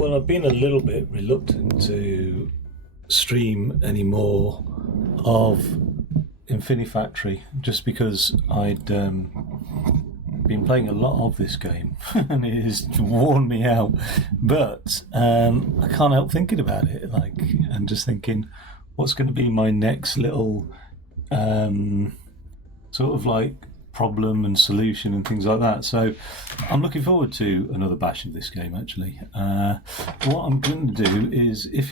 Well, I've been a little bit reluctant to stream any more of Infinifactory just because I'd been playing a lot of this game and it has worn me out. But I can't help thinking about it, and just thinking, what's going to be my next little sort of problem and solution and things like that. So I'm looking forward to another bash of this game. Actually, what I'm going to do is if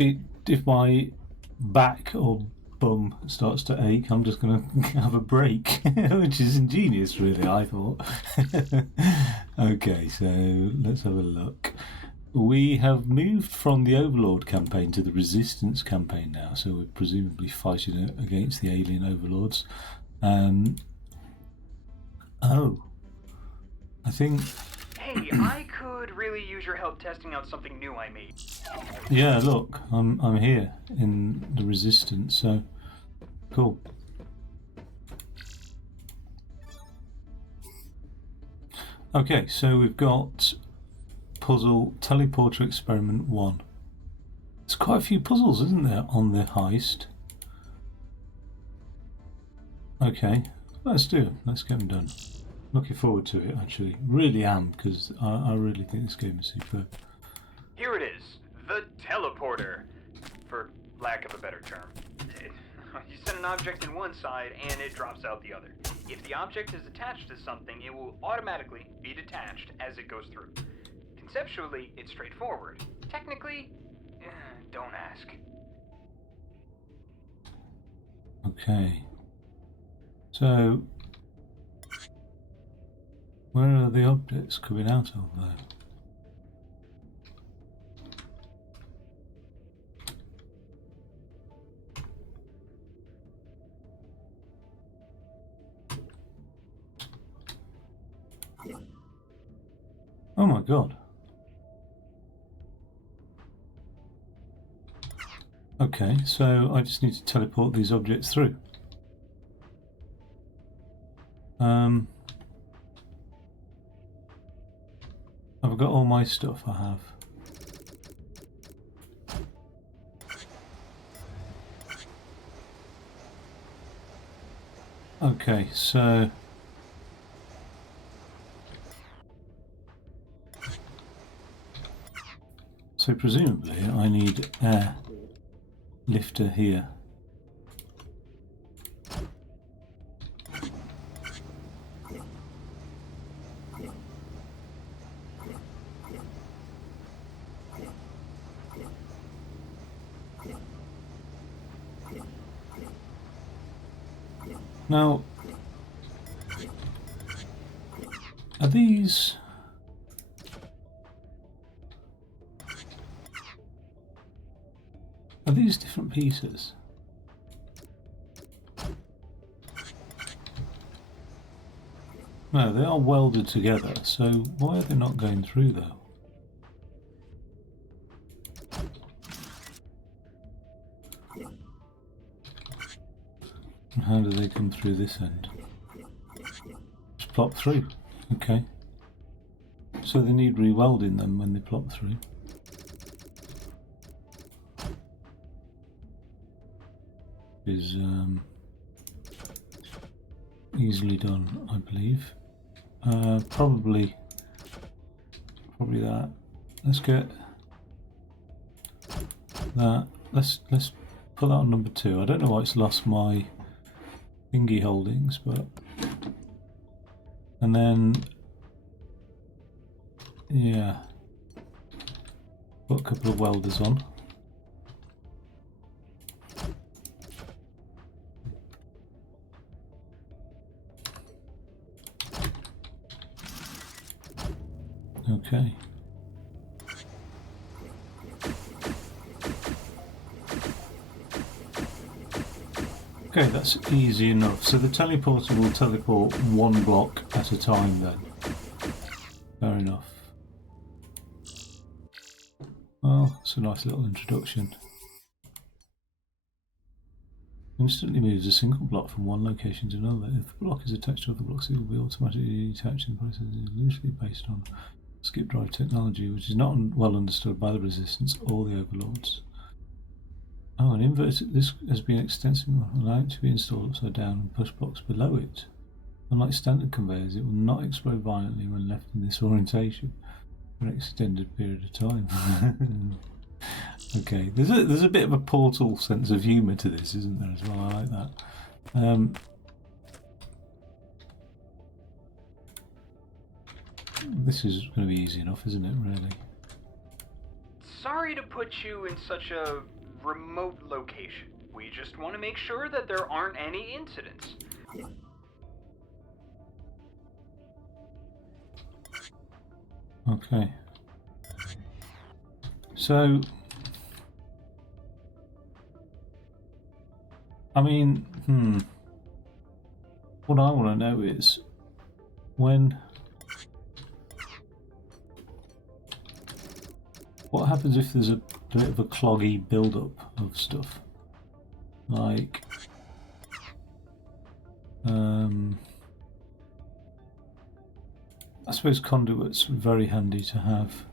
my back or bum starts to ache, I'm just going to have a break, which is ingenious, really. I thought. Okay, so let's have a look. We have moved from the Overlord campaign to the Resistance campaign now, so we're presumably fighting against the alien overlords. Oh, I think. Hey, I could really use your help testing out something new I made. Yeah, look, I'm here in the Resistance, so cool. Okay, so we've got puzzle teleporter experiment 1. There's quite a few puzzles, isn't there, on the heist? Okay, let's do them. Let's get them done. Looking forward to it, actually. Really am, because I really think this game is superb. Here it is, the teleporter, for lack of a better term. You send an object in one side and it drops out the other. If the object is attached to something, it will automatically be detached as it goes through. Conceptually, it's straightforward. Technically, don't ask. Okay. So, where are the objects coming out of there? Oh my god. Okay, so I just need to teleport these objects through. I've got all my stuff I have. Okay, so presumably I need air lifter here. Now, are these... Are these different pieces? No, they are welded together, so why are they not going through though? And how do they come through this end? Just plop through. Okay. So they need re-welding them when they plop through. Is easily done, I believe. Probably that. Let's get that. Let's put that on number 2. I don't know why it's lost my thingy holdings, but and then yeah, put a couple of welders on. Okay. Okay, that's easy enough. So the teleporter will teleport one block at a time then. Fair enough. Well, it's a nice little introduction. Instantly moves a single block from one location to another. If the block is attached to other blocks, it will be automatically detached in the process loosely based on skip drive technology, which is not well understood by the Resistance or the Overlords. Oh, an inverter. This has been extensively allowed to be installed upside down and push blocks below it. Unlike standard conveyors, it will not explode violently when left in this orientation for an extended period of time. Okay, there's a bit of a Portal sense of humour to this, isn't there, as well? I like that. This is going to be easy enough, isn't it, really? Sorry to put you in such a remote location. We just want to make sure that there aren't any incidents. Okay. So, I mean, what I want to know is what happens if there's a bit of a cloggy build-up of stuff? Like, I suppose conduit's very handy to have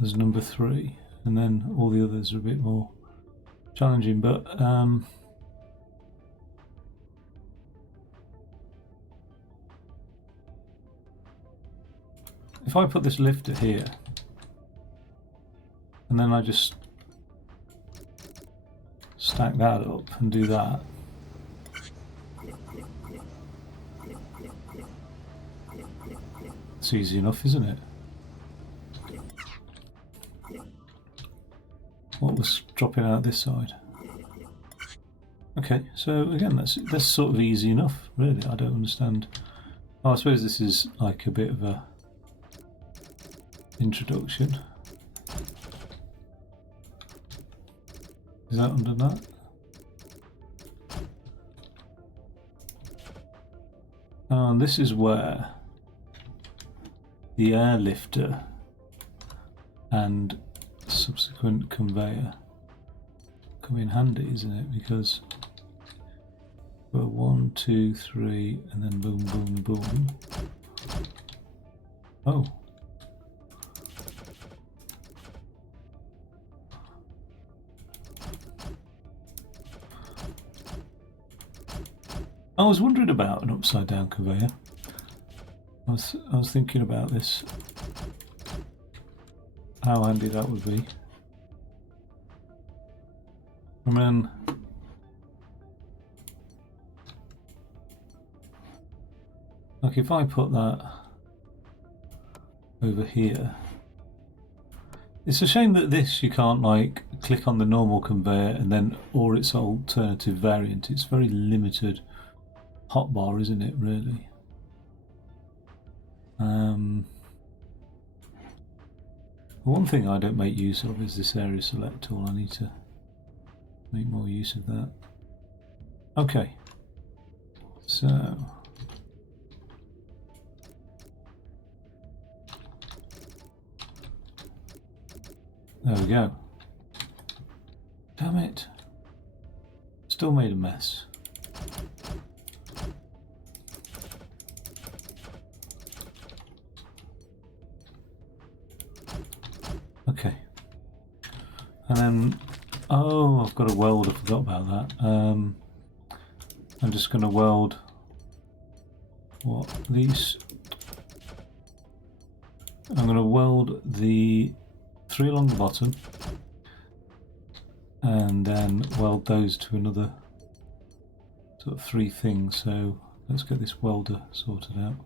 as number 3, and then all the others are a bit more challenging, but if I put this lifter here and then I just stack that up and do that, it's easy enough, isn't it? What was dropping out this side? Okay, so again, that's sort of easy enough, really. I don't understand. Oh, I suppose this is like a bit of a introduction. Is that under that? And this is where the airlifter and subsequent conveyor come in handy, isn't it? Because we're 1, 2, 3, and then boom, boom, boom. Oh. I was wondering about an upside down conveyor. I was thinking about this, how handy that would be. And then like if I put that over here, it's a shame that this you can't like click on the normal conveyor and then or its alternative variant. It's very limited hotbar, isn't it, really? One thing I don't make use of is this area select tool. I need to make more use of that. Okay, so there we go. Damn it, still made a mess. Okay, and then oh, I've got a weld. I forgot about that. I'm just going to weld what these. I'm going to weld the 3 along the bottom, and then weld those to another sort of 3 things. So let's get this welder sorted out.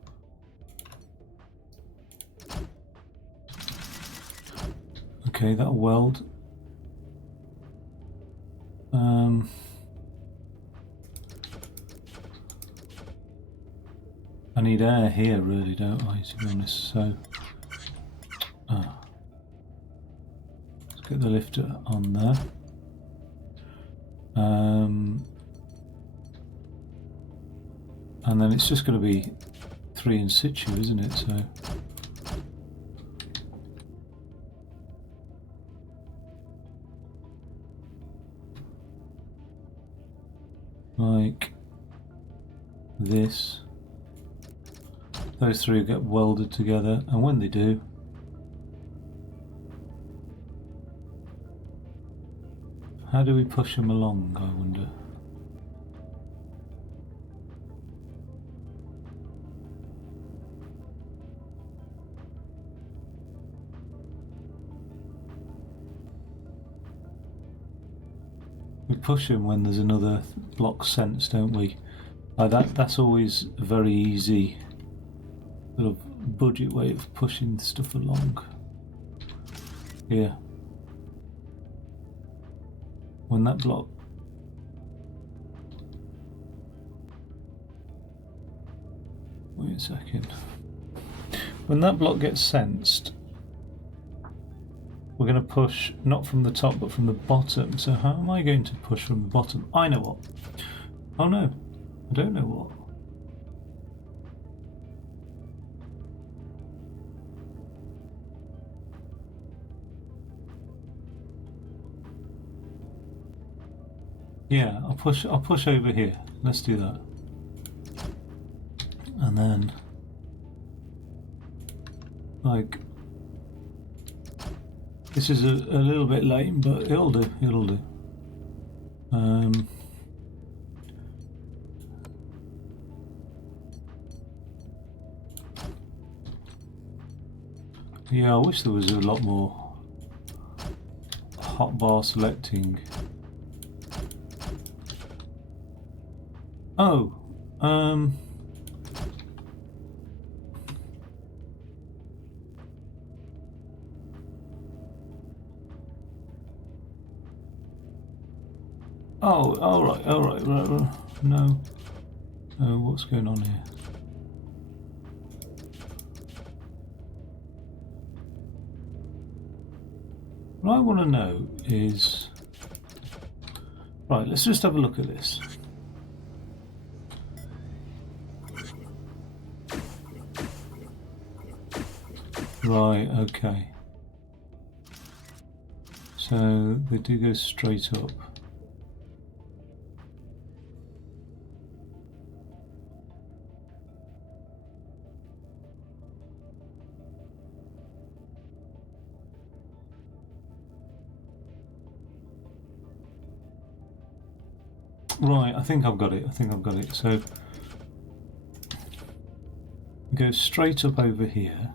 Okay, that'll weld. I need air here, really, don't I, to be honest? So, let's get the lifter on there. And then it's just going to be 3 in situ, isn't it? So. Like this, those 3 get welded together, and when they do, How do we push them along, I wonder? We push them when there's another block sensed, don't we? That's always a very easy sort of budget way of pushing stuff along. Here. When that block... Wait a second. When that block gets sensed, we're going to push not from the top but from the bottom. So how am I going to push from the bottom? I know what. Oh no, I don't know what. Yeah, I'll push over here. Let's do that. And then like this is a little bit lame, but it'll do, it'll do. Yeah, I wish there was a lot more hotbar selecting. Oh, oh, all right, right. No, what's going on here? What I want to know is, right, let's just have a look at this. Right, okay. So they do go straight up. Right, I think I've got it. So it goes straight up over here.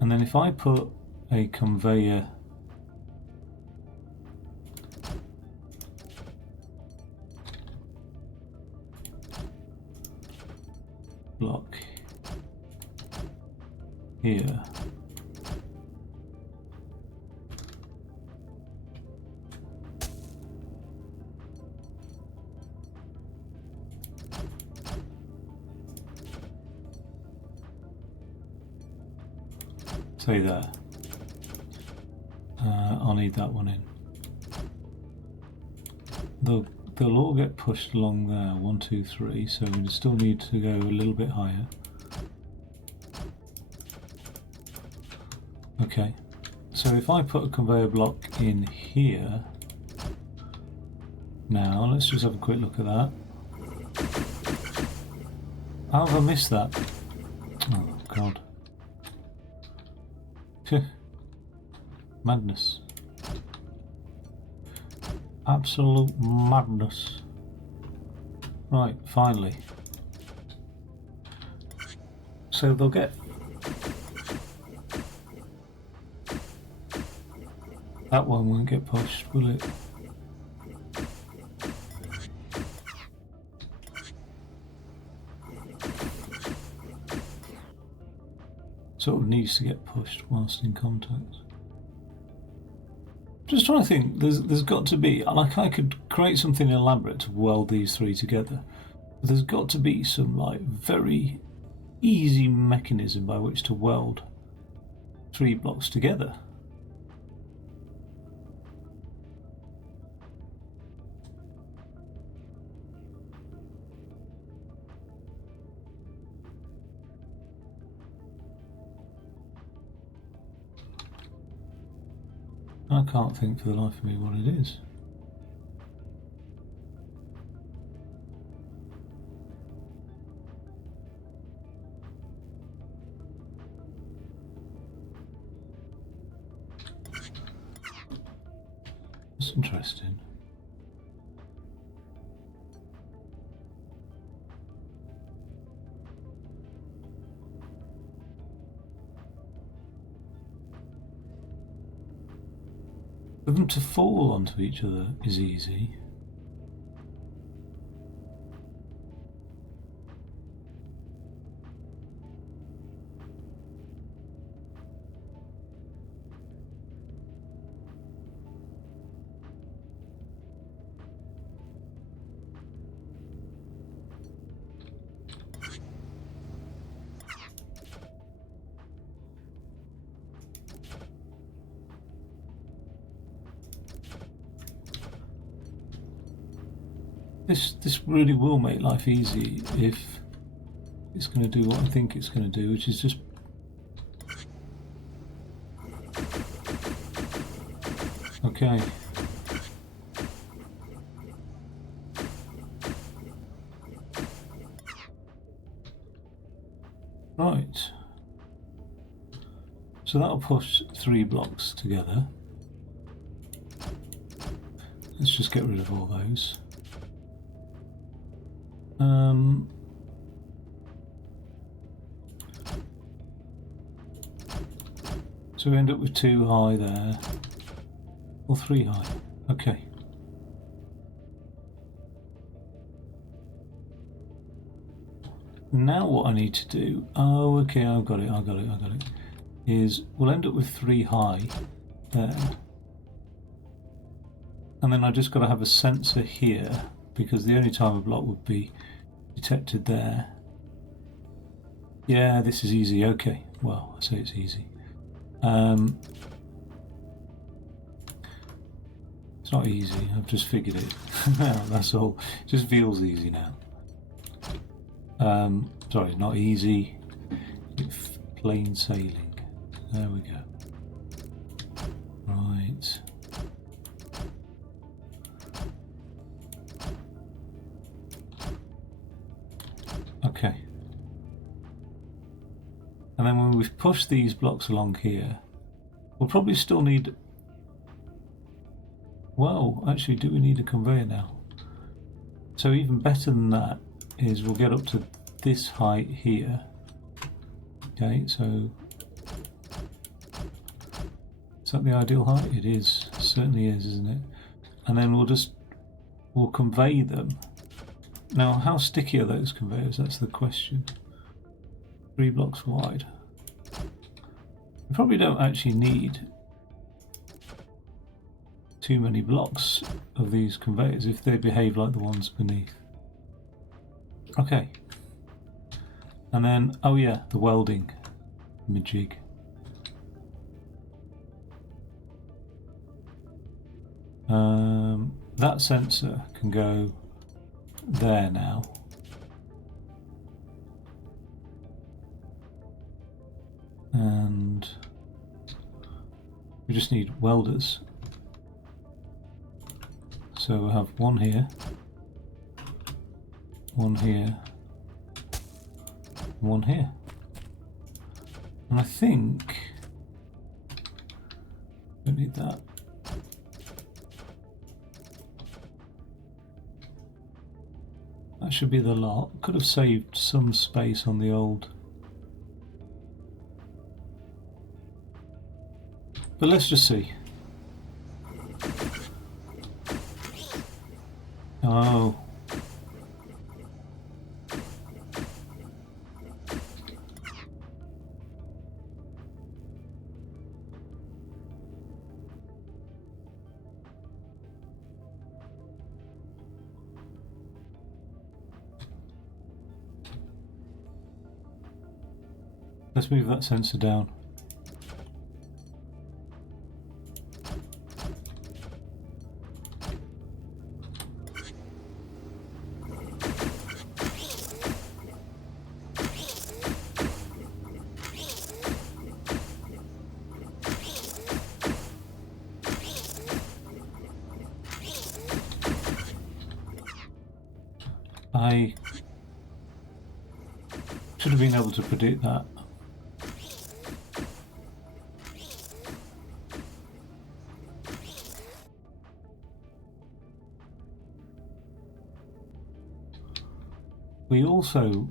And then if I put a conveyor block here, say there. I'll need that one in. They'll all get pushed along there, 1, 2, 3, so we still need to go a little bit higher. Okay, so if I put a conveyor block in here, now let's just have a quick look at that. How have I missed that? Oh god. Madness. Absolute madness. Right, finally. So they'll get... That one won't get pushed, will it? Sort of needs to get pushed whilst in contact. Just trying to think, there's got to be, like, I could create something elaborate to weld these three together. But there's got to be some, like, very easy mechanism by which to weld 3 blocks together. I can't think for the life of me what it is. That's interesting. For them to fall onto each other is easy. This really will make life easy if it's going to do what I think it's going to do, which is just okay. Right. So that'll push 3 blocks together. Let's just get rid of all those. So we end up with 2 high there, or 3 high. Okay. Now what I need to do, oh okay, I got it, is we'll end up with 3 high there. And then I just got to have a sensor here, because the only time a block would be detected there. Yeah, this is easy, okay. Well, I say it's easy. It's not easy, I've just figured it. That's all. It just feels easy now. Sorry, not easy. It's plain sailing. There we go. Right. Okay. And then when we've pushed these blocks along here, we'll probably still need... Well, actually, do we need a conveyor now? So even better than that is we'll get up to this height here. Okay, so... Is that the ideal height? It is. It certainly is, isn't it? And then we'll convey them. Now, how sticky are those conveyors? That's the question. 3 blocks wide. We probably don't actually need too many blocks of these conveyors if they behave like the ones beneath. Okay. And then, oh yeah, the welding majig. That sensor can go there now. And we just need welders. So we'll have one here, one here, one here. And I think we don't need that. That should be the lot. Could have saved some space on the old. But let's just see. Oh. Let's move that sensor down. I should have been able to predict that. we also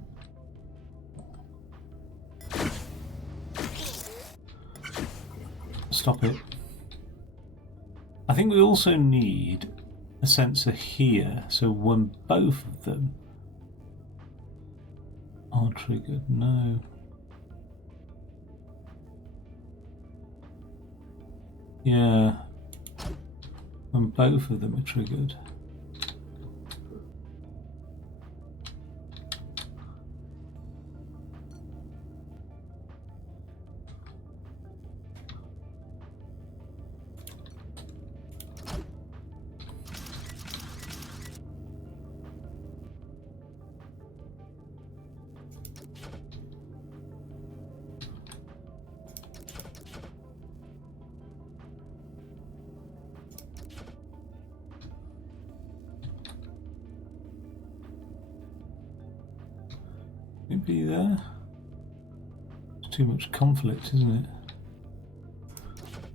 stop it. I think we also need a sensor here, so when both of them are triggered. No. Yeah. When both of them are triggered. It be there? It's too much conflict, isn't it?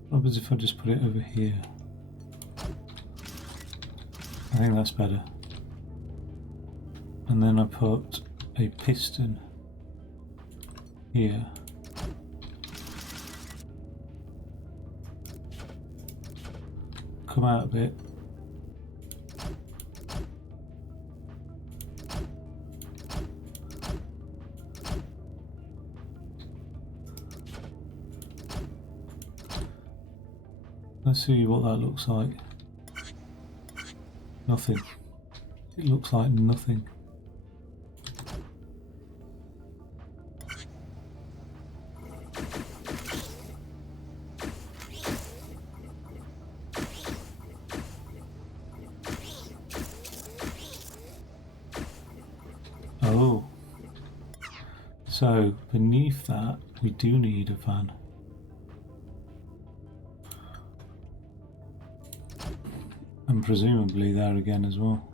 What happens if I just put it over here? I think that's better. And then I put a piston here. Come out a bit. Let's see what that looks like. Nothing. It looks like nothing. Oh. So beneath that we do need a fan. And presumably there again as well.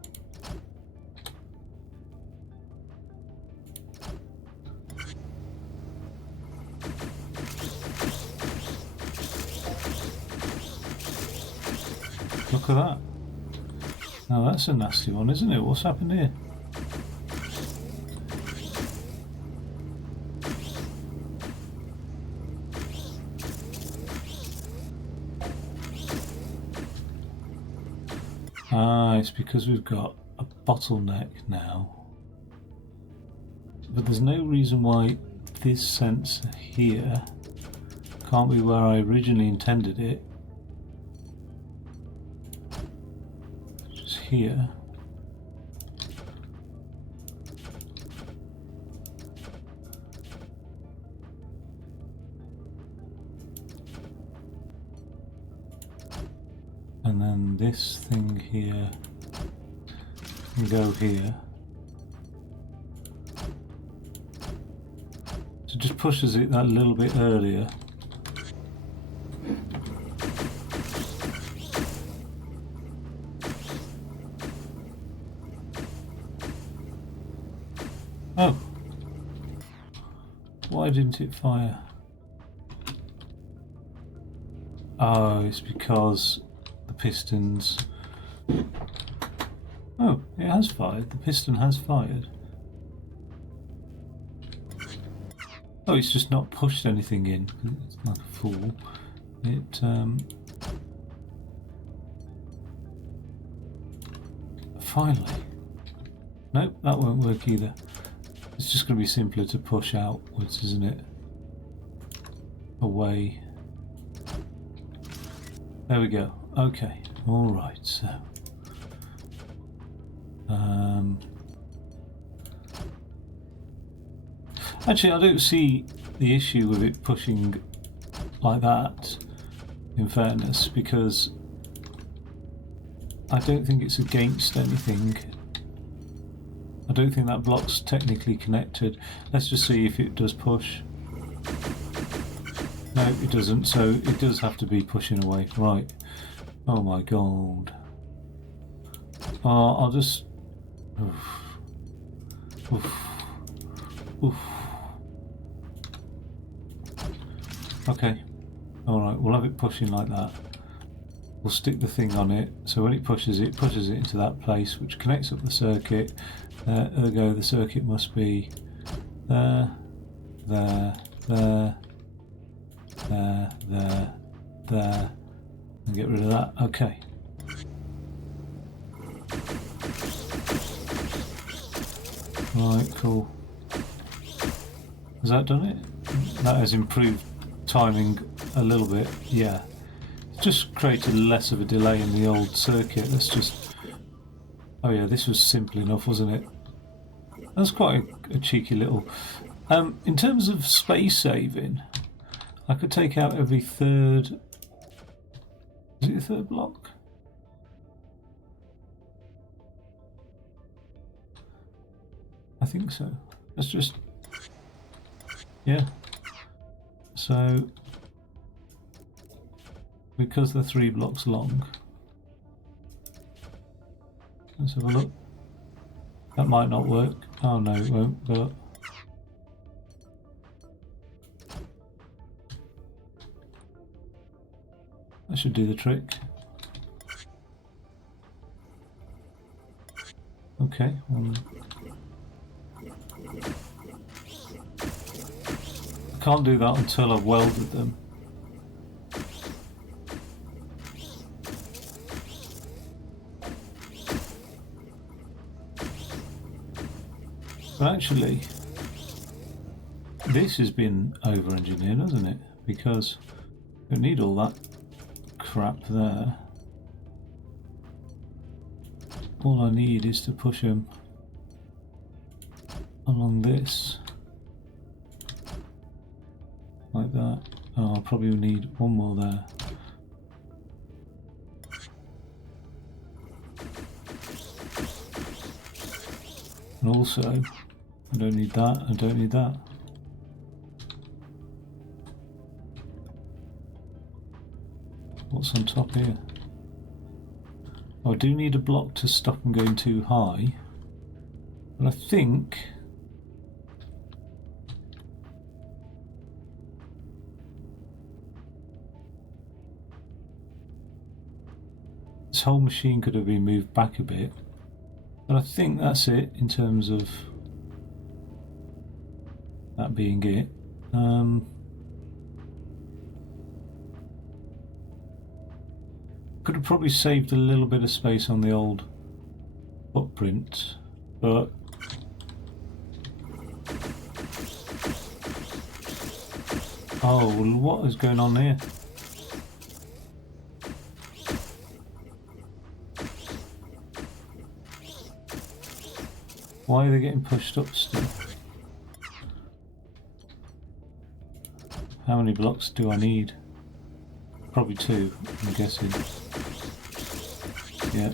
Look at that. Now that's a nasty one, isn't it? What's happened here? Ah, it's because we've got a bottleneck now. But there's no reason why this sensor here can't be where I originally intended it. Just here. And then this thing here can go here. So it just pushes it that little bit earlier. Oh! Why didn't it fire? Oh, it's because the pistons... Oh, it has fired. The piston has fired. Oh, it's just not pushed anything in. It's like a fool. It, finally. Nope, that won't work either. It's just going to be simpler to push outwards, isn't it? Away. There we go. Okay. Alright, so... Actually, I don't see the issue with it pushing like that, in fairness, because I don't think it's against anything. I don't think that block's technically connected. Let's just see if it does push. No, it doesn't, so it does have to be pushing away. Right. Oh my god. I'll just... Oof. Oof. Oof. Okay. Alright, we'll have it pushing like that. we'll stick the thing on it, so when it pushes it into that place, which connects up the circuit. Ergo, the circuit must be there, there, there, there, there, there, and get rid of that. Okay. Right, cool. Has that done it? That has improved timing a little bit, yeah. Just created less of a delay in the old circuit. Let's just... Oh yeah, this was simple enough, wasn't it? That's quite a cheeky little... in terms of space saving, I could take out every third... Is it the third block? I think so. Let's just... Yeah. So... Because they're 3 blocks long. Let's have a look. That might not work. Oh no, it won't, but... That should do the trick. Okay. I can't do that until I've welded them. But actually, this has been over-engineered, hasn't it? Because you don't need all that crap there. All I need is to push them along this. Like that. Oh, I'll probably need one more there. And also, I don't need that, I don't need that. What's on top here? Oh, I do need a block to stop them going too high. But I think... this whole machine could have been moved back a bit. But I think that's it in terms of that being it. Could have probably saved a little bit of space on the old footprint, but oh, well, what is going on here? Why are they getting pushed up still? How many blocks do I need? Probably 2, I'm guessing. Yeah.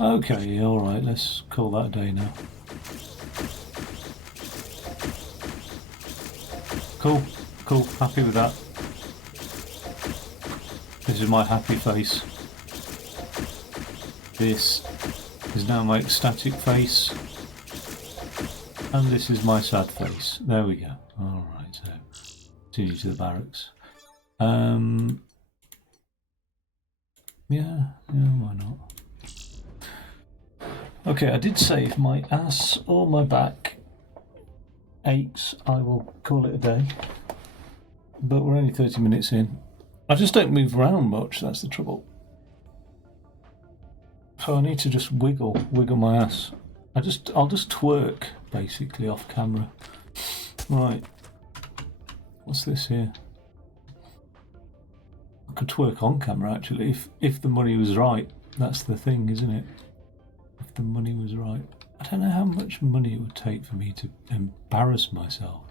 Okay, alright, let's call that a day now. Cool, cool, happy with that. This is my happy face. This is now my ecstatic face. And this is my sad face. There we go. Alright, so continue to the barracks. Yeah, why not? Okay, I did say if my ass or my back aches, I will call it a day. But we're only 30 minutes in. I just don't move around much, that's the trouble. So I need to just wiggle my ass. I'll just twerk, basically, off camera. Right. What's this here? I could twerk on camera, actually, if the money was right. That's the thing, isn't it? If the money was right. I don't know how much money it would take for me to embarrass myself,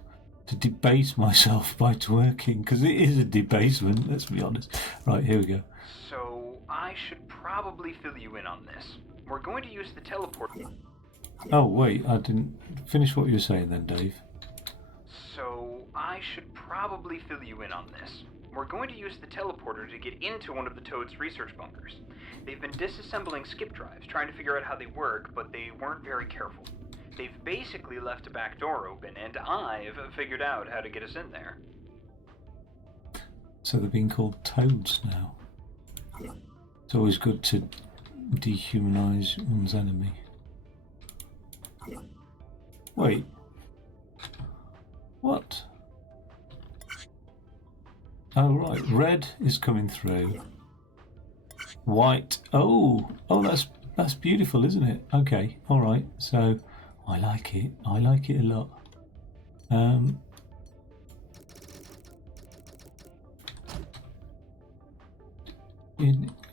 to debase myself by twerking, because it is a debasement, let's be honest. Right, here we go. So, I should probably fill you in on this. We're going to use the teleporter. Oh, wait, I didn't finish what you were saying then, Dave. So, I should probably fill you in on this. We're going to use the teleporter to get into one of the Toad's research bunkers. They've been disassembling skip drives, trying to figure out how they work, but they weren't very careful. They've basically left a back door open, and I've figured out how to get us in there. So they're being called toads now. It's always good to dehumanize one's enemy. Wait. What? Oh right, red is coming through. White. Oh, that's beautiful, isn't it? Okay, all right. So I like it. I like it a lot.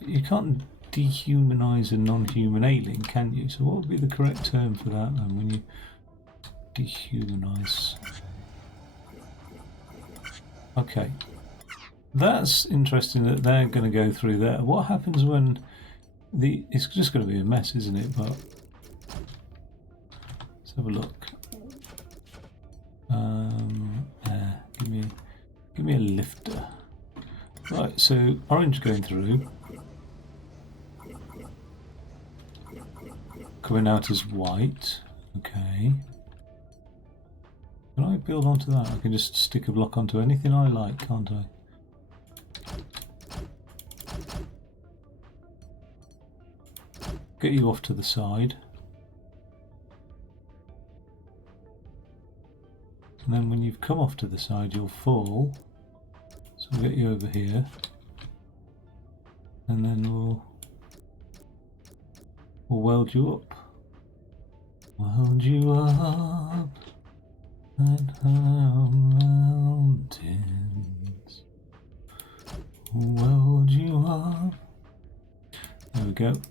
You can't dehumanize a non-human alien, can you? So what would be the correct term for that then, when you dehumanize? Okay. That's interesting that they're going to go through there. What happens when it's just going to be a mess, isn't it? But let's have a look. Give me a lifter. Right, so orange going through. Coming out as white. Okay. Can I build onto that? I can just stick a block onto anything I like, can't I? Get you off to the side. And then when you've come off to the side, you'll fall. So we'll get you over here. And then we'll weld you up. Weld you up and our mountains. Weld you up. There we go.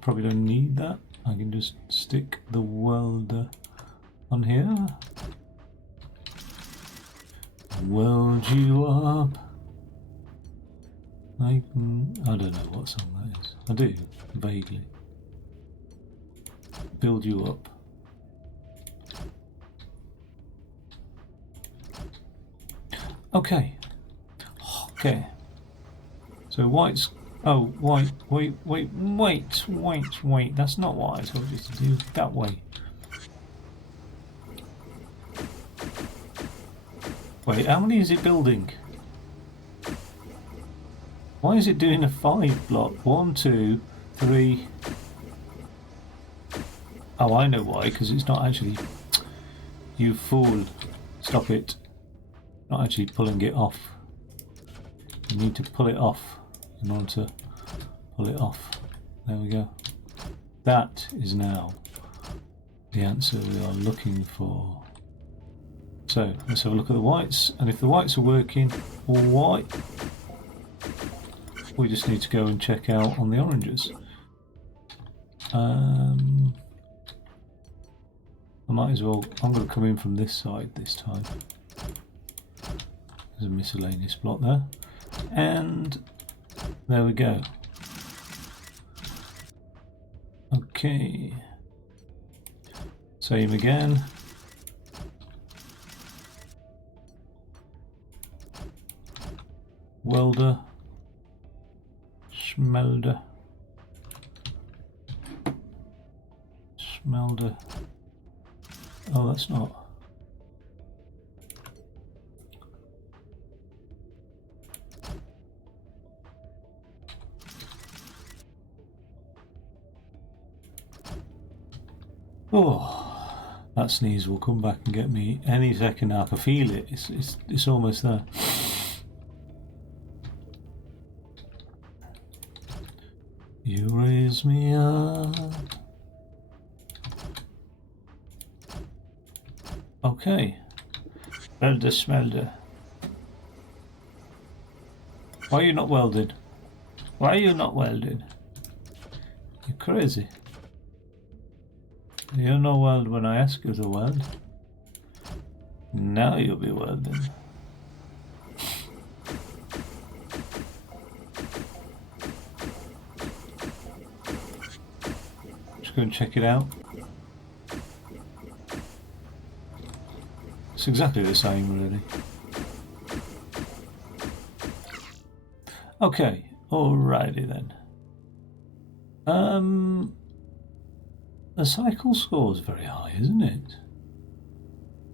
Probably don't need that. I can just stick the welder on here. Weld you up. I don't know what song that is. I do, vaguely. Build you up. Okay. Okay. So white's... Oh, white. Wait. That's not what I told you to do. That way. Wait, how many is it building? Why is it doing a 5 block? 1, 2, 3... Oh, I know why, because it's not actually... You fool. Stop it. Not actually pulling it off. You need to pull it off in order to pull it off. There we go. That is now the answer we are looking for. So, let's have a look at the whites. And if the whites are working, all white... We just need to go and check out on the oranges. I might as well... I'm going to come in from this side this time. There's a miscellaneous block there. And there we go. Okay. Same again. Welder. Schmelder. Schmelder. Oh, that's not. Oh, that sneeze will come back and get me any second now. I can feel it. It's almost there. You raise me up. Okay. Welder, smelter. Why are you not welded? Why are you not welded? You're crazy. You're no weld when I ask you to weld. Now you'll be welding. Just go and check it out. It's exactly the same, really. Okay, alrighty then. The cycle score is very high, isn't it?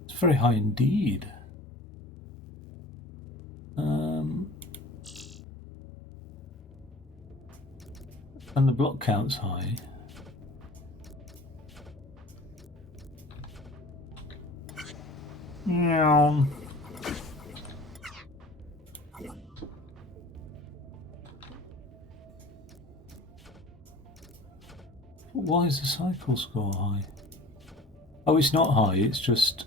It's very high indeed. And the block count's high. Yeah. Why is the cycle score high? Oh, it's not high, it's just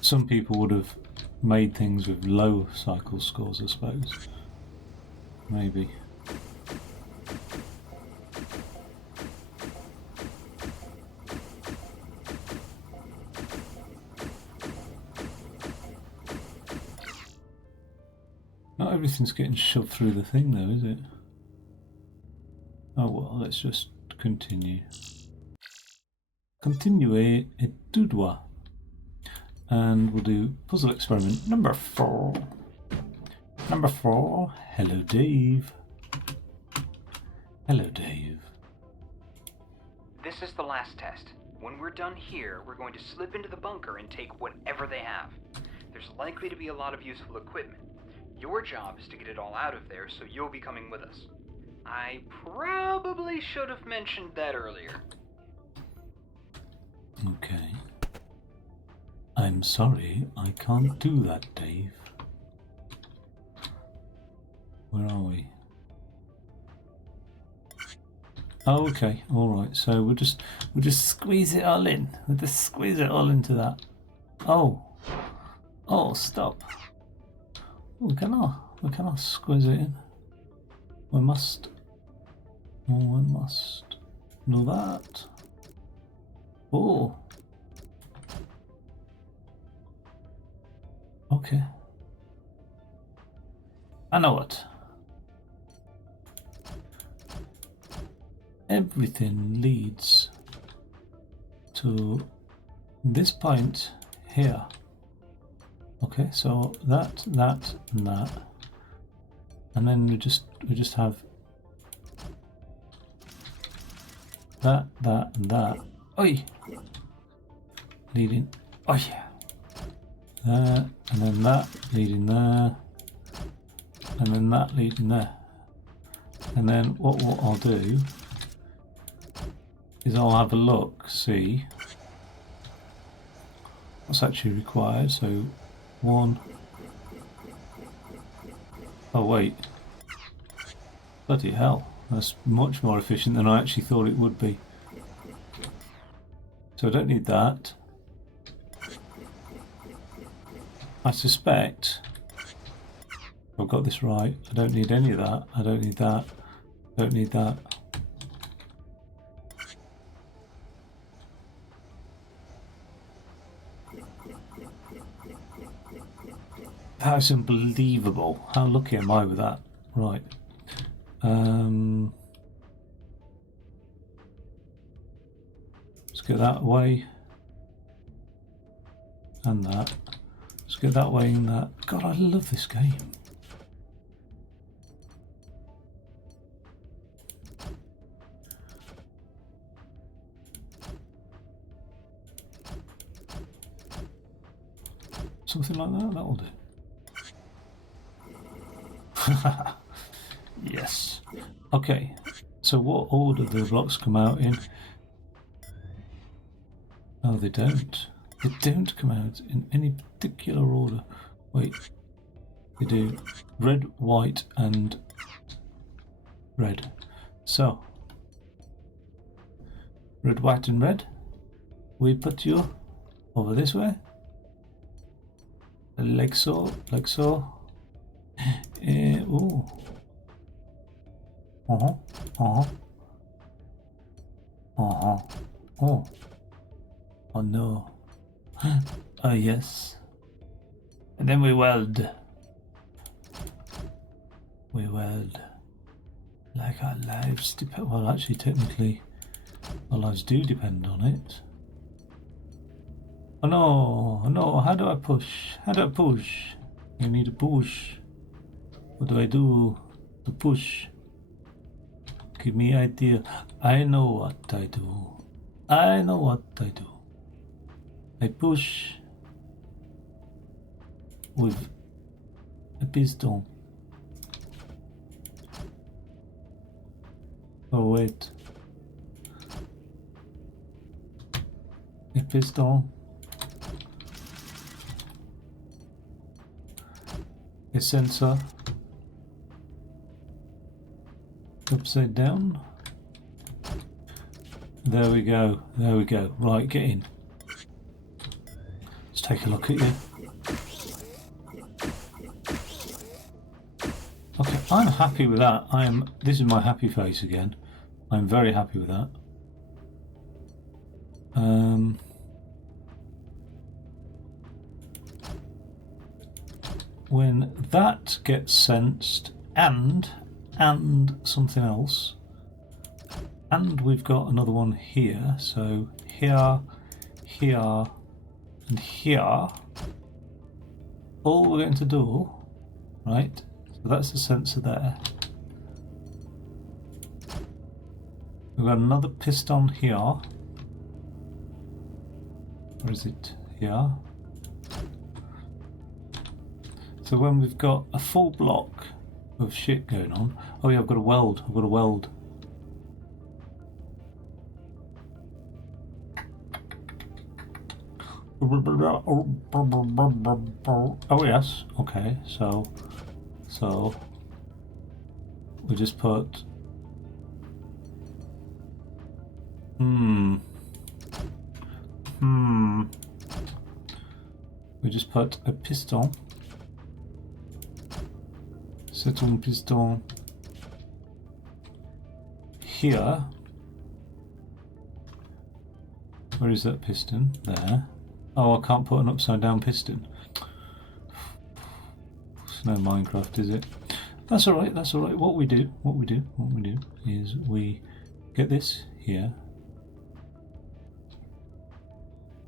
some people would have made things with low cycle scores, I suppose. Maybe. Not everything's getting shoved through the thing though, is it? Oh well, let's just continue. Continue et tout droit. And we'll do puzzle experiment number 4. Number 4. Hello, Dave. Hello, Dave. This is the last test. When we're done here, we're going to slip into the bunker and take whatever they have. There's likely to be a lot of useful equipment. Your job is to get it all out of there, so you'll be coming with us. I probably should have mentioned that earlier. Okay. I'm sorry, I can't do that, Dave. Where are we? Oh, okay, alright, so we'll just squeeze it all in. We'll just squeeze it all into that. Oh. Oh, stop. We cannot squeeze it in. We must. Oh, we must. Know that. Oh. Okay. I know it. Everything leads to this point here. Okay, so that, and that. And then we just have that, and that. Oi! Leading. Oh yeah. There, and then that leading there. And then that leading there. And then what I'll do is I'll have a look, see what's actually required. So 1. Oh wait. Bloody hell. That's much more efficient than I actually thought it would be. So I don't need that. I suspect I've got this right. I don't need any of that. I don't need that. Don't need that. That's unbelievable. How lucky am I with that? Right. Let's get that away. And that. Let's get that way and that. God, I love this game. Something like that, that'll do. Yes. Okay, so what order do the blocks come out in? Oh, they don't. They don't come out in any particular order. Wait, they do red, white, and red. So, red, white, and red. We put you over this way. Like so, like so. Oh. Oh. Oh no. Oh yes. And then we weld. We weld. Like our lives depend. Well, actually, technically, our lives do depend on it. Oh no, oh no, how do I push? How do I push? I need to push. What do I do to push? Give me idea. I know what I do. I know what I do. I push with a piston. Oh wait. A piston. A sensor. Upside down. There we go. There we go. Right, get in. Let's take a look at you. Okay, I'm happy with that. This is my happy face again. I'm very happy with that. When that gets sensed, and something else, and we've got another one here, so here, here, and here, all we're going to do, right, so that's the sensor there. We've got another piston here. Or is it here? So when we've got a full block of shit going on, oh yeah, I've got a weld. I've got a weld. Oh yes, okay. So we just put we just put a piston. C'est un piston here. Where is that piston? There. Oh, I can't put an upside down piston. It's no Minecraft, is it? That's alright, that's alright. What we do is we get this here.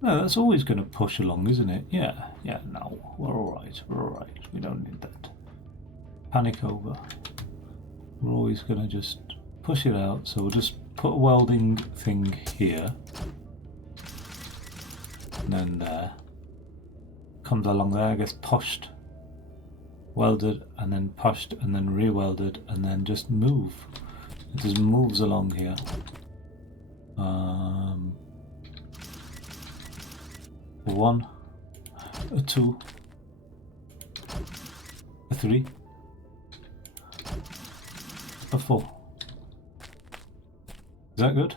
No, that's always going to push along, isn't it? Yeah, no, we're alright, we don't need that. Panic over. We're always going to just push it out, so we'll just put a welding thing here. And then there. Comes along there, gets pushed, welded, and then pushed, and then re-welded, and then just move. It just moves along here. A 1, a 2, a 3, a 4. Is that good?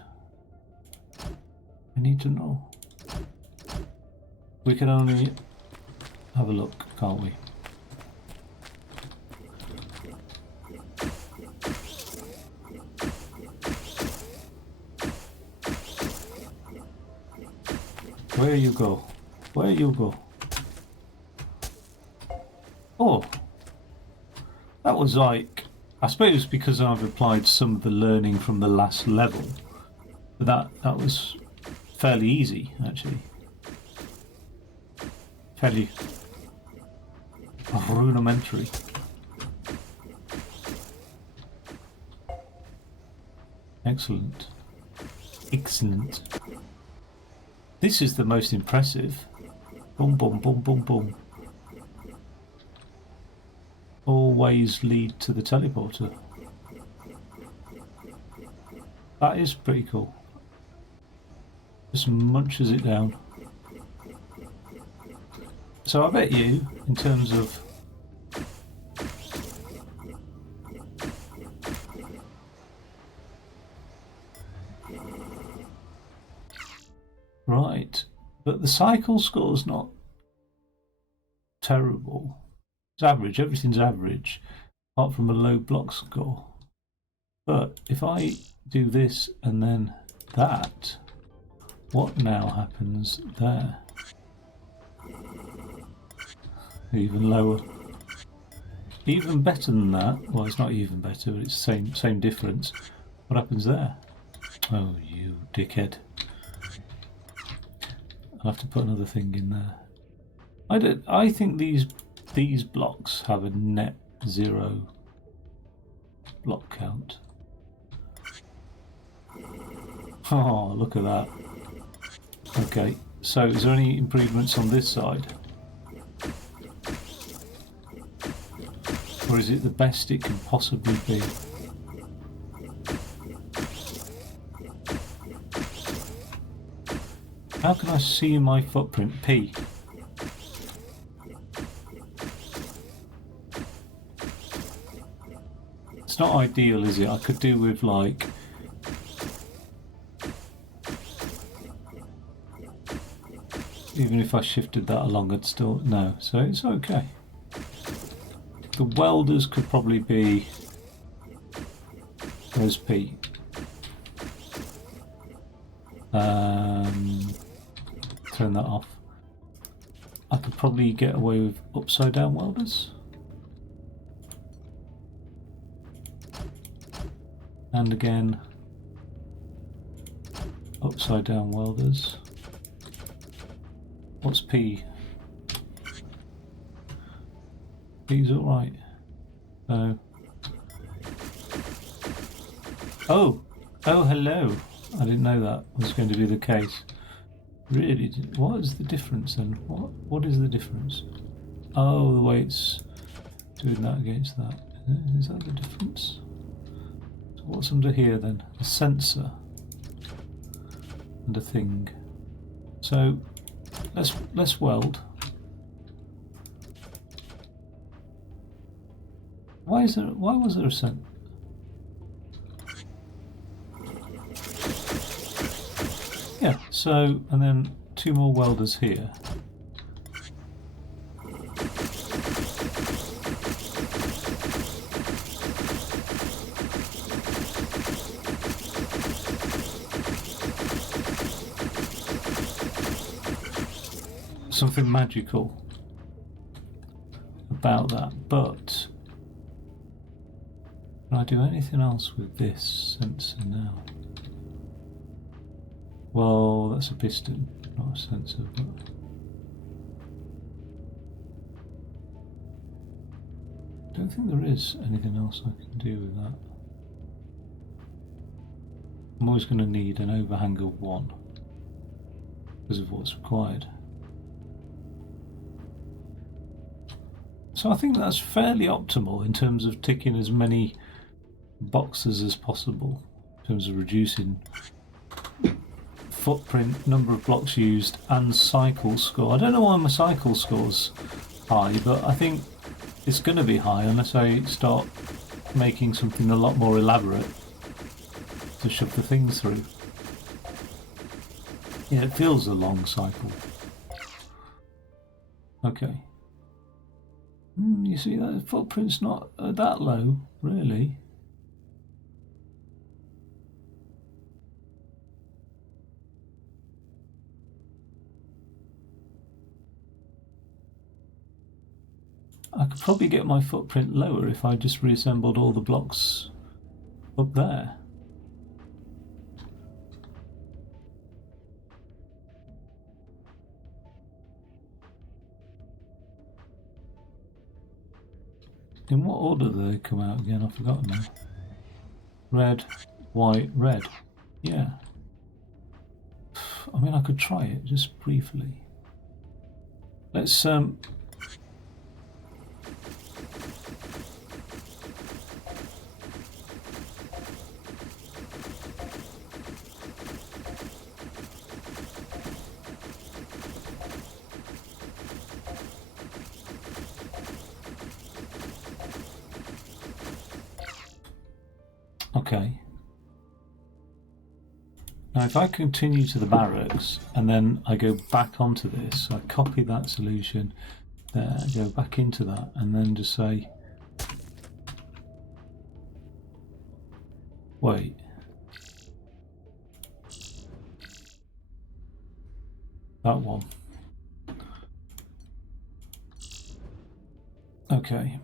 I need to know. We can only have a look, can't we? Where you go? Where you go? Oh, that was like, I suppose because I've applied some of the learning from the last level, but that was fairly easy actually. Fairly rudimentary. Excellent. Excellent. This is the most impressive. Boom, boom, boom, boom, boom. All ways lead to the teleporter. That is pretty cool. Just munches it down. So I bet you, in terms of right, but the cycle score's not terrible. It's average, everything's average, apart from a low block score. But if I do this and then that, what now happens there? Even lower. Even better than that. Well, it's not even better, but it's the same difference. What happens there? Oh, you dickhead. I'll have to put another thing in there. I think these blocks have a net 0 block count. Oh, look at that. Okay, so is there any improvements on this side? Or is it the best it can possibly be? How can I see my footprint? P. It's not ideal, is it? I could do with like... Even if I shifted that along, I'd still... No, so it's okay. The welders could probably be... Where's P? Turn that off. I could probably get away with upside down welders. And again, upside down welders. What's P? P's alright. So. Oh! Oh, hello! I didn't know that was going to be the case. Really? What is the difference then? What is the difference? Oh, the way it's doing that against that. Is that the difference? So what's under here then? A sensor and a thing. So let's weld. Why was there a sensor? Yeah, so, and then 2 more welders here. Something magical about that, but can I do anything else with this sensor now? Well, that's a piston, not a sensor, but... I don't think there is anything else I can do with that. I'm always going to need an overhang of 1 because of what's required. So I think that's fairly optimal in terms of ticking as many boxes as possible, in terms of reducing footprint, number of blocks used, and cycle score. I don't know why my cycle score's high, but I think it's going to be high unless I start making something a lot more elaborate to shove the things through. Yeah, it feels a long cycle. Okay. You see, that footprint's not that low, really. I could probably get my footprint lower if I just reassembled all the blocks up there. In what order do they come out again? I've forgotten now. Red, white, red. Yeah. I mean, I could try it just briefly. Let's okay. Now if I continue to the barracks and then I go back onto this, I copy that solution there, go back into that and then just say, wait. That one. Okay.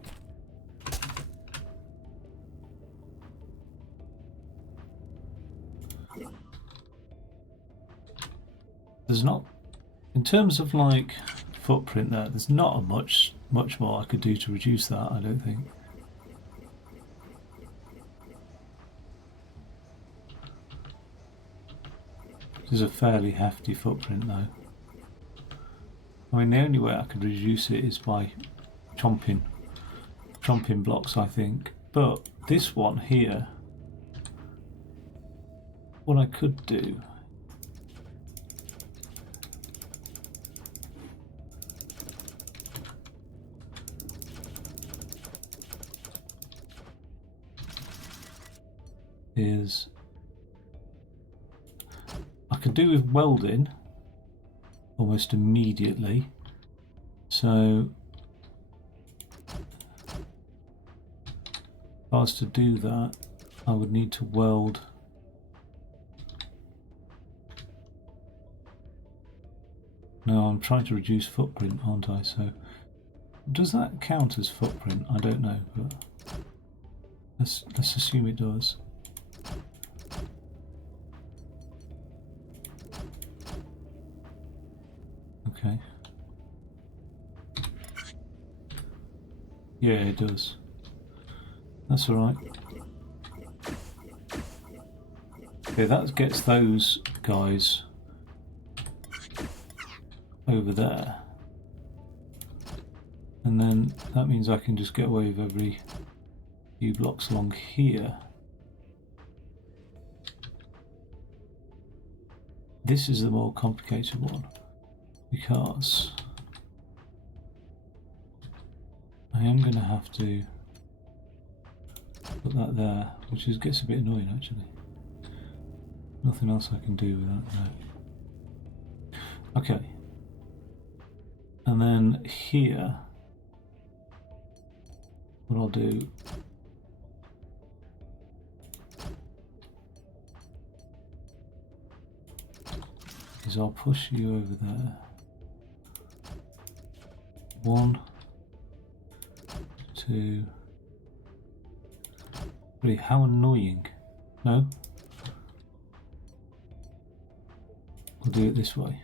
There's not, in terms of like footprint there's not a much more I could do to reduce that, I don't think. This is a fairly hefty footprint though. I mean, the only way I could reduce it is by chomping blocks, I think. But this one here, what I could do is I could do with welding almost immediately. So if I was to do that, I would need to weld no, I'm trying to reduce footprint, aren't I? So does that count as footprint? I don't know, but let's assume it does. Okay. Yeah, it does. That's all right. Okay, that gets those guys over there. And then that means I can just get away with every few blocks along here. This is the more complicated one because I am going to have to put that there, which gets a bit annoying actually. Nothing else I can do with that now. Okay. And then here, what I'll do is I'll push you over there. 1, 2, 3. How annoying. No? We'll do it this way.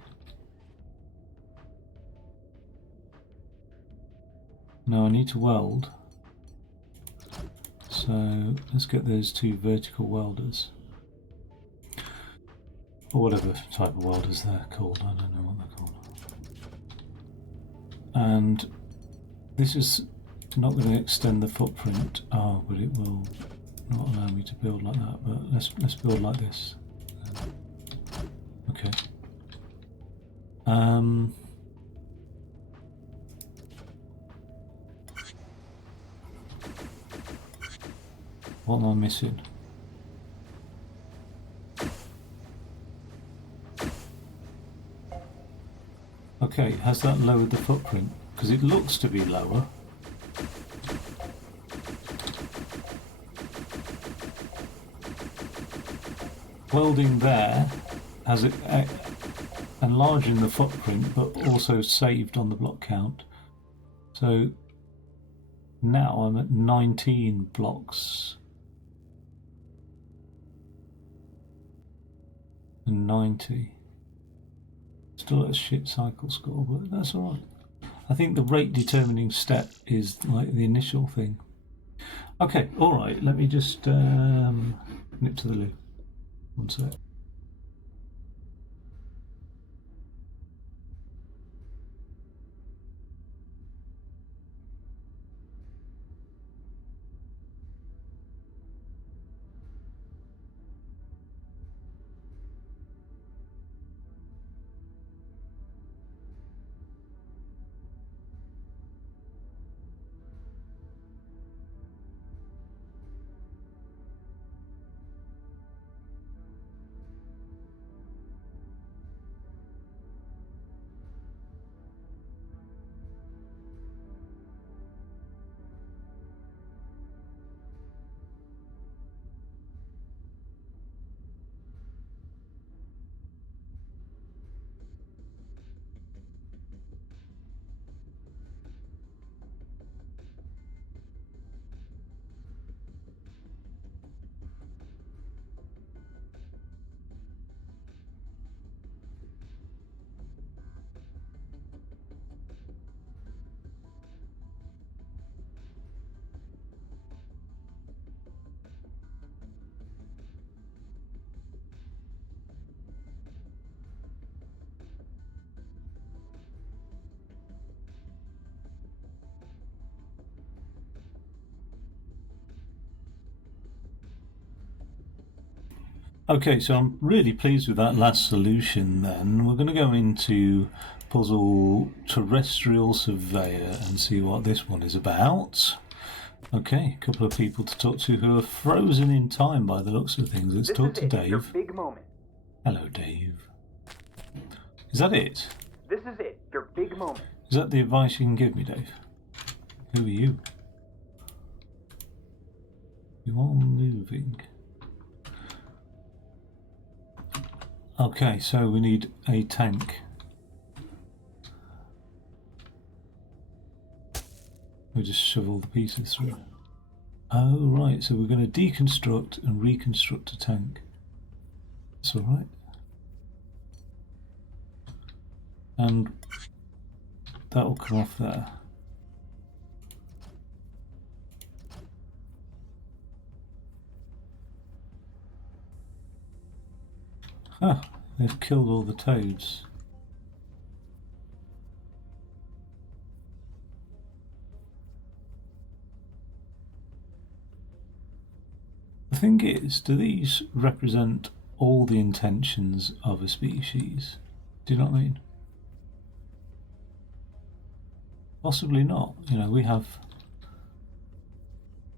Now I need to weld. So let's get those 2 vertical welders. Or whatever type of welders they're called, I don't know what they're called. And this is not going to extend the footprint. Oh, but it will not allow me to build like that. But let's build like this. Okay. What am I missing? Okay, has that lowered the footprint? Because it looks to be lower. Welding there has it enlarging the footprint, but also saved on the block count. So now I'm at 19 blocks. And 90. Still at a shit cycle score, but that's alright. I think the rate determining step is like the initial thing. Okay, alright, let me just nip to the loo. One sec. Okay, so I'm really pleased with that last solution then. We're going to go into puzzle terrestrial surveyor and see what this one is about. Okay, a couple of people to talk to who are frozen in time by the looks of things. Let's talk to Dave. Your big moment. Hello, Dave. Is that it? This is it. Your big moment. Is that the advice you can give me, Dave? Who are you? You are moving. Okay, so we need a tank. We just shove all the pieces through. Oh, right, so we're going to deconstruct and reconstruct a tank. That's all right. And that will come off there. Ah, they've killed all the toads. The thing is, do these represent all the intentions of a species? Do you know what I mean? Possibly not. You know, we have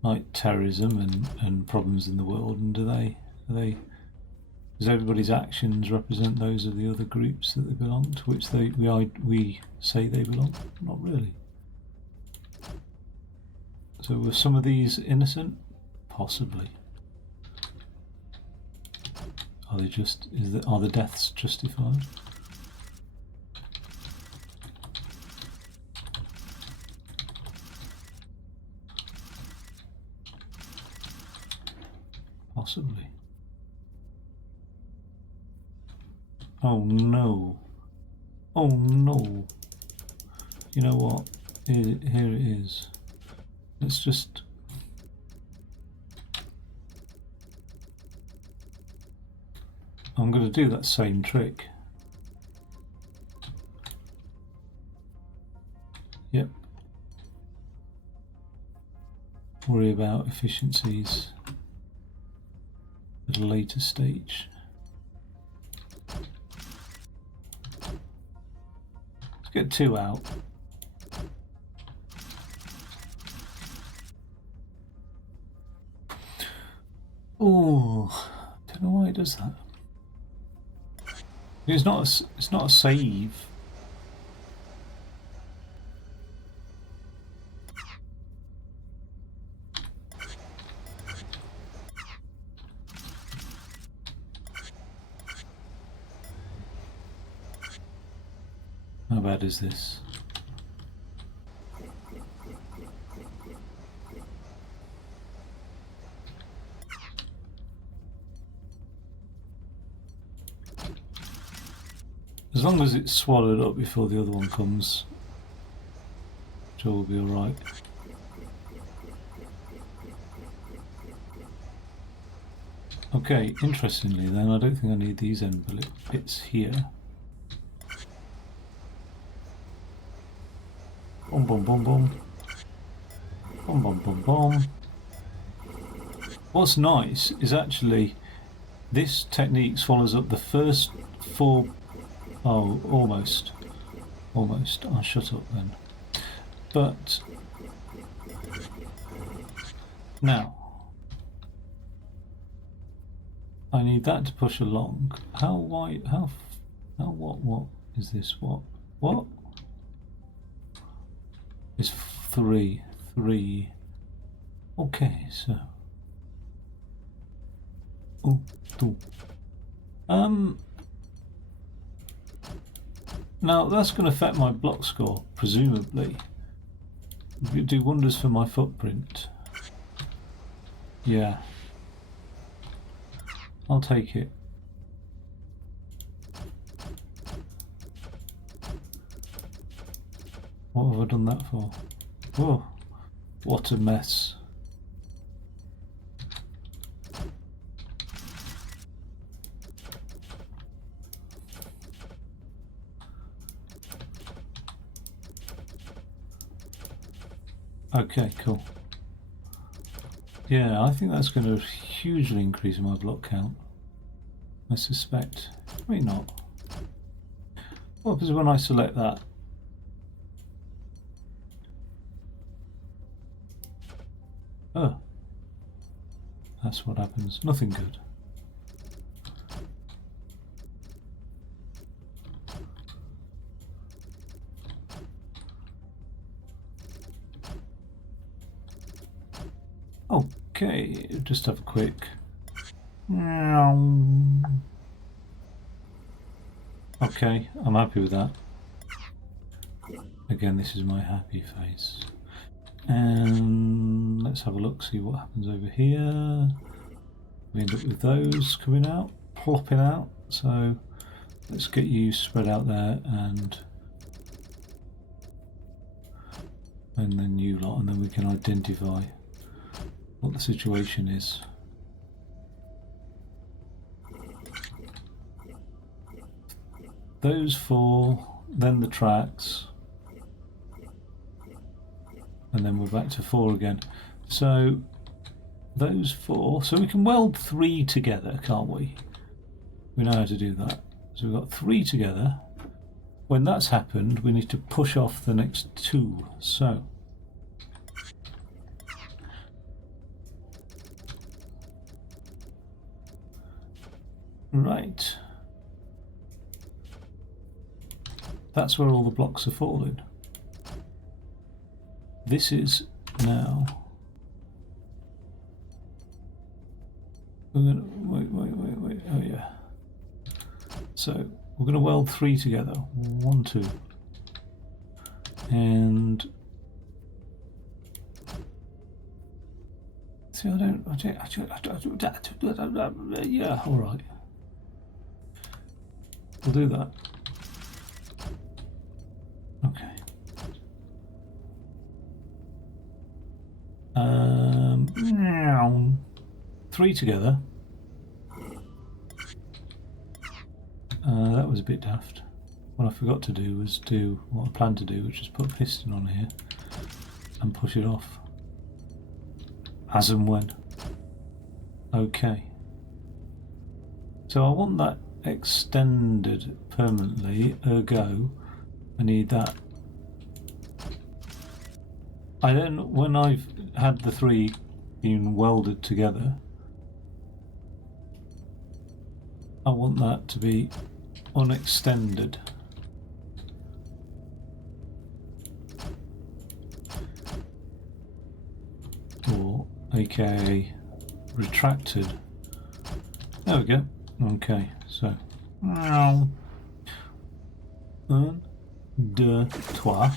like terrorism and problems in the world, and does everybody's actions represent those of the other groups that they belong to, which we say they belong? Not really. So were some of these innocent? Possibly. Are they just? Are the deaths justified? Possibly. Oh no. Oh no. You know what? Here it is. Let's just... I'm going to do that same trick. Yep. Worry about efficiencies at a later stage. Let's get 2 out. Oh, don't know why it does that. It's not a save. How bad is this? As long as it's swallowed up before the other one comes, Joe will be alright. Okay, interestingly then, I don't think I need these end bits here. Boom, boom, boom, boom. Boom, boom, boom, boom. What's nice is actually this technique swallows up the first 4... Oh, almost. Almost. I'll shut up then. But now I need that to push along. How wide? How? What is this? What? It's 3. Okay, so. Oh, two. Now that's going to affect my block score, presumably. It'll do wonders for my footprint. Yeah. I'll take it. What have I done that for? Oh, what a mess. Okay, cool. Yeah, I think that's going to hugely increase my block count. I suspect. Maybe not. What happens when I select that? Oh. That's what happens. Nothing good. Okay, just have a quick. Okay, I'm happy with that. Again, this is my happy face. And let's have a look, see what happens over here. We end up with those coming out, plopping out. So let's get you spread out there and then you lot, and then we can identify what the situation is. Those four, then the tracks, and then we're back to four again. So those four, so we can weld three together, can't we? We know how to do that. So we've got three together. When that's happened, we need to push off the next two. So right, that's where all the blocks are falling. This is now. We're gonna wait. Oh yeah. So we're gonna weld three together. 1, 2, and see. I don't. Yeah. All right. We'll do that. Okay. Three together. That was a bit daft. What I forgot to do was do what I planned to do, which is put a piston on here and push it off as and when. Okay. So I want that extended permanently, ergo I need that. I don't, when I've had the three being welded together, I want that to be unextended. Or aka retracted. There we go. Okay, so 1, 2, 3.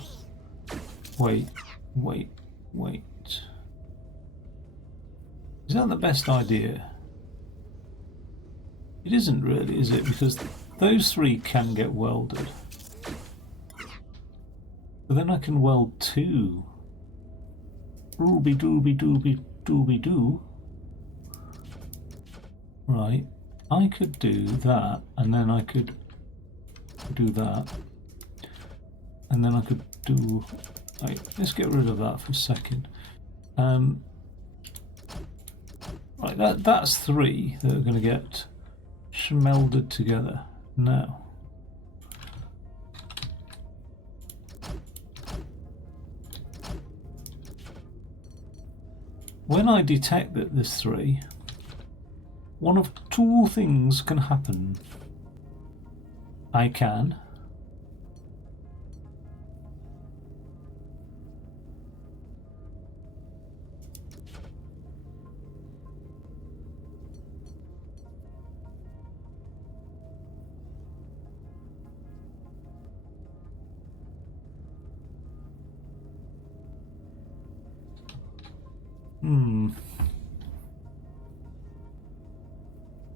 Wait. Is that the best idea? It isn't really, is it? Because those three can get welded. But then I can weld two. Dooby doo. Right. I could do that, and then I could do that. And then I could do... Right, let's get rid of that for a second. Right, that's three that are going to get schmelded together. Now, when I detect that there's three, one of two things can happen. I can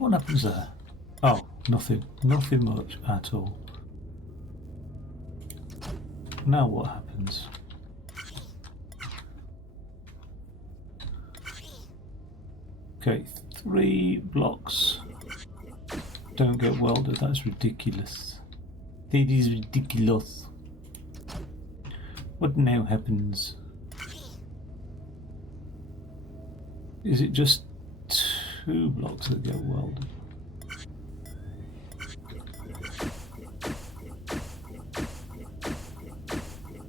What happens there? Oh, nothing. Nothing much at all. Now what happens? Okay, 3 blocks don't get welded. That's ridiculous. That is ridiculous. What now happens? Is it just 2 blocks that get welded?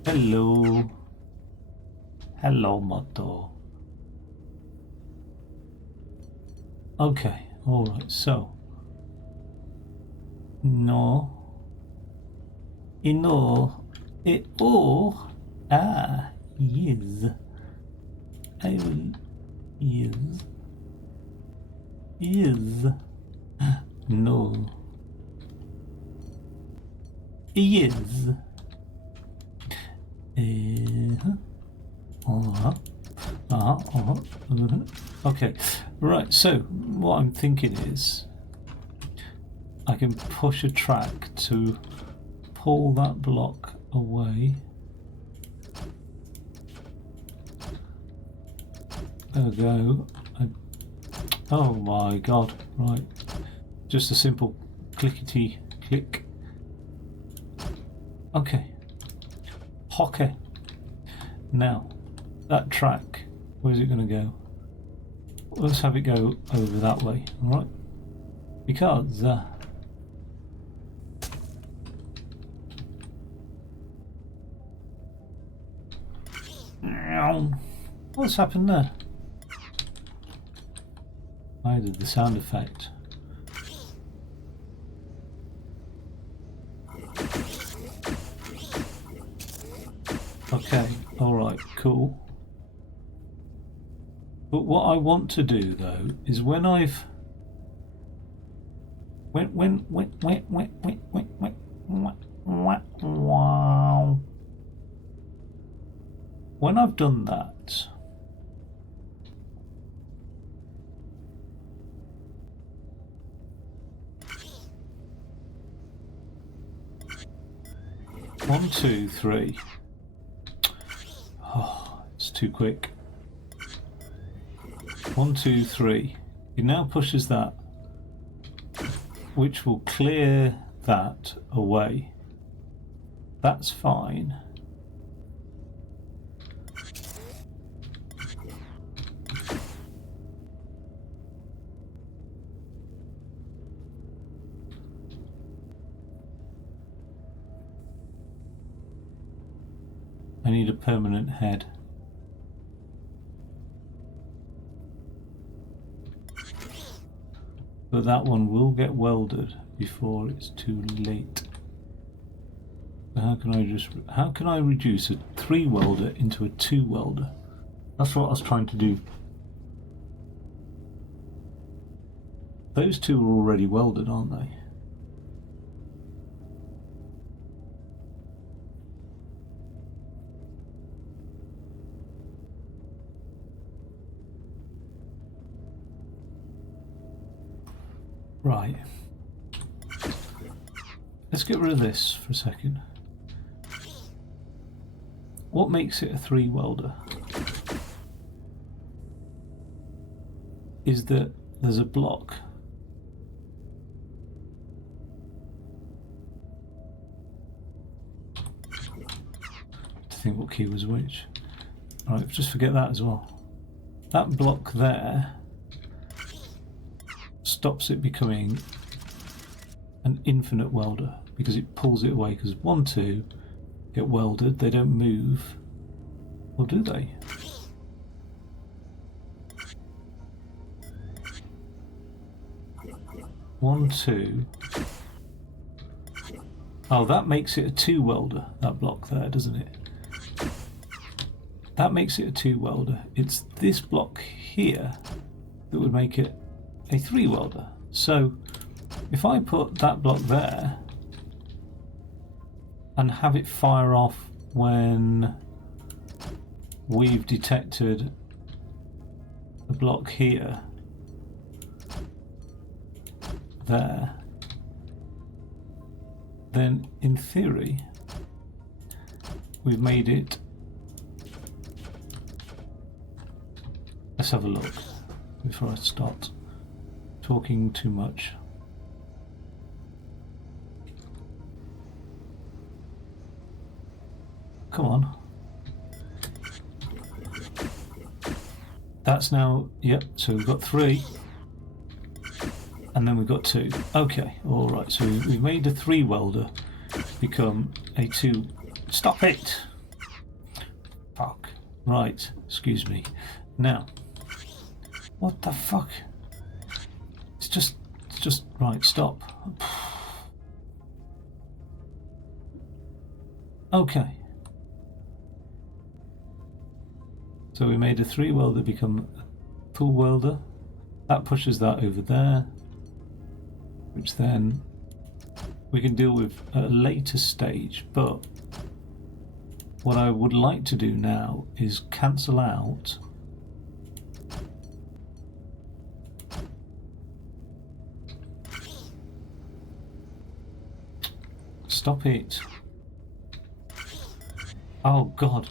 Hello. Hello, Motto. Okay, alright, so. No. No. It. Oh. Ah. Yes. I will. Yes. Yes. No. Yes. Uh-huh. Uh-huh. Uh-huh. Uh-huh. Uh-huh. Okay. Right, so what I'm thinking is I can push a track to pull that block away. There we go. Oh my god, right. Just a simple clickety click. Okay. Okay. Now, that track, where's it going to go? Let's have it go over that way, alright? Because what's happened there? I did the sound effect. Okay, alright, cool. But what I want to do though is when I've when I've done that, one, two, three. Oh, it's too quick. 1, 2, 3. It now pushes that, which will clear that away. That's fine. I need a permanent head. But that one will get welded before it's too late. How can I reduce a 3 welder into a 2 welder? That's what I was trying to do. Those two are already welded, aren't they? Right. Let's get rid of this for a second. What makes it a 3 welder is that there's a block. To think what key was which. Alright, just forget that as well. That block there stops it becoming an infinite welder because it pulls it away, because 1, 2 get welded, they don't move, or do they? One, 2. Oh, that makes it a 2 welder, that block there, doesn't it? That makes it a 2 welder. It's this block here that would make it a 3 welder. So if I put that block there and have it fire off when we've detected a block here, there, then in theory we've made it. Let's have a look before I start talking too much. Come on. That's now, yep, so we've got 3. And then we've got 2. Okay, alright, so we've made a 3 welder become a 2. Stop it! Fuck. Right, excuse me. Now, what the fuck? just right. Stop. Okay. So we made a 3 welder become a full welder. That pushes that over there, which then we can deal with at a later stage. But what I would like to do now is cancel out stop it. Oh god,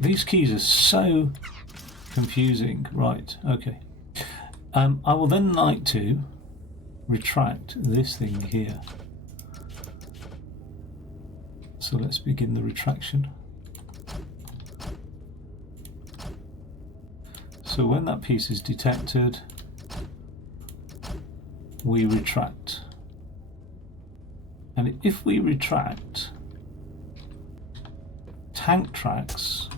these keys are so confusing. Right, okay. I will then like to retract this thing here. So let's begin the retraction. So when that piece is detected, we retract. And if we retract, tank tracks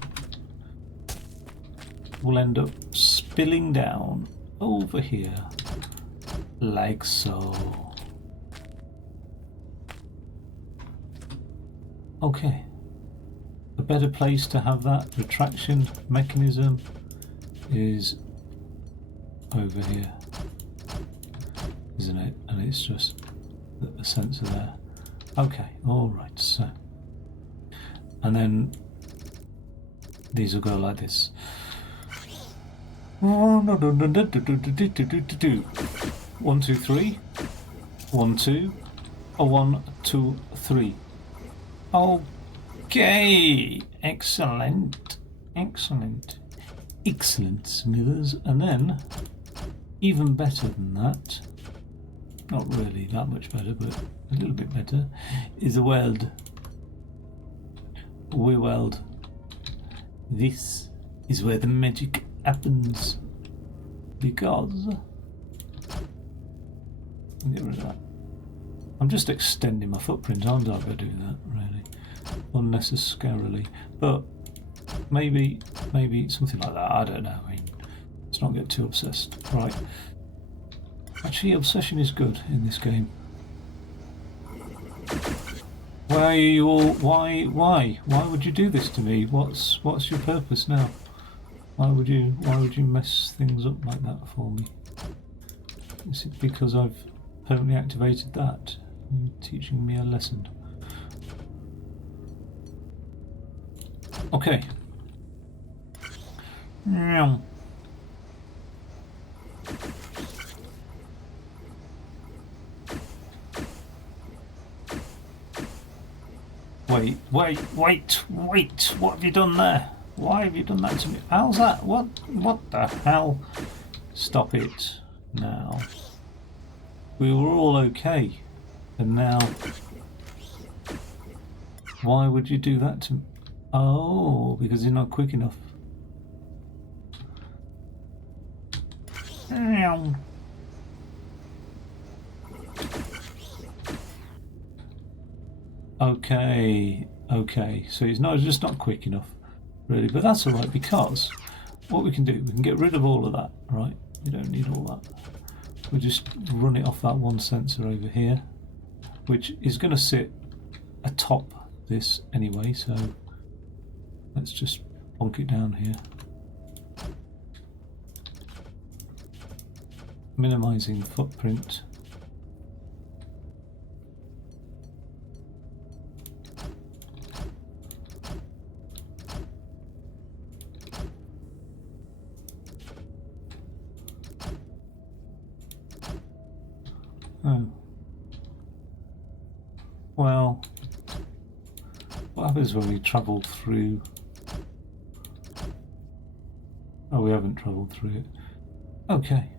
will end up spilling down over here like so. Okay, a better place to have that retraction mechanism is over here, isn't it? And it's just the sensor there. Okay, all right. So, and then these will go like this. 1, 2, 3. 1, 2. 1, 2, 3. Okay, excellent, excellent, excellent, Smithers. And then, even better than that, not really that much better, but a little bit better, is the weld. We weld. This is where the magic happens, because get rid of that. I'm just extending my footprint, aren't I, by doing that, really, unnecessarily. But maybe something like that. I don't know. I mean, let's not get too obsessed, right? Actually, obsession is good in this game. Why are you all? Why would you do this to me? What's your purpose now? Why would you mess things up like that for me? Is it because I've permanently activated that? You're teaching me a lesson. Okay. Wait, what have you done there? Why have you done that to me? How's that? What the hell? Stop it now. We were all okay, and now why would you do that to me? Oh, because you're not quick enough. Okay, so he's just not quick enough, really, but that's alright, because what we can do, we can get rid of all of that, right? We don't need all that. We'll just run it off that one sensor over here, which is going to sit atop this anyway, so let's just plonk it down here. Minimizing the footprint. Oh. Well, what happens when we travel through? Oh, we haven't travelled through it. Okay.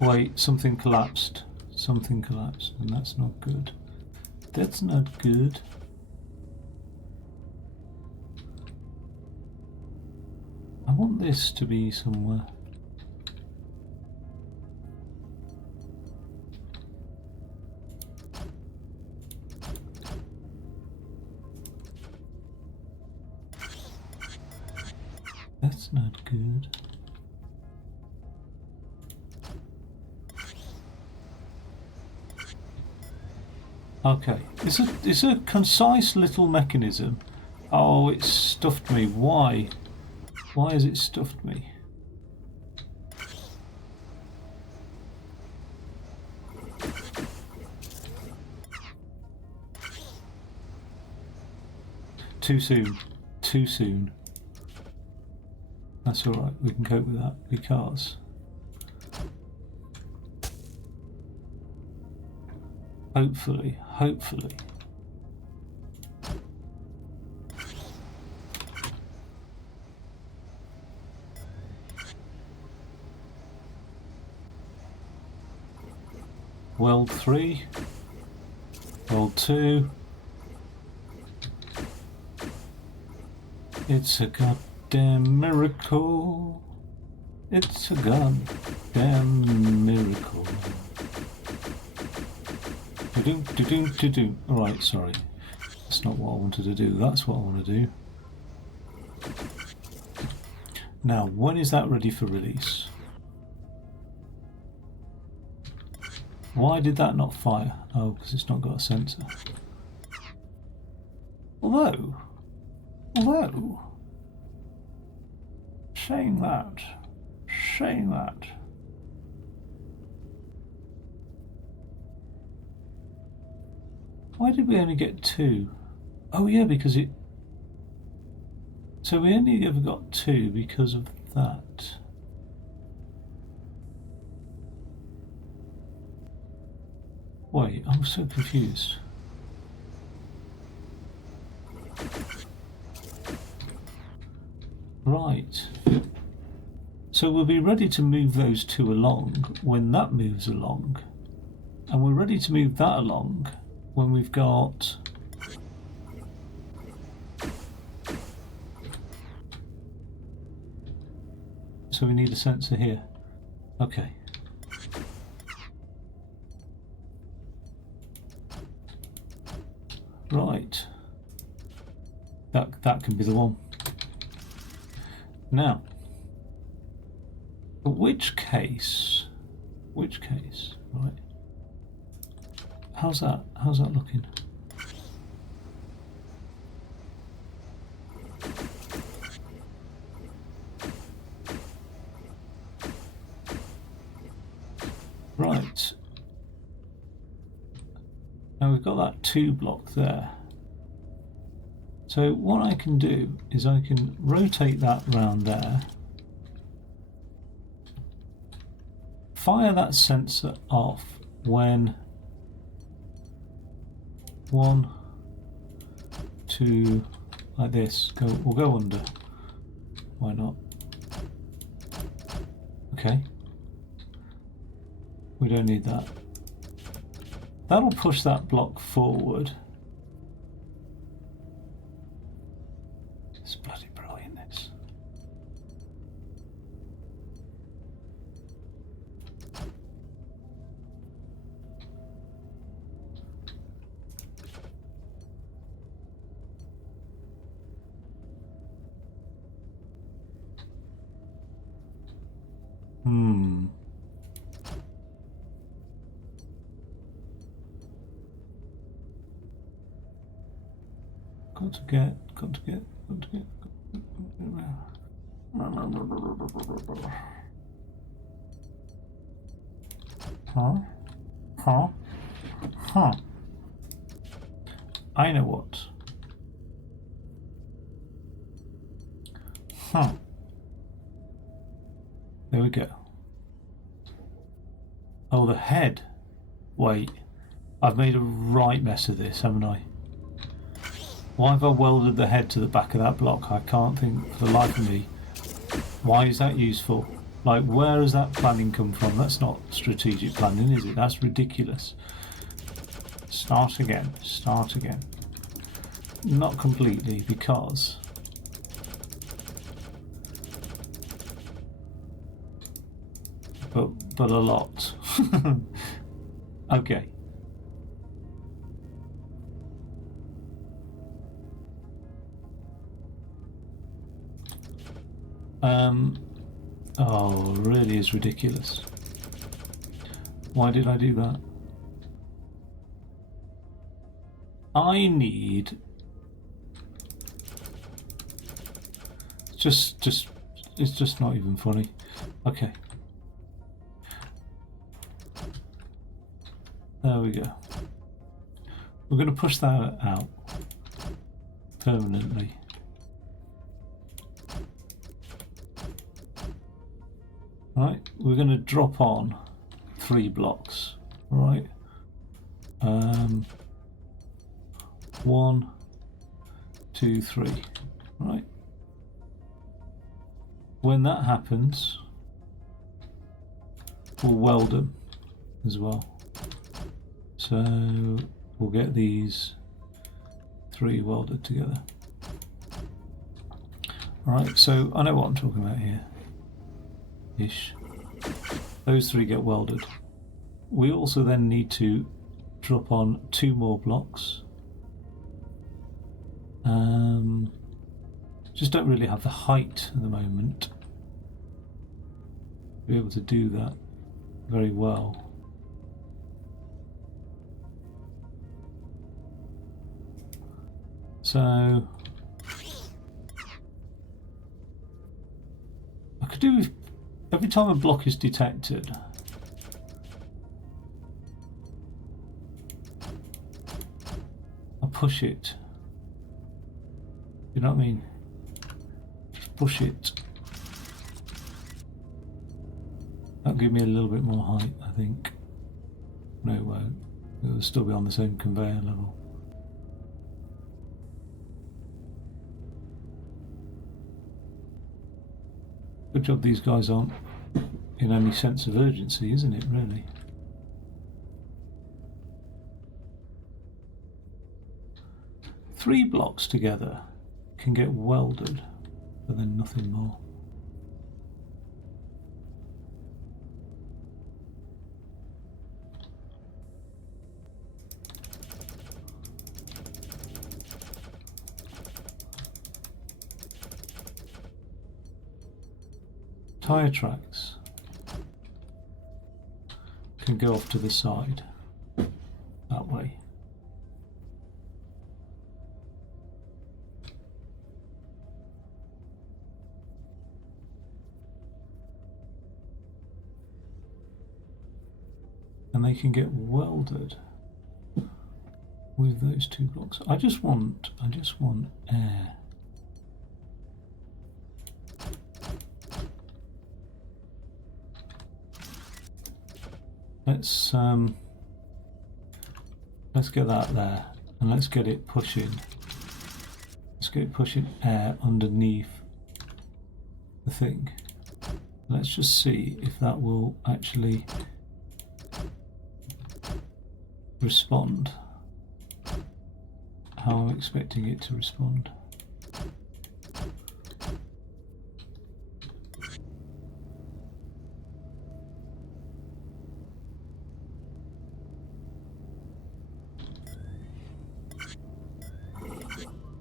Wait, something collapsed. Something collapsed, and that's not good. That's not good. I want this to be somewhere. That's not good. Okay, it's a concise little mechanism. Oh, it's stuffed me. Why? Why has it stuffed me? Too soon. Too soon. That's alright, we can cope with that because hopefully World 3, World 2. It's a goddamn miracle. It's a goddamn miracle. Do-do. Alright, sorry. That's not what I wanted to do. That's what I want to do. Now, when is that ready for release? Why did that not fire? Oh, because it's not got a sensor. Although, saying that, why did we only get 2? Oh yeah, because it... So we only ever got 2 because of that. Wait, I'm so confused. Right. So we'll be ready to move those 2 along when that moves along. And we're ready to move that along when we've got... So we need a sensor here. Okay. Right. That can be the one. Now, which case, right? How's that looking? Right. Now we've got that 2 block there. So what I can do is I can rotate that round there, fire that sensor off when 1, 2, like this. We'll go under. Why not? Okay. We don't need that. That'll push that block forward. It's bloody brilliant, this. Got to get. Huh. I know what. There we go. Oh, the head. Wait. I've made a right mess of this, haven't I? Why have I welded the head to the back of that block? I can't think for the life of me. Why is that useful? Like, where has that planning come from? That's not strategic planning, is it? That's ridiculous. Start again. Not completely, because... But a lot. Okay. Oh, really is ridiculous. Why did I do that? I need just it's just not even funny. Okay. There we go. We're going to push that out permanently. Right, we're going to drop on 3 blocks. Right. 1, 2, 3. Right. When that happens, we'll weld them as well. So we'll get these 3 welded together. Right, so I know what I'm talking about here. Ish. Those 3 get welded. We also then need to drop on 2 more blocks. Just don't really have the height at the moment to be able to do that very well. So I could do with every time a block is detected, I push it. You know what I mean? Just push it. That'll give me a little bit more height, I think. No, it won't. It'll still be on the same conveyor level. Good job these guys aren't in any sense of urgency, isn't it, really? Three blocks together can get welded, but then nothing more. Tyre tracks can go off to the side that way. And they can get welded with those 2 blocks. I just want air. Let's get that there, and let's get it pushing. Let's get it pushing air underneath the thing. Let's just see if that will actually respond how I'm expecting it to respond.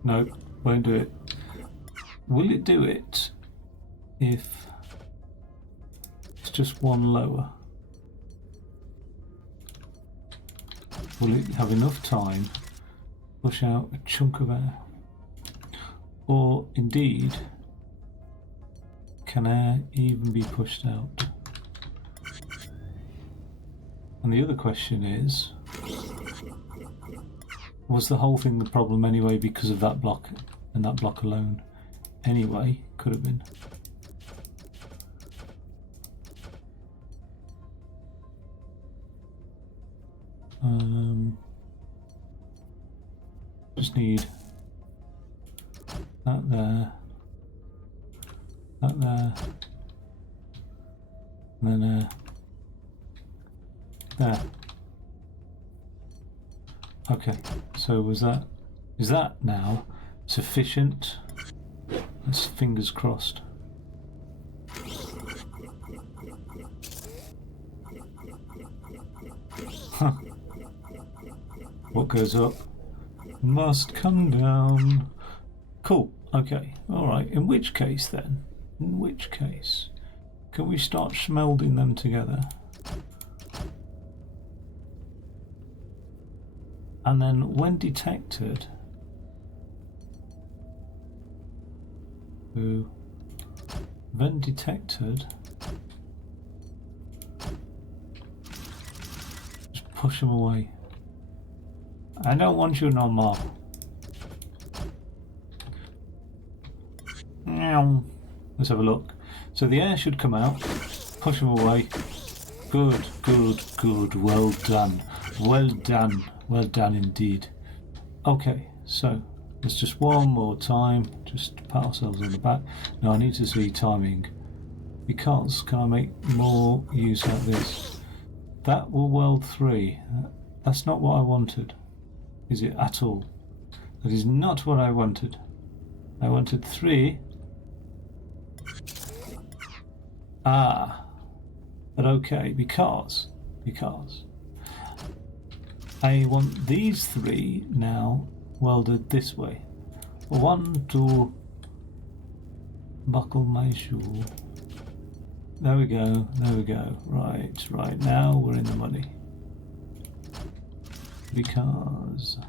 No, won't do it. Will it do it if it's just one lower? Will it have enough time to push out a chunk of air? Or indeed, can air even be pushed out? And the other question is, was the whole thing the problem anyway because of that block and that block alone? Anyway, could have been. Just need that there, and then there. Okay, so is that now sufficient? Let's fingers crossed. Huh. What goes up must come down. Cool, okay, alright. In which case then? In which case? Can we start schmelding them together? And then when detected, just push them away. I don't want you no more. Let's have a look. So the air should come out. Push them away. Good, good, good. Well done. Well done. Well done indeed. Okay, so let's just one more time. Just pat ourselves on the back. Now I need to see timing. Because can I make more use out of this? That will weld 3. That's not what I wanted. Is it at all? That is not what I wanted. I wanted 3. But okay, because I want these 3 now welded this way. 1, 2, buckle my shoe. There we go, there we go. Right, now we're in the money. Because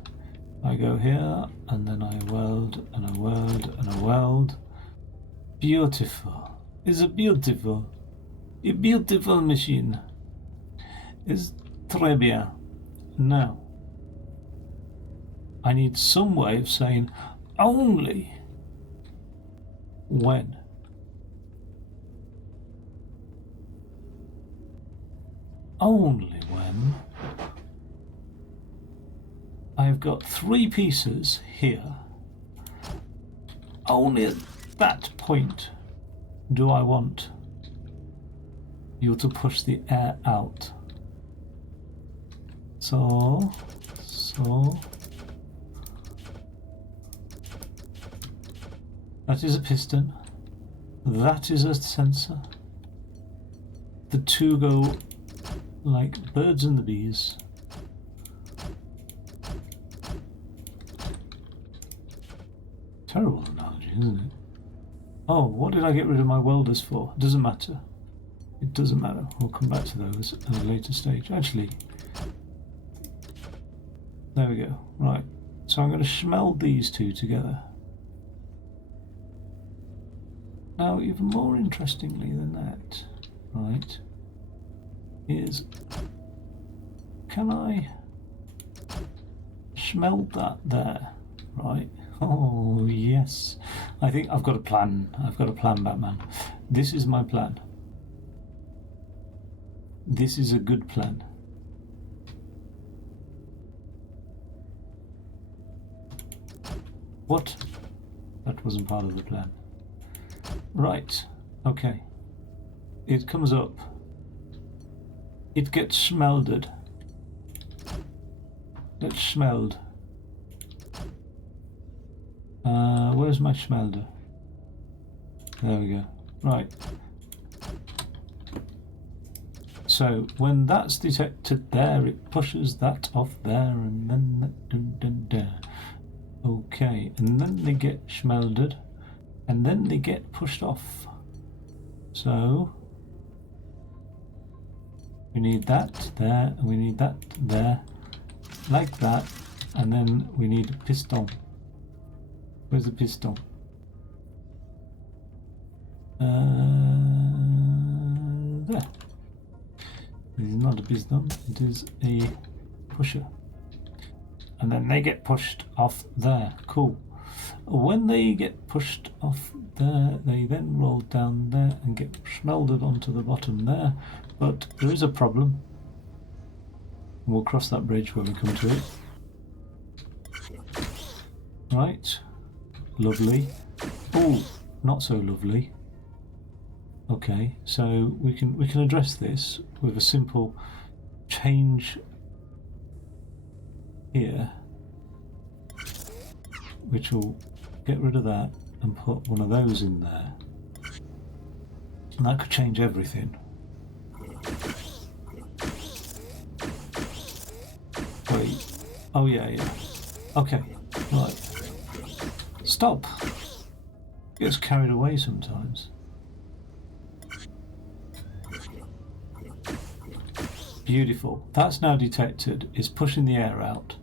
I go here, and then I weld, and I weld, and I weld. Beautiful. It's a beautiful machine. It's très bien. Now, I need some way of saying only when. Only when I've got 3 pieces here. Only at that point do I want you to push the air out. So that is a piston. That is a sensor. The 2 go like birds and the bees. Terrible analogy, isn't it? Oh, what did I get rid of my welders for? Doesn't matter. It doesn't matter. We'll come back to those at a later stage. Actually, there we go. Right. So I'm going to smeld these 2 together. Now, even more interestingly than that, right, is can I smelt that there, right? Oh, yes. I think I've got a plan. I've got a plan, Batman. This is my plan. This is a good plan. What? That wasn't part of the plan. Right. Okay. It comes up. It gets smelded. Let's smeld. Where's my smelter? There we go. Right. So when that's detected there, it pushes that off there, and then that. Okay, and then they get smelded, and then they get pushed off. So we need that there, and we need that there, like that, and then we need a piston. Where's the piston? There. It is not a piston, it is a pusher. And then they get pushed off there. Cool. When they get pushed off there, they then roll down there and get smelded onto the bottom there. But there is a problem. We'll cross that bridge when we come to it. Right. Lovely. Oh, not so lovely. Okay, so we can address this with a simple change here, which will get rid of that and put one of those in there. And that could change everything. Wait. Oh yeah. Okay. Right. Stop. Gets carried away sometimes. Beautiful. That's now detected. It's pushing the air out.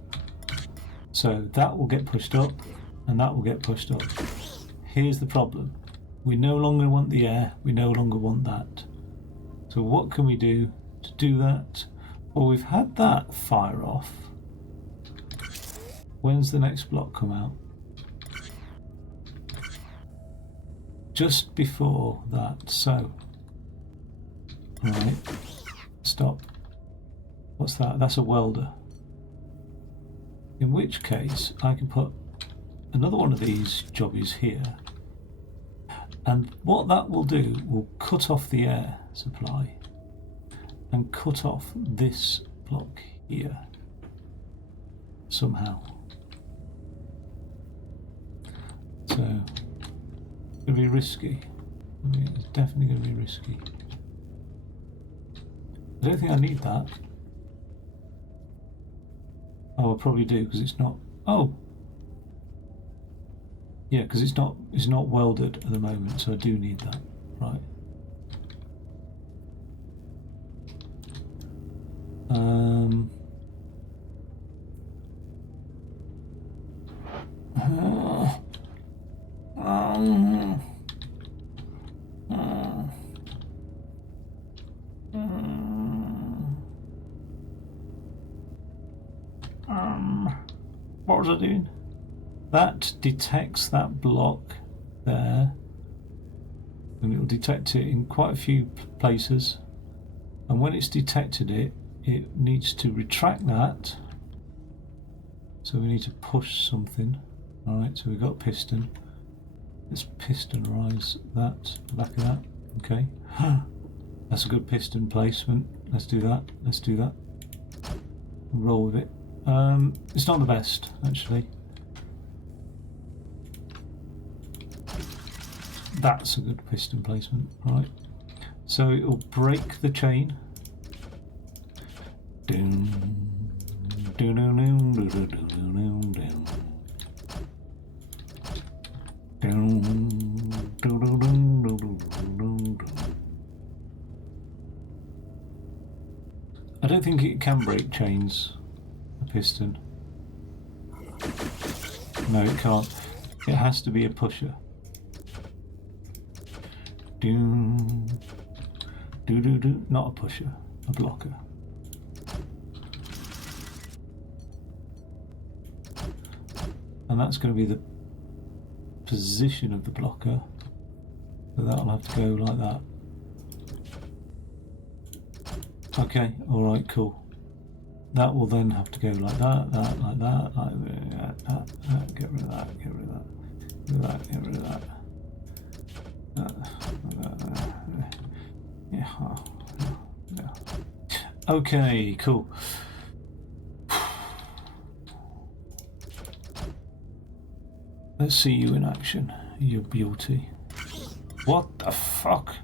So that will get pushed up, and that will get pushed up. Here's the problem. We no longer want the air, we no longer want that. So what can we do to do that? Well, we've had that fire off. When's the next block come out? Just before that. So, right, stop. What's that? That's a welder. In which case, I can put another one of these jobbies here. And what that will do will cut off the air supply and cut off this block here somehow. So it's going to be risky. I mean, it's definitely going to be risky. I don't think I need that. Oh, I probably do because it's not. Oh, yeah, because it's not welded at the moment, so I do need that. Right. What was I doing? That detects that block there, and it will detect it in quite a few places. And when it's detected it, it needs to retract that. So we need to push something. Alright, so we've got piston. Let's pistonize that, the back of that. Okay. That's a good piston placement. Let's do that. Let's do that. Roll with it. It's not the best, actually. That's a good piston placement, right? So it will break the chain. I don't think it can break chains, a piston. No, it can't. It has to be a pusher. Not a pusher, a blocker. And that's going to be the position of the blocker. So that'll have to go like that. Okay, alright, cool. That will then have to go like that, like that, that. Get rid of that, get rid of that. Get rid of that, get rid of that. Yeah. Okay, cool. Let's see you in action, you beauty. What the fuck?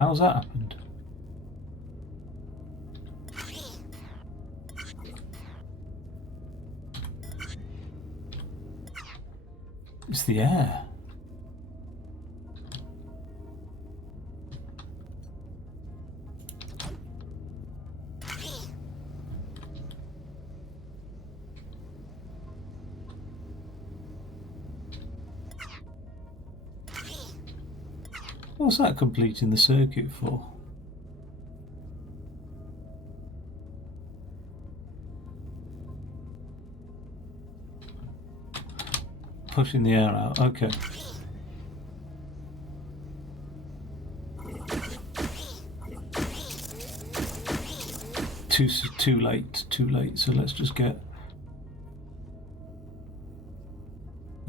How's that happened? It's the air. What's that completing the circuit for? Pushing the air out, okay. Too late, so let's just get...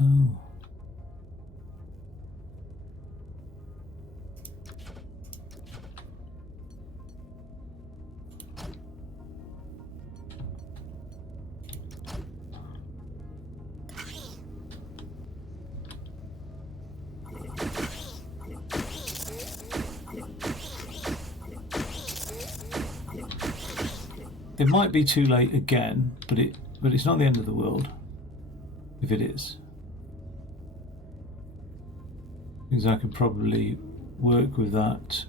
Oh. It might be too late again, but it's not the end of the world if it is. Because I can probably work with that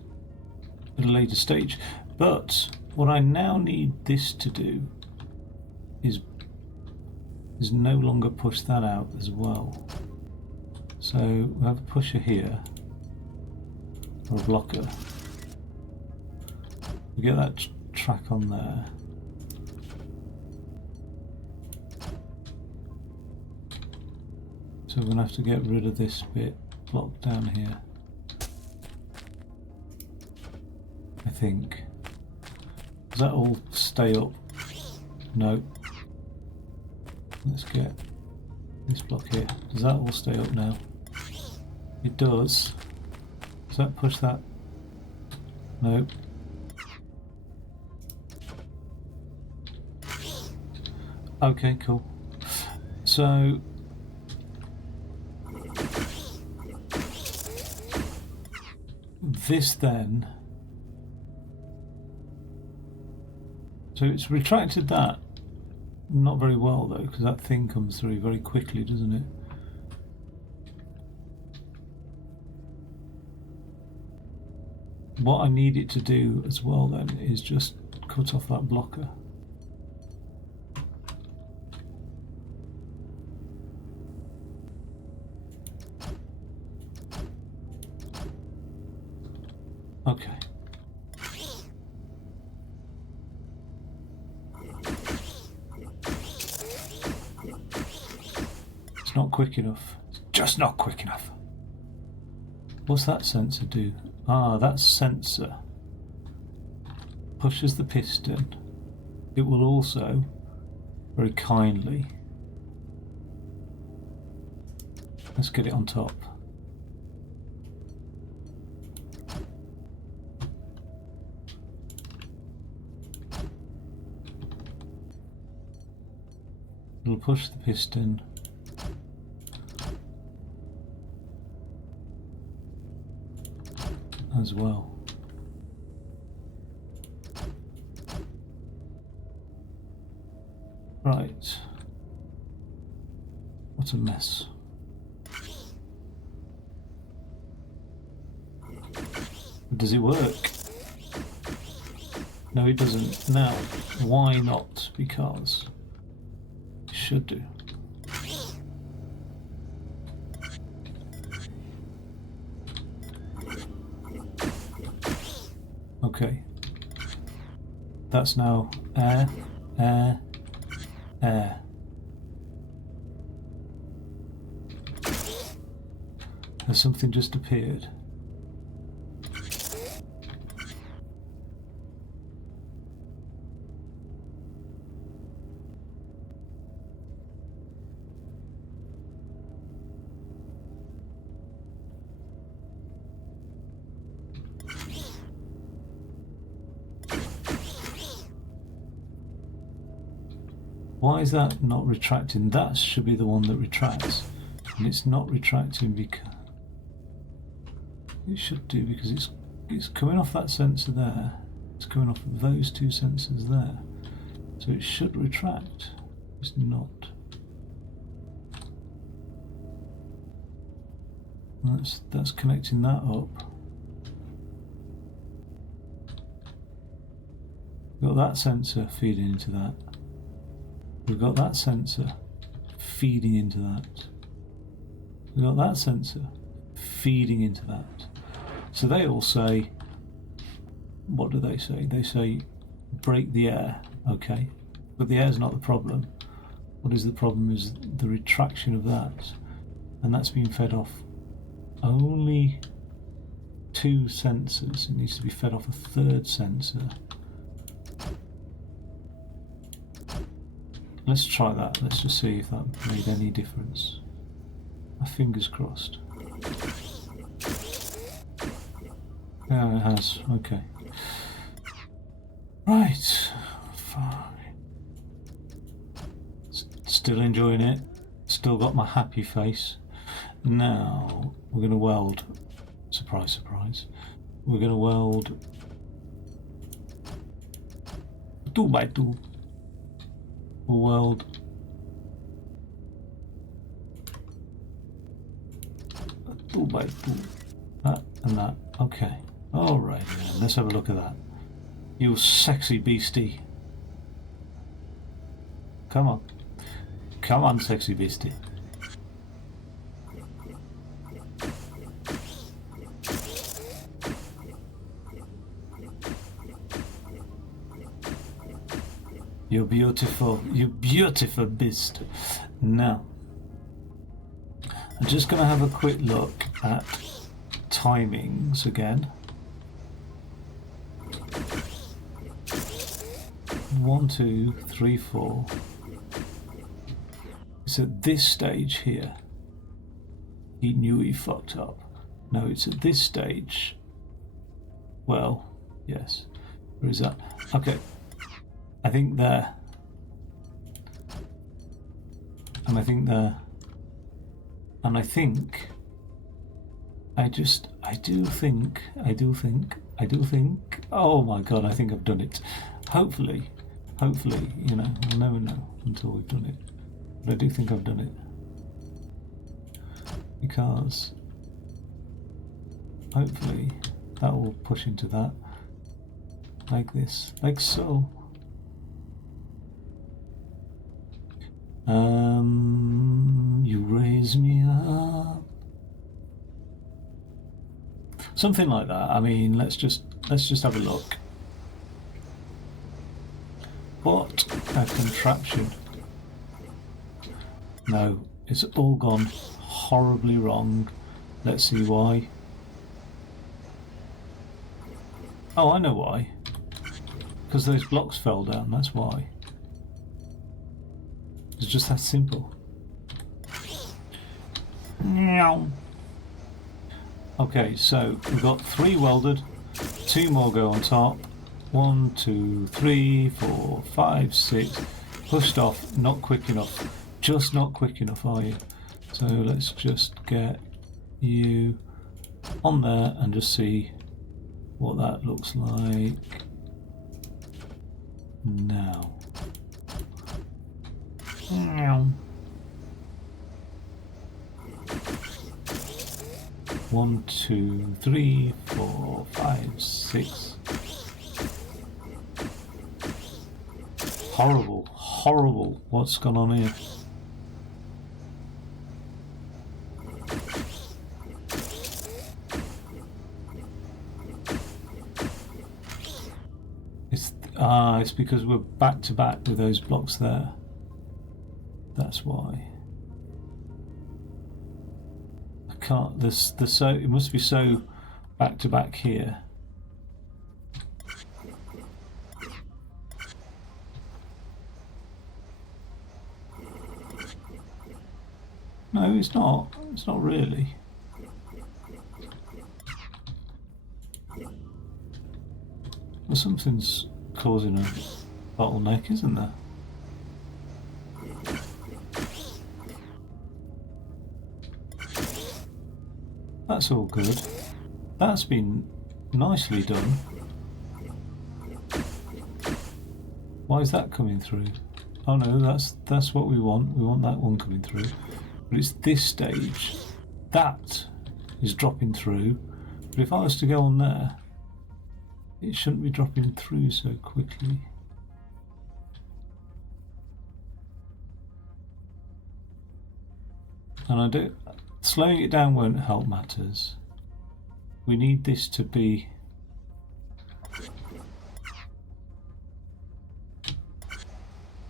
at a later stage. But what I now need this to do is is no longer push that out as well. So we have a pusher here, or a blocker. We get that track on there. So we're going to have to get rid of this bit blocked down here, I think. Does that all stay up? No. Let's get this block here. Does that all stay up now? It does. Does that push that? No. Okay, cool. So this then, so it's retracted that not very well though, because that thing comes through very quickly, doesn't it? What I need it to do as well then is just cut off that blocker. Okay. It's not quick enough. It's just not quick enough. What's that sensor do? Ah, that sensor pushes the piston. It will also, very kindly, let's get it on top. It'll push the piston. As well. Right. What a mess. Does it work? No, it doesn't. Now, why not? Because it should do. Okay. That's now air, air, air. Has something just appeared? Why is that not retracting? That should be the one that retracts, and it's not retracting because it should do, because it's coming off that sensor there. It's coming off of those two sensors there, so it should retract. It's not. That's connecting that up. Got that sensor feeding into that. We've got that sensor feeding into that. We've got that sensor feeding into that. So they all say, what do they say? They say, break the air, okay. But the air's not the problem. What is the problem is the retraction of that. And that's being fed off only two sensors. It needs to be fed off a third sensor. Let's try that. Let's just see if that made any difference. My fingers crossed. Yeah, it has. Okay. Right. Fine. Still enjoying it. Still got my happy face. Now we're going to weld. Surprise, surprise. We're going to weld 2x2. We'll weld a 2x2. That and that. Okay. Alright then. Let's have a look at that. You sexy beastie. Come on. Come on, sexy beastie. You're beautiful beast. Now, I'm just going to have a quick look at timings again. 1, 2, 3, 4. It's at this stage here. He knew he fucked up. No, it's at this stage. Well, yes. Where is that? Okay. I think there. And I think there. And I think. I do think. Oh my god, I think I've done it. Hopefully, you know, we'll never know until we've done it. But I do think I've done it. Because hopefully that will push into that. Like this. Like so. You raise me up. Something like that. I mean, let's just have a look. What a contraption. No, it's all gone horribly wrong. Let's see why. Oh, I know why. Because those blocks fell down, that's why. It's just that simple. Okay, so we've got 3 welded, 2 more go on top. 1, 2, 3, 4, 5, 6. Pushed off, not quick enough. Just not quick enough, are you? So let's just get you on there and just see what that looks like now. 1, 2, 3, 4, 5, 6. Horrible. What's gone on here? It's because we're back to back with those blocks there. That's why. I can't. It must be so back to back here. No, it's not. It's not really. Well, something's causing a bottleneck, isn't there? That's all good. That's been nicely done. Why is that coming through? Oh no, that's what we want. We want that one coming through. But it's this stage that is dropping through. But if I was to go on there, it shouldn't be dropping through so quickly. And slowing it down won't help matters. We need this to be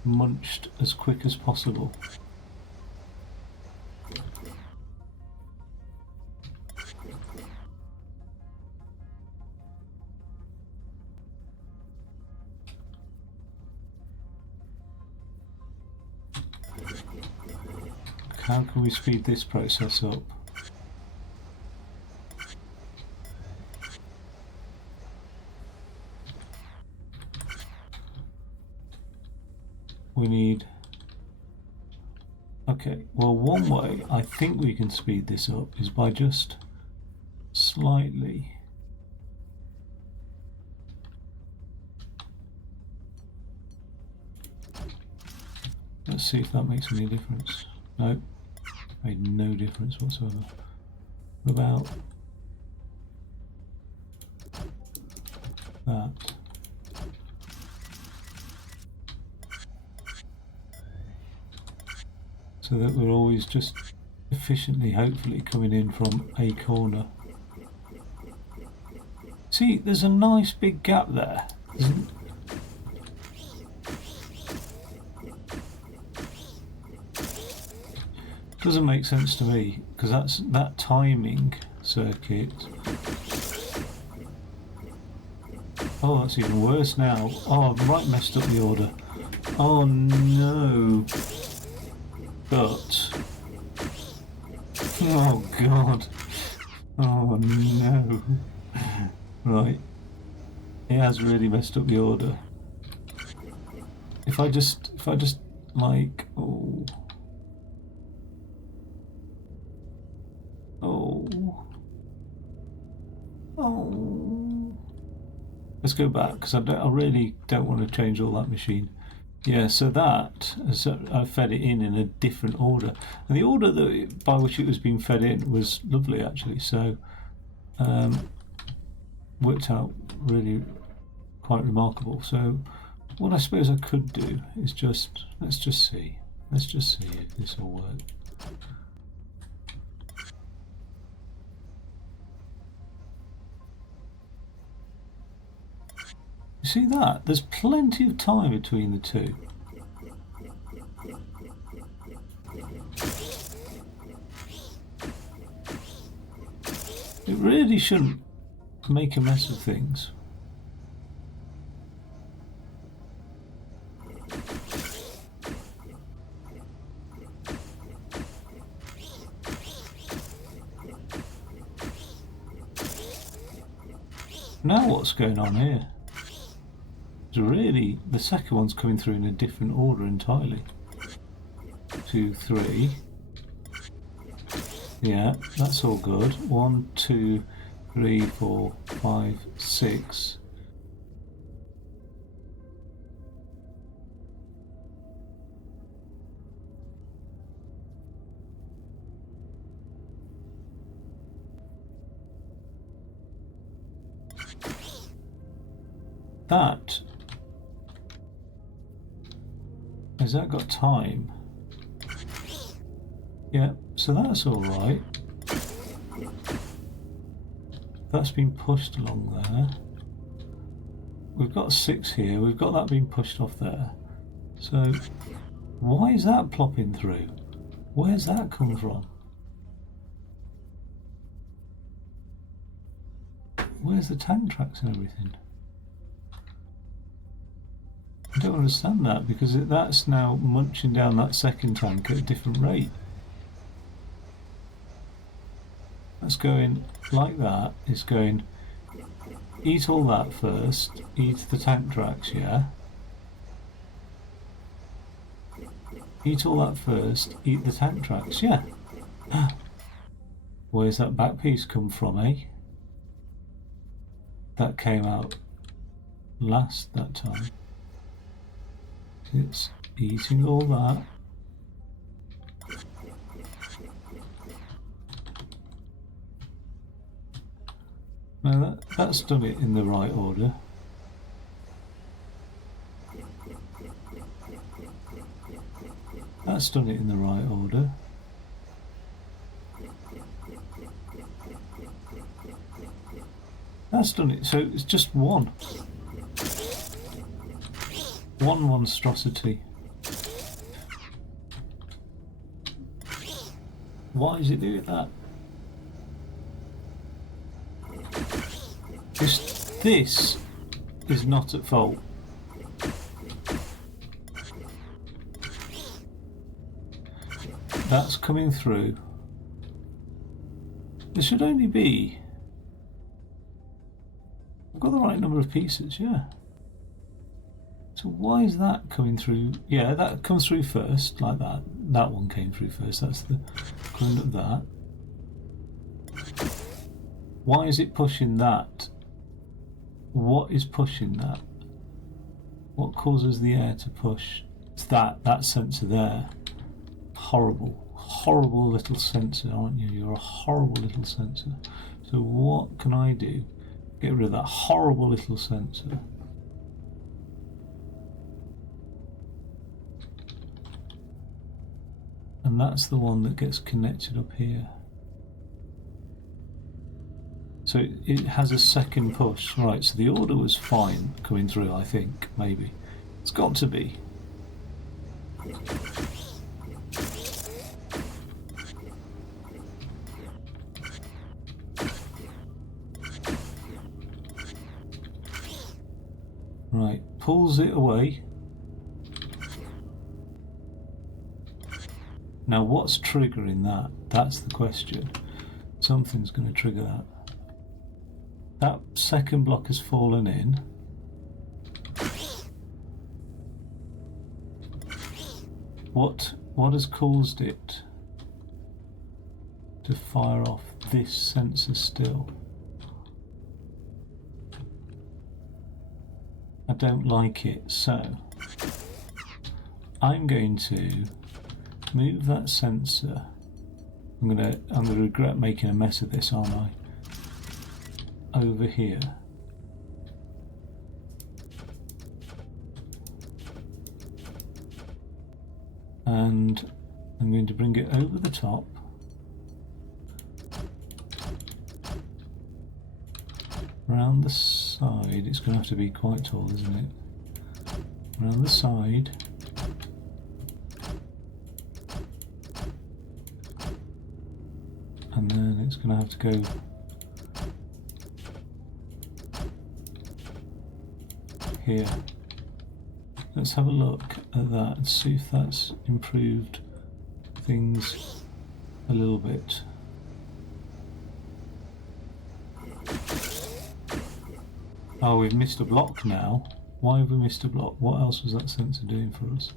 munched as quick as possible. How can we speed this process up? We need... Okay, well, one way I think we can speed this up is by just slightly... Let's see if that makes any difference. No, made no difference whatsoever. What about that? so that we're always just efficiently, hopefully, coming in from a corner. See, there's a nice big gap there. Doesn't make sense to me, because that timing circuit. Oh, that's even worse now. Oh, I've right messed up the order. Oh no. But... oh god. Oh no. Right. It has really messed up the order. If I just like... oh... oh... oh... let's go back, because I really don't want to change all that machine. Yeah, so that, I fed it in a different order. And the order by which it was being fed in was lovely, actually. So, worked out really quite remarkable. So, what I suppose I could do is let's just see if this will work. You see that? There's plenty of time between the two. It really shouldn't make a mess of things. Now what's going on here? Really, the second one's coming through in a different order entirely. 2, 3. Yeah, that's all good. 1, 2, 3, 4, 5, 6. That... has that got time? Yeah, so that's all right. That's been pushed along there. We've got 6 here. We've got that being pushed off there. So why is that plopping through? Where's that come from? Where's the tank tracks and everything? I don't understand that, because that's now munching down that second tank at a different rate. That's going like that. It's going, eat all that first, eat the tank tracks, yeah? Eat all that first, eat the tank tracks, yeah. Where's that back piece come from, eh? That came out last that time. It's eating all that. Now that's done it in the right order. That's done it in the right order. That's done it, so it's just one. One monstrosity. Why is it doing that? This is not at fault. That's coming through. There should only be... I've got the right number of pieces, yeah. So why is that coming through? Yeah, that comes through first, like that. That one came through first. That's the equivalent of that. Why is it pushing that? What is pushing that? What causes the air to push? It's that sensor there. Horrible, horrible little sensor, aren't you? You're a horrible little sensor. So what can I do? Get rid of that horrible little sensor. And that's the one that gets connected up here. So it has a second push. Right, so the order was fine coming through, I think, maybe. It's got to be. Right, pulls it away. Now what's triggering that? That's the question. Something's going to trigger that. That second block has fallen in. What has caused it to fire off this sensor still? I don't like it, so I'm going to move that sensor. I'm gonna regret making a mess of this, aren't I? Over here. And I'm going to bring it over the top. Around the side, it's going to have to be quite tall, isn't it? Around the side. And then it's going to have to go here. Let's have a look at that and see if that's improved things a little bit. Oh, we've missed a block now. Why have we missed a block? What else was that sensor doing for us?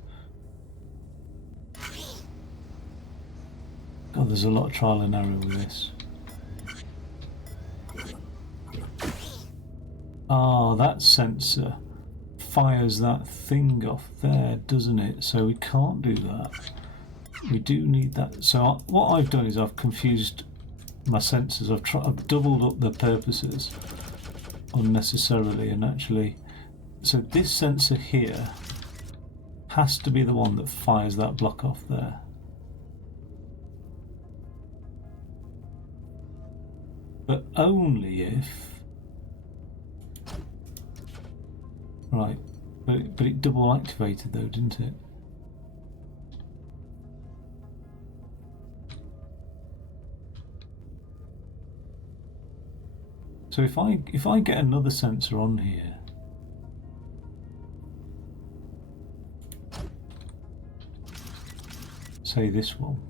God, there's a lot of trial and error with this. Ah, that sensor fires that thing off there, doesn't it? So we can't do that. We do need that. So what I've done is I've confused my sensors. I've doubled up their purposes unnecessarily, and actually, so this sensor here has to be the one that fires that block off there. But only if... Right, but it double activated though, didn't it? So if I get another sensor on here, say this one,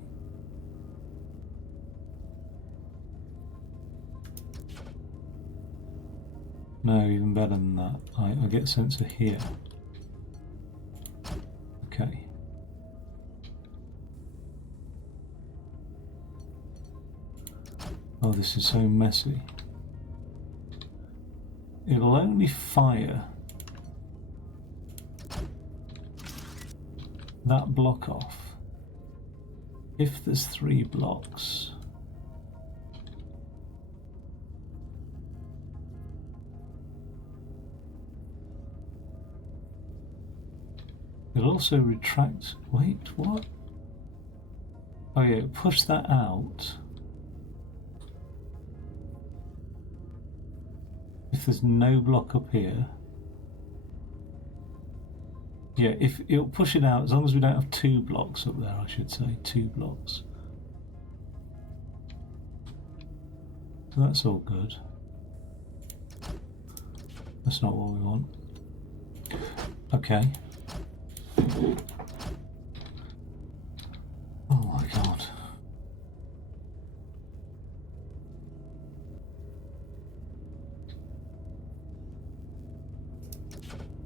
no, even better than that. I get a sensor here. Okay. Oh, this is so messy. It'll only fire that block off if there's 3 blocks. It'll also retract. Wait, what? Oh yeah, push that out. If there's no block up here. Yeah, if it'll push it out as long as we don't have 2 blocks up there, I should say. 2 blocks. So that's all good. That's not what we want. Okay. Oh my god.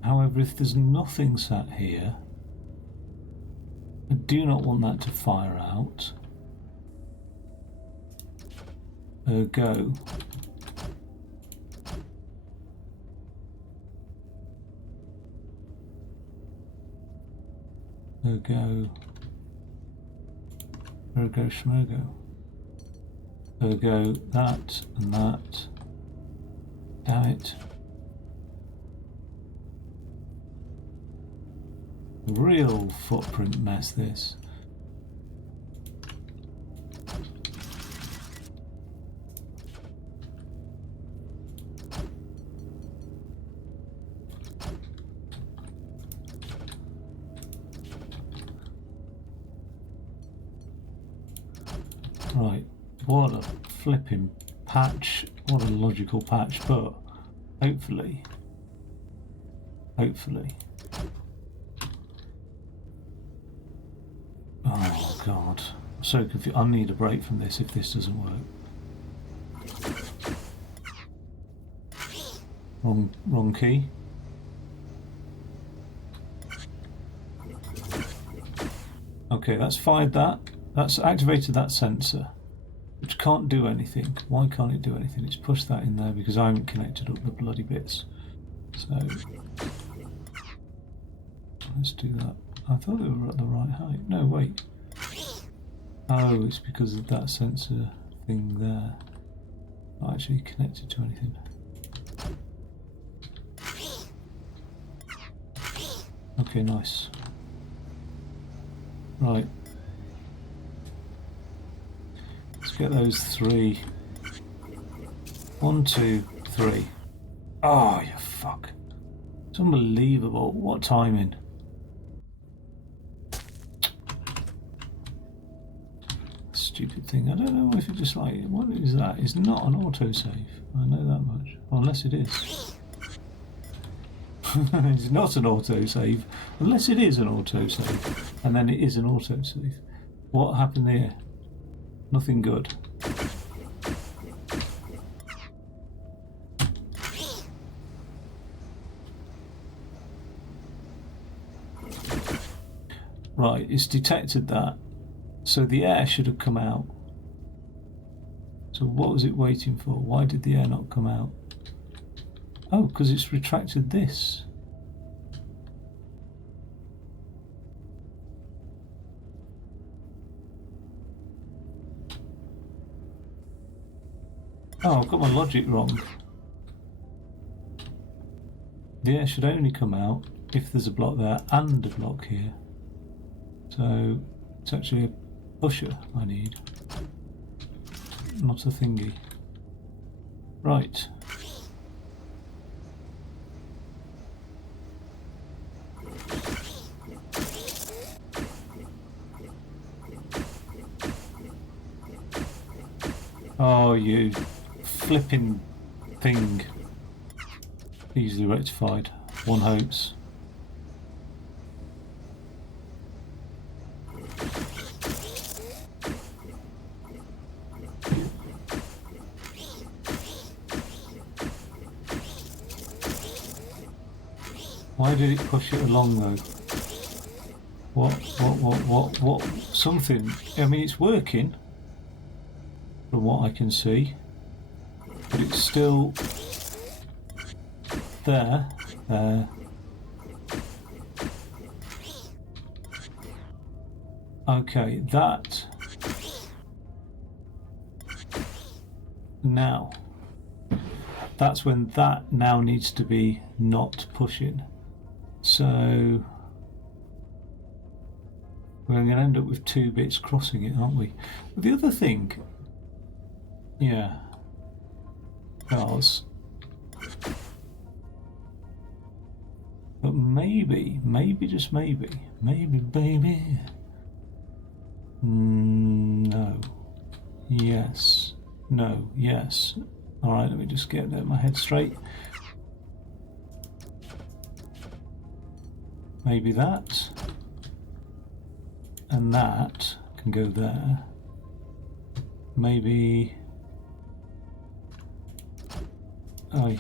However, if there's nothing sat here, I do not want that to fire out. Ergo, schmergo. Ergo, that and that. Damn it. Real footprint mess, this. What a flipping patch. What a logical patch, but hopefully. Oh god. I'm so confused. I need a break from this if this doesn't work. Wrong key. Okay, that's fired that. That's activated that sensor, which can't do anything. Why can't it do anything? It's pushed that in there because I haven't connected up the bloody bits. So let's do that. I thought they were at the right height. No, wait. Oh, it's because of that sensor thing there. Not actually connected to anything. Okay, nice. Right. Let's get those 3. 1, 2, 3. Oh, you fuck. It's unbelievable. What timing. Stupid thing. I don't know if it just like... What is that? It's not an autosave. I know that much. Unless it is. It's not an autosave. Unless it is an autosave. And then it is an autosave. What happened there? Nothing good. Right, it's detected that. So the air should have come out. So what was it waiting for? Why did the air not come out? Oh, because it's retracted this. Oh, I've got my logic wrong. The air should only come out if there's a block there and a block here. So it's actually a pusher I need, not a thingy. Right. Oh, you flipping thing. Easily rectified. One hopes. Why did it push it along though? What? Something. I mean, it's working from what I can see, but it's still there. Okay, that. Now. That's when that now needs to be not pushing. So we're going to end up with 2 bits crossing it, aren't we? But the other thing, yeah, because, but maybe, just maybe, baby, no, yes, no, yes. All right, let me just get my head straight. Maybe that and that can go there. Maybe. I'm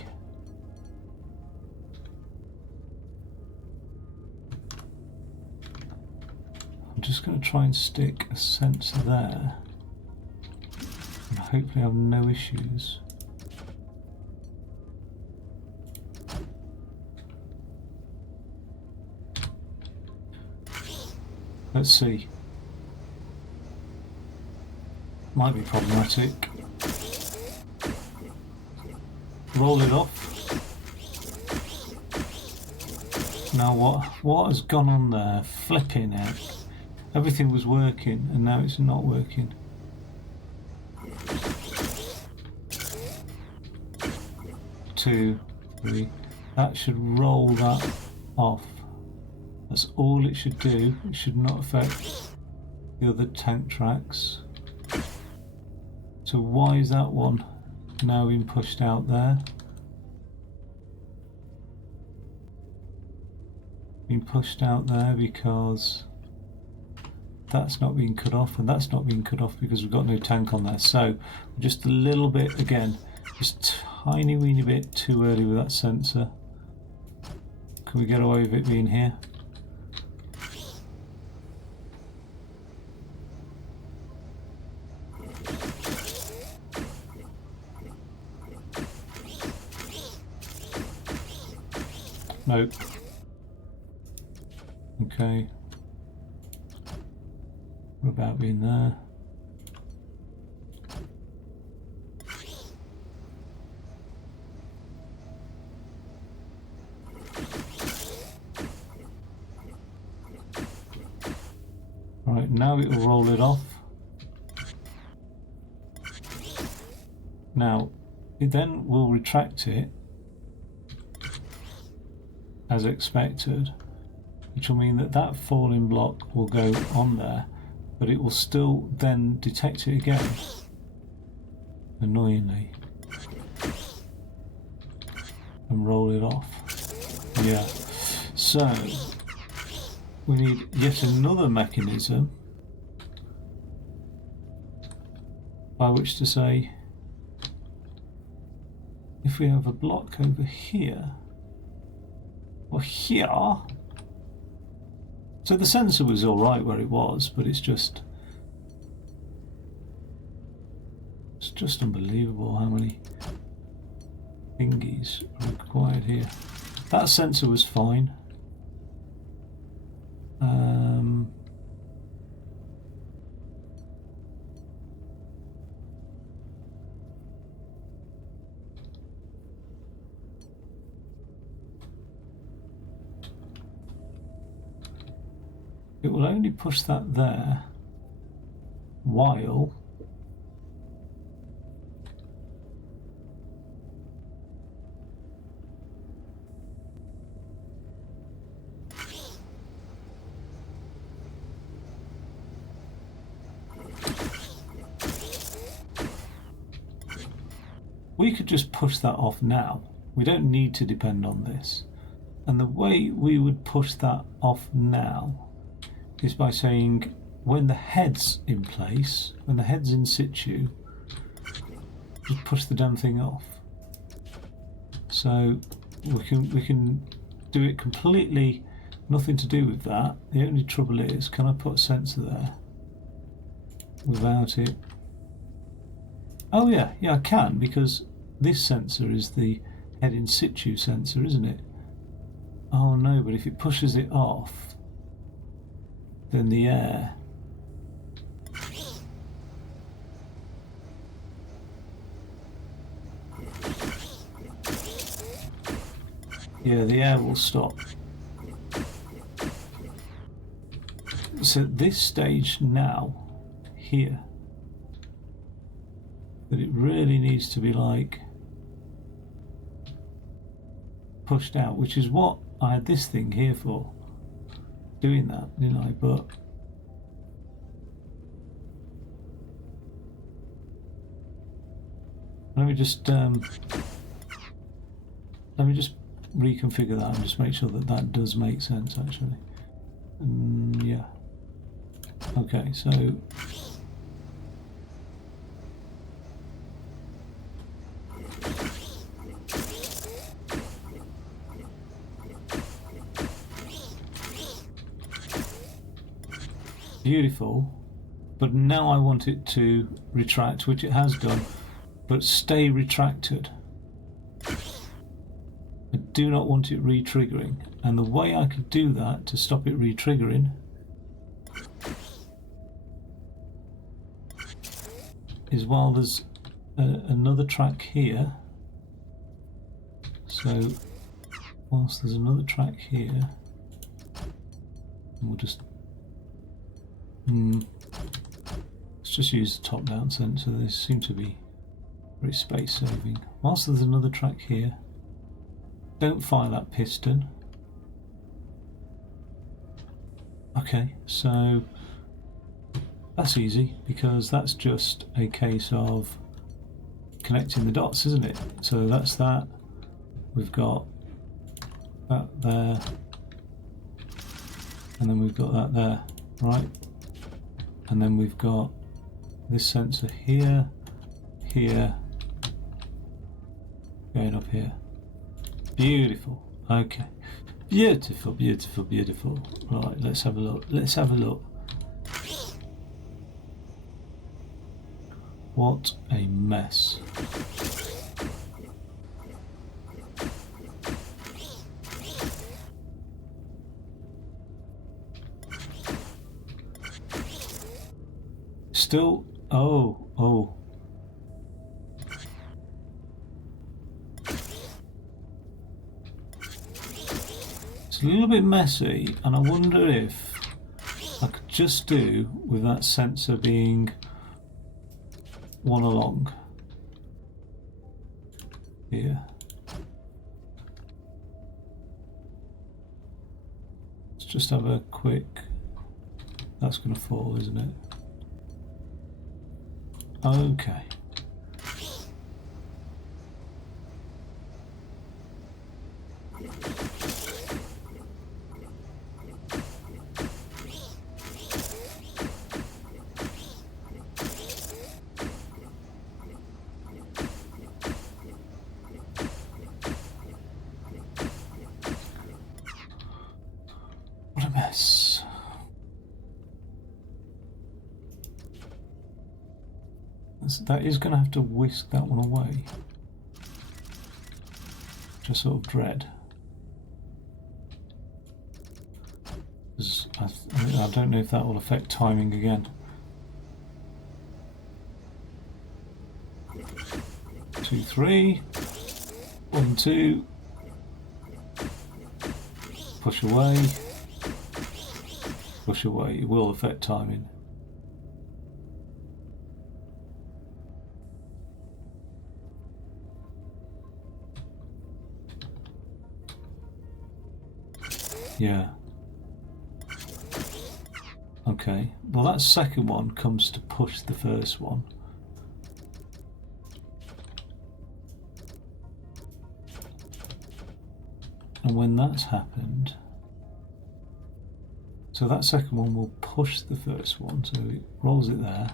just going to try and stick a sensor there and hopefully have no issues. Let's see. Might be problematic. Roll it off. Now what has gone on there? Flipping heck. Everything was working and now it's not working. Two, three. That should roll that off. That's all it should do. It should not affect the other tank tracks. So why is that one now being pushed out there? Being pushed out there because that's not being cut off, and that's not being cut off because we've got no tank on there. So just a little bit, again, just tiny weeny bit too early with that sensor. Can we get away with it being here? Nope. Okay. What about being there? Right, now it will roll it off. Now, it then will retract it as expected, which will mean that that falling block will go on there, but it will still then detect it again, annoyingly, and roll it off. Yeah, so we need yet another mechanism by which to say, if we have a block over here or here, so the sensor was all right where it was, but it's just unbelievable how many thingies are required here. That sensor was fine. It will only push that there while we could just push that off now. We don't need to depend on this. And the way we would push that off now is by saying, when the head's in place, when the head's in situ, just push the damn thing off. So we can do it completely, nothing to do with that. The only trouble is, can I put a sensor there without it? Oh yeah, I can, because this sensor is the head in situ sensor, isn't it? Oh no, but if it pushes it off, then the air the air will stop. So at this stage now, here, that it really needs to be like pushed out, which is what I had this thing here for, doing that, didn't I? But let me just reconfigure that and just make sure that that does make sense, actually. Yeah. Okay, so beautiful, but now I want it to retract, which it has done, but stay retracted. I do not want it re-triggering, and the way I could do that to stop it re-triggering is while there's another track here. So whilst there's another track here, we'll just let's just use the top-down sensor. They seem to be very space-saving. Whilst there's another track here, don't fire that piston. Okay, so That's easy, because that's just a case of connecting the dots, isn't it? So that's that. We've got that there. And then we've got that there, right? And then we've got this sensor here, here, going up here. Beautiful. Okay. Beautiful, beautiful, beautiful. Right, let's have a look. Let's have a look. What a mess. Still, oh. It's a little bit messy, and I wonder if I could just do with that sensor being one along here. Let's just have a quick. That's going to fall, isn't it? Okay. What a mess. That is going to have to whisk that one away. Just sort of dread. I don't know if that will affect timing again. 2, 3. 1, 2. Push away. Push away. It will affect timing. Yeah. Okay. Well, that second one comes to push the first one. And when that's happened, so that second one will push the first one, so it rolls it there.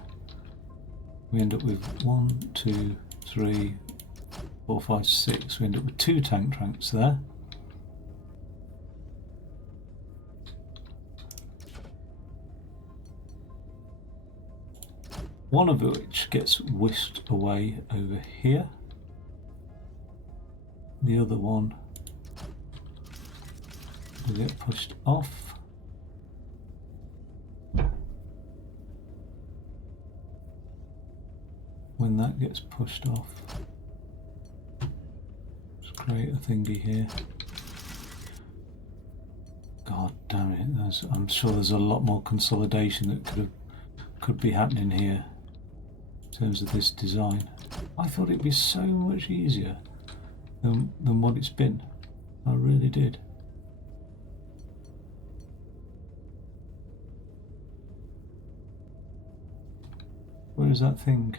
We end up with 1, 2, 3, 4, 5, 6. We end up with 2 tank tracks there. One of which gets whisked away over here. The other one will get pushed off. When that gets pushed off, let's create a thingy here. God damn it, I'm sure there's a lot more consolidation that could be happening here in terms of this design. I thought it'd be so much easier than what it's been. I really did. Where is that thing?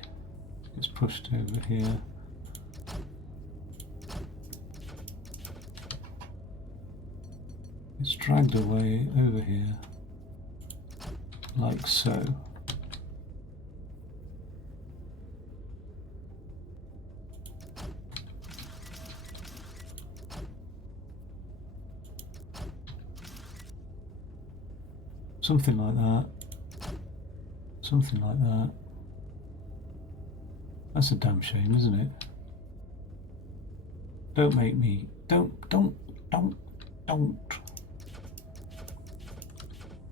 It's pushed over here. It's dragged away over here, like so. Something like that. Something like that. That's a damn shame, isn't it? Don't make me. Don't.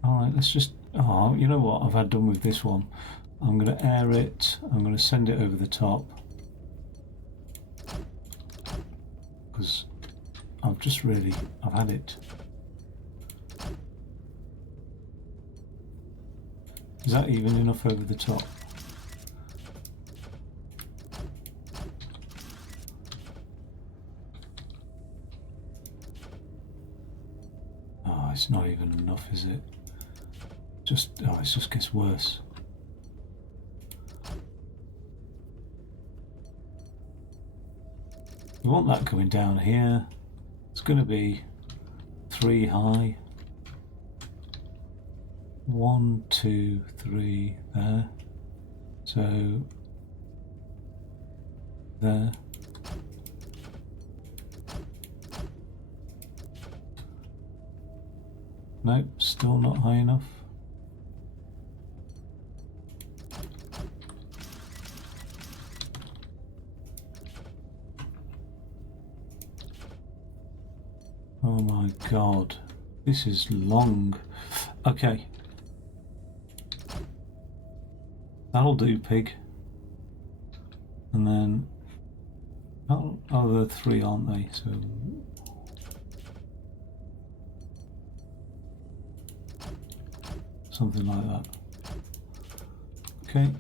Alright, let's just. Oh, you know what? I've had done with this one. I'm going to air it. I'm going to send it over the top. Because I've had it. Is that even enough over the top? Oh, it's not even enough, is it? It just gets worse. We want that coming down here. It's going to be 3 high. 1, 2, 3 there. So there. Nope, still not high enough. Oh my god, this is long. Okay. That'll do, pig. And then, oh, there 3, aren't they? So something like that. Okay.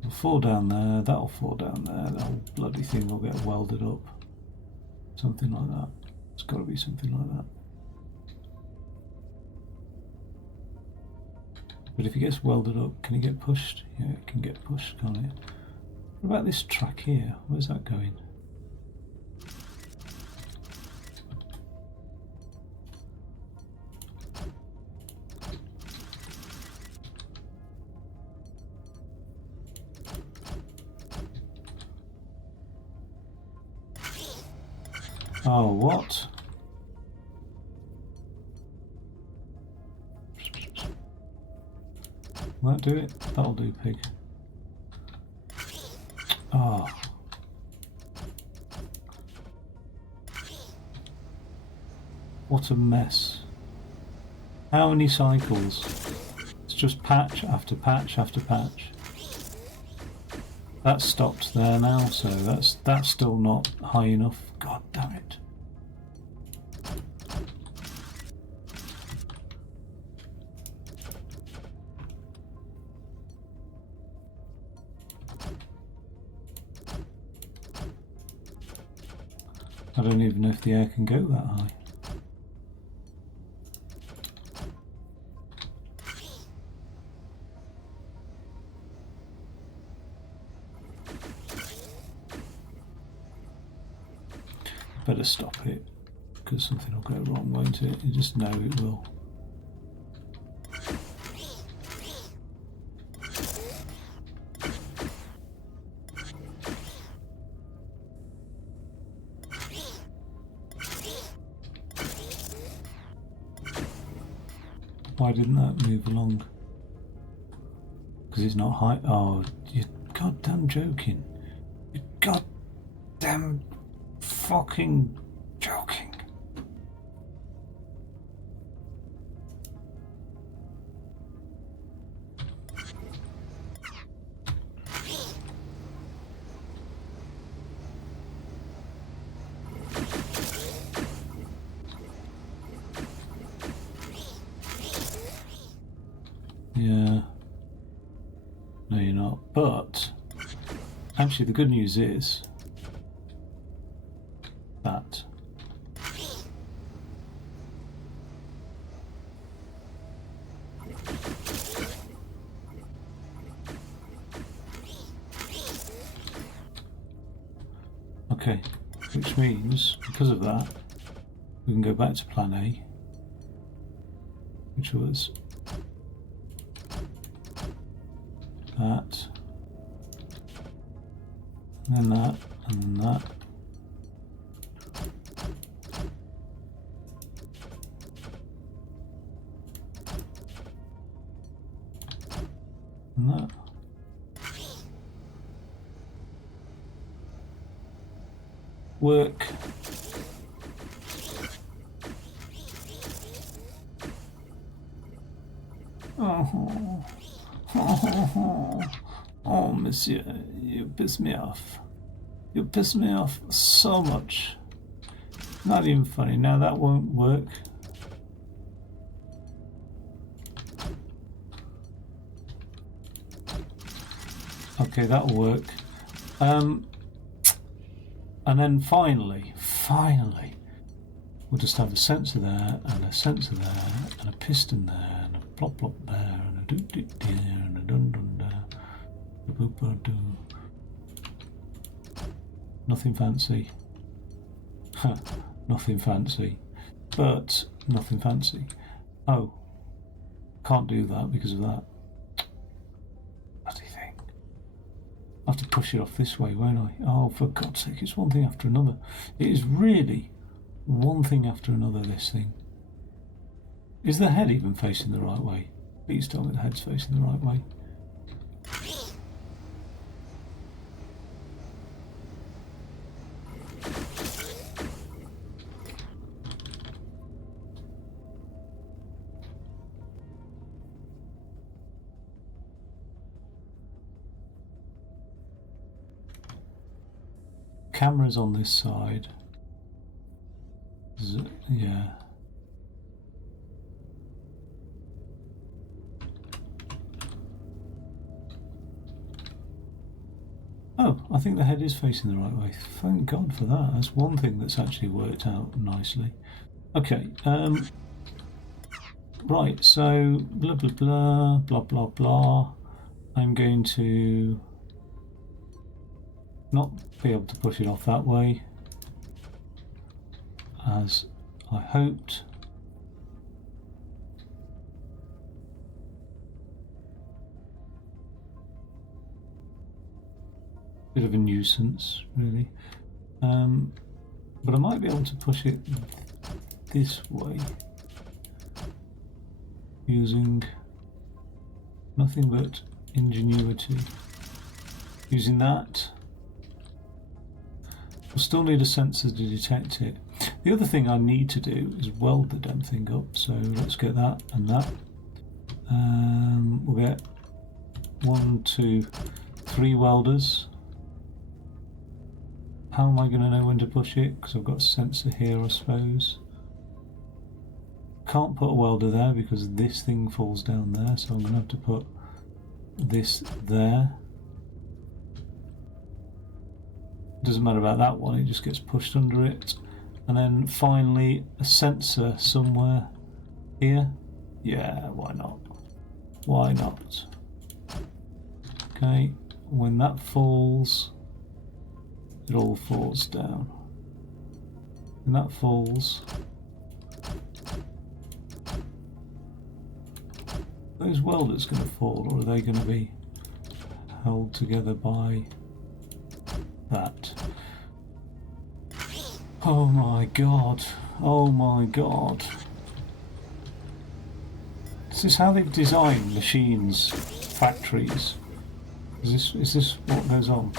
It'll fall down there, that'll fall down there, that whole bloody thing will get welded up. Something like that. It's got to be something like that. But if it gets welded up, can it get pushed? Yeah, it can get pushed, can't it? What about this track here? Where's that going? Oh, what? Will that do it? That'll do, pig. Oh. What a mess. How many cycles? It's just patch after patch after patch. That's stopped there now, so that's still not high enough. God damn it. I don't even know if the air can go that high. Better stop it, because something will go wrong, won't it? You just know it will. Why didn't that move along? Because it's not high. Oh, you're goddamn joking. You're goddamn fucking joking. Yeah. No, you're not. But actually, the good news is that okay, which means because of that, we can go back to plan A, which was that, and then that, and then that. And that. Work. Oh, oh, monsieur, you piss me off. You piss me off so much. Not even funny. Now that won't work. Okay, that'll work. And then finally, we'll just have a sensor there, and a sensor there, and a piston there, and a plop plop there, and a doot doot there, and a dun dun there, a boop a doo. Nothing fancy. Nothing fancy. But nothing fancy. Oh. Can't do that because of that. Bloody thing. I'll have to push it off this way, won't I? Oh, for God's sake, it's one thing after another. It is really one thing after another, this thing. Is the head even facing the right way? Please tell me the head's facing the right way. Camera's on this side. Yeah. Oh, I think the head is facing the right way. Thank God for that. That's one thing that's actually worked out nicely. Okay, right, so blah blah blah, blah blah blah. I'm going to not be able to push it off that way, as I hoped. Bit of a nuisance, really. But I might be able to push it this way using nothing but ingenuity. Using that. We'll still need a sensor to detect it. The other thing I need to do is weld the damn thing up, so let's get that and that. We'll get 1, 2, 3 welders. How am I going to know when to push it? Because I've got a sensor here, I suppose. Can't put a welder there because this thing falls down there, so I'm going to have to put this there. Doesn't matter about that one, it just gets pushed under it. And then finally a sensor somewhere here. Yeah, why not? Why not? Okay, when that falls, it all falls down. When that falls, are those welders going to fall, or are they going to be held together by that? Oh my God. Oh my God. Is this how they've designed machines, factories? Is this what goes on?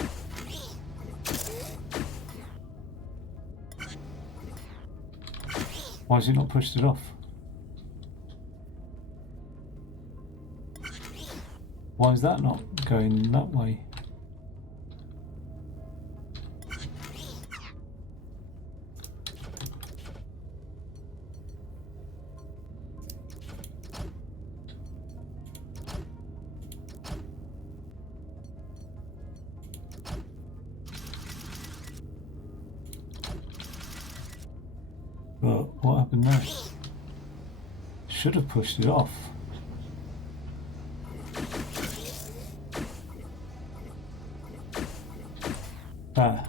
Why has it not pushed it off? Why is that not going that way? But what happened there? Should have pushed it off. There.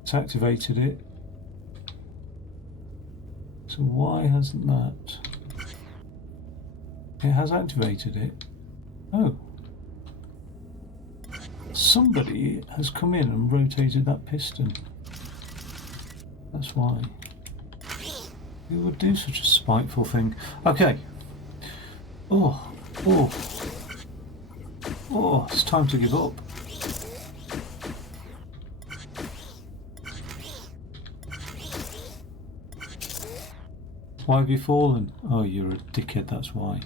It's activated it. So why hasn't that? It has activated it. Oh. Somebody has come in and rotated that piston. That's why. Who would do such a spiteful thing? Okay. Oh, it's time to give up. Why have you fallen? Oh, you're a dickhead, that's why.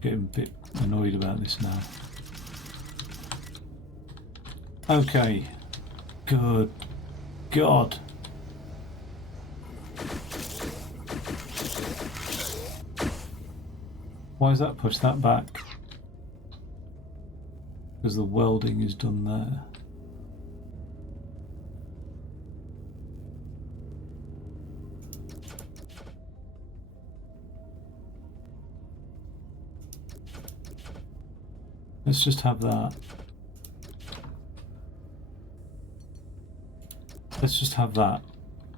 Getting a bit annoyed about this now. Okay. Good God. Why has that pushed that back? Because the welding is done there. Let's just have that. Let's just have that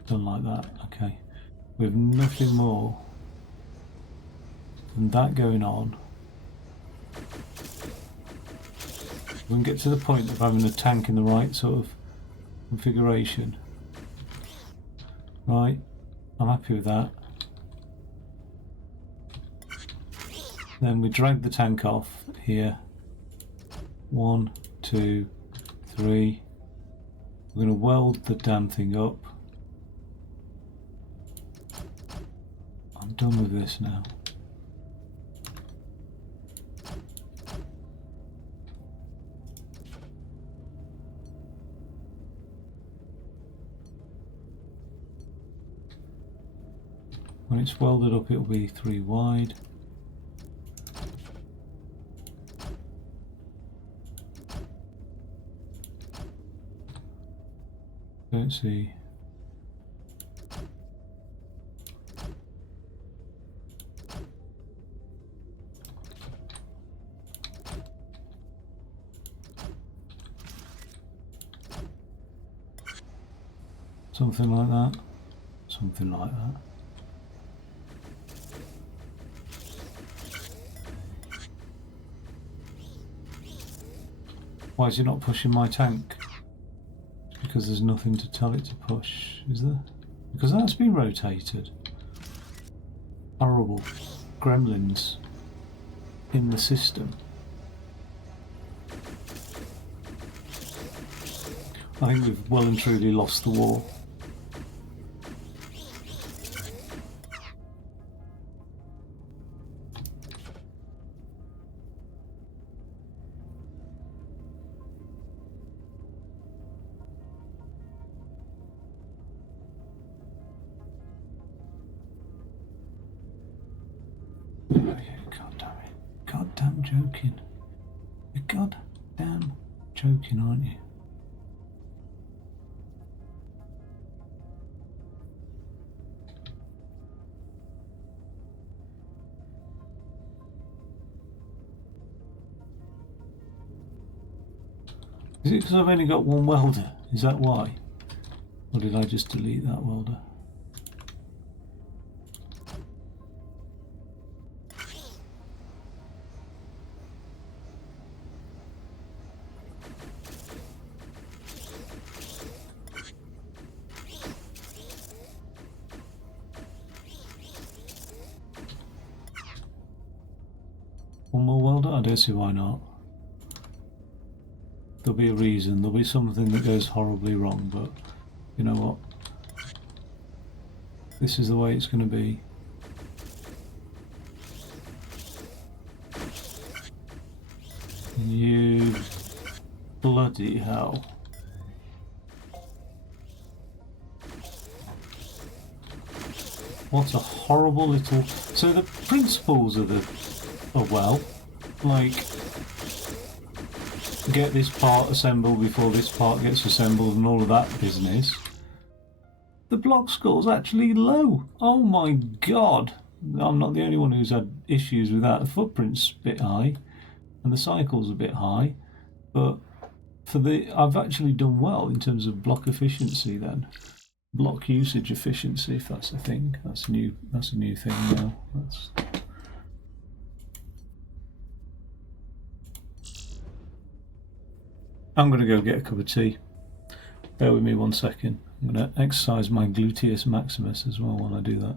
done like that. Okay. We have nothing more than that going on. We can get to the point of having a tank in the right sort of configuration. Right, I'm happy with that. Then we drag the tank off here. 1, 2, 3. We're going to weld the damn thing up. I'm done with this now. When it's welded up, it'll be 3 wide. Don't see. Something like that. Something like that. Why is it not pushing my tank? Because there's nothing to tell it to push, is there? Because that's been rotated. Horrible gremlins in the system. I think we've well and truly lost the war. Goddamn joking. You're goddamn joking, aren't you? Is it because I've only got one welder? Is that why? Or did I just delete that welder? One more welder? I don't see why not. There'll be a reason, there'll be something that goes horribly wrong, but you know what? This is the way it's going to be. You bloody hell. What a horrible little... So the principles of well, like, get this part assembled before this part gets assembled and all of that business. The block score's actually low. Oh my god. I'm not the only one who's had issues with that. The footprint's a bit high and the cycle's a bit high, but I've actually done well in terms of block efficiency then. Block usage efficiency, if that's a thing. That's a new thing now. I'm going to go get a cup of tea. Bear with me 1 second. I'm going to exercise my gluteus maximus as well while I do that.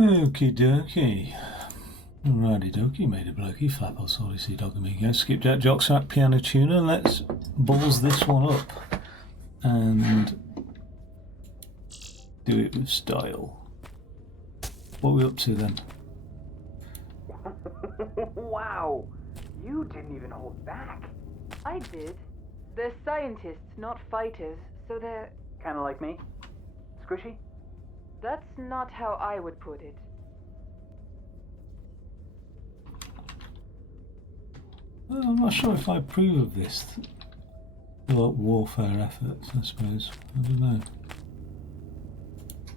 Okie dokie. Righty dokie, made a blokey, flap or solly see dog amigo, skipjack, jocksack, piano tuner. Let's balls this one up and do it with style. What are we up to then? Wow, you didn't even hold back. I did. They're scientists, not fighters, so they're... Kind of like me. Squishy? That's not how I would put it. Well, I'm not sure if I approve of this. Warfare efforts, I suppose. I don't know.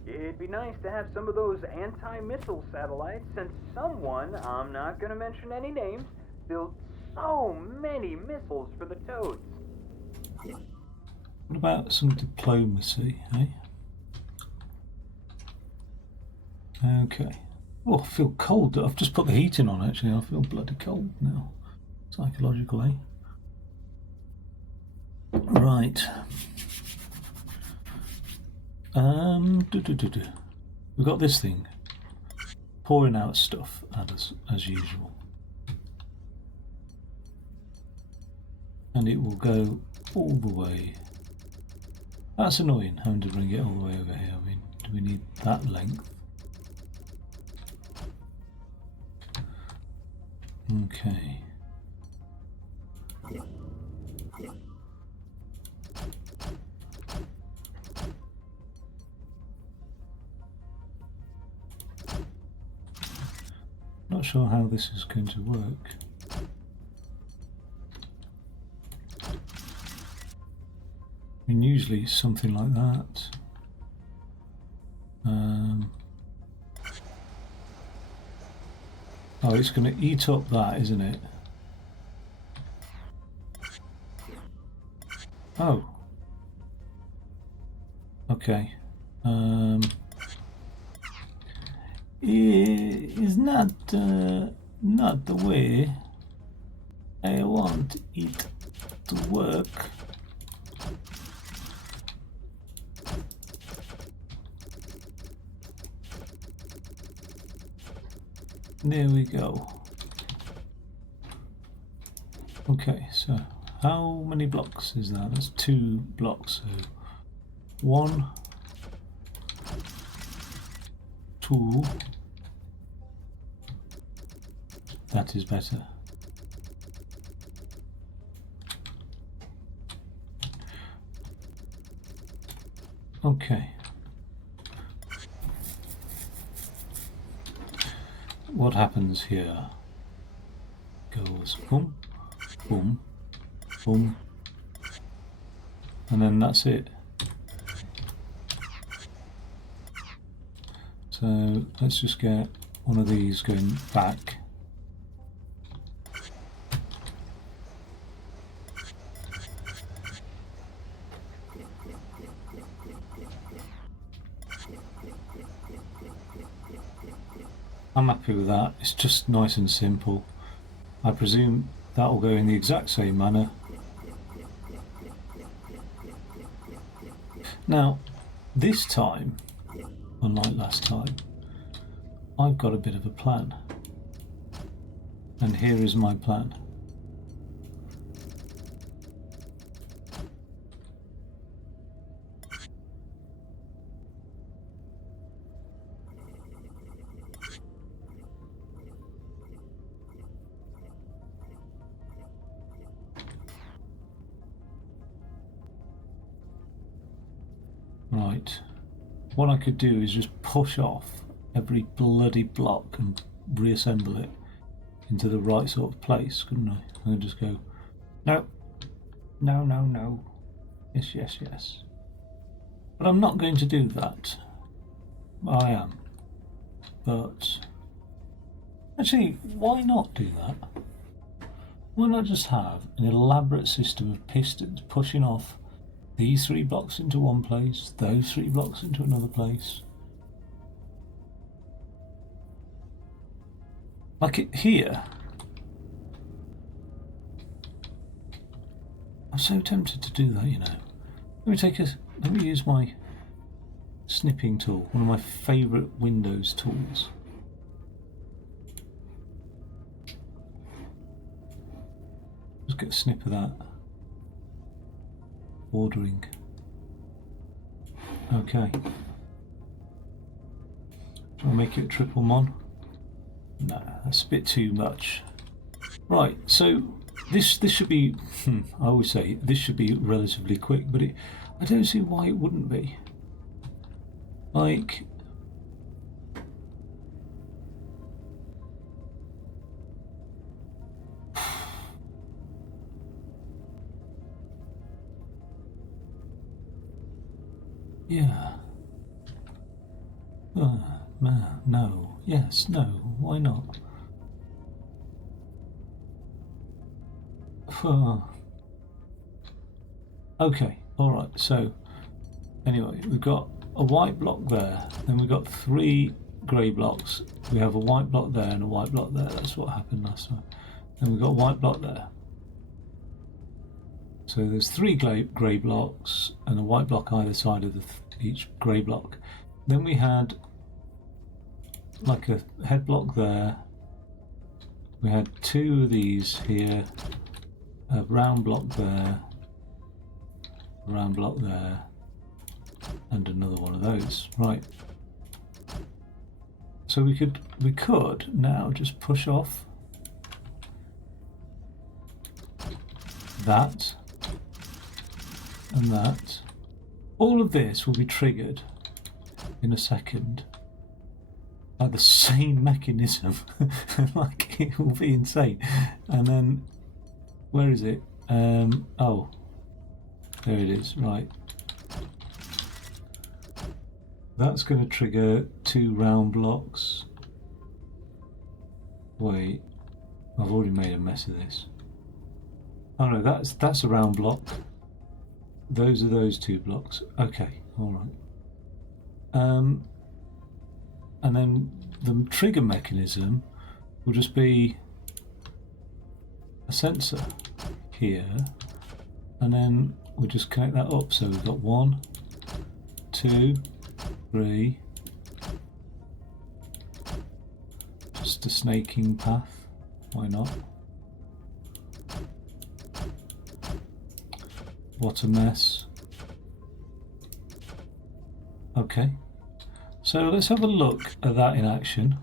It'd be nice to have some of those anti-missile satellites, since someone, I'm not going to mention any names, built so many missiles for the Toads. What about some diplomacy, eh? Okay. Oh, I feel cold. I've just put the heating on, actually. I feel bloody cold now. Psychological, eh? Right. We've got this thing pouring out stuff at us as usual, and it will go all the way. That's annoying, having to bring it all the way over here. I mean, do we need that length? Okay. Not sure how this is going to work. I mean, usually it's something like that. Oh, it's going to eat up that, isn't it? Oh. Okay. It's not the way I want it to work. There we go. Okay, so how many blocks is that? That's 2 blocks. So 1, 2. That is better. Okay. What happens here? Goes boom, boom, boom, and then that's it. So let's just get one of these going back. I'm happy with that. It's just nice and simple. I presume that will go in the exact same manner. Now, this time, unlike last time, I've got a bit of a plan. And here is my plan. Right, what I could do is just push off every bloody block and reassemble it into the right sort of place, couldn't I? And just go, no, no, no, no, yes, yes, yes. But I'm not going to do that. I am. But actually, why not do that? Why not just have an elaborate system of pistons pushing off these 3 blocks into one place, those 3 blocks into another place. Like it here. I'm so tempted to do that, you know. Let me use my Snipping tool, one of my favourite Windows tools. Just get a snip of that. Ordering. Okay. Shall I make it a triple mon? No, that's a bit too much. Right, so this should be. I always say this should be relatively quick, but I don't see why it wouldn't be. Like. Yeah. No. Yes. No. Why not? Okay. All right. So, anyway, we've got a white block there, then we've got 3 grey blocks. We have a white block there and a white block there. That's what happened last time. Then we've got a white block there. So there's 3 grey blocks and a white block either side of each grey block. Then we had like a head block there. We had 2 of these here, a round block there, a round block there, and another one of those. Right. So we could now just push off that and that. All of this will be triggered in a second by the same mechanism. Like, it will be insane. And then, where is it? Oh, there it is. Right. That's going to trigger 2 round blocks. Wait, I've already made a mess of this. Oh no, that's a round block. Those are those 2 blocks. Okay, all right. And then the trigger mechanism will just be a sensor here, and then we'll just connect that up. So we've got 1, 2, 3. Just a snaking path. Why not? What a mess. Okay. So let's have a look at that in action.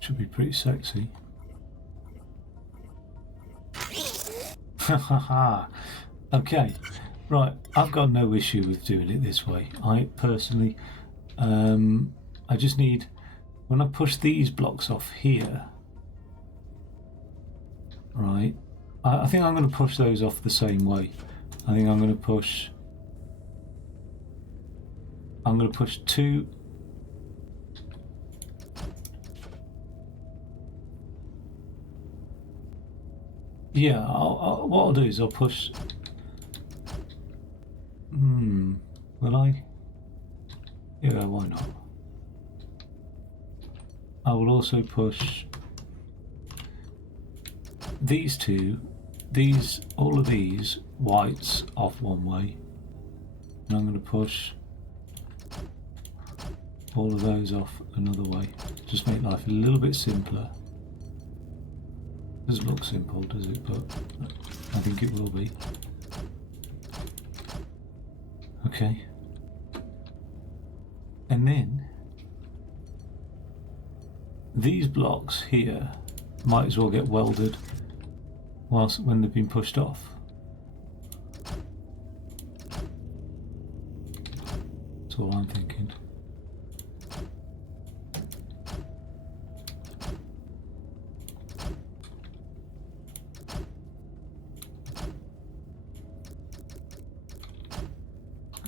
Should be pretty sexy. Okay, right, I've got no issue with doing it this way. I personally, I just need, when I push these blocks off here, right, I think I'm going to push those off the same way. I think I'm going to push 2. Yeah, what I'll do is I'll push. Will I? Yeah, why not? I will also push these 2, all of these whites off one way, and I'm going to push all of those off another way. Just make life a little bit simpler. Doesn't look simple, does it? But I think it will be. Okay. And then these blocks here might as well get welded when they've been pushed off. That's all I'm thinking.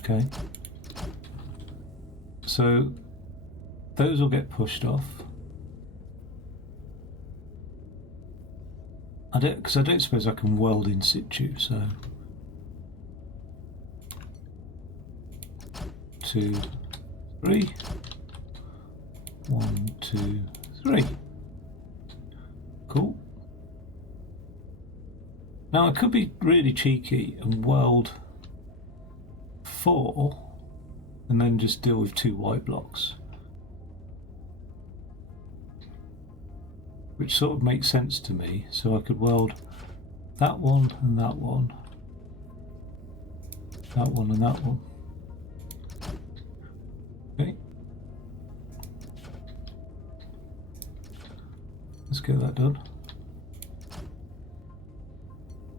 Okay, so those will get pushed off. Because I don't suppose I can weld in situ, so 2, 3, 1, 2, 3. Cool. Now I could be really cheeky and weld 4 and then just deal with 2 white blocks, which sort of makes sense to me. So I could weld that one and that one, that one and that one. Okay, let's get that done.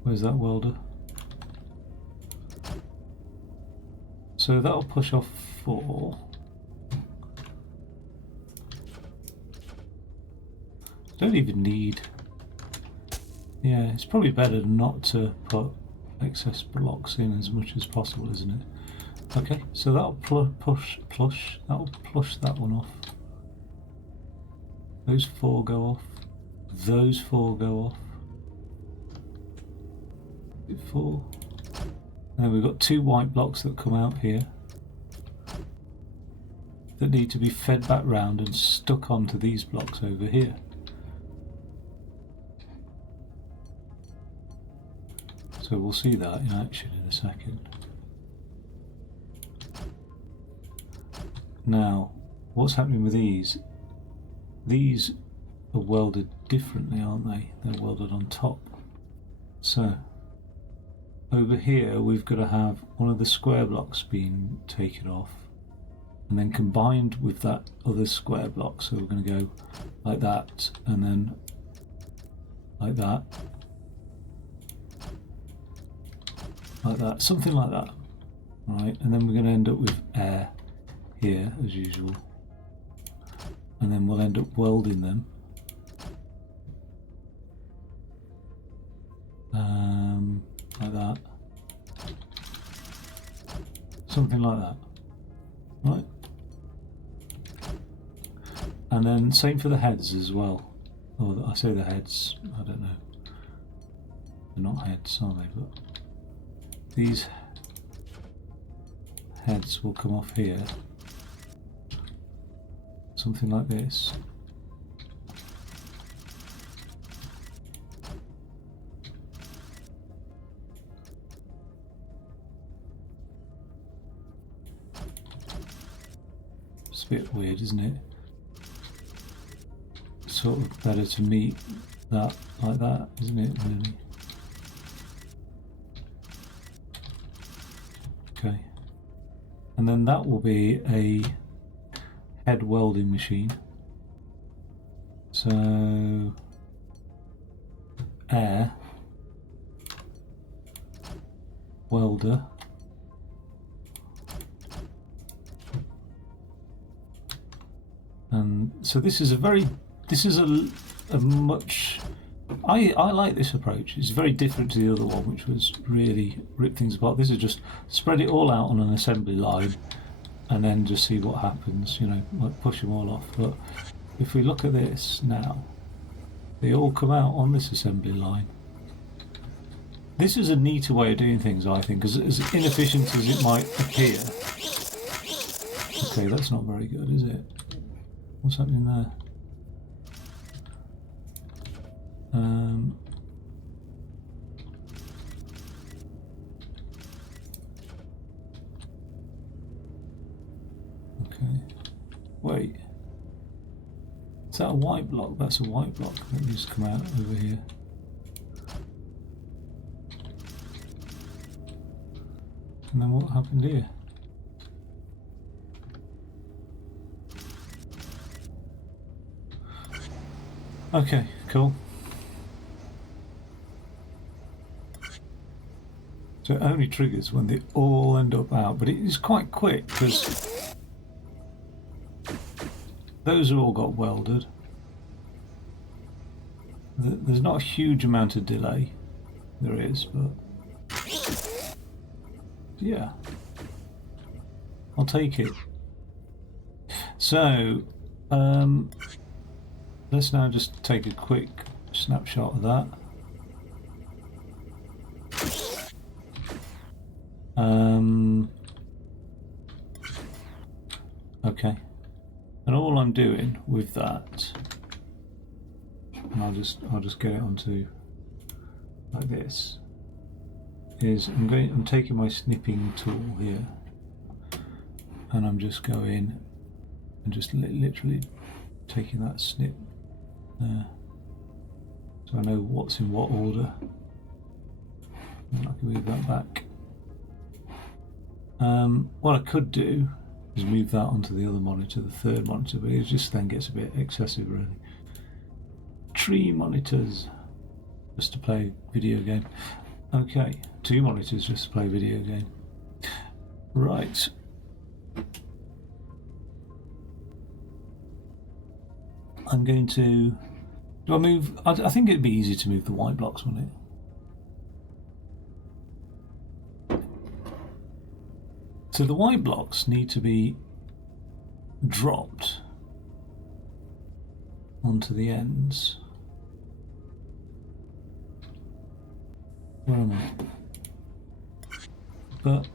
Where's that welder? So that'll push off 4. Don't even need. Yeah, it's probably better not to put excess blocks in as much as possible, isn't it? Okay, so that'll that'll push that one off. Those 4 go off. Those 4 go off. 4. And then we've got 2 white blocks that come out here that need to be fed back round and stuck onto these blocks over here. So we'll see that in action in a second. Now, what's happening with these? These are welded differently, aren't they? They're welded on top. So over here we've got to have one of the square blocks being taken off and then combined with that other square block. So we're going to go like that and then like that, like that, something like that. Right, and then we're going to end up with air here as usual, and then we'll end up welding them like that, something like that, right? And then same for the heads as well. Or I say the heads, I don't know, they're not heads, are they? But these heads will come off here, something like this. It's a bit weird, isn't it? Sort of better to meet that like that, isn't it, really? Okay. And then that will be a head welding machine. So air, welder, and so this is a much, I like this approach. It's very different to the other one, which was really rip things apart. This is just spread it all out on an assembly line and then just see what happens, you know, like push them all off. But if we look at this now, they all come out on this assembly line. This is a neater way of doing things, I think, as inefficient as it might appear. Okay, that's not very good, is it? What's happening there? Okay. Wait. Is that a white block? That's a white block. Let me just come out over here. And then what happened here? Okay, cool. So it only triggers when they all end up out, but it is quite quick because those have all got welded. There's not a huge amount of delay. There is, but yeah, I'll take it. So let's now just take a quick snapshot of that. Okay, and all I'm doing with that, and I'll just get it onto like this. is I'm taking my snipping tool here, and I'm just going and just literally taking that snip there, so I know what's in what order. And I can move that back. What I could do is move that onto the other monitor, the third monitor, but it just then gets a bit excessive really. 3 monitors just to play video game. Okay, 2 monitors just to play video game. Right. I'm going to... Do I move... I think it'd be easy to move the white blocks, wouldn't it? So the white blocks need to be dropped onto the ends. Where am I? But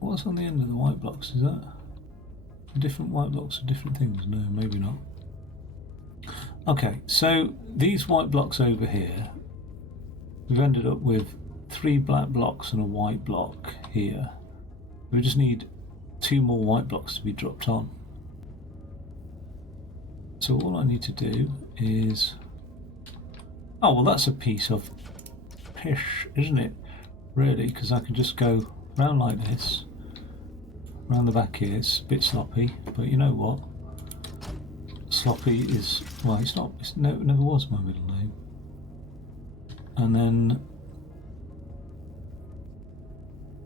what's on the end of the white blocks? Is that different white blocks or different things? No, maybe not. Okay, so these white blocks over here, we've ended up with 3 black blocks and a white block here. We just need 2 more white blocks to be dropped on. So all I need to do is... Oh, well that's a piece of pish, isn't it? Really, because I can just go round like this, round the back here. It's a bit sloppy, but you know what? Sloppy is... Well, it's not... It never was my middle name. And then...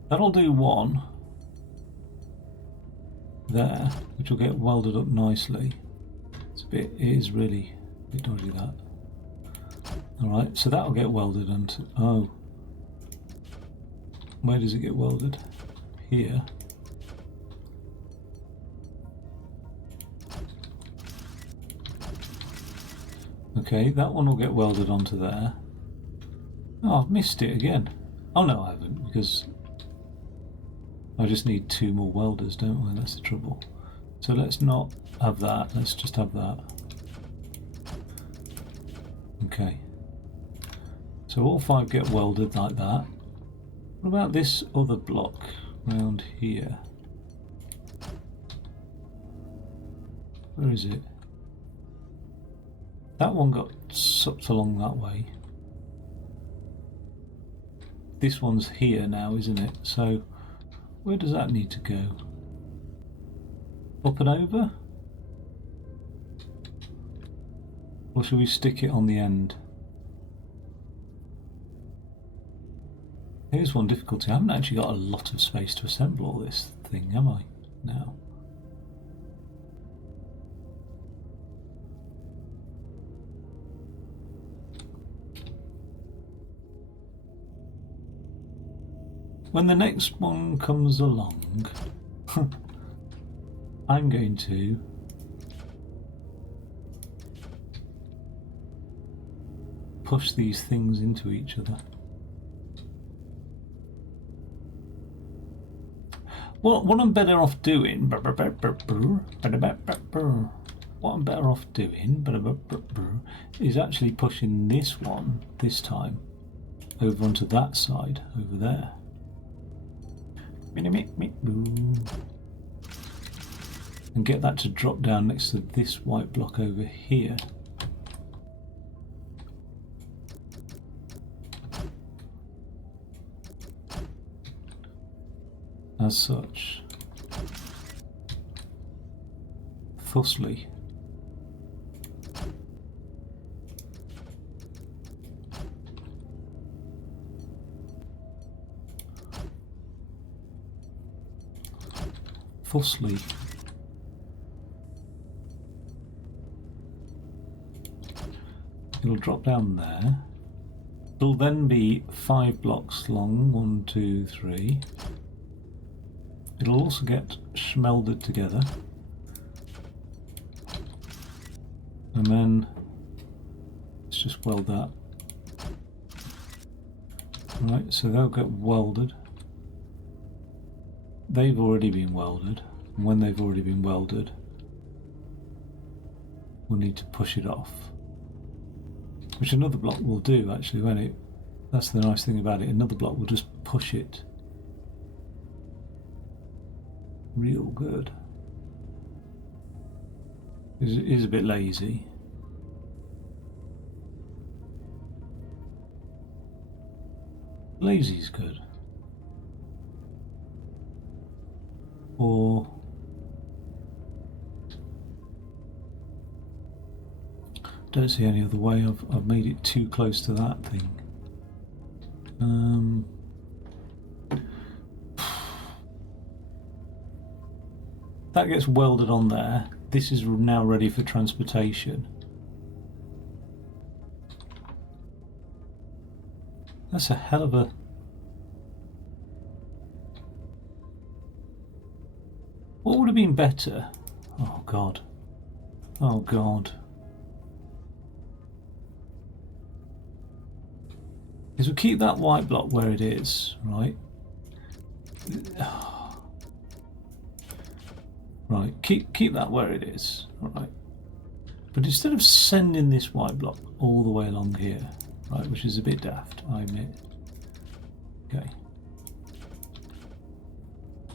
That'll do 1 there, which will get welded up nicely. It is really a bit dodgy, that. Alright, so that'll get welded onto... Oh. Where does it get welded? Here. Okay, that one will get welded onto there. Oh, I've missed it again. Oh no, I haven't, because I just need 2 more welders, don't I? That's the trouble. So let's not have that, let's just have that. Okay. So all 5 get welded like that. What about this other block around here? Where is it? That one got sucked along that way. This one's here now, isn't it? So where does that need to go? Up and over? Or should we stick it on the end? Here's one difficulty. I haven't actually got a lot of space to assemble all this thing, am I? Now. When the next one comes along, I'm going to push these things into each other. What I'm better off doing, is actually pushing this one this time over onto that side over there. And get that to drop down next to this white block over here. As such. Thusly. Thusly. It'll drop down there. It'll then be 5 blocks long, 1, 2, 3. It'll also get schmelded together. And then let's just weld that. Right, so they'll get welded. They've already been welded. And when they've already been welded, we'll need to push it off. Which another block will do, actually, won't it? That's the nice thing about it. Another block will just push it real good. It is a bit lazy. Lazy's good. Or don't see any other way. I've made it too close to that thing. That gets welded on there. This is now ready for transportation. That's a hell of a... What would have been better? Oh God. Oh God. Is we keep that white block where it is, right? Right, keep that where it is, alright. But instead of sending this white block all the way along here, right, which is a bit daft, I admit. Okay.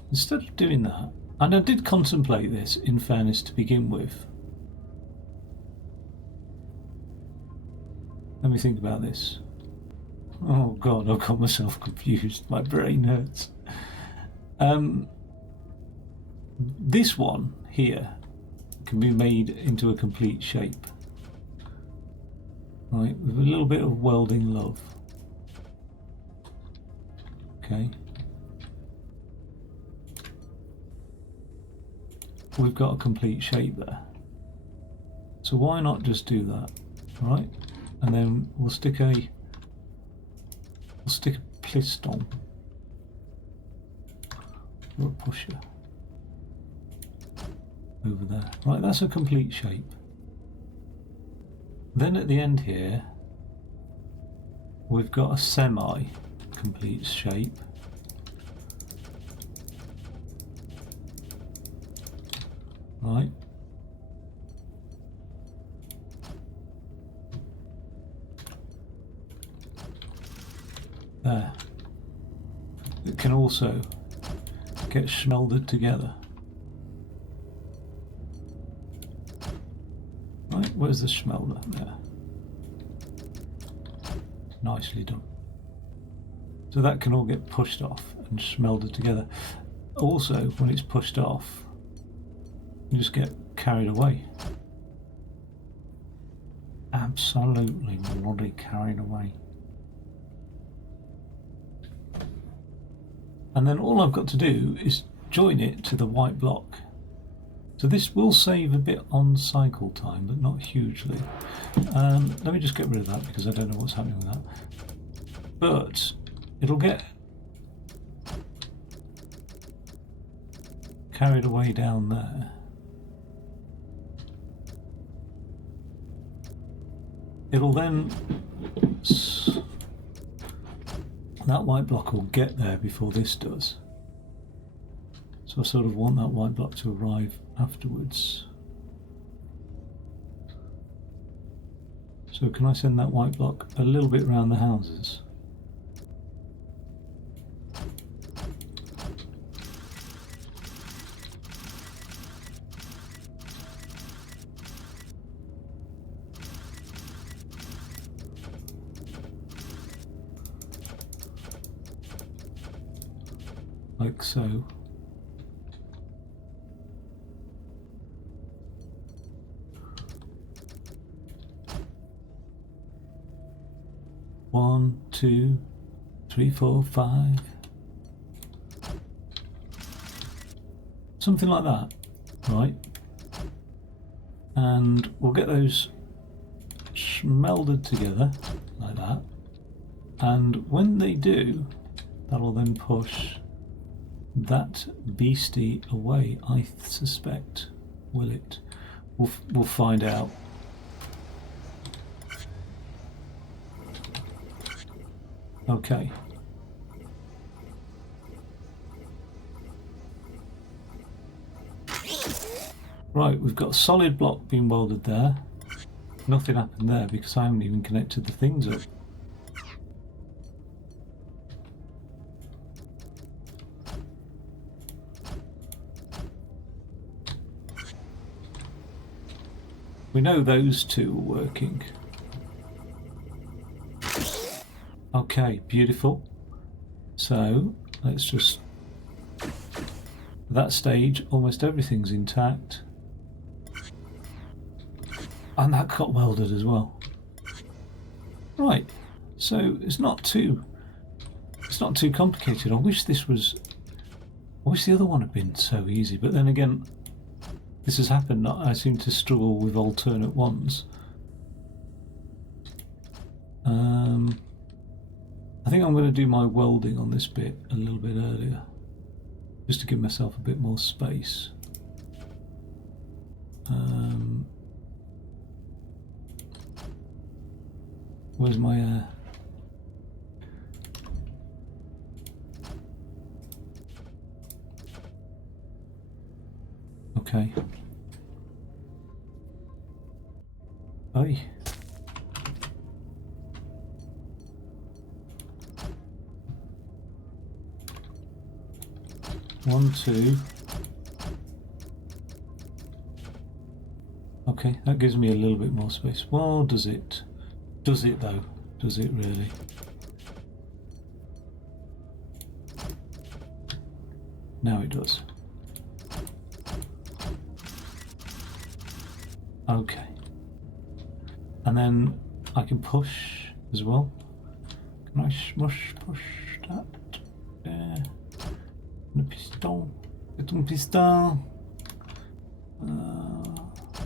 Instead of doing that, and I did contemplate this in fairness to begin with. Let me think about this. Oh God, I've got myself confused. My brain hurts. This one here can be made into a complete shape, right, with a little bit of welding love. Okay. We've got a complete shape there. So why not just do that, right? And then we'll stick a piston or a pusher over there. Right, that's a complete shape. Then at the end here, we've got a semi-complete shape. Right. There. It can also get smelded together. Right, where's the schmelder? There. Nicely done. So that can all get pushed off and smelded together. Also, when it's pushed off, you just get carried away. Absolutely bloody carried away. And then all I've got to do is join it to the white block. So this will save a bit on cycle time, but not hugely. Let me just get rid of that because I don't know what's happening with that. But it'll get carried away down there. It'll then... that white block will get there before this does. So I sort of want that white block to arrive afterwards. So can I send that white block a little bit around the houses? Like so. One, two, three, four, five. Something like that, right? And we'll get those smelded together like that. And when they do, that'll then push that beastie away, I suspect. Will it? We'll find out. Okay. Right, we've got a solid block being welded there. Nothing happened there because I haven't even connected the things up. We know those two are working. Okay, beautiful. So let's just... At that stage, almost everything's intact. And that got welded as well. Right, so it's not too complicated. I wish the other one had been so easy, but then again, this has happened. I seem to struggle with alternate ones. I think I'm going to do my welding on this bit a little bit earlier, just to give myself a bit more space. Where's my air? Okay. Oi. One, two. Okay, that gives me a little bit more space. Well, does it? Does it though? Does it really? Now it does. Okay. And then I can push as well. Can I push that? There. Un piston. C'est un piston.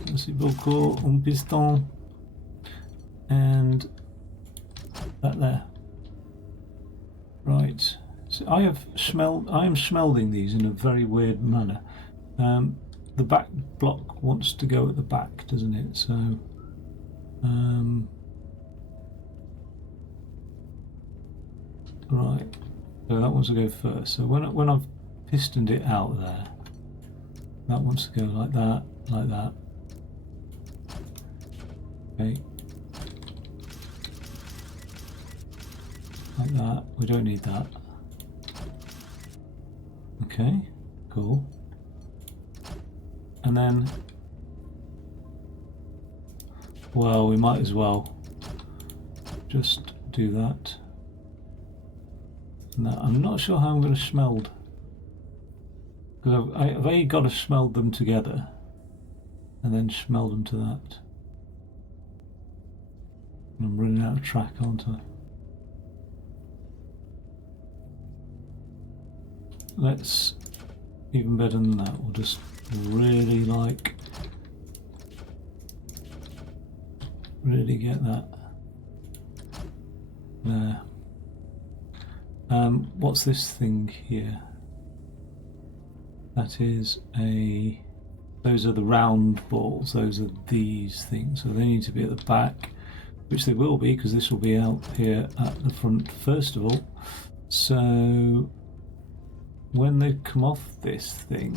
Merci beaucoup. Un piston. And that there. Right. So I am schmelding these in a very weird manner. The back block wants to go at the back, doesn't it? So right. So that wants to go first. So when I've pistoned it out there, that wants to go like that, like that. Okay. Like that. We don't need that. Okay, cool. And then, well, we might as well just do that. Now, I'm not sure how I'm going to smeld, because I've only got to smeld them together and then smeld them to that. And I'm running out of track, aren't I? Let's, even better than that, we'll just really get that there. What's this thing here? That is those are the round balls, those are these things, so they need to be at the back, which they will be, because this will be out here at the front first of all. So when they come off this thing,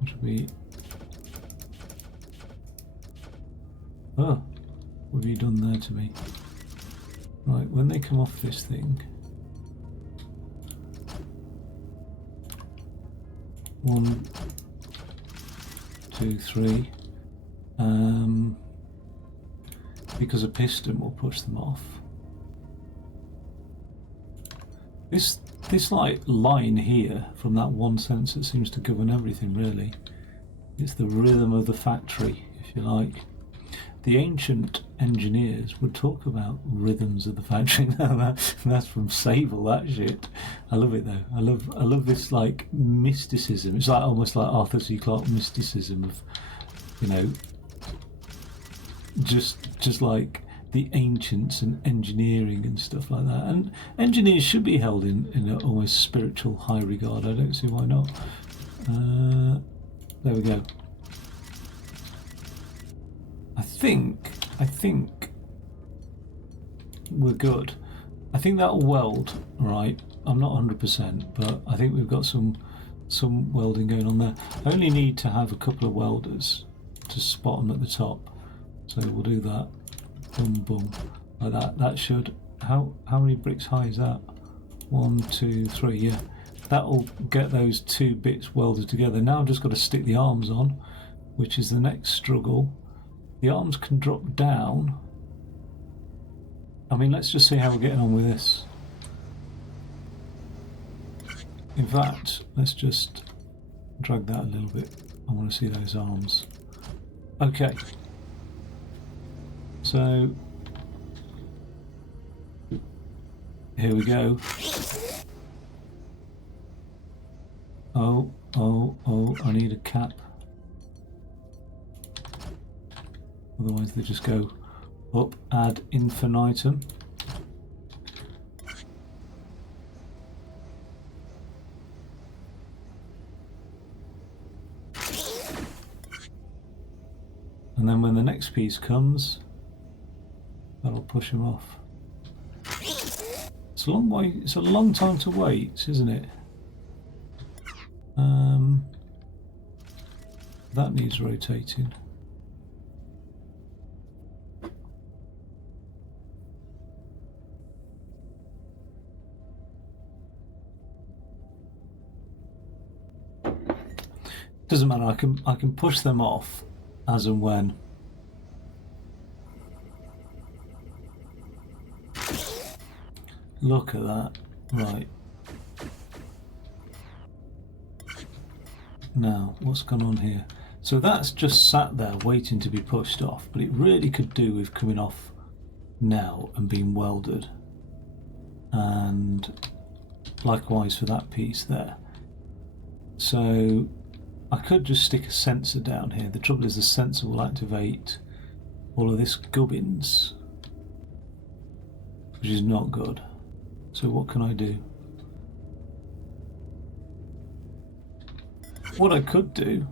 what will be... Oh, what have you done there to me? Right, when they come off this thing, 1, 2, 3, because a piston will push them off. This like line here from that one sensor seems to govern everything, really. It's the rhythm of the factory, if you like. The ancient engineers would talk about rhythms of the factory. That's from Sable, that shit. I love it though. I love this like mysticism. It's like almost like Arthur C. Clarke mysticism of, you know, just like the ancients and engineering and stuff like that. And engineers should be held in an almost spiritual high regard. I don't see why not. There we go. I think we're good. I think that'll weld, right? I'm not 100%, but I think we've got some welding going on there. I only need to have a couple of welders to spot them at the top. So we'll do that. Boom, boom, like that. That should... How many bricks high is that? 1, 2, 3, yeah. that'll get those two bits welded together. Now I've just got to stick the arms on, which is the next struggle. The arms can drop down. I mean, let's just see how we're getting on with this. In fact, let's just drag that a little bit. I want to see those arms. Okay. So, here we go. Oh, I need a cap. Otherwise they just go up ad infinitum. And then when the next piece comes, that'll push them off. It's a long way, it's a long time to wait, isn't it? That needs rotating. Doesn't matter, I can push them off as and when. Look at that. Right. Now, what's gone on here? So that's just sat there waiting to be pushed off, but it really could do with coming off now and being welded. And likewise for that piece there. So I could just stick a sensor down here. The trouble is the sensor will activate all of this gubbins, which is not good. So what can I do? What I could do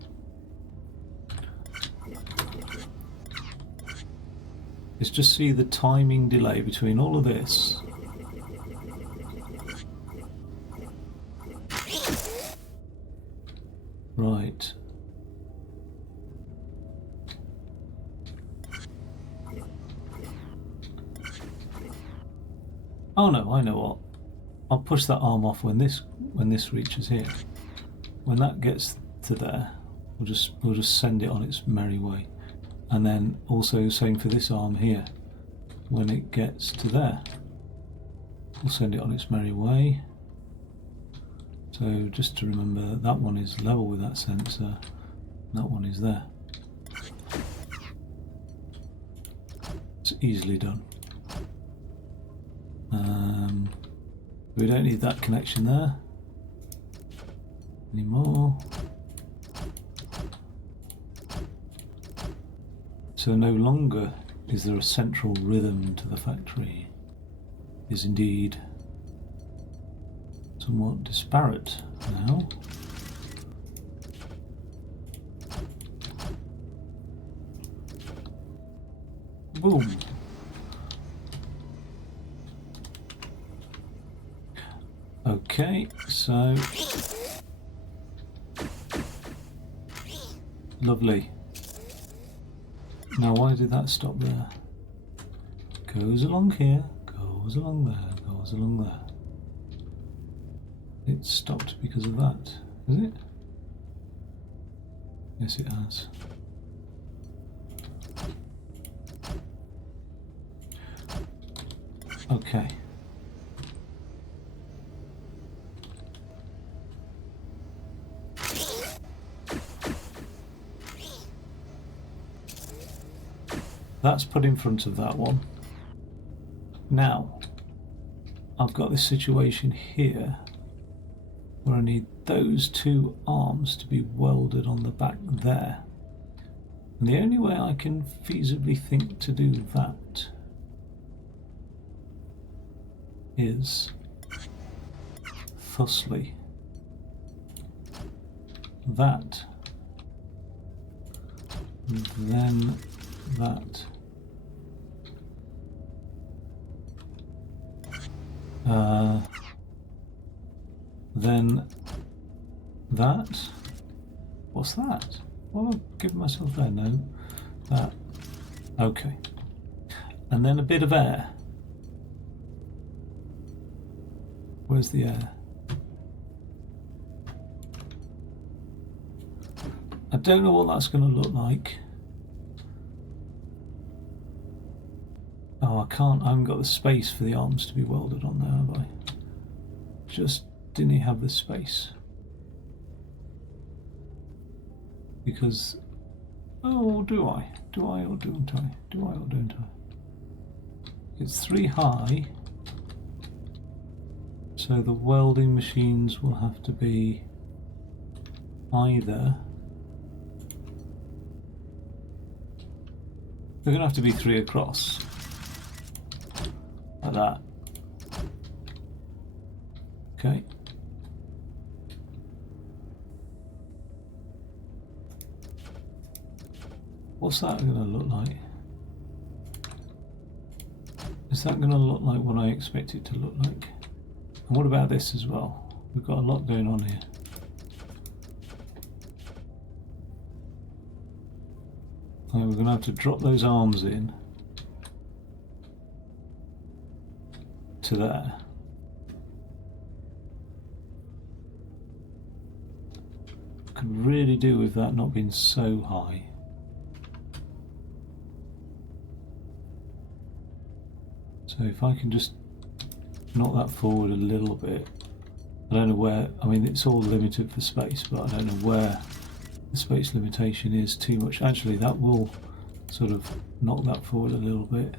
is just see the timing delay between all of this right. Oh no, I know what. I'll push that arm off when this reaches here. When that gets to there, we'll just send it on its merry way. And then also same for this arm here. When it gets to there, we'll send it on its merry way. So just to remember, that one is level with that sensor, that one is there. It's easily done. We don't need that connection there anymore. So no longer is there a central rhythm to the factory. It is indeed somewhat disparate now. Boom. Okay, so lovely. Now why did that stop there? Goes along here, goes along there, goes along there. It stopped because of that, is it? Yes, it has. Okay. That's put in front of that one. Now, I've got this situation here where I need those two arms to be welded on the back there. And the only way I can feasibly think to do that is thusly. That, then that. Then that. What's that? What have I given myself there? No. That. Okay. And then a bit of air. Where's the air? don't know what that's going to look like. Oh, I can't. I haven't got the space for the arms to be welded on there, have I? Just didn't have the space. Because, oh, do I? Do I or don't I? Do I or don't I? It's 3 high, so the welding machines will have to be either. They're going to have to be 3 across, like that. Okay. What's that going to look like? Is that going to look like what I expect it to look like? And what about this as well? We've got a lot going on here. We're going to have to drop those arms in to there. Could really do with that not being so high. So if I can just knock that forward a little bit. I don't know where, I mean it's all limited for space, but I don't know where the space limitation is too much. Actually that will sort of knock that forward a little bit.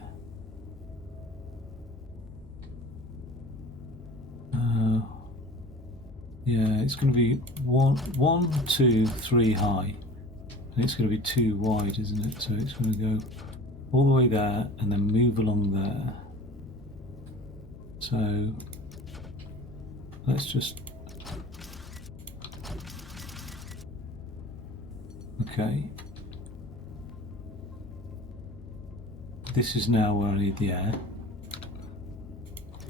Yeah, it's going to be 1, 2, 3 high, and it's going to be 2 wide, isn't it? So it's going to go all the way there and then move along there. So let's just, okay, this is now where I need the air.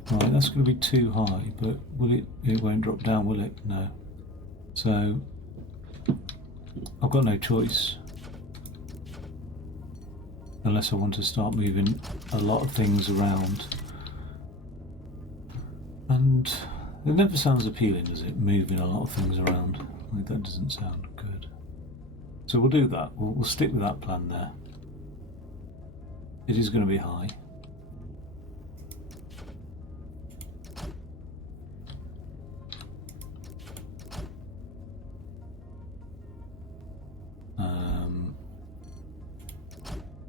Right, that's going to be too high, but will it? It won't drop down, will it? No. So I've got no choice, unless I want to start moving a lot of things around. And it never sounds appealing, does it? Moving a lot of things around. Like, that doesn't sound good. So we'll do that. We'll stick with that plan there. It is going to be high.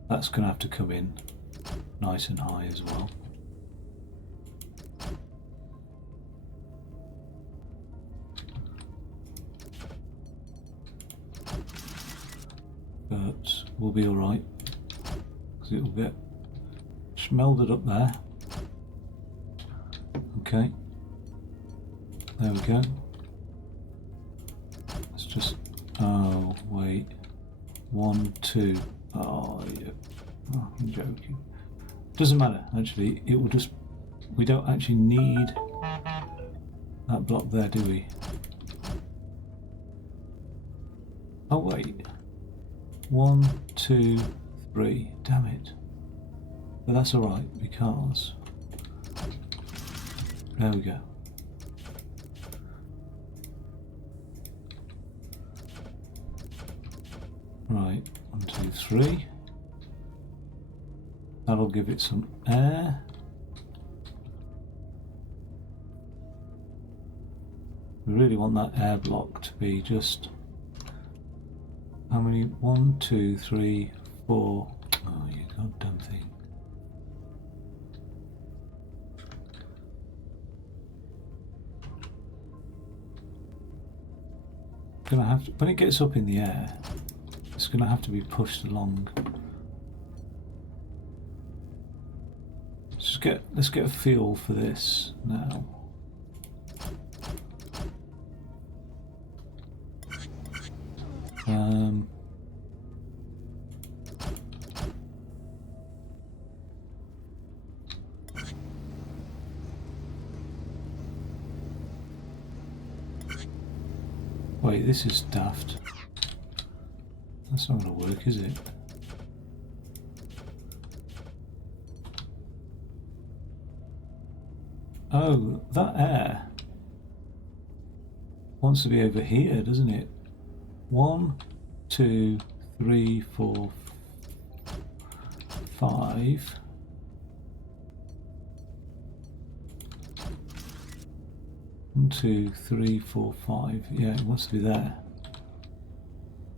That's going to have to come in nice and high as well. But we'll be alright, because it'll get schmelded up there. Okay, there we go. Let's just, oh wait, 1, 2, oh yeah, oh, I'm joking. Doesn't matter, actually, it will just, we don't actually need that block there, do we? Oh wait, 1, 2, 3, damn it. But that's alright, because, there we go. Right, 1, 2, 3. That'll give it some air. We really want that air block to be just, how many? 1, 2, 3, 4. Oh, you goddamn thing. Gonna have to, when it gets up in the air, it's gonna have to be pushed along. Let's get a feel for this now. Wait, this is daft. That's not going to work, is it? Oh, that air wants to be over here, doesn't it? 1, 2, 3, 4, 5. One, 2, 3, 4, 5. Yeah, it wants to be there.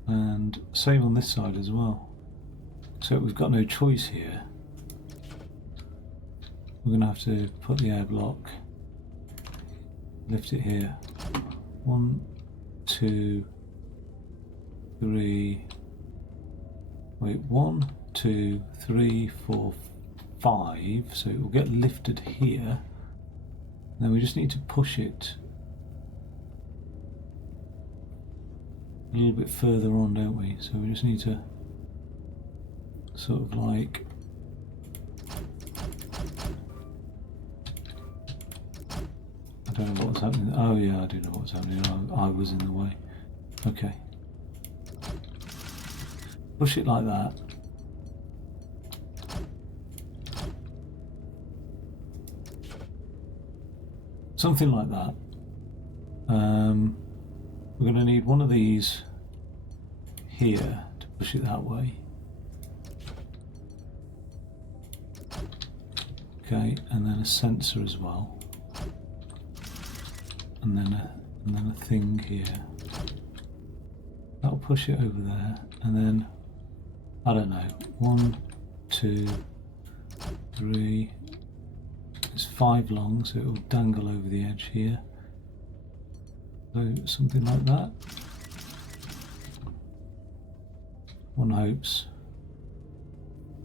And same on this side as well. So we've got no choice here. We're going to have to put the air block, lift it here. 1, 2, 3. Wait, 1, 2, 3, 4, 5. So it will get lifted here. Then we just need to push it a little bit further on, don't we? So we just need to sort of like I don't know what's happening. Oh yeah, I do know what's happening. I was in the way. Okay. Push it like that. Something like that. We're going to need one of these here to push it that way. Okay, and then a sensor as well, and then a thing here. That'll push it over there, and then I don't know. 1, 2, 3. It's 5 long, so it will dangle over the edge here. So something like that. One hopes.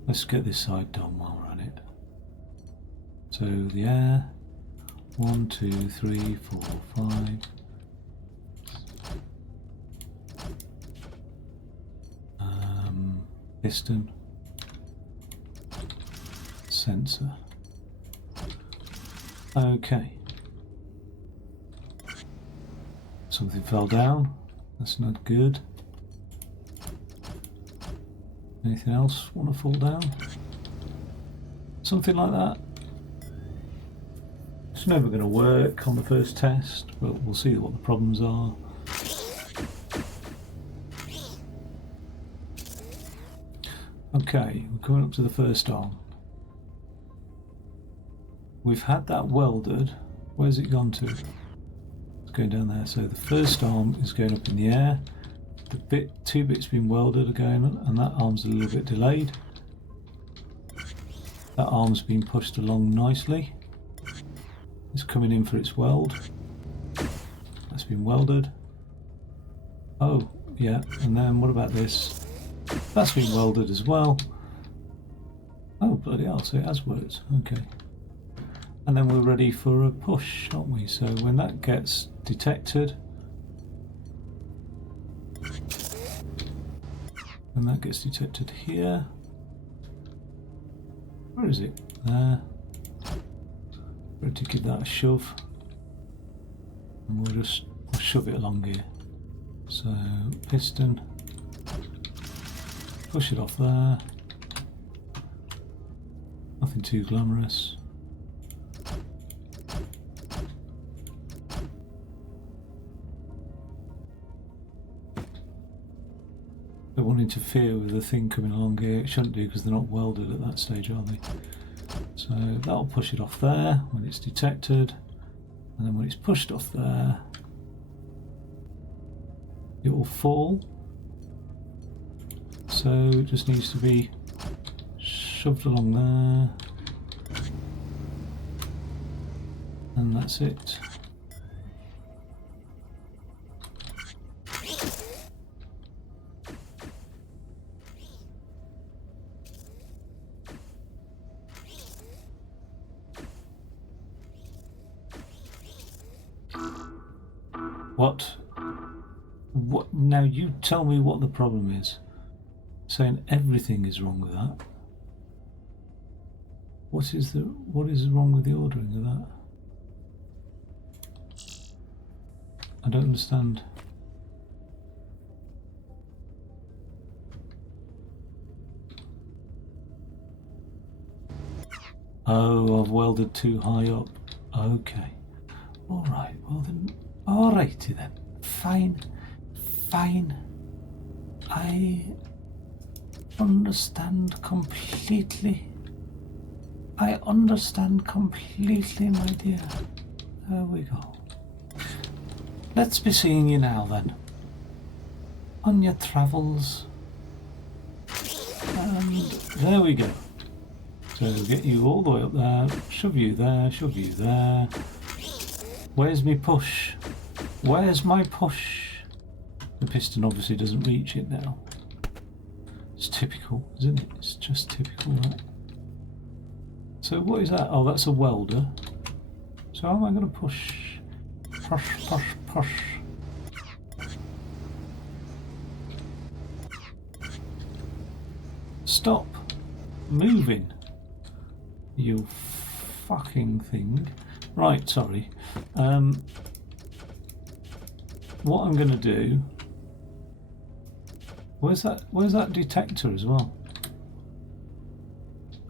Let's get this side done while we're on it. So the air. 1, 2, 3, 4, 5. Piston. Sensor. Okay. Something fell down. That's not good. Anything else want to fall down? Something like that. It's never going to work on the first test, but we'll see what the problems are. Okay, we're coming up to the first arm. We've had that welded. Where's it gone to? It's going down there. So the first arm is going up in the air. The two bits being welded are going on, and that arm's a little bit delayed. That arm's been pushed along nicely. It's coming in for its weld. That's been welded. Oh, yeah. And then what about this? That's been welded as well. Oh, bloody hell. So it has worked. Okay. And then we're ready for a push, aren't we? So when that gets detected, and that gets detected here, where is it? There. Ready to give that a shove, and we'll shove it along here. So piston, push it off there. Nothing too glamorous. It won't interfere with the thing coming along here. It shouldn't do because they're not welded at that stage, are they? So that'll push it off there when it's detected, and then when it's pushed off there, it will fall. So it just needs to be shoved along there, and that's it. What? Now you tell me what the problem is. Saying everything is wrong with that. What is wrong with the ordering of that? I don't understand. Oh, I've welded too high up. Okay. Alright, well then. Alrighty then. Fine. I understand completely. I understand completely, my dear. There we go. Let's be seeing you now then. On your travels. And there we go. So we'll get you all the way up there, shove you there, shove you there. Where's me push? Where's my push? The piston obviously doesn't reach it now. It's typical, isn't it? It's just typical, right? So what is that? Oh, that's a welder. So how am I going to push? Push, push, push. Stop moving, you fucking thing. Right, sorry. What I'm going to do... Where's that detector as well?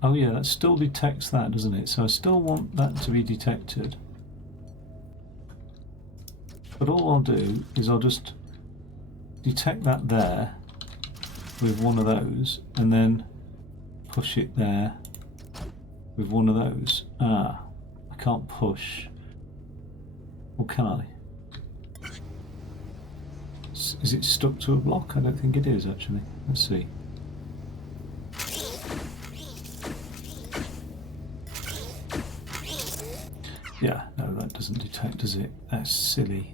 Oh yeah, that still detects that, doesn't it? So I still want that to be detected. But all I'll do is I'll just detect that there with one of those and then push it there with one of those. Ah, I can't push. Or can I? Is it stuck to a block? I don't think it is actually. Let's see. Yeah, no, that doesn't detect, does it? That's silly.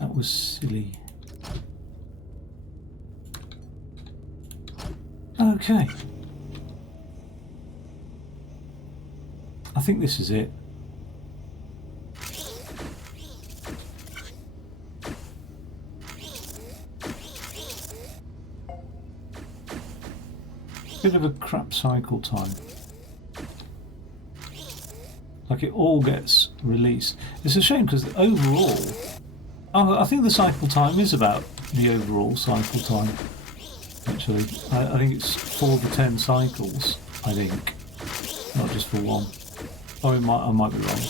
That was silly. Okay. I think this is it. Bit of a crap cycle time. Like it all gets released. It's a shame because overall, I think the cycle time is about the overall cycle time. Actually, I think it's for the 10 cycles. I think, not just for one. Oh, I might be wrong.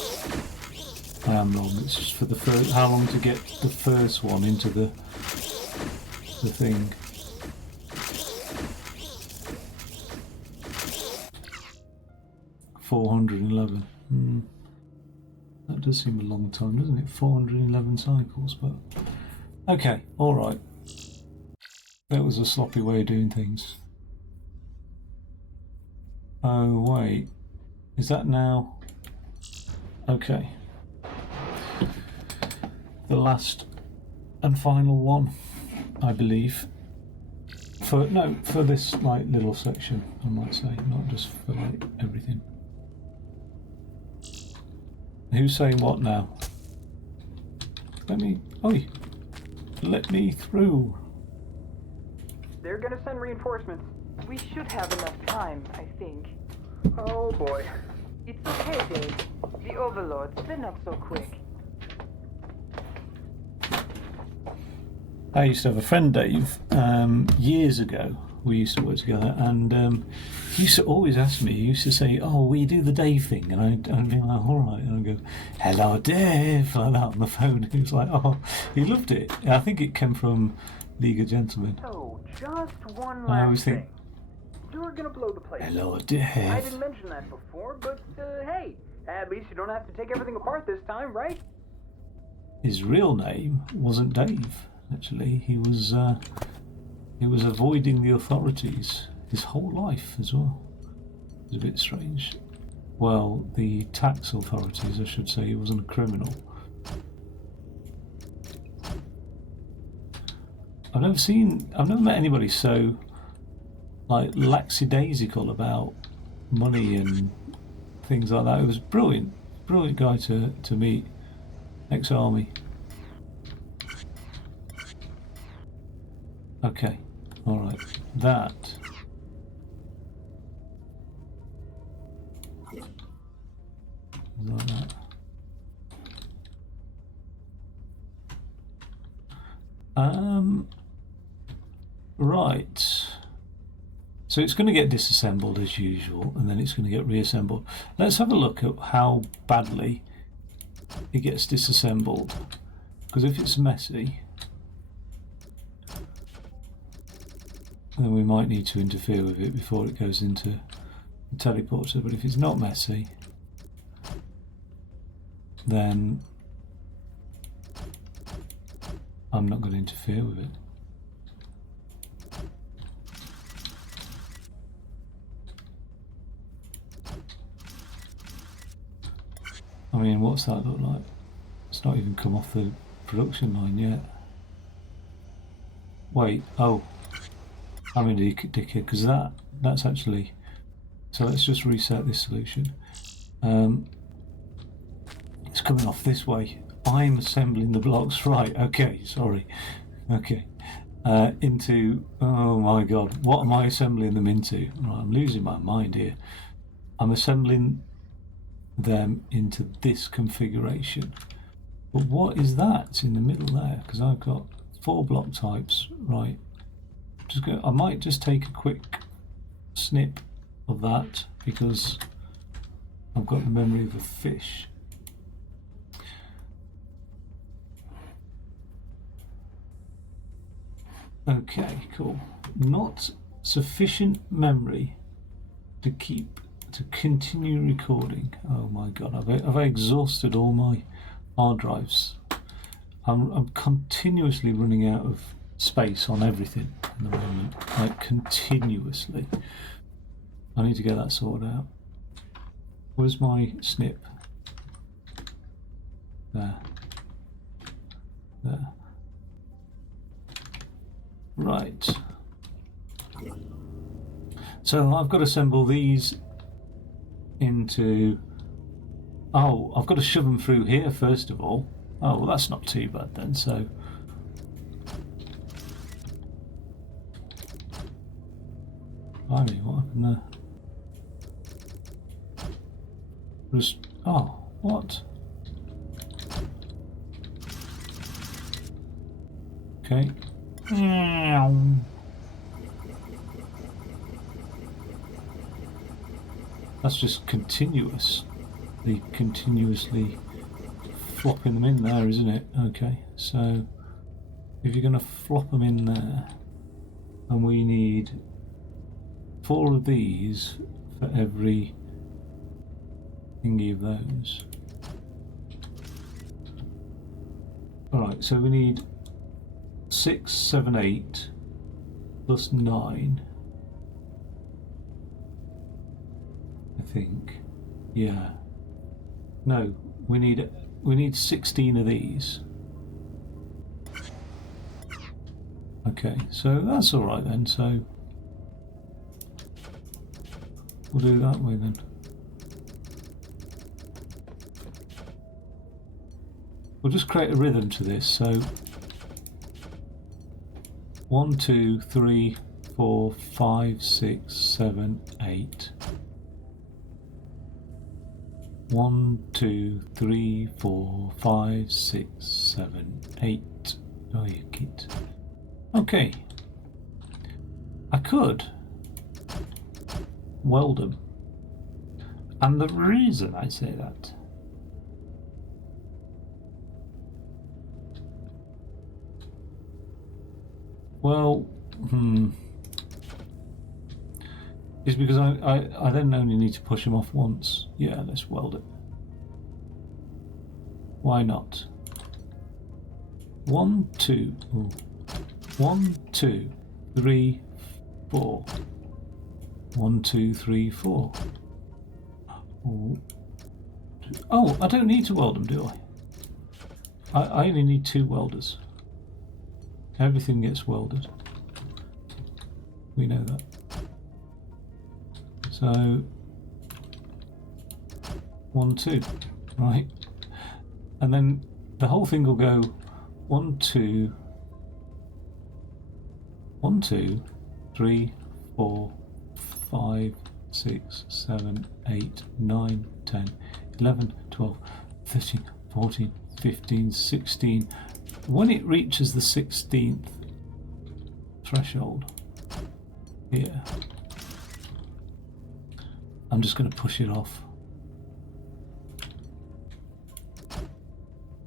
I am wrong. It's just for the first. How long to get the first one into the thing? $411. That does seem a long time, doesn't it? 411 cycles, but okay, all right. That was a sloppy way of doing things. Oh wait, is that now? Okay, the last and final one, I believe. For this like little section, I might say, not just for like everything. Who's saying what now? Let me through. They're gonna send reinforcements. We should have enough time, I think. Oh boy. It's okay, Dave. The overlords, they're not so quick. I used to have a friend, Dave, years ago. We used to work together, and he used to always ask me, he used to say, oh, will you do the Dave thing? And I'd be like, all right. And I'd go, hello, Dave, like that on the phone. He was like, oh, he loved it. I think it came from League of Gentlemen. So, just one I always last think, thing. You're gonna blow the place. hello, Dave. I didn't mention that before, but hey, at least you don't have to take everything apart this time, right? His real name wasn't Dave, actually. He was avoiding the authorities his whole life as well. It was a bit strange. Well, the tax authorities, I should say. He wasn't a criminal. I've never met anybody so like lackadaisical about money and things like that. It was brilliant guy to meet, ex-army. Okay, all right, that. Like that. Right. So it's going to get disassembled as usual, and then it's going to get reassembled. Let's have a look at how badly it gets disassembled. Because if it's messy, then we might need to interfere with it before it goes into the teleporter. But if it's not messy, then I'm not going to interfere with it. I mean, what's that look like? It's not even come off the production line yet. Wait, oh, I'm a dickhead, because that's actually... So let's just reset this solution. It's coming off this way. I'm assembling the blocks, right, okay, sorry. Okay. Into, oh my god, what am I assembling them into? Right, I'm losing my mind here. I'm assembling them into this configuration. But what is that in the middle there? Because I've got 4 block types, right. I might just take a quick snip of that because I've got the memory of a fish. Okay, cool. Not sufficient memory to continue recording. Oh my god, have I exhausted all my hard drives? I'm continuously running out of space on everything at the moment, like continuously. I need to get that sorted out. Where's my snip? There. There. Right. So I've got to assemble these into... Oh, I've got to shove them through here first of all. Oh, well that's not too bad then, so... Blimey, what happened there? Just... Oh, what? Okay. That's just continuous. Continuously flopping them in there, isn't it? Okay, so if you're going to flop them in there, and we need 4 of these for every thingy of those. Alright, so we need 6, 7, 8 plus 9. I think. Yeah. No, we need 16 of these. Okay, so that's all right then. So we'll do it that way then. We'll just create a rhythm to this. So 1, 2, 3, 4, 5, 6, 7, 8. 1, 2, 3, 4, 5, 6, 7, 8. Oh, you git. Okay. I could weld them. And the reason I say that is because I then only need to push them off once. Yeah, let's weld it. Why not? 1, 2. Ooh. 1, 2, 3, 4. 1, 2, 3, 4. Oh, I don't need to weld them, do I? I only need 2 welders. Everything gets welded. We know that. So 1, 2, right? And then the whole thing will go 1, 2, 1, 2, 3, 4, 5, 6, 7, 8, 9, 10, 11, 12, 13, 14, 15, 16. When it reaches the 16th threshold here, I'm just going to push it off.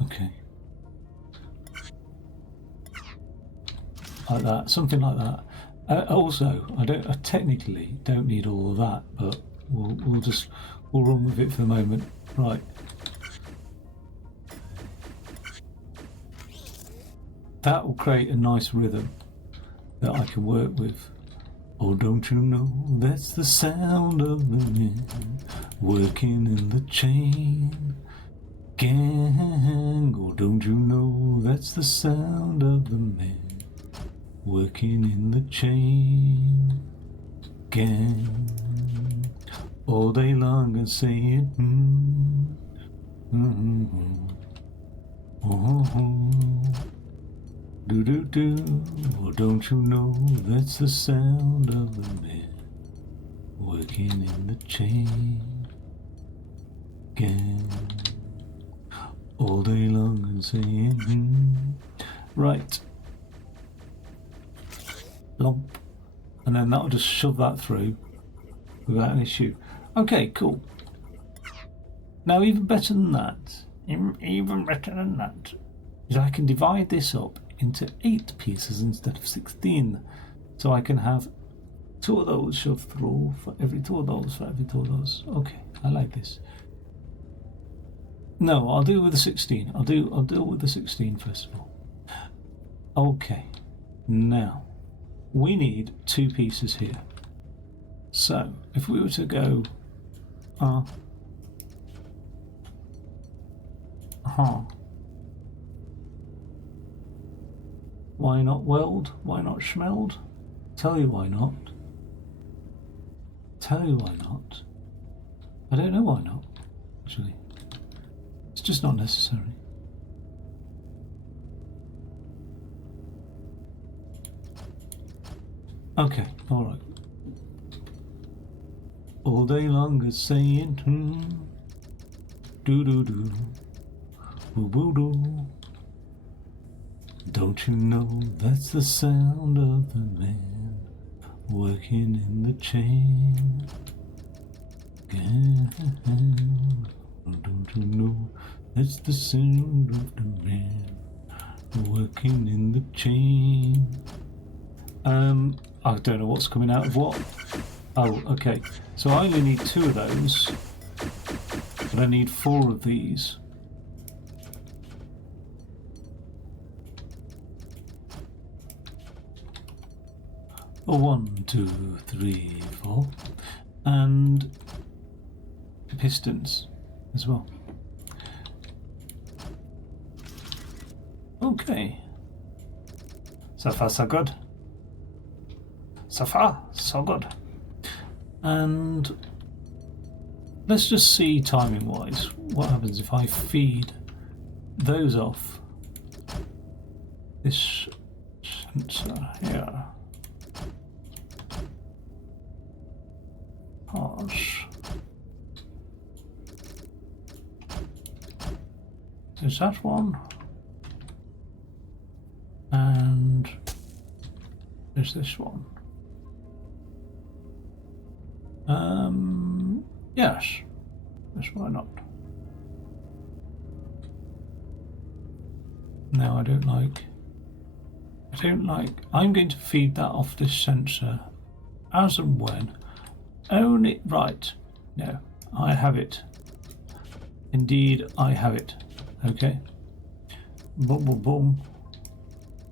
Okay. Like that, something like that. Also, I technically don't need all of that, but we'll run with it for the moment. Right. That will create a nice rhythm that I can work with. Oh, don't you know that's the sound of the man working in the chain gang? Oh, don't you know that's the sound of the man working in the chain gang? All day long and saying, do do do. Oh, don't you know that's the sound of the man working in the chain gang? All day long and saying, right. Lump. And then that'll just shove that through without an issue. Okay, cool. Now, even better than that, is I can divide this up into 8 pieces instead of 16. So I can have 2 of those shoved through for every 2 of those, for every 2 of those. Okay, I like this. No, I'll deal with the 16. I'll deal with the 16 first of all. Okay, now we need 2 pieces here. So if we were to go, why not weld? Why not schmeld? Tell you why not. Tell you why not. I don't know why not, actually. It's just not necessary. Okay, alright. All day long is saying, do-do-do, boo-boo-doo. Don't you know that's the sound of the man working in the chain gang? Don't you know that's the sound of the man working in the chain? I don't know what's coming out of what. Oh, okay. So I only need 2 of those, but I need 4 of these. Oh, 1, 2, 3, 4, and pistons as well. Okay. So far, so good. So far, so good. And let's just see timing wise what happens if I feed those off this sensor here. Pause. There's that one. And there's this one. Yes. Yes, why not? No, I don't like. I'm going to feed that off this sensor as and when. Only. Right. No, I have it. Indeed, I have it. Okay. Boom, boom, boom.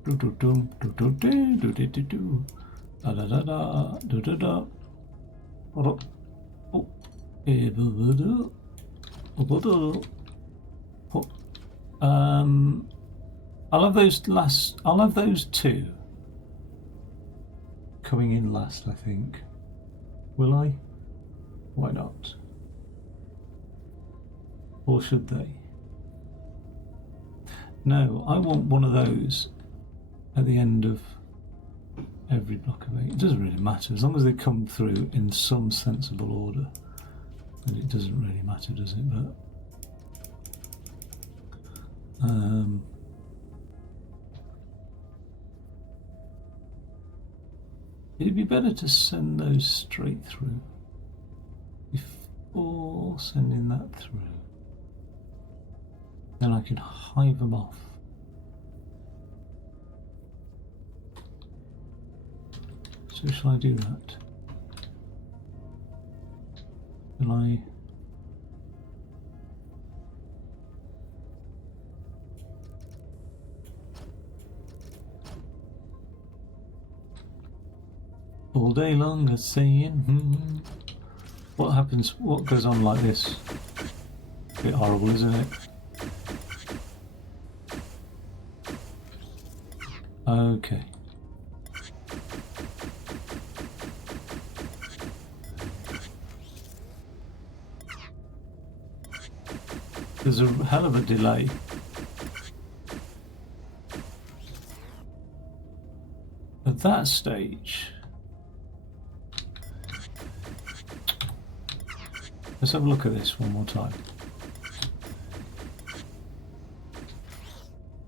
Do do do do do do do do do do. Da da da da do do da. Oh. I'll have those 2 coming in last, I think. Will I? Why not? Or should they? No, I want one of those at the end of every block of 8. It doesn't really matter, as long as they come through in some sensible order. And it doesn't really matter, does it? But it'd be better to send those straight through before sending that through. Then I can hive them off. So shall I do that? Shall I? All day long, a saying. What happens? What goes on like this? A bit horrible, isn't it? Okay. There's a hell of a delay. At that stage, let's have a look at this one more time.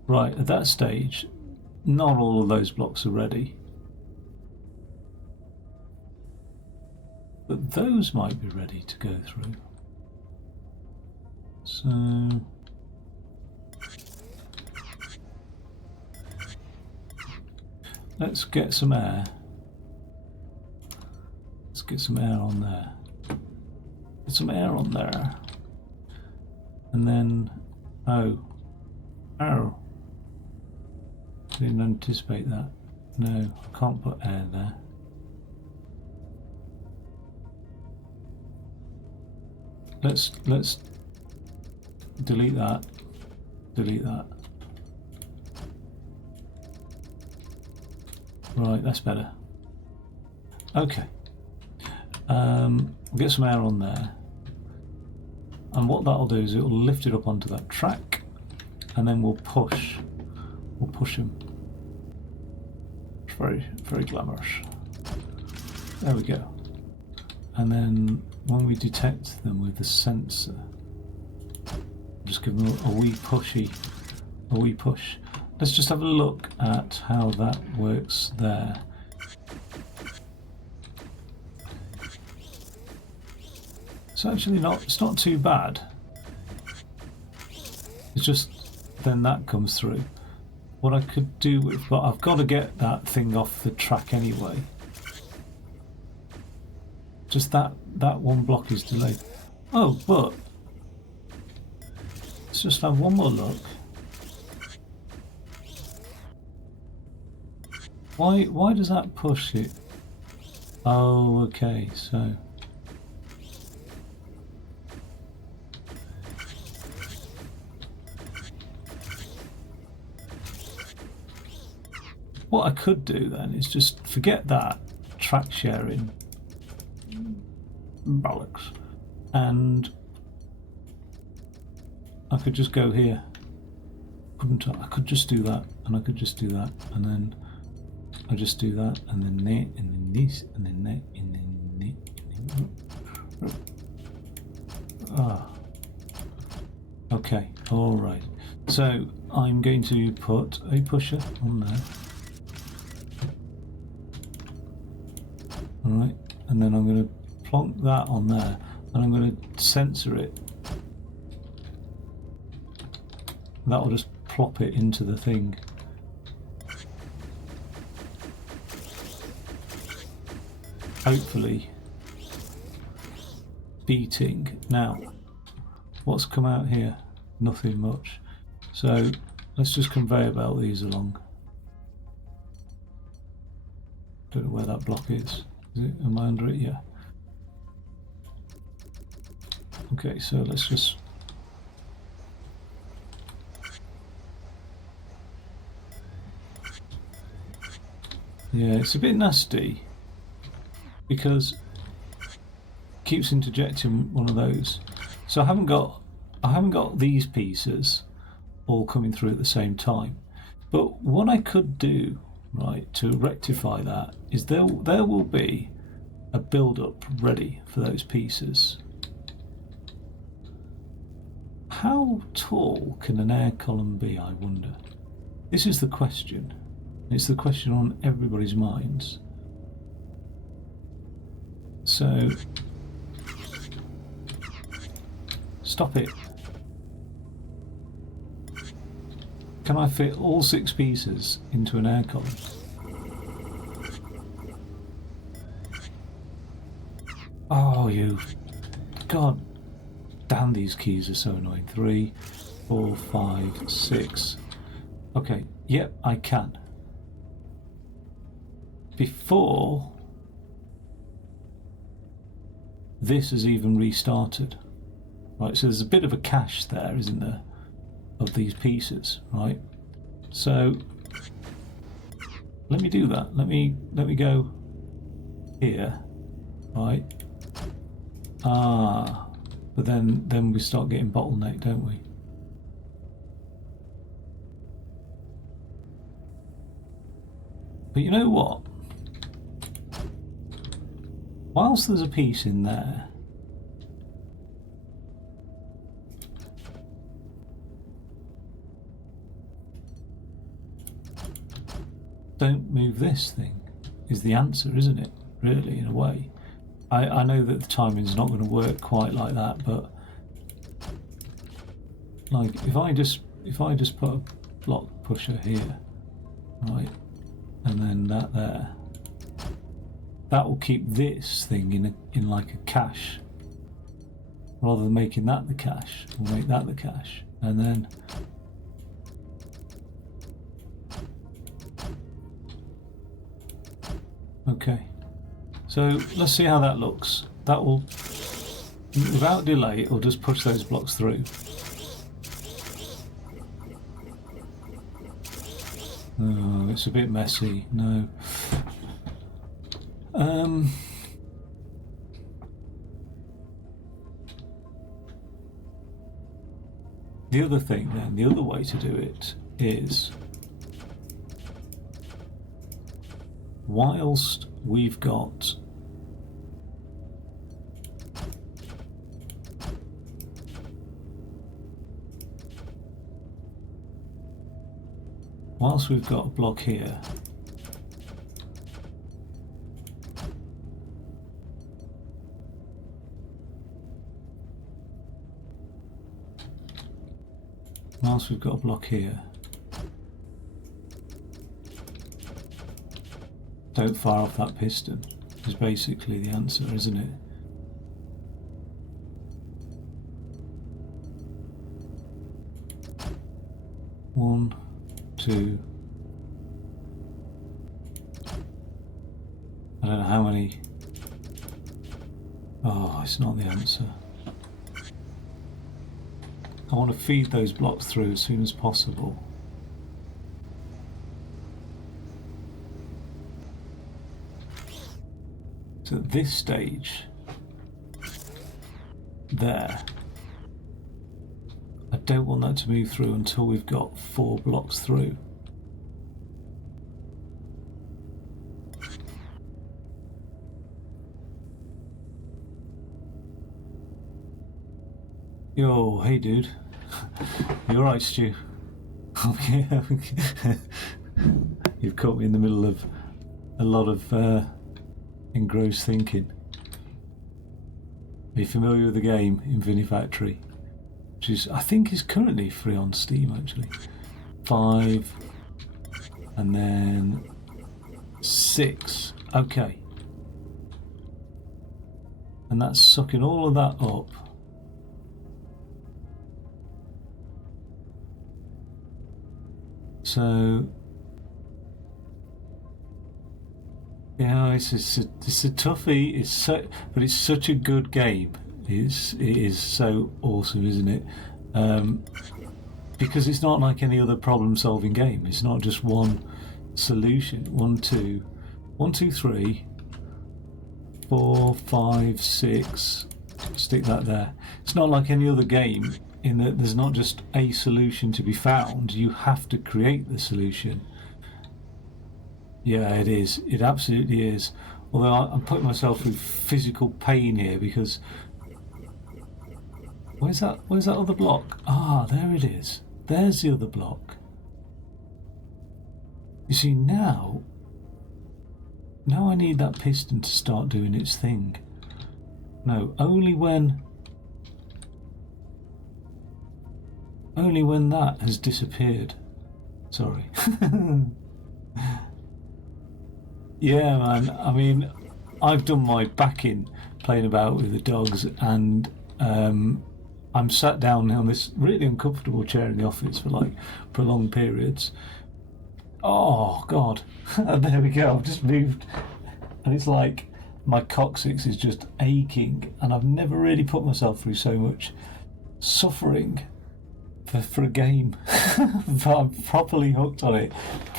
Right, at that stage, not all of those blocks are ready. But those might be ready to go through. So let's get some air. Let's get some air on there. Get some air on there. And then, oh. Didn't anticipate that. No, I can't put air there. Let's delete that. Delete that. Right, that's better. Okay. We'll get some air on there. And what that'll do is it'll lift it up onto that track, and then we'll push. We'll push him. It's very, very glamorous. There we go. And then when we detect them with the sensor, just give them a wee pushy, a wee push. Let's just have a look at how that works there. It's actually not, it's not too bad. It's just then that comes through. What I could do with, but I've got to get that thing off the track anyway. Just that one block is delayed. Oh, but let's just have one more look. Why does that push it? Oh, okay, so what I could do then is just forget that track sharing bollocks, and I could just go here, couldn't I? I could just do that, and I could just do that, and then I just do that, and then that, and then this, and then that, and then that, and then... Ah. Okay, alright. So I'm going to put a pusher on there. Alright, and then I'm going to plonk that on there, and I'm going to censor it. That'll just plop it into the thing. Hopefully beating. Now, what's come out here? Nothing much. So let's just conveyor belt these along. Don't know where that block is. Am I under it? Yeah. Okay, so let's just... Yeah, it's a bit nasty because it keeps interjecting one of those. So I haven't got these pieces all coming through at the same time. But what I could do, right, to rectify that is there will be a build-up ready for those pieces. How tall can an air column be, I wonder? This is the question. It's the question on everybody's minds. So, stop it. Can I fit all 6 pieces into an air column? Oh, you... God damn, these keys are so annoying. 3, 4, 5, 6. Okay, yep, I can. Before this has even restarted. Right, so there's a bit of a cache there, isn't there, of these pieces, right? So let me do that. Let me go here, right? Ah, but then we start getting bottlenecked, don't we? But you know what? Whilst there's a piece in there, don't move this thing is the answer, isn't it? Really, in a way. I know that the timing's not going to work quite like that, but like if I just put a block pusher here, right, and then that there, that will keep this thing in like a cache. Rather than making that the cache, we'll make that the cache, and then okay. So let's see how that looks. That will, without delay, it will just push those blocks through. Oh, it's a bit messy. No. The other thing then, the other way to do it is, whilst we've got a block here, don't fire off that piston is basically the answer, isn't it? One, two. I don't know how many. Oh, it's not the answer. I want to feed those blocks through as soon as possible. So at this stage, there, I don't want that to move through until we've got 4 blocks through. Yo, hey dude. You alright, Stu? Okay. You've caught me in the middle of a lot of engrossed thinking. Are you familiar with the game Infinifactory? Which is, I think, is currently free on Steam actually. 5 and then 6. Okay. And that's sucking all of that up. So yeah, it's a toughie. But it's such a good game. It is so awesome, isn't it? Because it's not like any other problem-solving game. It's not just one solution. 1, 2, 1, 2, 3, 4, 5, 6. Stick that there. It's not like any other game in that there's not just a solution to be found. You have to create the solution. Yeah, it is. It absolutely is. Although I'm putting myself through physical pain here because where's that other block? Ah, there it is. There's the other block. You see, now I need that piston to start doing its thing. No, only when that has disappeared. Sorry. Yeah, man. I mean, I've done my back playing about with the dogs, and I'm sat down on this really uncomfortable chair in the office for like prolonged periods. Oh God! And there we go. I've just moved, and it's like my coccyx is just aching, and I've never really put myself through so much suffering for a game. But I'm properly hooked on it,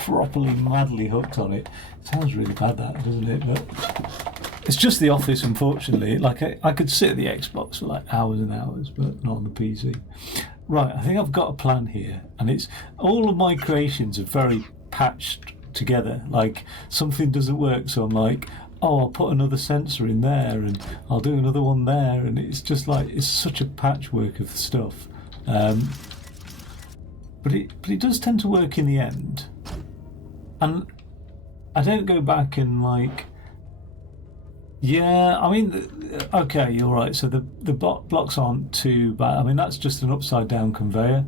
properly madly hooked on it. Sounds really bad, that, doesn't it? But it's just the office, unfortunately. Like I could sit at the Xbox for like hours and hours, but not on the PC. Right, I think I've got a plan here, and it's all of my creations are very patched together. Like something doesn't work, so I'm like, oh, I'll put another sensor in there, and I'll do another one there, and it's just like it's such a patchwork of stuff. But it does tend to work in the end, and I don't go back and like, yeah, I mean, okay, you're right. So the blocks aren't too bad. I mean, that's just an upside down conveyor.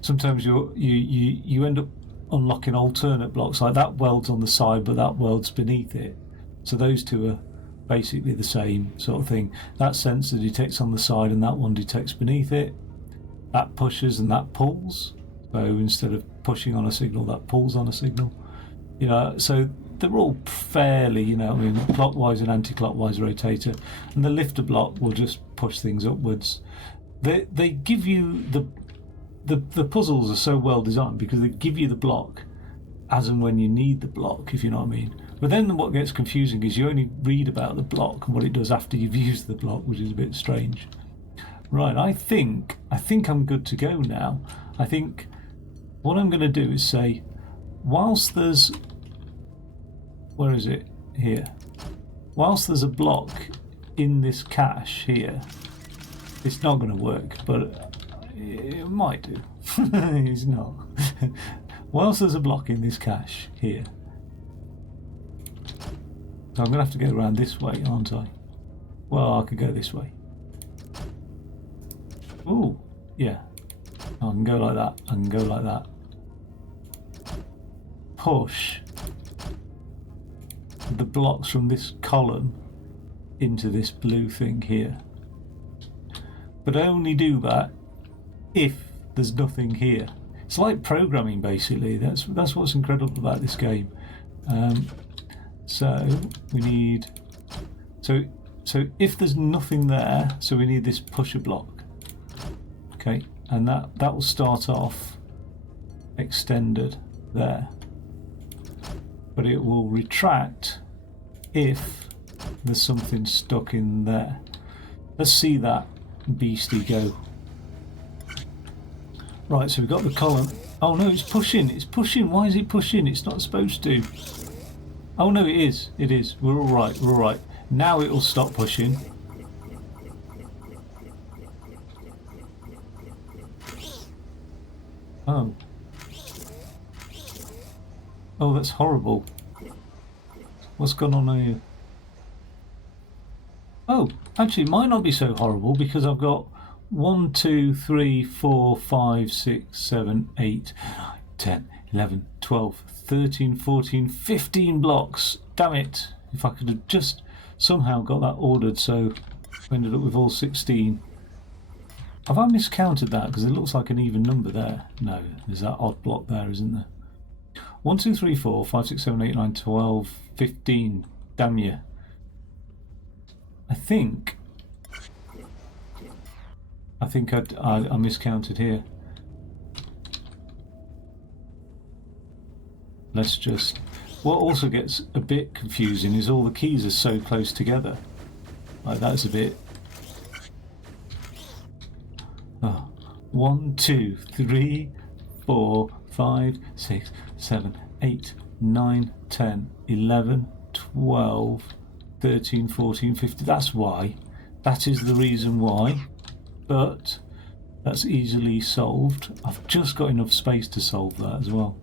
Sometimes you end up unlocking alternate blocks, like that weld's on the side, but that weld's beneath it. So those two are basically the same sort of thing. That sensor detects on the side, and that one detects beneath it. That pushes and that pulls. So instead of pushing on a signal, that pulls on a signal. You know, so they're all fairly, you know, I mean, clockwise and anti-clockwise rotator, and the lifter block will just push things upwards. They give you the puzzles are so well designed because they give you the block as and when you need the block, if you know what I mean. But then what gets confusing is you only read about the block and what it does after you've used the block, which is a bit strange. Right, I think I'm good to go now. I think what I'm going to do is say, whilst there's, where is it? Here. Whilst there's a block in this cache here, it's not going to work, but it might do. It's not. Whilst there's a block in this cache here, so I'm going to have to go around this way, aren't I? Well, I could go this way. Oh, yeah. I can go like that. I can go like that. Push the blocks from this column into this blue thing here. But only do that if there's nothing here. It's like programming, basically. That's what's incredible about this game. So we need. So if there's nothing there, so we need this pusher block. Okay, and that will start off extended there, but it will retract if there's something stuck in there. Let's see that beastie go. Right, so we've got the column. Oh no, it's pushing. It's pushing. Why is it pushing? It's not supposed to. Oh no, it is. It is. We're all right. We're all right. Now it will stop pushing. Oh. Oh, that's horrible. What's gone on here? Oh, actually, it might not be so horrible because I've got 1, 2, 3, 4, 5, 6, 7, 8, 9, 10, 11, 12, 13, 14, 15 blocks. Damn it. If I could have just somehow got that ordered so we ended up with all 16. Have I miscounted that? Because it looks like an even number there. No, there's that odd block there, isn't there? 1, 2, 3, 4, 5, 6, 7, 8, 9, 12, 15. Damn you. I think I miscounted here. Let's just... What also gets a bit confusing is all the keys are so close together. Like, that's a bit... Oh. 1, 2, 3, 4, 5, 6, 7, 8, 9, 10, 11, 12, 13, 14, 15. That's why. That is the reason why. But that's easily solved. I've just got enough space to solve that as well.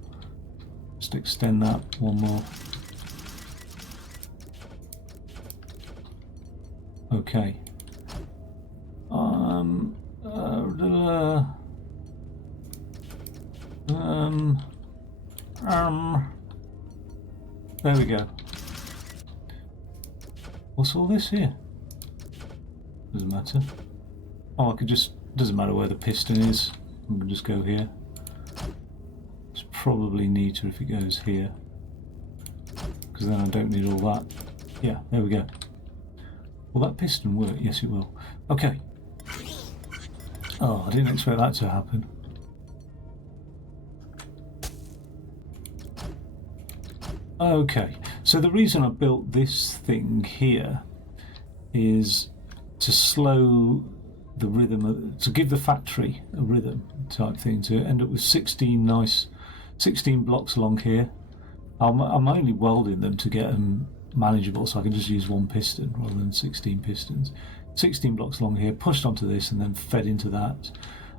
Just extend that one more. Okay. There we go. What's all this here? Doesn't matter. Oh, I could just... Doesn't matter where the piston is. I can just go here. It's probably neater if it goes here, because then I don't need all that. Yeah, there we go. Will that piston work? Yes, it will. Okay. Oh, I didn't expect that to happen. Okay, so the reason I built this thing here is to slow the rhythm, to give the factory a rhythm type thing, to end up with 16 blocks along here. I'm only welding them to get them manageable, so I can just use one piston rather than 16 pistons. 16 blocks along here, pushed onto this and then fed into that,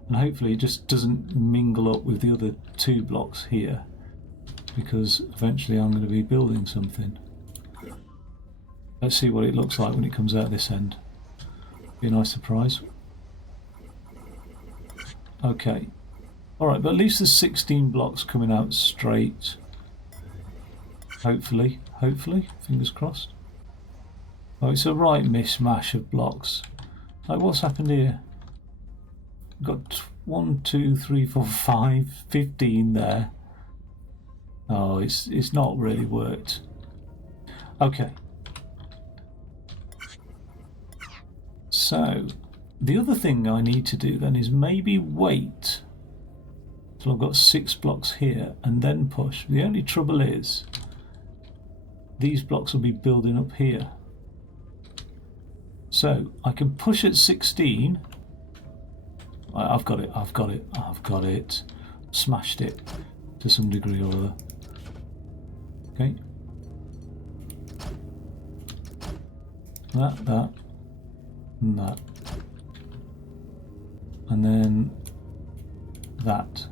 and hopefully it just doesn't mingle up with the other 2 blocks here, because eventually I'm going to be building something. Let's see what it looks like when it comes out this end. Be a nice surprise. Okay, alright, but at least there's 16 blocks coming out straight. Hopefully, fingers crossed. Oh, it's a right mishmash of blocks. Like, what's happened here? Got 1, 2, 3, 4, 5, 15 there. Oh, it's not really worked. Okay. So, the other thing I need to do then is maybe wait till I've got 6 blocks here and then push. The only trouble is these blocks will be building up here. So I can push at 16. I've got it. Smashed it to some degree or other. Okay. That, and that. And then that.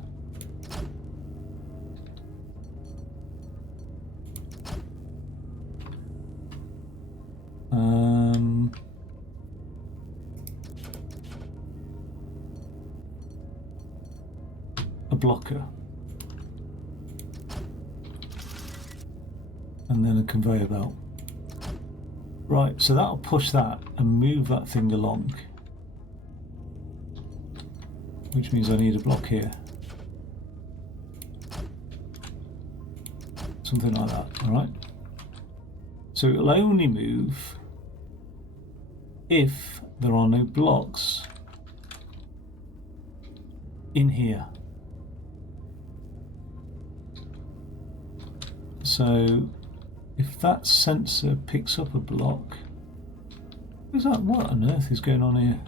A blocker. And then a conveyor belt. Right, so that'll push that and move that thing along. Which means I need a block here. Something like that, alright? So it'll only move if there are no blocks in here. So if that sensor picks up a block, what on earth is going on here?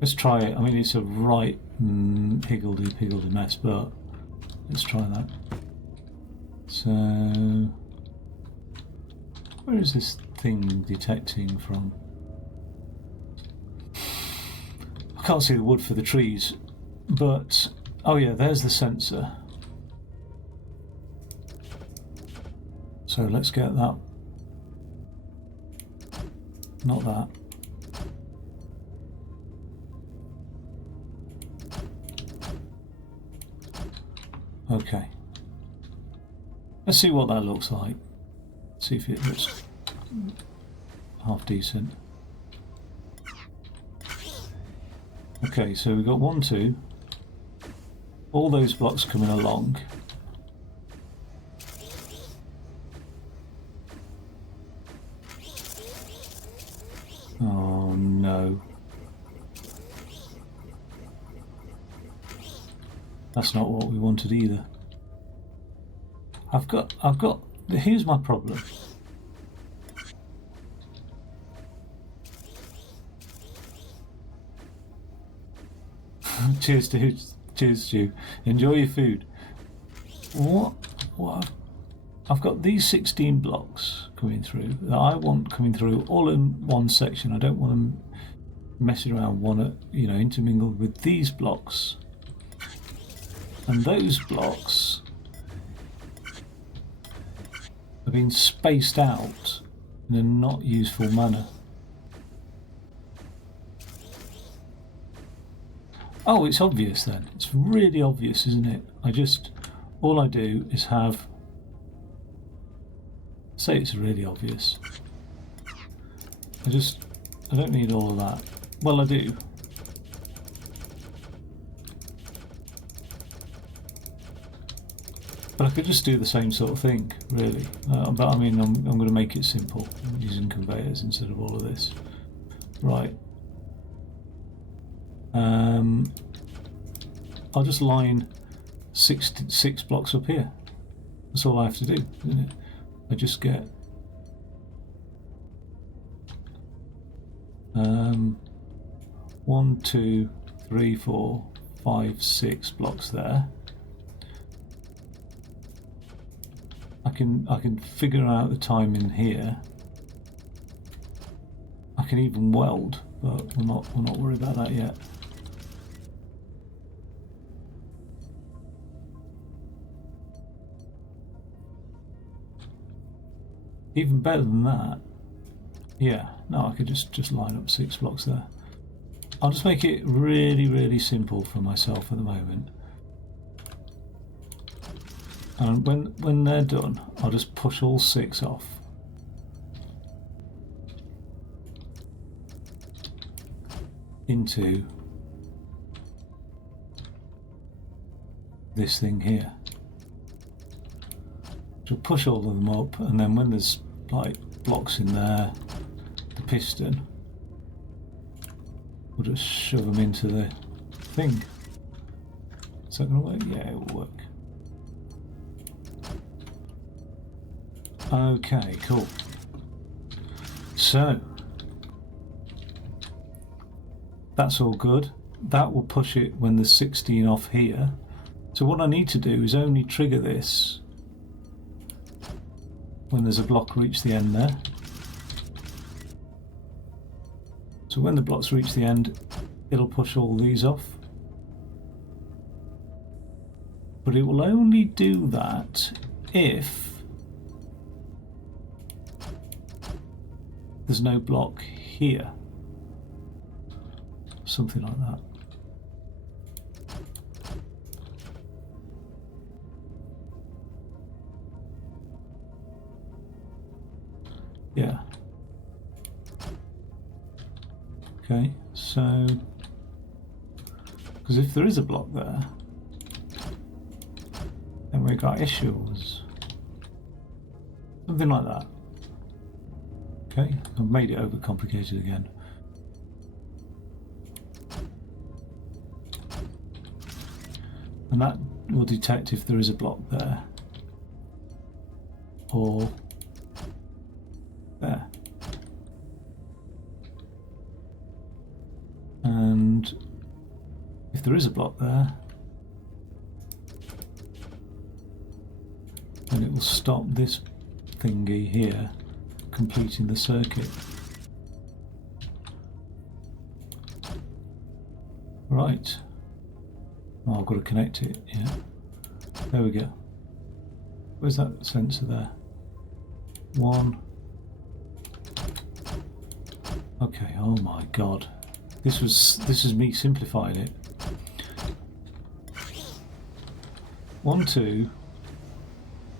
Let's try it. I mean, it's a right higgledy-piggledy mess, but let's try that. So, where is this thing detecting from? I can't see the wood for the trees, but oh yeah, there's the sensor. So let's get that. Not that. Okay. Let's see what that looks like. See if it looks half decent. Okay, so we've got 1, 2. All those blocks coming along. Oh no. That's not what we wanted either. Here's my problem. Cheers, dude. Cheers, Stu. Enjoy your food. What? I've got these 16 blocks coming through that I want coming through all in one section. I don't want them messing around, intermingled with these blocks. And those blocks have been spaced out in a not useful manner. Oh, it's obvious then. It's really obvious, isn't it? All I do is have... Say it's really obvious. I don't need all of that. Well, I do. But I could just do the same sort of thing, really. But I mean, I'm going to make it simple, using conveyors instead of all of this. Right. I'll just line six blocks up here. That's all I have to do, isn't it? I just get 1, 2, 3, 4, 5, 6 blocks there. I can figure out the timing here. I can even weld, but we're not worried about that yet. Even better than that. Yeah, no, I could just line up 6 blocks there. I'll just make it really, really simple for myself at the moment. And when they're done, I'll just push all 6 off. Into this thing here. So push all of them up, and then when there's like blocks in there, the piston, we'll just shove them into the thing. Is that going to work? Yeah, it will work. Okay, cool. So that's all good. That will push it when there's 16 off here. So what I need to do is only trigger this when there's a block reach the end there. So when the blocks reach the end, it'll push all these off. But it will only do that if there's no block here. Something like that. Yeah. Okay, so because if there is a block there, then we've got issues. Something like that. Okay, I've made it overcomplicated again. And that will detect if there is a block there or there. And if there is a block there, then it will stop this thingy here completing the circuit. Right. Oh, I've got to connect it, yeah. There we go. Where's that sensor there? 1. Okay, oh my god. This is me simplifying it. 1, 2,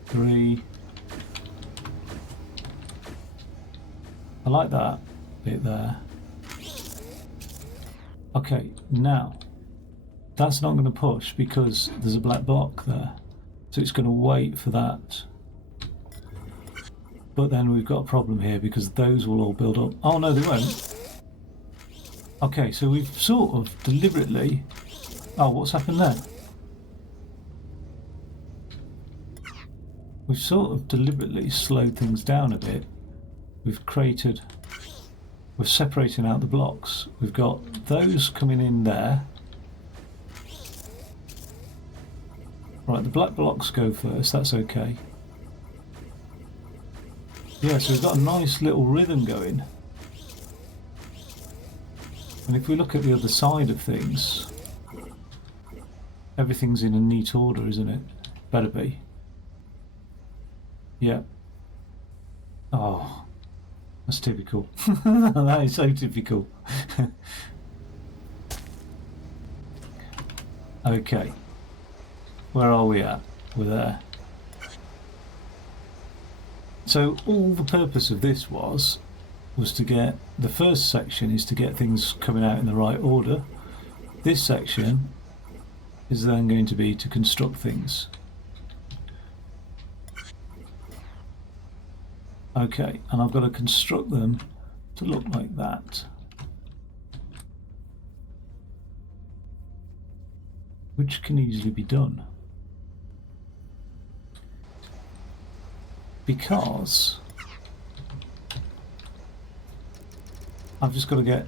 3. I like that bit there. Okay, now that's not going to push because there's a black block there. So it's going to wait for that. But then we've got a problem here because those will all build up. Oh no, they won't. Okay, so we've sort of deliberately... Oh, what's happened there? We've sort of deliberately slowed things down a bit. We're separating out the blocks. We've got those coming in there. Right, the black blocks go first, that's okay. Yeah, so we've got a nice little rhythm going. And if we look at the other side of things, everything's in a neat order, isn't it? Better be. Yeah. Oh, that's typical. That is so typical. Okay. Where are we at? We're there. So all the purpose of this was to get, the first section is to get things coming out in the right order. This section is then going to be to construct things. Okay, and I've got to construct them to look like that. Which can easily be done. Because I've just got to get,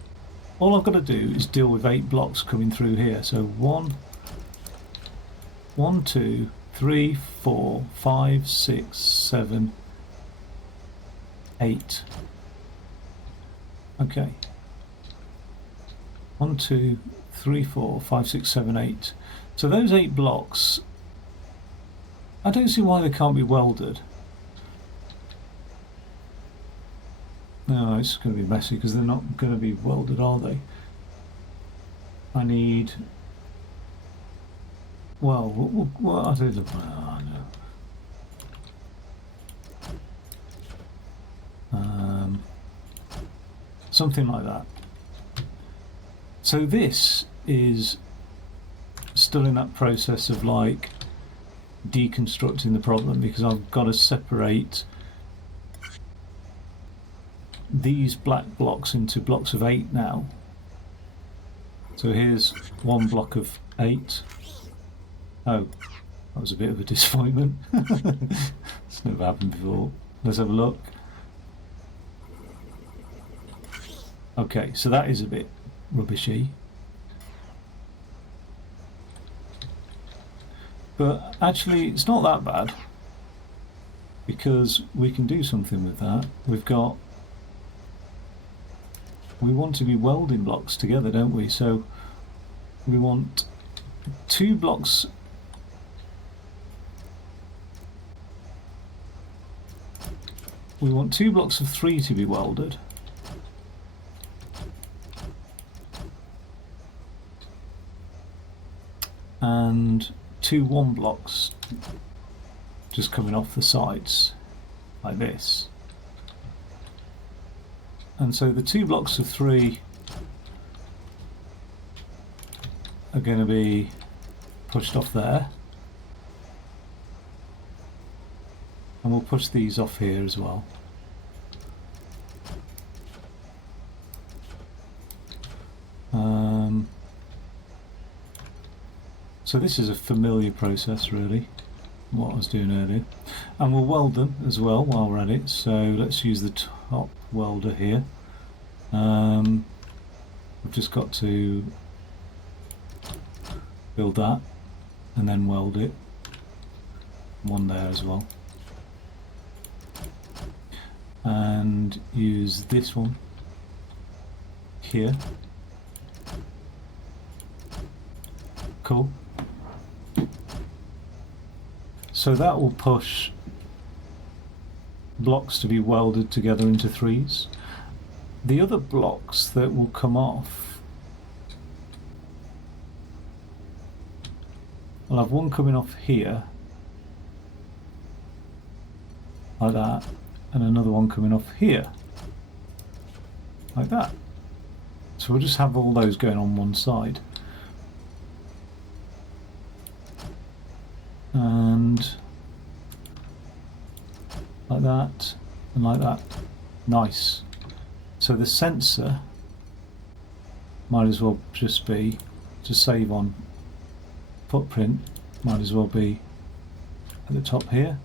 all I've got to do is deal with 8 blocks coming through here. So 1, 2, 3, 4, 5, 6, 7, 8. Okay. 1, 2, 3, 4, 5, 6, 7, 8. So those 8 blocks, I don't see why they can't be welded. No, it's going to be messy because they're not going to be welded, are they? I need... Well, what I did... Oh, no. Something like that. So this is still in that process of like deconstructing the problem, because I've got to separate these black blocks into blocks of 8 now. So here's one block of 8. Oh, that was a bit of a disappointment. It's never happened before. Let's have a look. Okay, so that is a bit rubbishy. But actually it's not that bad, because we can do something with that. We want to be welding blocks together, don't we? So we want 2 blocks. We want 2 blocks of 3 to be welded. And 2 1 blocks just coming off the sides like this. And so the 2 blocks of 3 are going to be pushed off there, and we'll push these off here as well. So this is a familiar process really, what I was doing earlier, and we'll weld them as well while we're at it. So let's use the top welder here. We've just got to build that and then weld it. One there as well, and use this one here. Cool. So that will push blocks to be welded together into 3s. The other blocks that will come off, I'll have one coming off here like that, and another one coming off here like that. So we'll just have all those going on one side. And like that, and like that. Nice. So the sensor might as well just be, to save on footprint, might as well be at the top here.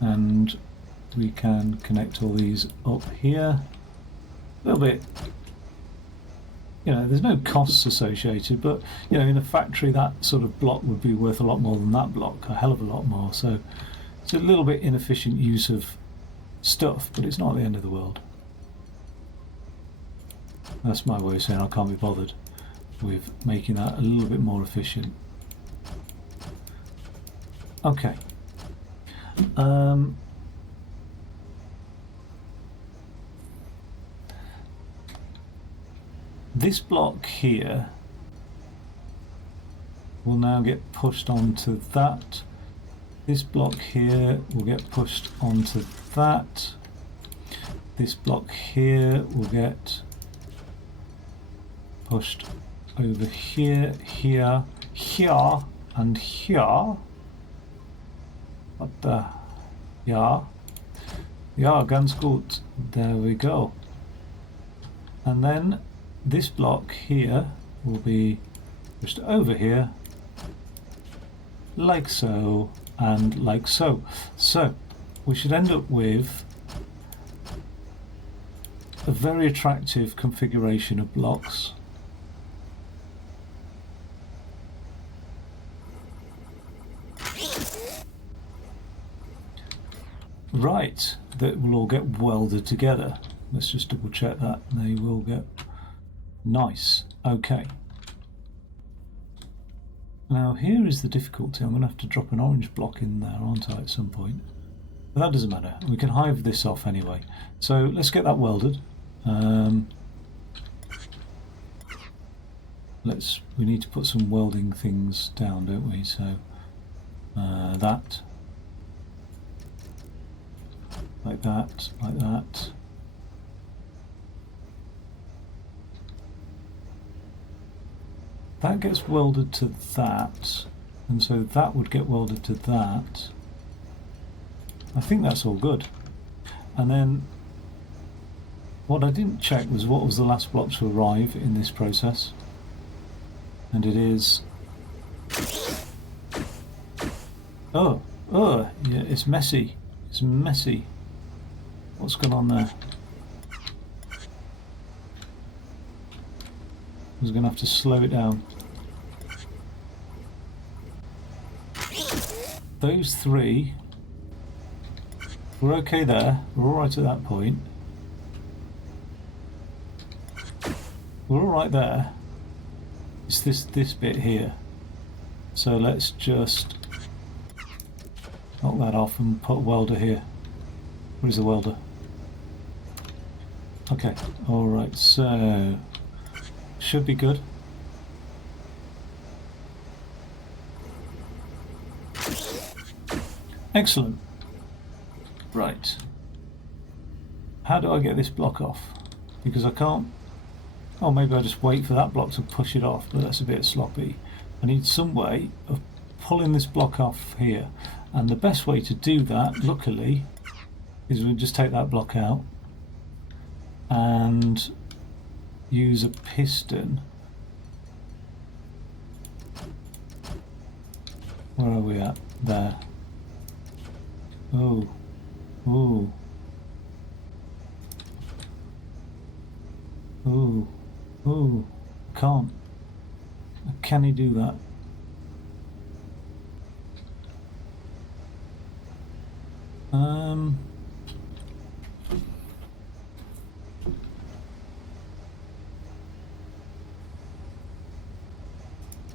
And we can connect all these up here. A little bit, you know, there's no costs associated, but you know, in a factory that sort of block would be worth a lot more than that block, a hell of a lot more. So it's a little bit inefficient use of stuff, but it's not the end of the world. That's my way of saying I can't be bothered with making that a little bit more efficient. Okay. This block here will now get pushed onto that. This block here will get pushed onto that. This block here will get pushed over here, here, here, and here. What the? Yeah. Ja, ganz gut. There we go. And then this block here will be pushed over here, like so, and like so. So, we should end up with a very attractive configuration of blocks. Right, that will all get welded together. Let's just double check that. They will get nice. Okay. Now here is the difficulty. I'm going to have to drop an orange block in there, aren't I, at some point? But that doesn't matter. We can hive this off anyway. So let's get that welded. We need to put some welding things down, don't we? So that. Like that, like that. That gets welded to that, and so that would get welded to that. I think that's all good. And then what I didn't check was what was the last block to arrive in this process. And it is... Oh, yeah, it's messy. It's messy. What's going on there? I was going to have to slow it down. Those three, we're okay there. We're alright at that point. We're alright there. It's this bit here. So let's just knock that off and put a welder here. Where is the welder? Okay, alright, so should be good. Excellent. Right. How do I get this block off? Because I can't... Oh, maybe I just wait for that block to push it off, but that's a bit sloppy. I need some way of pulling this block off here. And the best way to do that, luckily, is we just take that block out and use a piston. Where are we at? There. Oh. Ooh. Ooh. Ooh. Can't. Can he do that?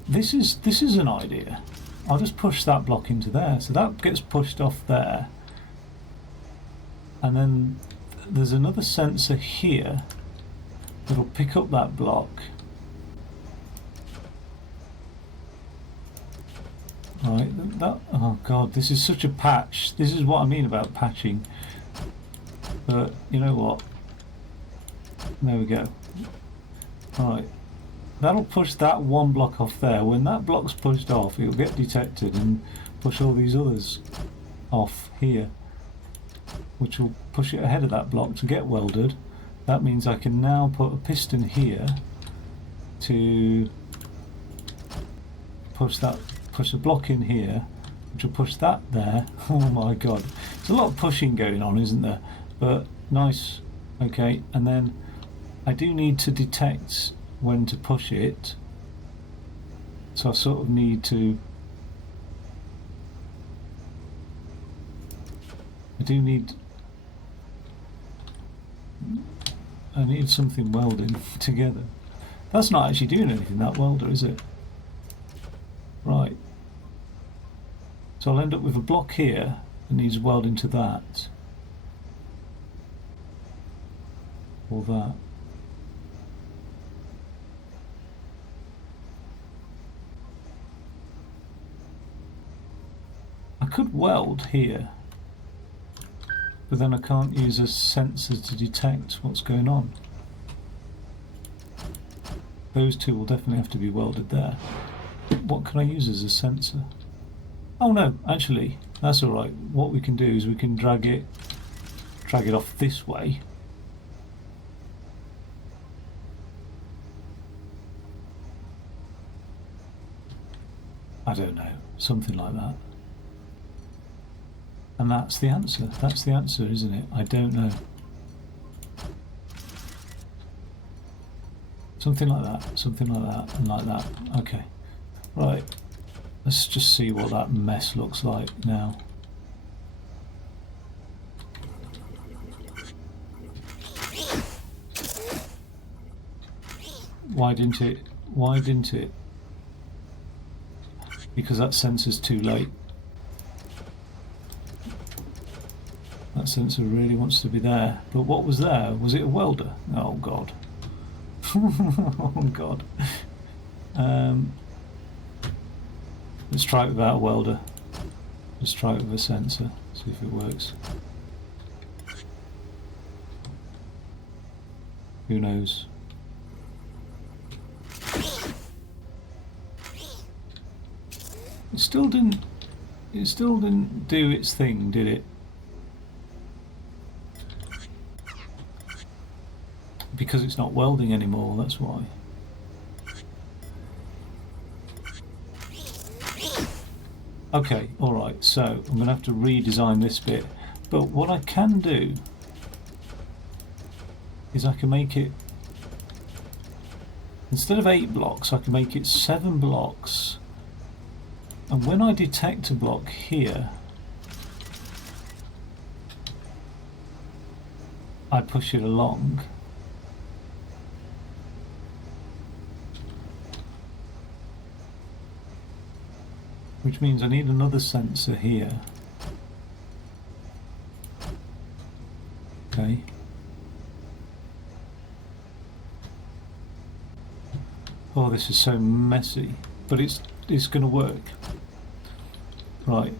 This is an idea. I'll just push that block into there, so that gets pushed off there, and then there's another sensor here that'll pick up that block. Right, that, oh god, this is such a patch. This is what I mean about patching. But you know what? There we go. Right. That'll push that one block off there. When that block's pushed off, it'll get detected and push all these others off here, which will push it ahead of that block to get welded. That means I can now put a piston here to push a block in here, which will push that there. Oh my god. There's a lot of pushing going on, isn't there? But nice. Okay, and then I do need to detect when to push it, so I sort of need to... I need something welding together. That's not actually doing anything, that welder, is it? Right. So I'll end up with a block here that needs welding to that. Or that. I could weld here, but then I can't use a sensor to detect what's going on. Those two will definitely have to be welded there. What can I use as a sensor? Oh no, actually, that's alright. What we can do is we can drag it off this way. I don't know, something like that. And that's the answer. That's the answer, isn't it? I don't know. Something like that, and like that. Okay. Right. Let's just see what that mess looks like now. Why didn't it? Why didn't it? Because that sensor's too late. That sensor really wants to be there. But what was there? Was it a welder? Oh God. Oh God. Let's try it without a welder. Let's try it with a sensor. See if it works. Who knows? It still didn't do its thing, did it? Because it's not welding anymore, that's why. Okay, alright, so I'm going to have to redesign this bit. But what I can do is I can make it, instead of 8 blocks, I can make it 7 blocks. And when I detect a block here, I push it along. Which means I need another sensor here. Okay. Oh, this is so messy, but it's going to work. Right.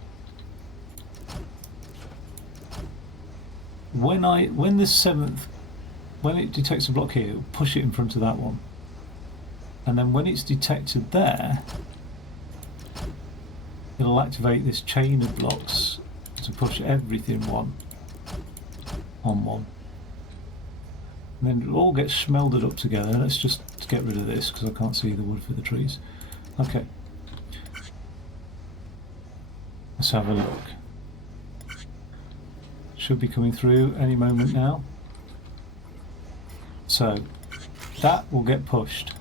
When this 7th, when it detects a block here, it'll push it in front of that one. And then when it's detected there, it'll activate this chain of blocks to push everything one on one. And then it'll all get smelded up together. Let's just get rid of this because I can't see the wood for the trees. Okay. Let's have a look. Should be coming through any moment now. So that will get pushed.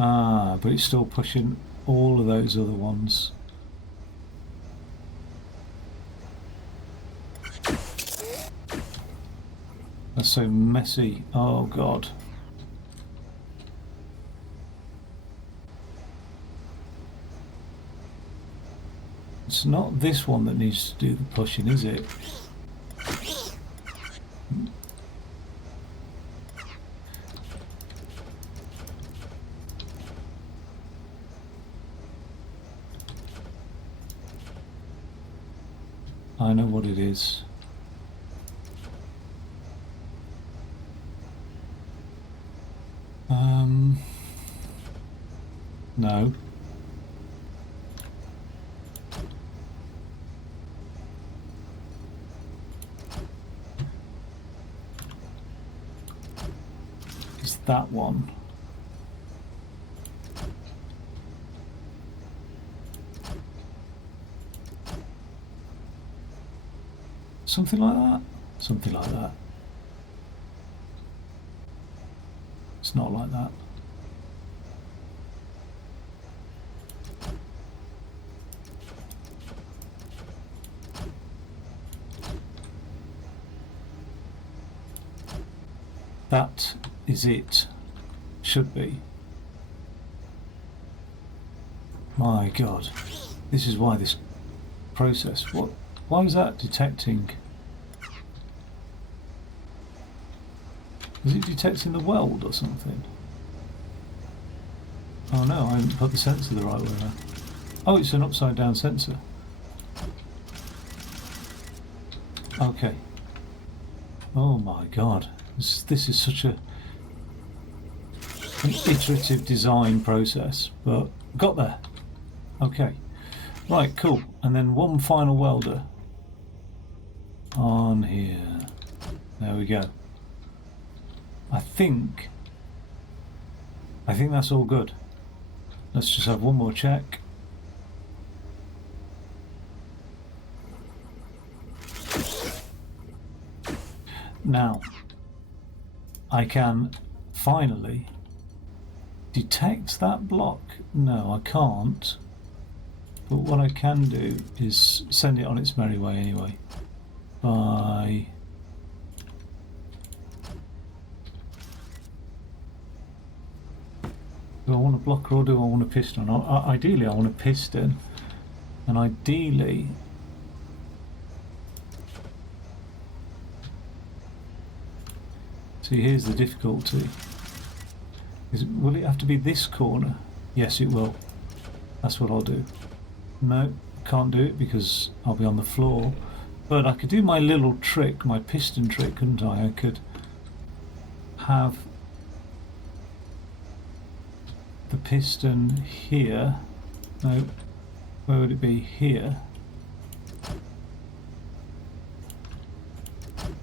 Ah, but it's still pushing all of those other ones. That's so messy. Oh God. It's not this one that needs to do the pushing, is it? I know what it is. No. It's that one. Something like that? Something like that. It's not like that. That is it. Should be. My God. This is why this process. What? Why was that detecting? Is it detecting the weld or something? Oh no, I haven't put the sensor the right way there. Oh, it's an upside down sensor. Okay. Oh my god. This is such an iterative design process, but got there. Okay. Right, cool. And then one final welder on here. There we go. I think that's all good. Let's just have one more check. Now, I can finally detect that block. No, I can't. But what I can do is send it on its merry way anyway. By... Do I want a blocker or do I want a piston? Ideally I want a piston. And ideally... See, here's the difficulty. Will it have to be this corner? Yes, it will. That's what I'll do. No, can't do it because I'll be on the floor. But I could do my little trick, my piston trick, couldn't I? I could have the piston here. No, where would it be? Here.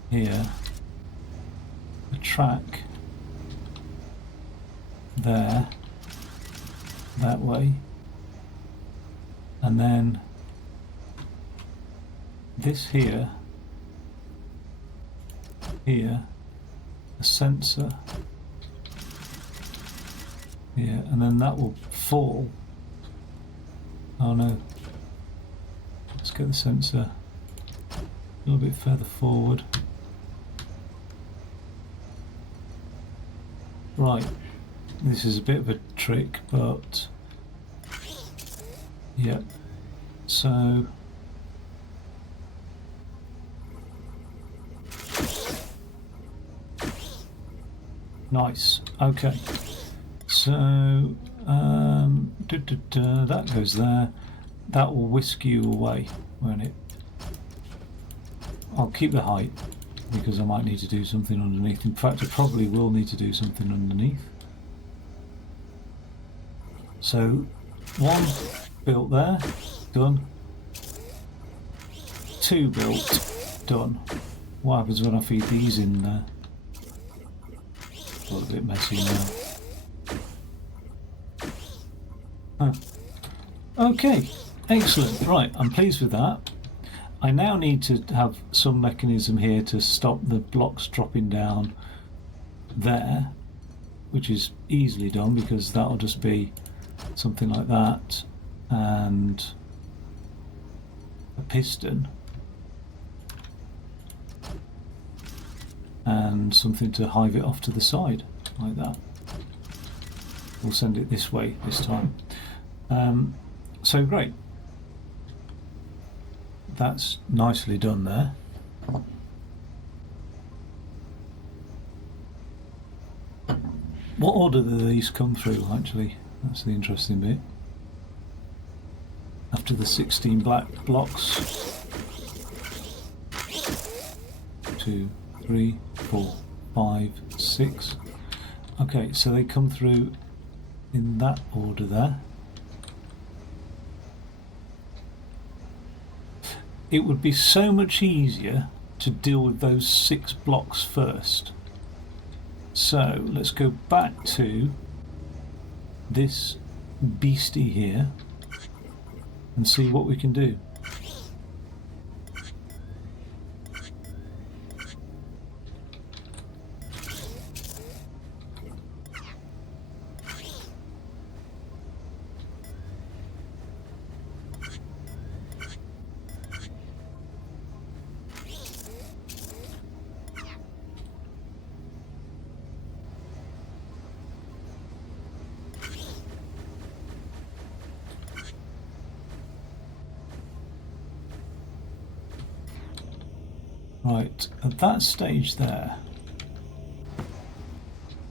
Here. The track there, that way, and then this here, a sensor here, and then that will fall. Oh no, let's get the sensor a little bit further forward. Right, this is a bit of a trick, but yeah, so nice. Okay, so that goes there. That will whisk you away, won't it? I'll keep the height because I might need to do something underneath. In fact, I probably will need to do something underneath. So, one built there, done. Two built, done. What happens when I feed these in there? A little bit messy now. Okay, excellent. Right, I'm pleased with that. I now need to have some mechanism here to stop the blocks dropping down there, which is easily done because that'll just be something like that and a piston and something to hive it off to the side like that. We'll send it this way this time. So great. That's nicely done there. What order do these come through, actually? That's the interesting bit. After the 16 black blocks. 2, 3, 4, 5, 6. Okay, so they come through in that order there. It would be so much easier to deal with those 6 blocks first. So let's go back to this beastie here and see what we can do. Right, at that stage there,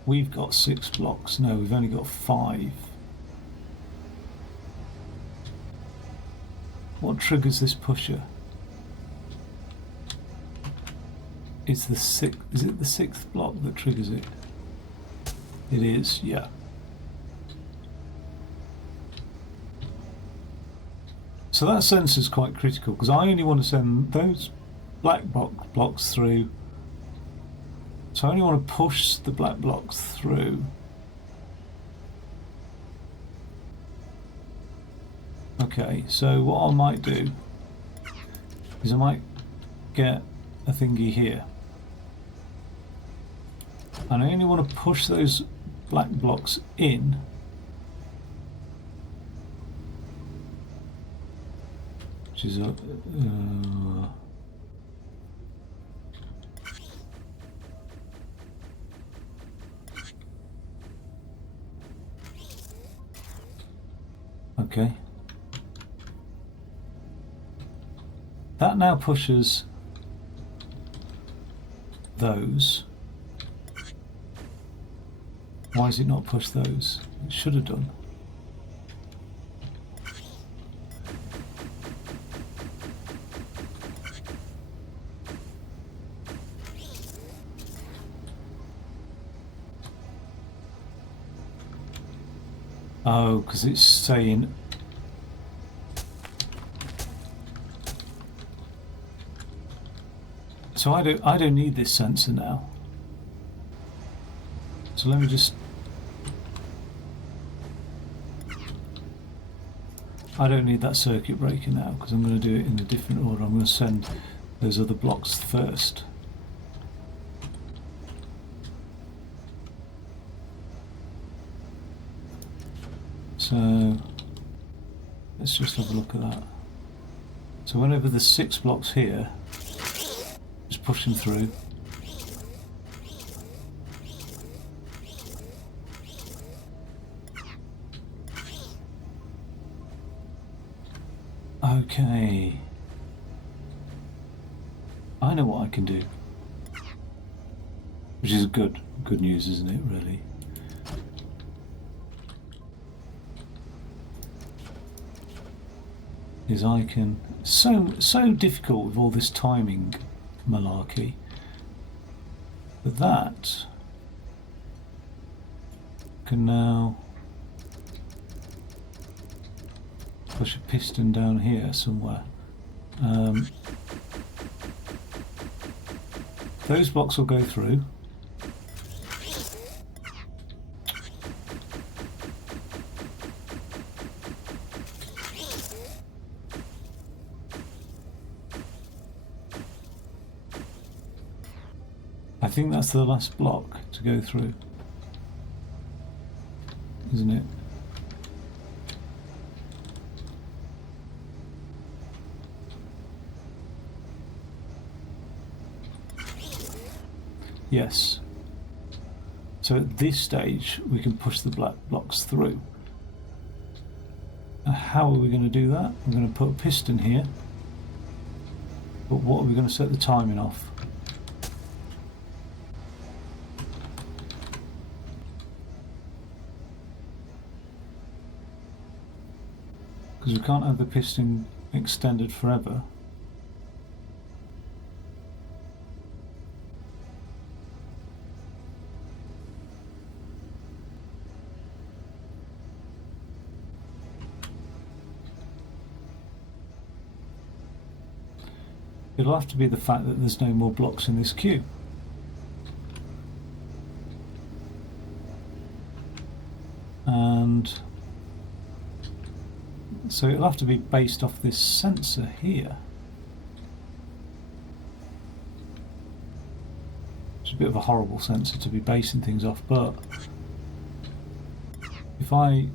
we've got 6 blocks. No, we've only got 5. What triggers this pusher? Is it the sixth block that triggers it? It is, yeah. So that sensor is quite critical because I only want to send those black blocks through. So I only want to push the black blocks through. Okay, so what I might do is I might get a thingy here. And I only want to push those black blocks in. Which is a... okay. That now pushes those. Why has it not pushed those? It should have done. Oh, because it's saying... So I don't need this sensor now. So let me just... I don't need that circuit breaker now because I'm going to do it in a different order. I'm going to send those other blocks first. So let's just have a look at that. So whenever there's 6 blocks here, just push them through. Okay. I know what I can do. Which is good news, isn't it, really? Is I can... So difficult with all this timing malarkey. But that can now push a piston down here somewhere. Those blocks will go through. I think that's the last block to go through, isn't it? Yes. So at this stage we can push the black blocks through. How are we going to do that? We're going to put a piston here. But what are we going to set the timing off? Because we can't have the piston extended forever. It'll have to be the fact that there's no more blocks in this queue. And so it'll have to be based off this sensor here. It's a bit of a horrible sensor to be basing things off, but if I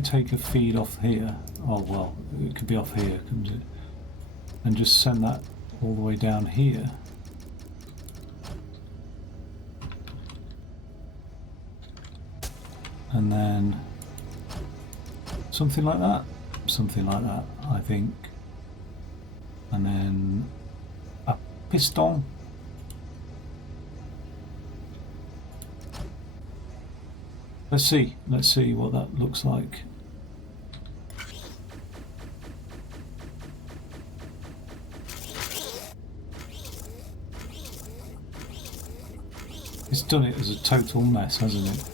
take a feed off here, oh well, it could be off here, couldn't it? And just send that all the way down here. And then something like that, I think. And then a piston. Let's see what that looks like. It's done it as a total mess, hasn't it?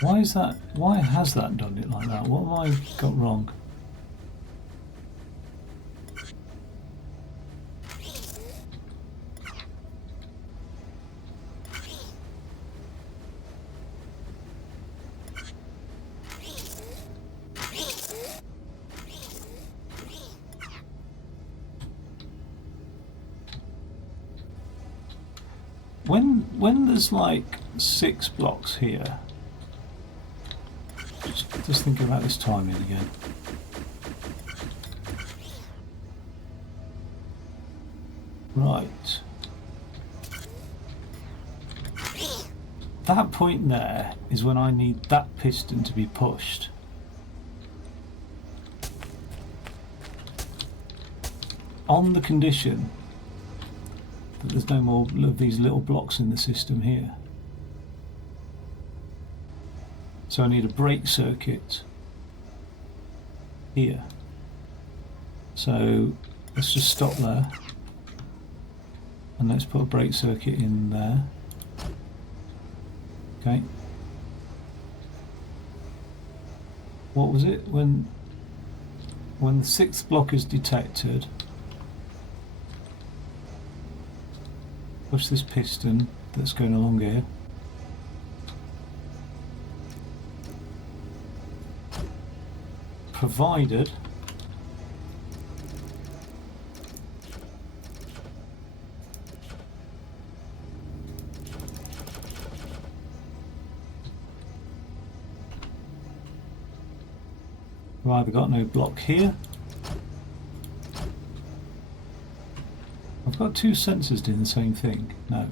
Why is that? Why has that done it like that? What have I got wrong? When there's like 6 blocks here, just thinking about this timing again. Right. That point there is when I need that piston to be pushed. On the condition that there's no more of these little blocks in the system here. So I need a brake circuit here. So let's just stop there. And let's put a brake circuit in there. Okay. What was it? When the 6th block is detected, push this piston that's going along here. Provided we've either got no block here. I've got 2 sensors doing the same thing. No.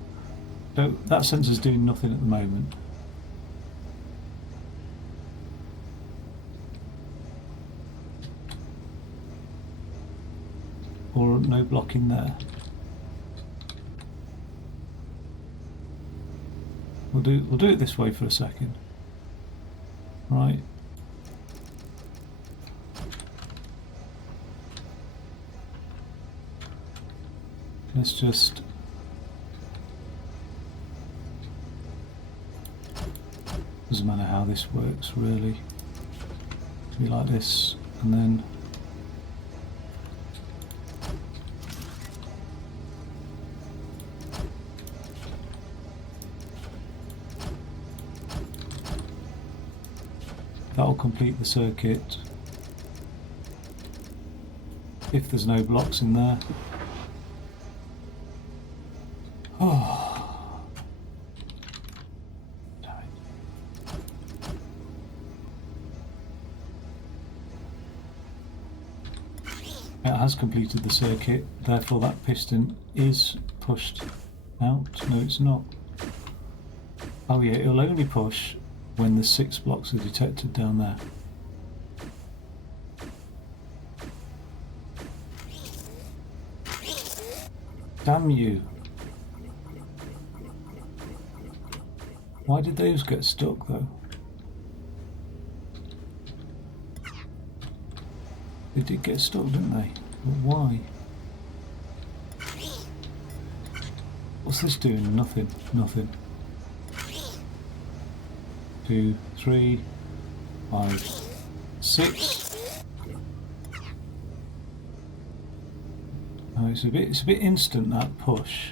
So that sensor's doing nothing at the moment. Or no block in there. We'll do it this way for a second. Right. Let's just doesn't matter how this works really. It'll be like this, and then that'll complete the circuit if there's no blocks in there. Oh, damn it. It has completed the circuit, therefore that piston is pushed out. No, it's not. Oh yeah, it'll only push when the 6 blocks are detected down there. Damn you. Why did those get stuck though? They did get stuck, didn't they? But why? What's this doing? Nothing. Nothing. 2, 3, 5, 6. Oh, it's a bit instant, that push.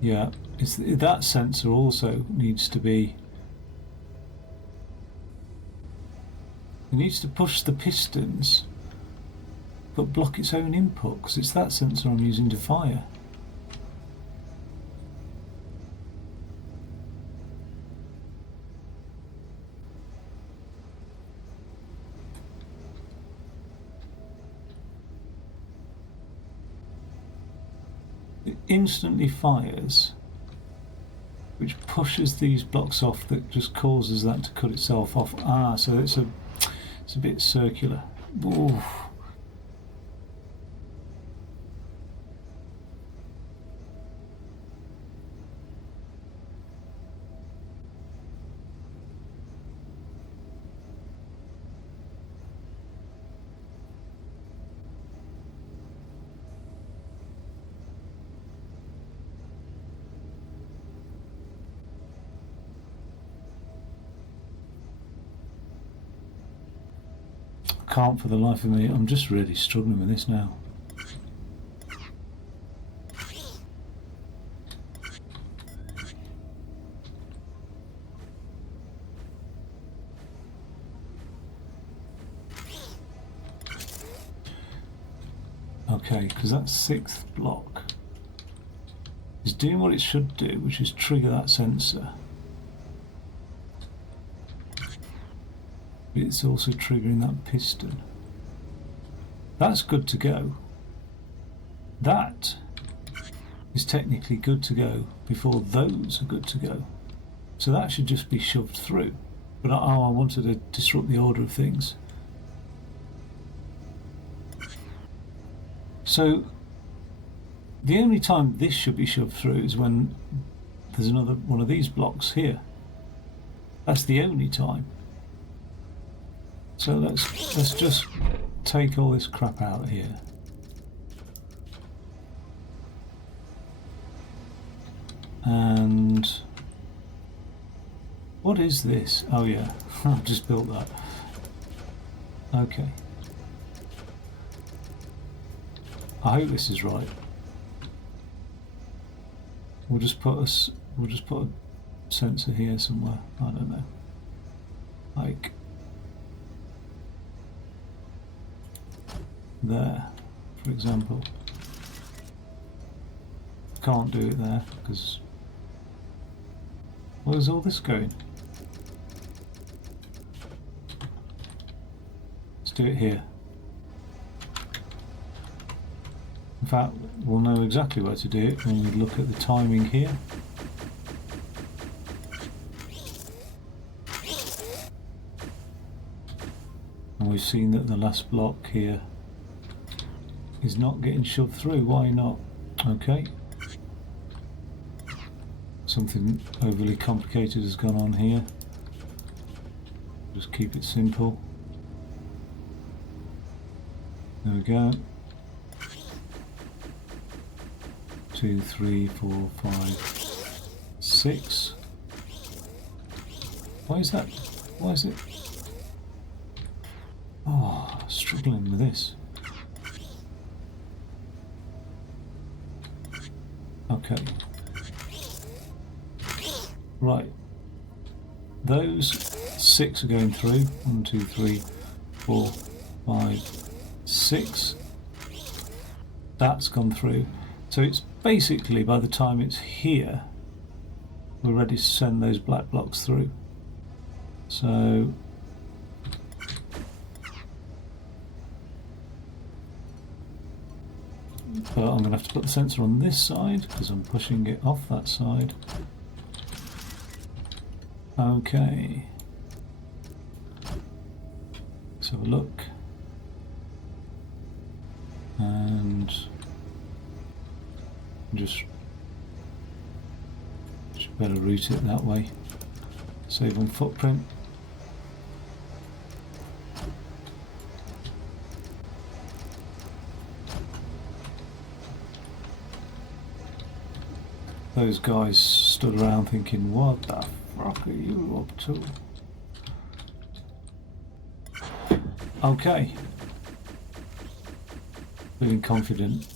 Yeah, that sensor also needs to be. It needs to push the pistons, but block its own input, because it's that sensor I'm using to fire. It instantly fires, which pushes these blocks off, that just causes that to cut itself off. Ah, so it's a bit circular. Ooh. can't for the life of me. I'm just really struggling with this now. Okay, because that 6th block is doing what it should do, which is trigger that sensor. It's also triggering that piston. That's good to go. That is technically good to go before those are good to go. So that should just be shoved through. But I wanted to disrupt the order of things. So the only time this should be shoved through is when there's another one of these blocks here. That's the only time. So let's just take all this crap out here. And what is this? Oh yeah, I've just built that. Okay. I hope this is right. We'll just put a sensor here somewhere. I don't know. Like there, for example. Can't do it there because where's all this going? Let's do it here. In fact, we'll know exactly where to do it when we look at the timing here. And we've seen that the last block here is not getting shoved through. Why not? Okay. Something overly complicated has gone on here. Just keep it simple. There we go. 2, 3, 4, 5, 6. Why is that? Why is it? Oh, struggling with this. Okay. Right. Those 6 are going through. 1, 2, 3, 4, 5, 6. That's gone through. So it's basically, by the time it's here, we're ready to send those black blocks through. So but I'm going to have to put the sensor on this side because I'm pushing it off that side. Okay. Let's have a look. And just better route it that way. Save on footprint. Those guys stood around thinking, what the fuck are you up to? Okay. Feeling confident.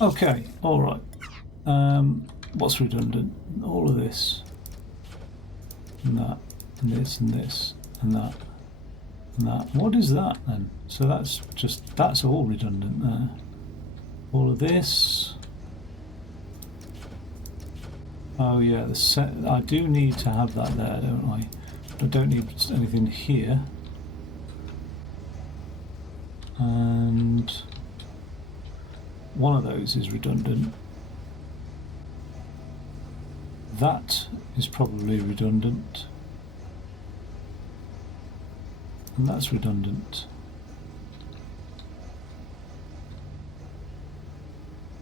Okay, all right. What's redundant? All of this, and that, and this, and this, and that, and that. What is that then? So that's all redundant there. All of this. Oh yeah, the set. I do need to have that there, don't I? But I don't need anything here. And one of those is redundant. That is probably redundant. And that's redundant.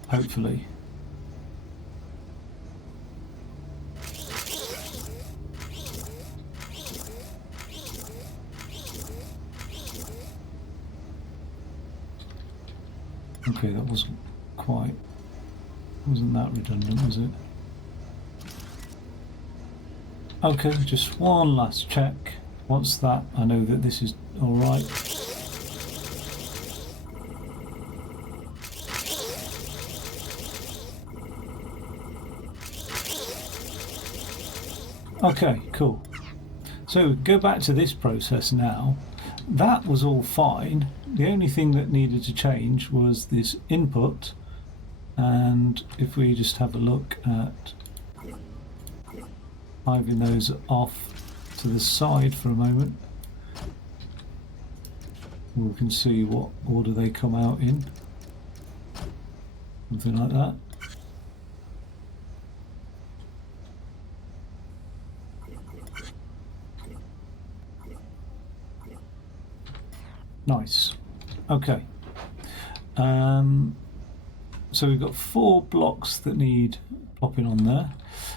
Hopefully. Okay, that wasn't that redundant, was it? Okay, just one last check. Once that, I know that this is all right. Okay, cool. So go back to this process now. That was all fine. The only thing that needed to change was this input. And if we just have a look at hiving those off to the side for a moment, we can see what order they come out in. Something like that. Nice. Okay. So we've got 4 blocks that need plopping on there.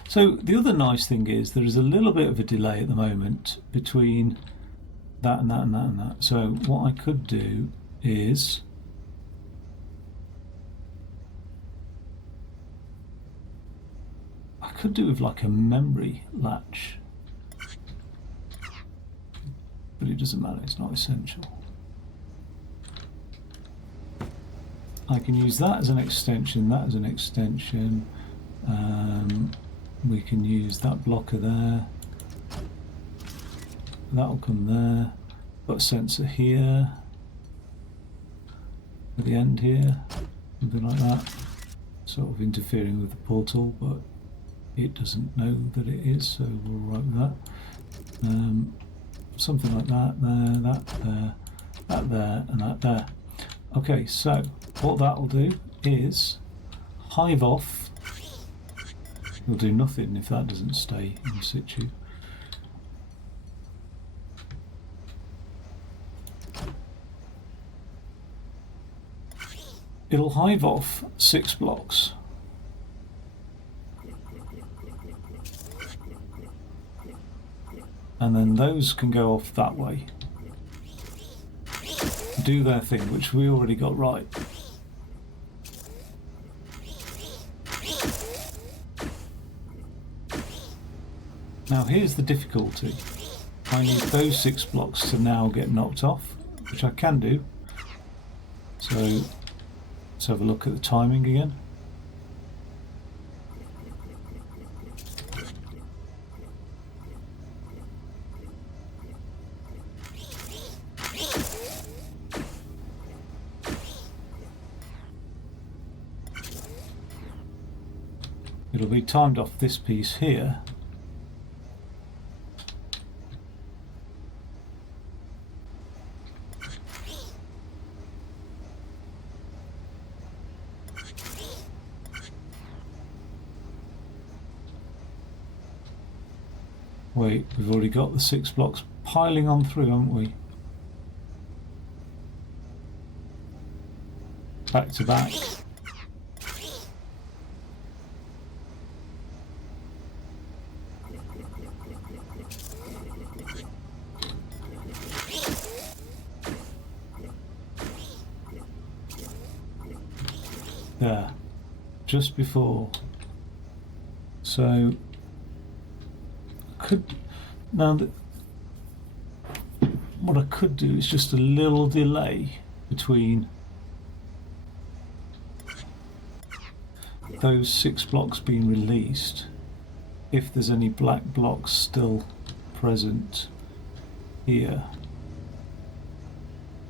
So the other nice thing is there is a little bit of a delay at the moment between that and that and that and that. So what I could do is I could do with like a memory latch, but it doesn't matter, it's not essential. I can use that as an extension, that as an extension. We can use that blocker there. That'll come there. Got a sensor here. At the end here. Something like that. Sort of interfering with the portal, but it doesn't know that it is, so we'll write that. Something like that there, that there, and that there. Okay, so what that'll do is hive off. It'll do nothing if that doesn't stay in situ. It'll hive off 6 blocks. And then those can go off that way. Do their thing, which we already got right. Now here's the difficulty. I need those 6 blocks to now get knocked off, which I can do. So let's have a look at the timing again. It'll be timed off this piece here. Wait, we've already got the 6 blocks piling on through, haven't we? Back to back. There, just before. So what I could do is just a little delay between those 6 blocks being released, if there's any black blocks still present here.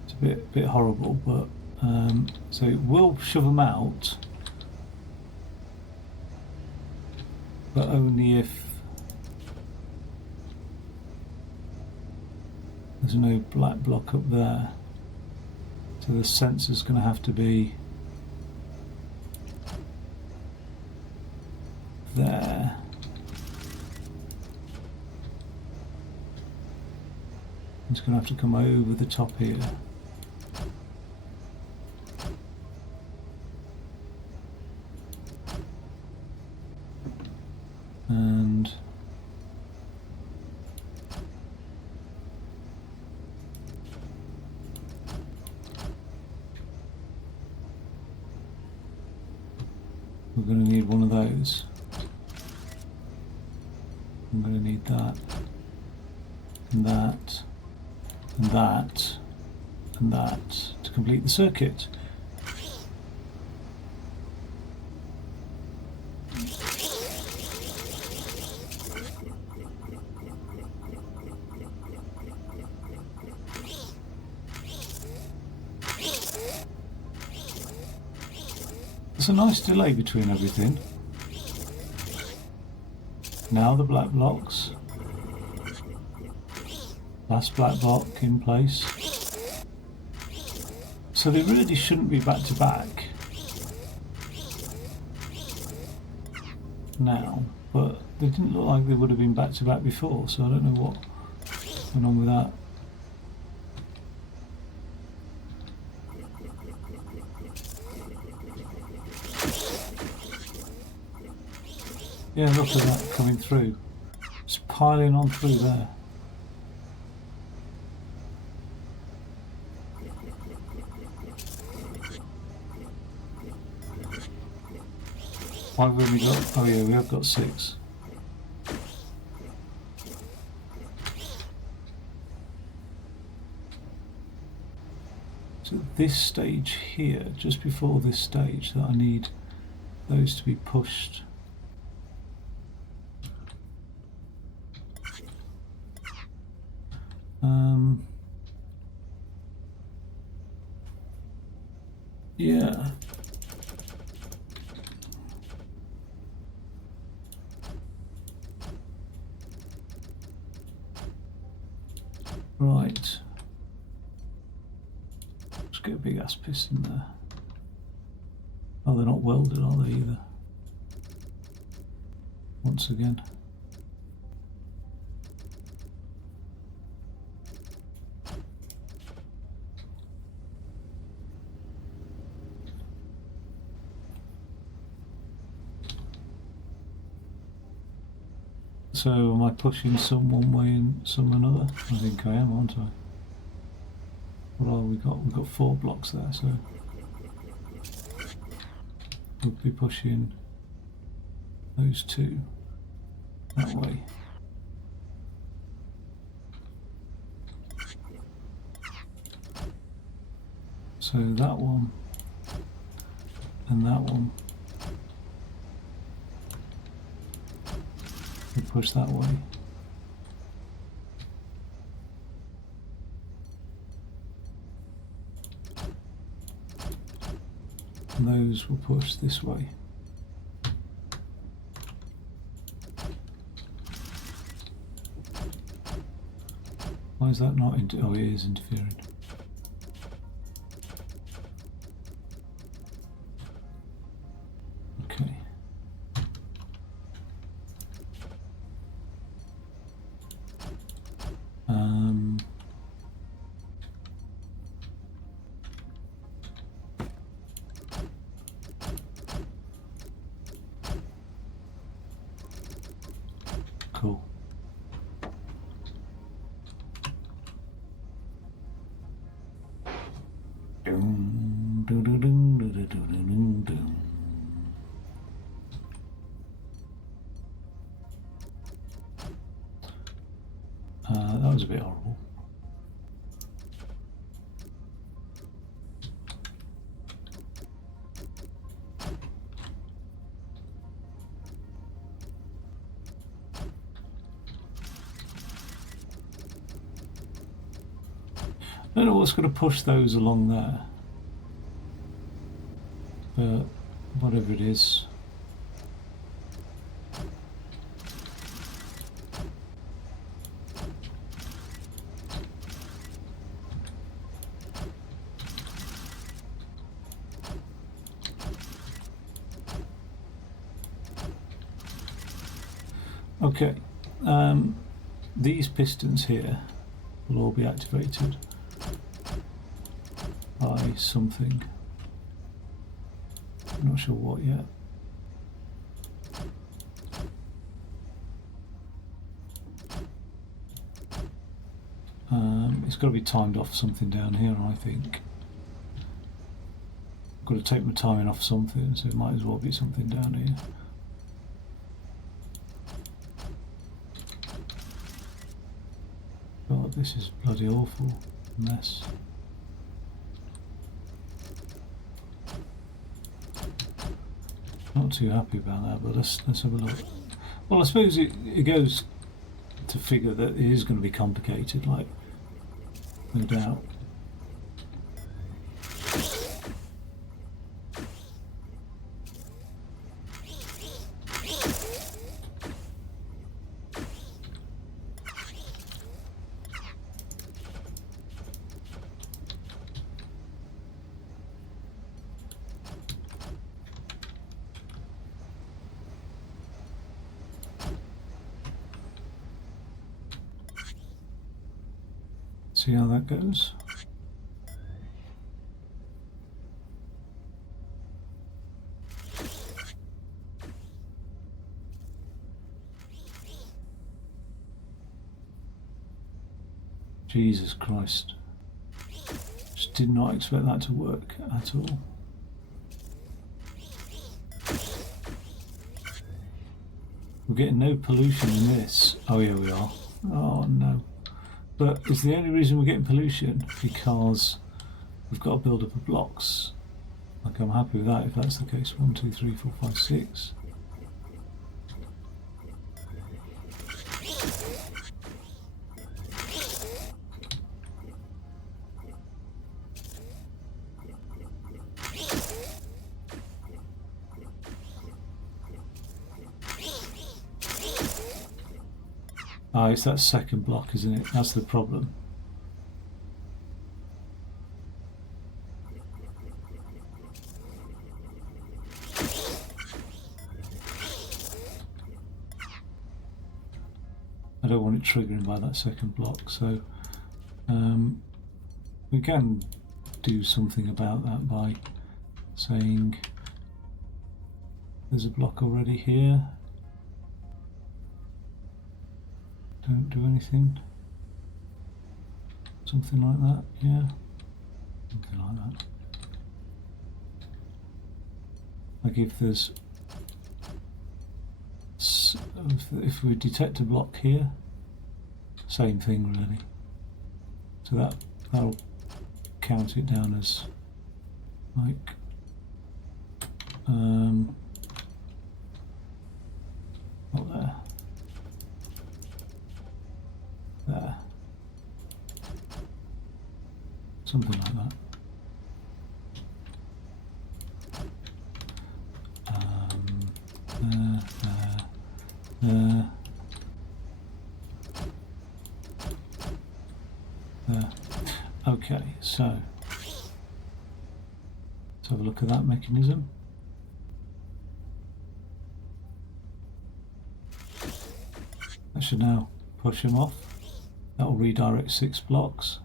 It's a bit horrible, but so it will shove them out, but only if there's no black block up there. So the sensor's going to have to be there. It's going to have to come over the top here. And we're going to need one of those. I'm going to need that, and that, and that, and that to complete the circuit. There's a nice delay between everything. Now the black blocks. Last black block in place. So they really shouldn't be back to back now, but they didn't look like they would have been back to back before, so I don't know what went on with that. Yeah, look at that coming through. It's piling on through there. Why have we only got? Oh yeah, we have got 6. So this stage here, just before this stage, that I need those to be pushed. Yeah. Right. Let's get a big ass piston there. Oh, they're not welded, are they either? Once again. So am I pushing some one way and some another? I think I am, aren't I? Well, we've got 4 blocks there, so we'll be pushing those 2 that way. So that one and that one. We push that way. And those will push this way. Why is that not oh, it is interfering. Okay. Cool. That was a bit horrible. I don't know what's going to push those along there, but whatever it is. Okay, these pistons here will all be activated by something. I'm not sure what yet. It's got to be timed off something down here, I think. I've got to take my timing off something, so it might as well be something down here. God, this is bloody awful mess. Not too happy about that, but let's have a look. Well, I suppose it goes to figure that it is going to be complicated, like, no doubt. See how that goes. Jesus Christ. Just did not expect that to work at all. We're getting no pollution in this. Oh yeah, we are. Oh no. But is the only reason we're getting pollution because we've got to build up the blocks? Like, I'm happy with that if that's the case. 1, 2, 3, 4, 5, 6. Ah, it's that second block, isn't it? That's the problem. I don't want it triggering by that second block, so we can do something about that by saying there's a block already here. Don't do anything. Something like that, yeah. Something like that. Like if there's, if we detect a block here, same thing really. So that'll count it down as like not there. There. Something like that. There. Okay, so let's have a look at that mechanism. That should now push him off. That will redirect 6 blocks.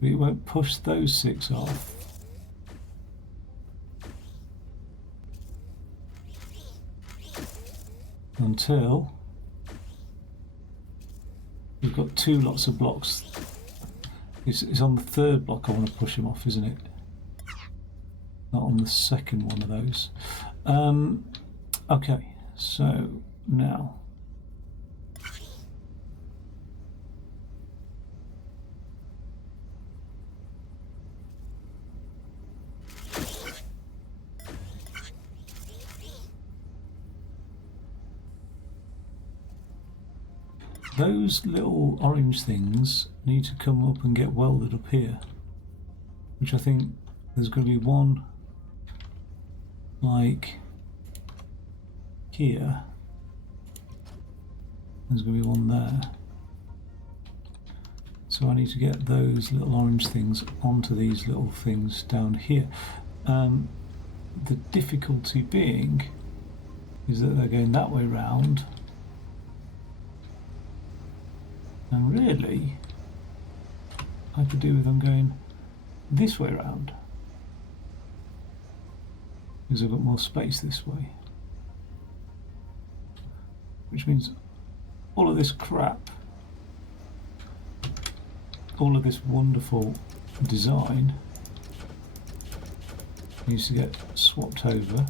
But it won't push those 6 off. Until we've got 2 lots of blocks. It's on the 3rd block I want to push him off, isn't it? Not on the 2nd one of those. Okay, so now those little orange things need to come up and get welded up here, which I think there's going to be one like here, there's going to be one there, so I need to get those little orange things onto these little things down here. The difficulty being is that they're going that way round. And really, I could do with them going this way around, because I've got more space this way. Which means all of this crap, all of this wonderful design needs to get swapped over.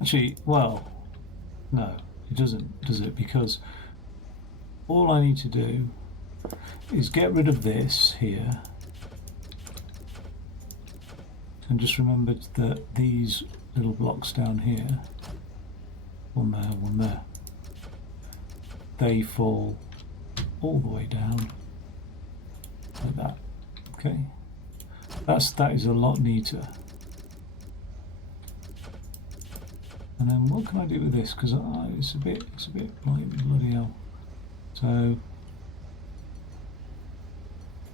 Actually, well, no, it doesn't, does it? Because all I need to do is get rid of this here and just remember that these little blocks down here, one there, they fall all the way down like that. Okay, that is a lot neater. And then what can I do with this? Because it's a bit like bloody hell. So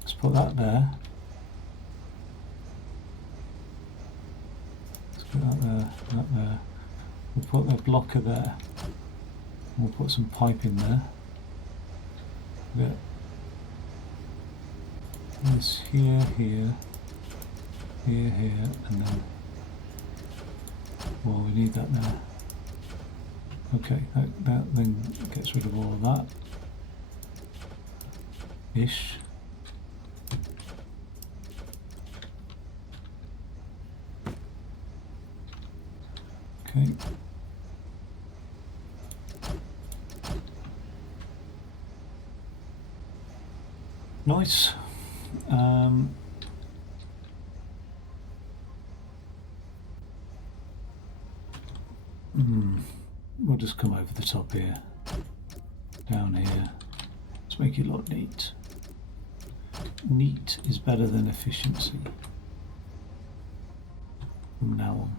let's put that there. Let's put that there, that there. We'll put the blocker there. We'll put some pipe in there. Get this here, here, here, here, and then. Well, we need that now. Okay, that then gets rid of all of that. Ish. Okay. Nice. We'll just come over the top here, down here. Let's make it look neat. Neat is better than efficiency from now on.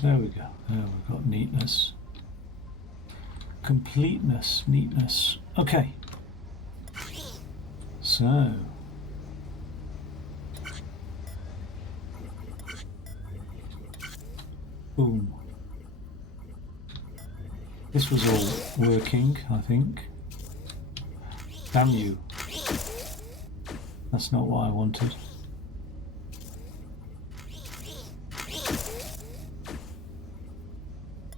There we go. There we've got neatness. Completeness, neatness. Okay. So. Boom. This was all working, I think. Damn you. That's not what I wanted.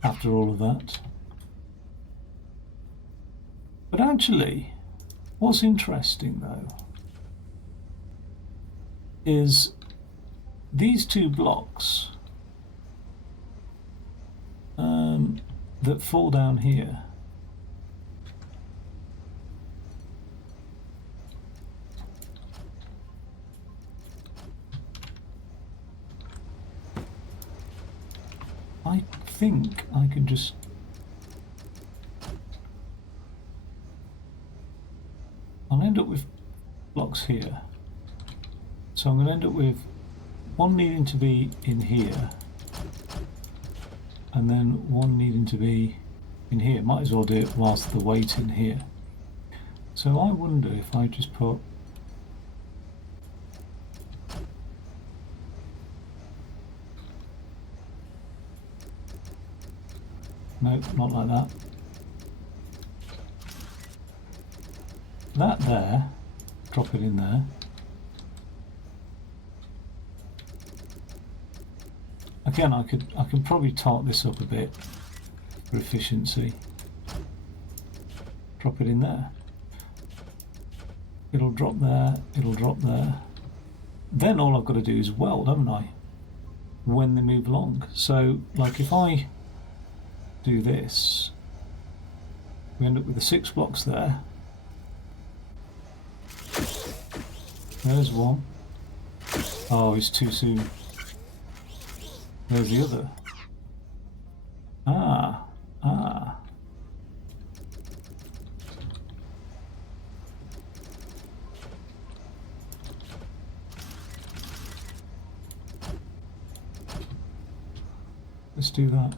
After all of that. But actually, what's interesting though is these two blocks that fall down here. I think I can just I'll end up with blocks here. So I'm going to end up with one needing to be in here and then one needing to be in here. Might as well do it whilst the weight's in here. So I wonder if I just put no, not like that. That there, drop it in there. Again, I can probably tart this up a bit for efficiency. Drop it in there. It'll drop there, it'll drop there. Then all I've got to do is weld, haven't I? When they move along. So, like if I do this, we end up with the 6 blocks there. There's one. Oh, it's too soon. There's the other. Ah. let's do that.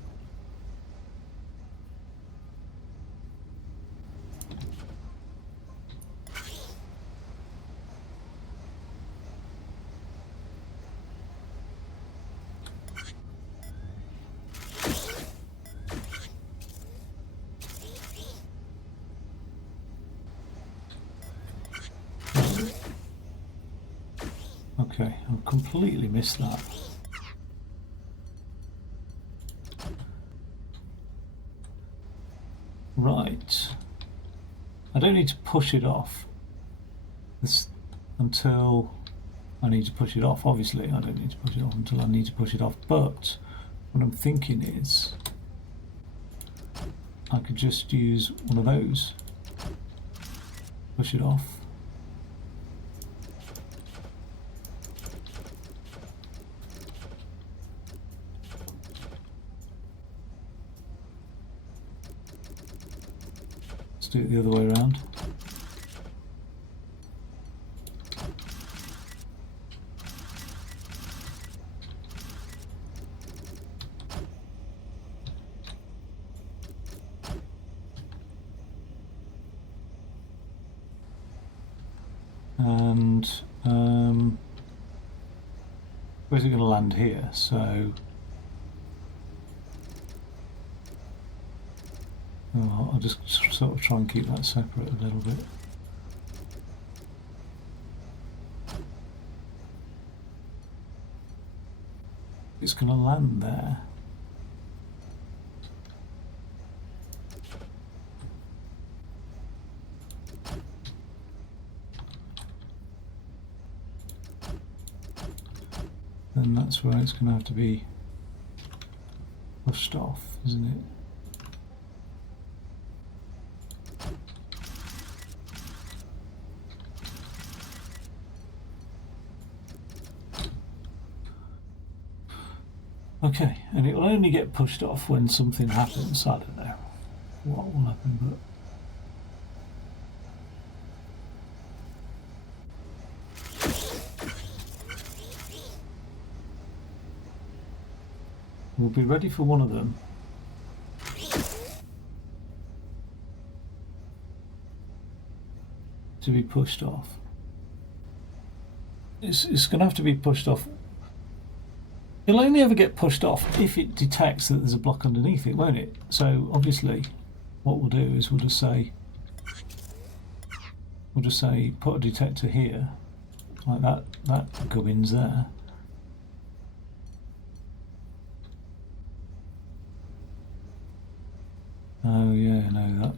Okay, I've completely missed that. Right. I don't need to push it off until I need to push it off. Obviously, I don't need to push it off until I need to push it off. But what I'm thinking is I could just use one of those. Push it off. Let's do it the other way around. And where's it going to land here? So I'll just sort of try and keep that separate a little bit. It's going to land there. Then that's where it's going to have to be pushed off, isn't it? Okay, and it will only get pushed off when something happens. I don't know what will happen, but we'll be ready for one of them. To be pushed off. It's going to have to be pushed off. It'll only ever get pushed off if it detects that there's a block underneath it, won't it? So obviously what we'll do is we'll just say put a detector here, like that gubbins there. Oh yeah, no, that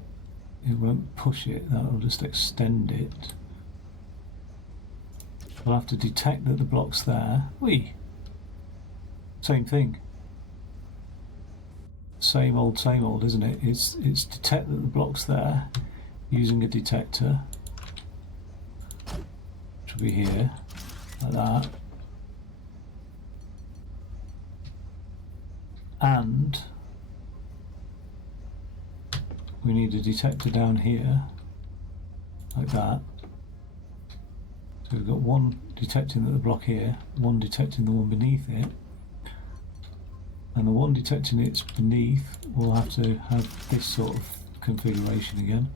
it won't push it, that'll just extend it. We'll have to detect that the block's there. Same thing. Same old, isn't it? It's detect that the block's there using a detector, which will be here, like that. And we need a detector down here, like that. So we've got one detecting that the block here, one detecting the one beneath it. And the one detecting it's beneath will have to have this sort of configuration again.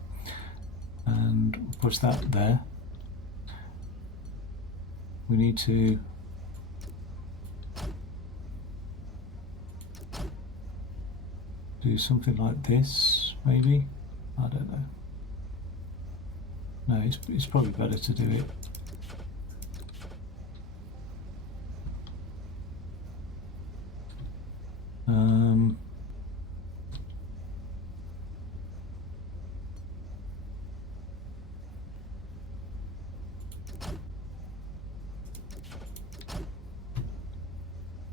And we'll push that there. We need to do something like this, maybe? I don't know. No, it's probably better to do it.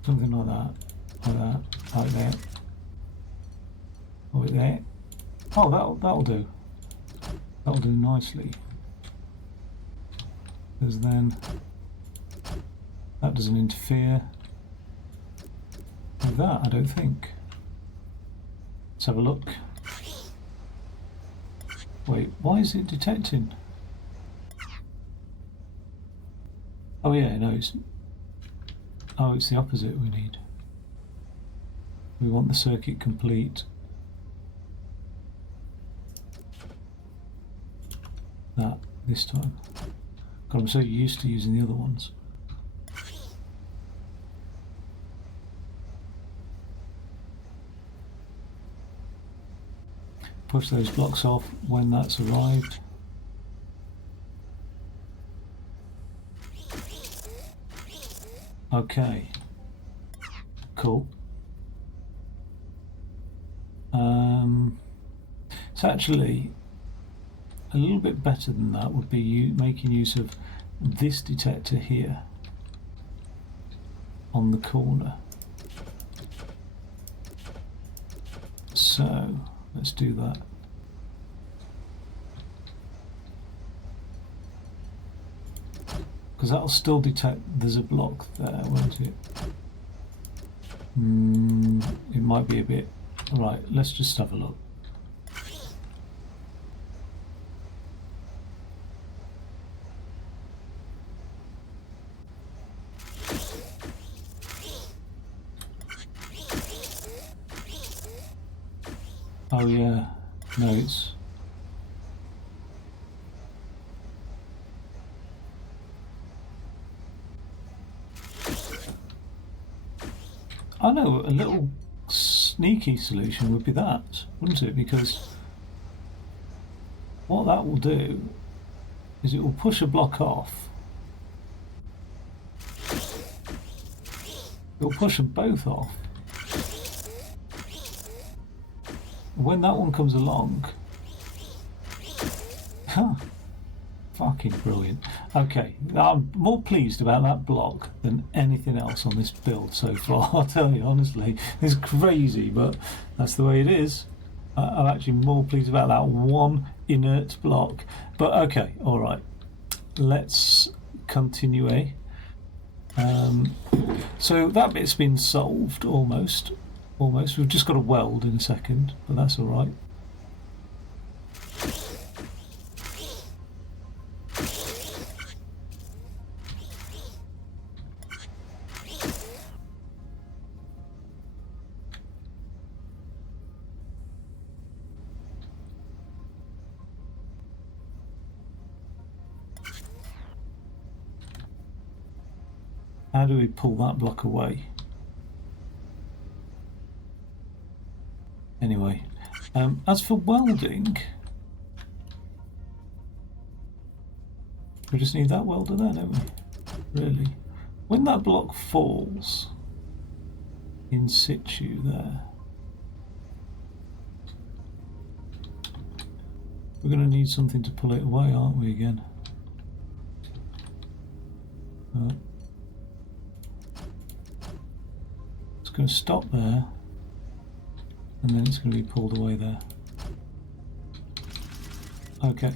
Something like that, like that. Like there. Oh, that'll do. That'll do nicely. Because then that doesn't interfere with that, I don't think. Let's have a look. Wait, why is it detecting? Oh yeah, no, it's the opposite we need. We want the circuit complete. That this time. God, I'm so used to using the other ones. Push those blocks off when that's arrived. Okay. Cool. So actually, a little bit better than that would be making use of this detector here on the corner. So let's do that. Because that'll still detect there's a block there, won't it? It might be a bit... Right, let's just have a look. Oh yeah, no, it's... I know, a little sneaky solution would be that, wouldn't it? Because what that will do is it will push a block off. It will push them both off. When that one comes along, fucking brilliant. Okay, I'm more pleased about that block than anything else on this build so far. I'll tell you honestly, it's crazy, but that's the way it is. I'm actually more pleased about that one inert block. But okay, all right, let's continue. So that bit's been solved almost. We've just got to weld in a second, but that's all right. How do we pull that block away? Anyway, as for welding, we just need that welder there, don't we? Really? When that block falls in situ there, we're going to need something to pull it away, aren't we, again? It's going to stop there. And then it's going to be pulled away there. Okay,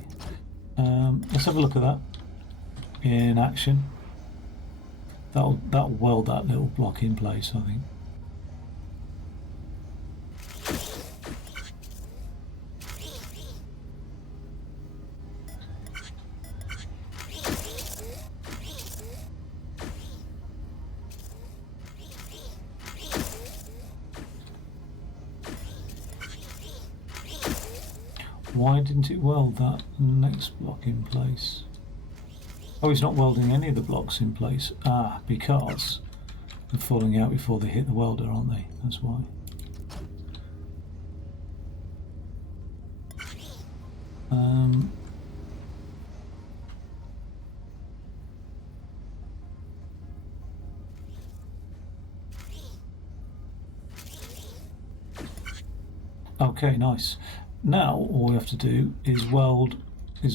let's have a look at that in action. That'll weld that little block in place, I think. Why didn't it weld that next block in place? Oh, it's not welding any of the blocks in place. Ah, because they're falling out before they hit the welder, aren't they? That's why. Okay, nice. Now all we have to do is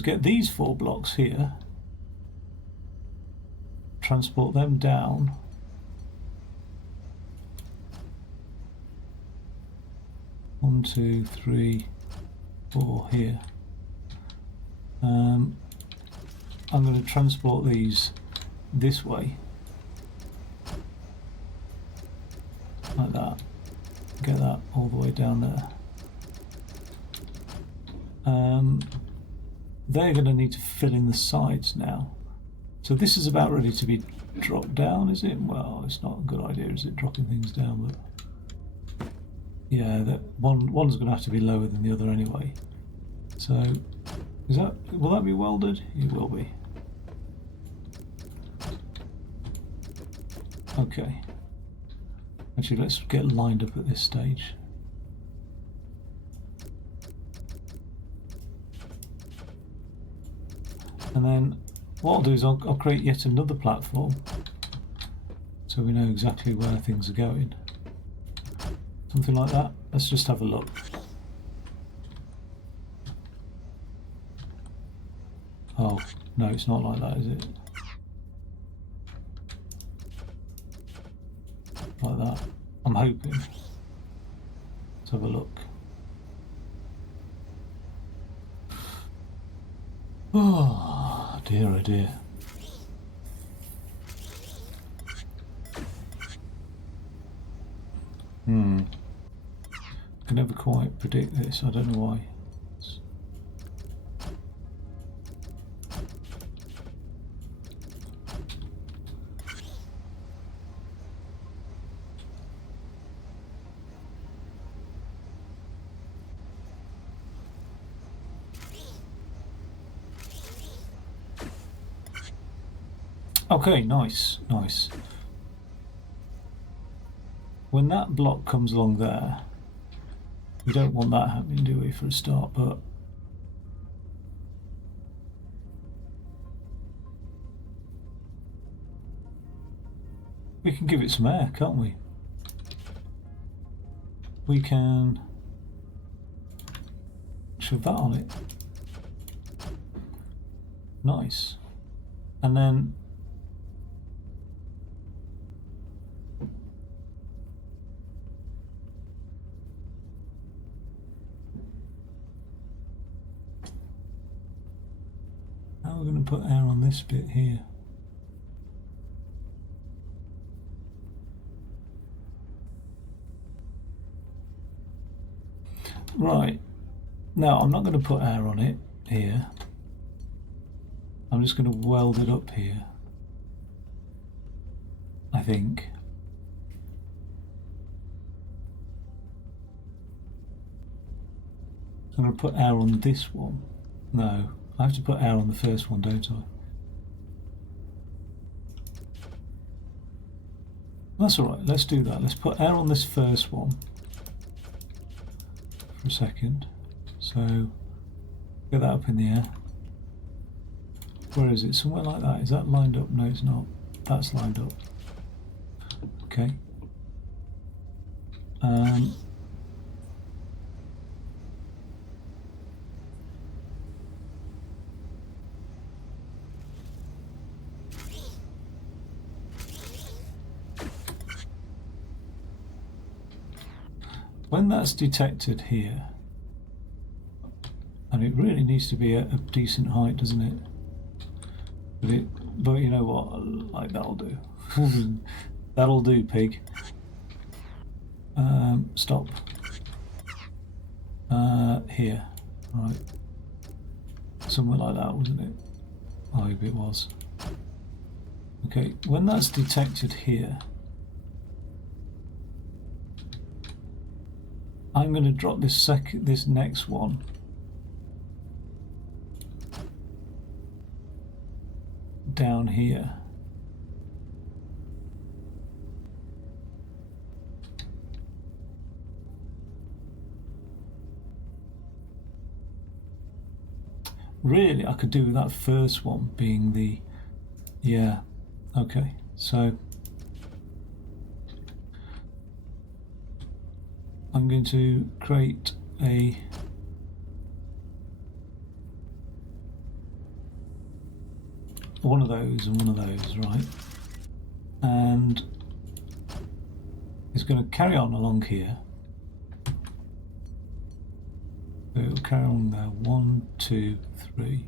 get these 4 blocks here, transport them down, one, 2, 3, 4 here. I'm going to transport these this way, like that, get that all the way down there. They're going to need to fill in the sides now. So this is about ready to be dropped down, is it? Well, it's not a good idea, is it, dropping things down, but Yeah, that one's going to have to be lower than the other anyway. So, will that be welded? It will be. Okay. Actually, let's get lined up at this stage. And then what I'll do is I'll create yet another platform so we know exactly where things are going. Something like that. Let's just have a look. Oh, no, it's not like that, is it? Like that. I'm hoping. Let's have a look. Oh, dear, oh dear. I can never quite predict this, I don't know why. Okay, nice, nice. When that block comes along there, we don't want that happening, do we, for a start, but we can give it some air, can't we? We can shove that on it. Nice. And then how are we going to put air on this bit here? Right. Now, I'm not going to put air on it here. I'm just going to weld it up here, I think. I'm going to put air on this one. No, I have to put air on the first one, don't I? That's alright, let's do that. Let's put air on this first one for a second. So, get that up in the air. Where is it? Somewhere like that. Is that lined up? No, it's not. That's lined up. Okay. When that's detected here, and it really needs to be a decent height, doesn't it? But you know what? Like, that'll do. That'll do, pig. Stop. Here. Right. Somewhere like that, wasn't it? I hope it was. Okay, when that's detected here, I'm going to drop this next one down here. Really, I could do that first one being the, yeah, okay, so I'm going to create a one of those and one of those, right? And it's going to carry on along here. So it'll carry on there. 1, 2, 3.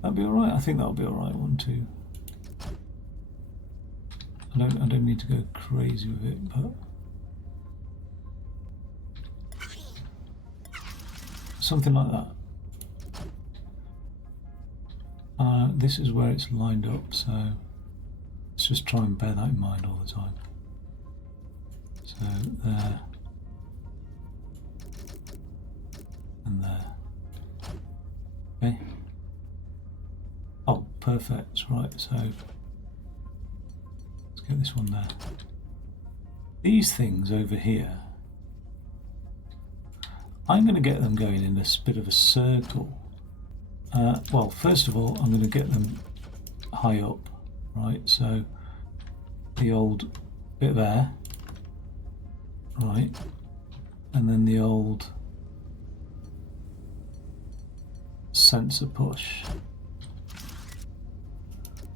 That'll be alright. I think that'll be alright. 1, 2. I don't need to go crazy with it, but something like that. This is where it's lined up, so Let's just try and bear that in mind all the time. So there and there. Okay. Oh, perfect. Right, so let's get this one there. These things over here, I'm going to get them going in this bit of a circle. Well, first of all, I'm going to get them high up, right? So the old bit of air, right? And then the old sensor push.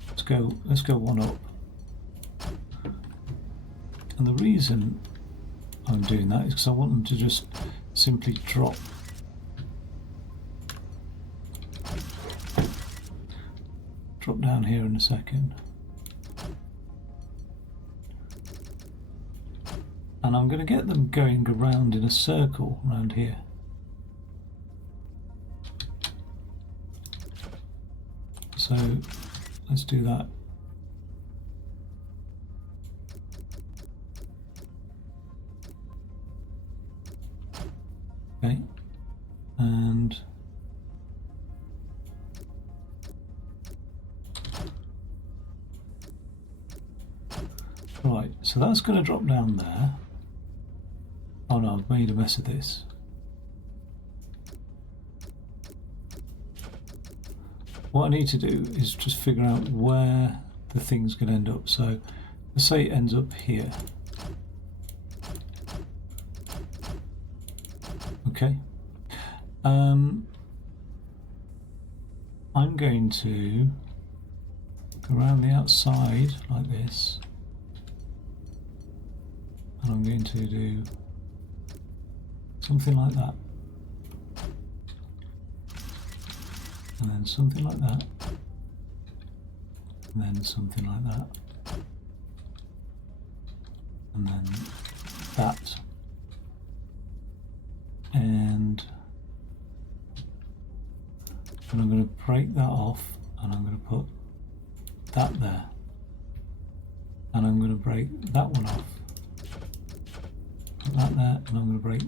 Let's go one up. And the reason I'm doing that is because I want them to just simply drop. Drop down here in a second. And I'm going to get them going around in a circle around here. So let's do that. Okay, and right, so that's going to drop down there. Oh no, I've made a mess of this. What I need to do is just figure out where the thing's going to end up. So let's say it ends up here. Okay. I'm going to go around the outside like this, and I'm going to do something like that, and then something like that, and then something like that, and then that. And I'm going to break that off, and I'm going to put that there, and I'm going to break that one off, put that there, and I'm going to break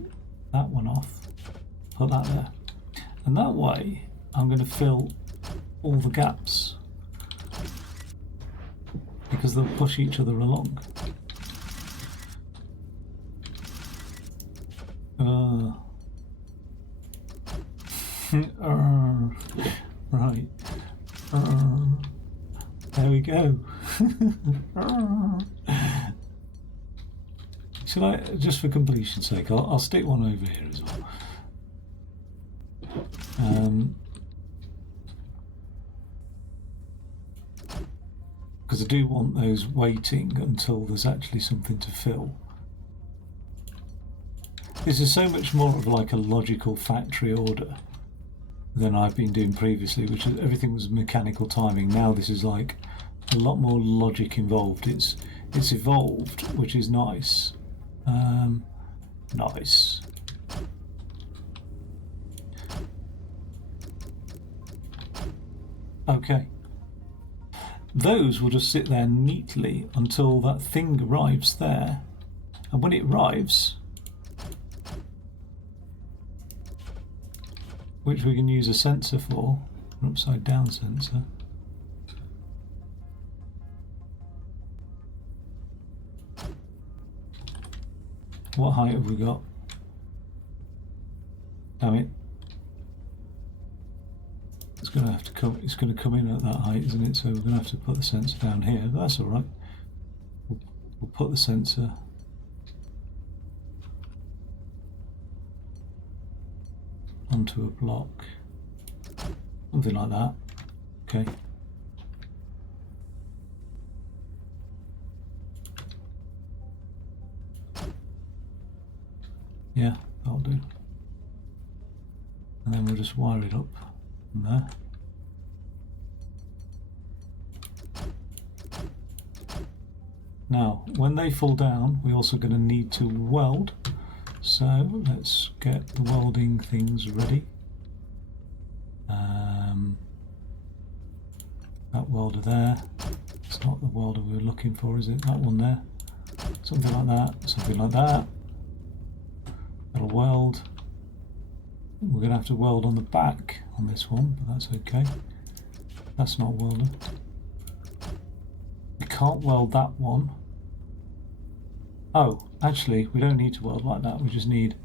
that one off, put that there, and that way I'm going to fill all the gaps because they'll push each other along. Right. There we go. Should I, just for completion's sake, I'll stick one over here as well. Because I do want those waiting until there's actually something to fill. This is so much more of like a logical factory order than I've been doing previously, which is, everything was mechanical timing. Now this is like a lot more logic involved. It's evolved, which is nice. Nice. Okay. Those will just sit there neatly until that thing arrives there, and when it arrives, which we can use a sensor for, an upside down sensor. What height have we got? Damn it. It's going to have to come, it's going to come in at that height, isn't it? So we're going to have to put the sensor down here, but that's alright. We'll put the sensor onto a block, something like that. Okay. Yeah, that'll do. And then we'll just wire it up from there. Now, when they fall down, we're also going to need to weld. So let's get the welding things ready. That welder there, it's not the welder we were looking for, is it? That one there. Something like that, something like that. That'll weld. We're going to have to weld on the back on this one, but that's okay. That's not welded. We can't weld that one. Oh, actually, we don't need to weld like that. We just need...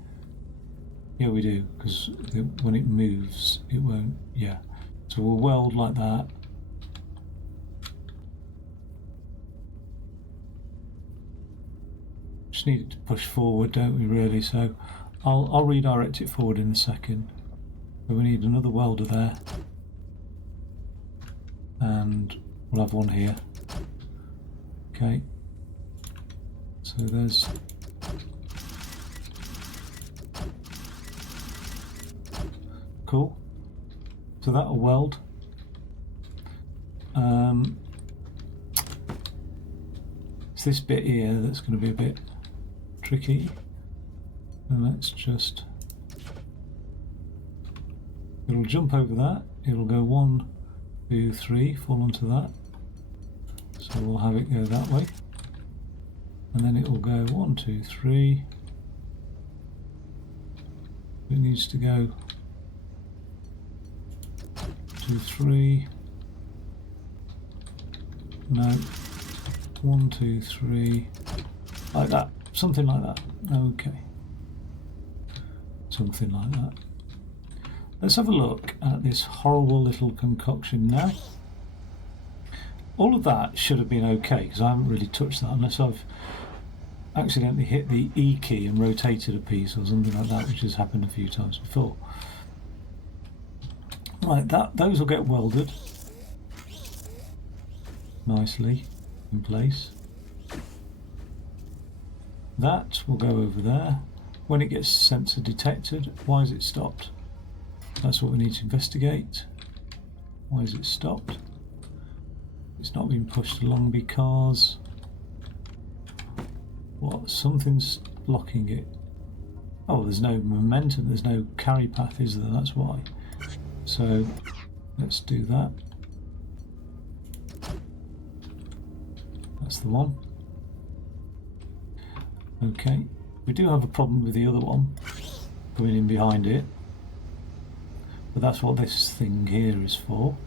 Yeah, we do, because when it moves, it won't... Yeah. So we'll weld like that. Just need it to push forward, don't we, really? So I'll redirect it forward in a second. But we need another welder there. And we'll have one here. Okay. So there's... Cool. So that'll weld. It's this bit here that's going to be a bit tricky. And let's just... It'll jump over that. It'll go 1, 2, 3, fall onto that. So we'll have it go that way. And then it will go 1, 2, 3. It needs to go 2, 3. No. 1, 2, 3. Like that. Something like that. Okay. Something like that. Let's have a look at this horrible little concoction now. All of that should have been okay, because I haven't really touched that unless I've accidentally hit the E key and rotated a piece or something like that, which has happened a few times before. Right, those will get welded nicely in place. That will go over there. When it gets sensor detected, why is it stopped? That's what we need to investigate. Why is it stopped? It's not being pushed along because... What? Something's blocking it. Oh, there's no momentum, there's no carry path, is there? That's why. So, let's do that. That's the one. Okay. We do have a problem with the other one coming in behind it. But that's what this thing here is for.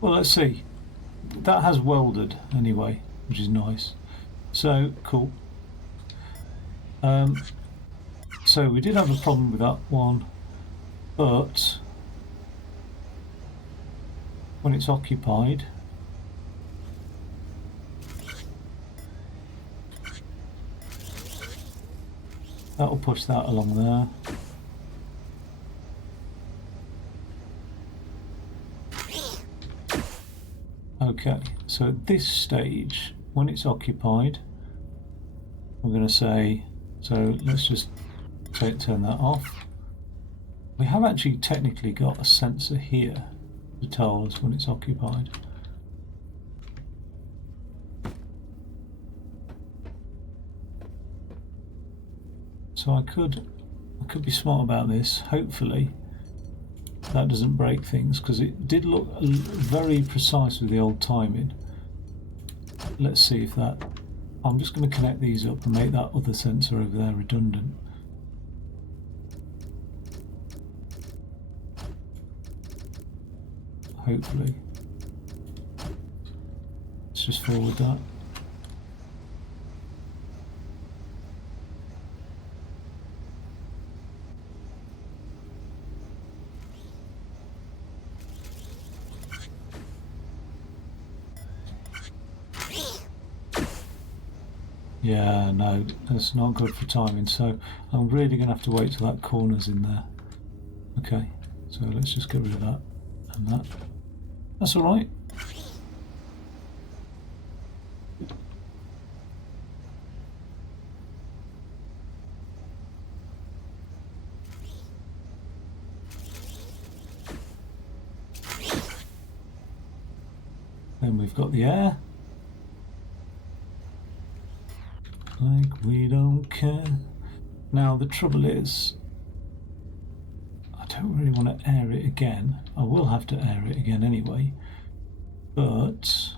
Well, let's see. That has welded anyway, which is nice. So, cool. So we did have a problem with that one, but when it's occupied, that'll push that along there. Okay, so at this stage, when it's occupied, I'm going to say, so let's just turn that off. We have actually technically got a sensor here to tell us when it's occupied. So I could be smart about this. Hopefully that doesn't break things, because it did look very precise with the old timing. Let's see if that... I'm just going to connect these up and make that other sensor over there redundant. Hopefully. Let's just forward that. Yeah, no, that's not good for timing, so I'm really going to have to wait till that corner's in there. Okay, so let's just get rid of that and that. That's alright. Then we've got the air. Like we don't care. Now the trouble is, I don't really want to air it again. I will have to air it again anyway, but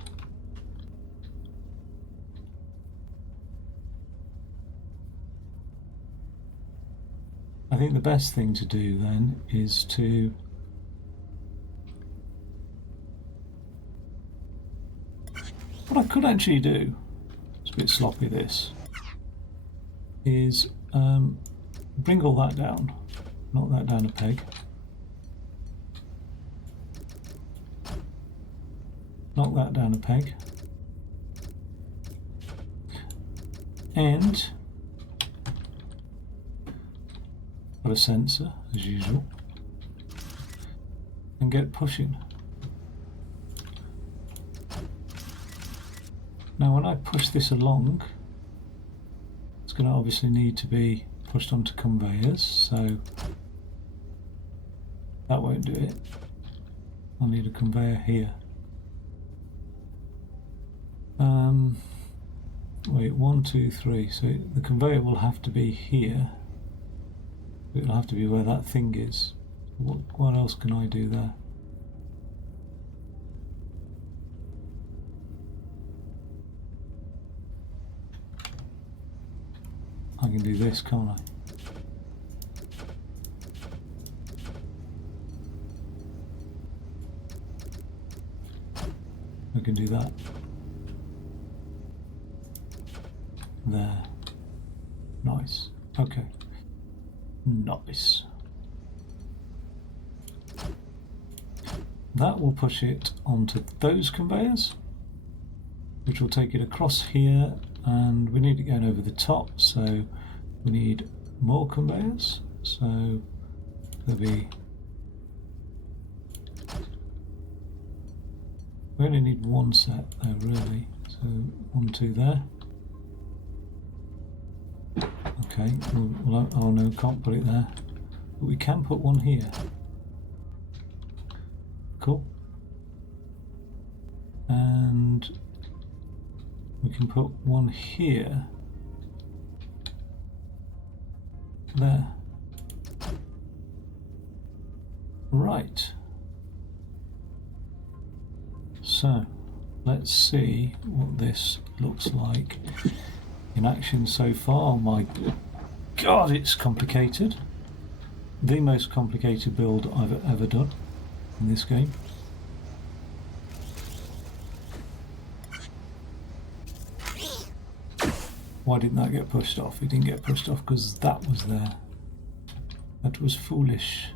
I think the best thing to do then is to what I could actually do, it's a bit sloppy this, is bring all that down, knock that down a peg, knock that down a peg, and put a sensor as usual and get pushing. Now when I push this along, it's going to obviously need to be pushed onto conveyors, so that won't do it. I'll need a conveyor here. Wait, 1, 2, 3. So the conveyor will have to be here. It'll have to be where that thing is. What else can I do there? I can do this, can't I? I can do that. There. Nice. Okay. Nice. That will push it onto those conveyors, which will take it across here, and we need it going over the top, so we need more conveyors. So there'll be, we only need one set there really, so 1, 2 there. Okay, well, oh no, can't put it there, but we can put one here. Cool. And we can put one here. There. Right. So, let's see what this looks like in action so far. My God, it's complicated. The most complicated build I've ever done in this game. Why didn't that get pushed off? It didn't get pushed off because that was there. That was foolish.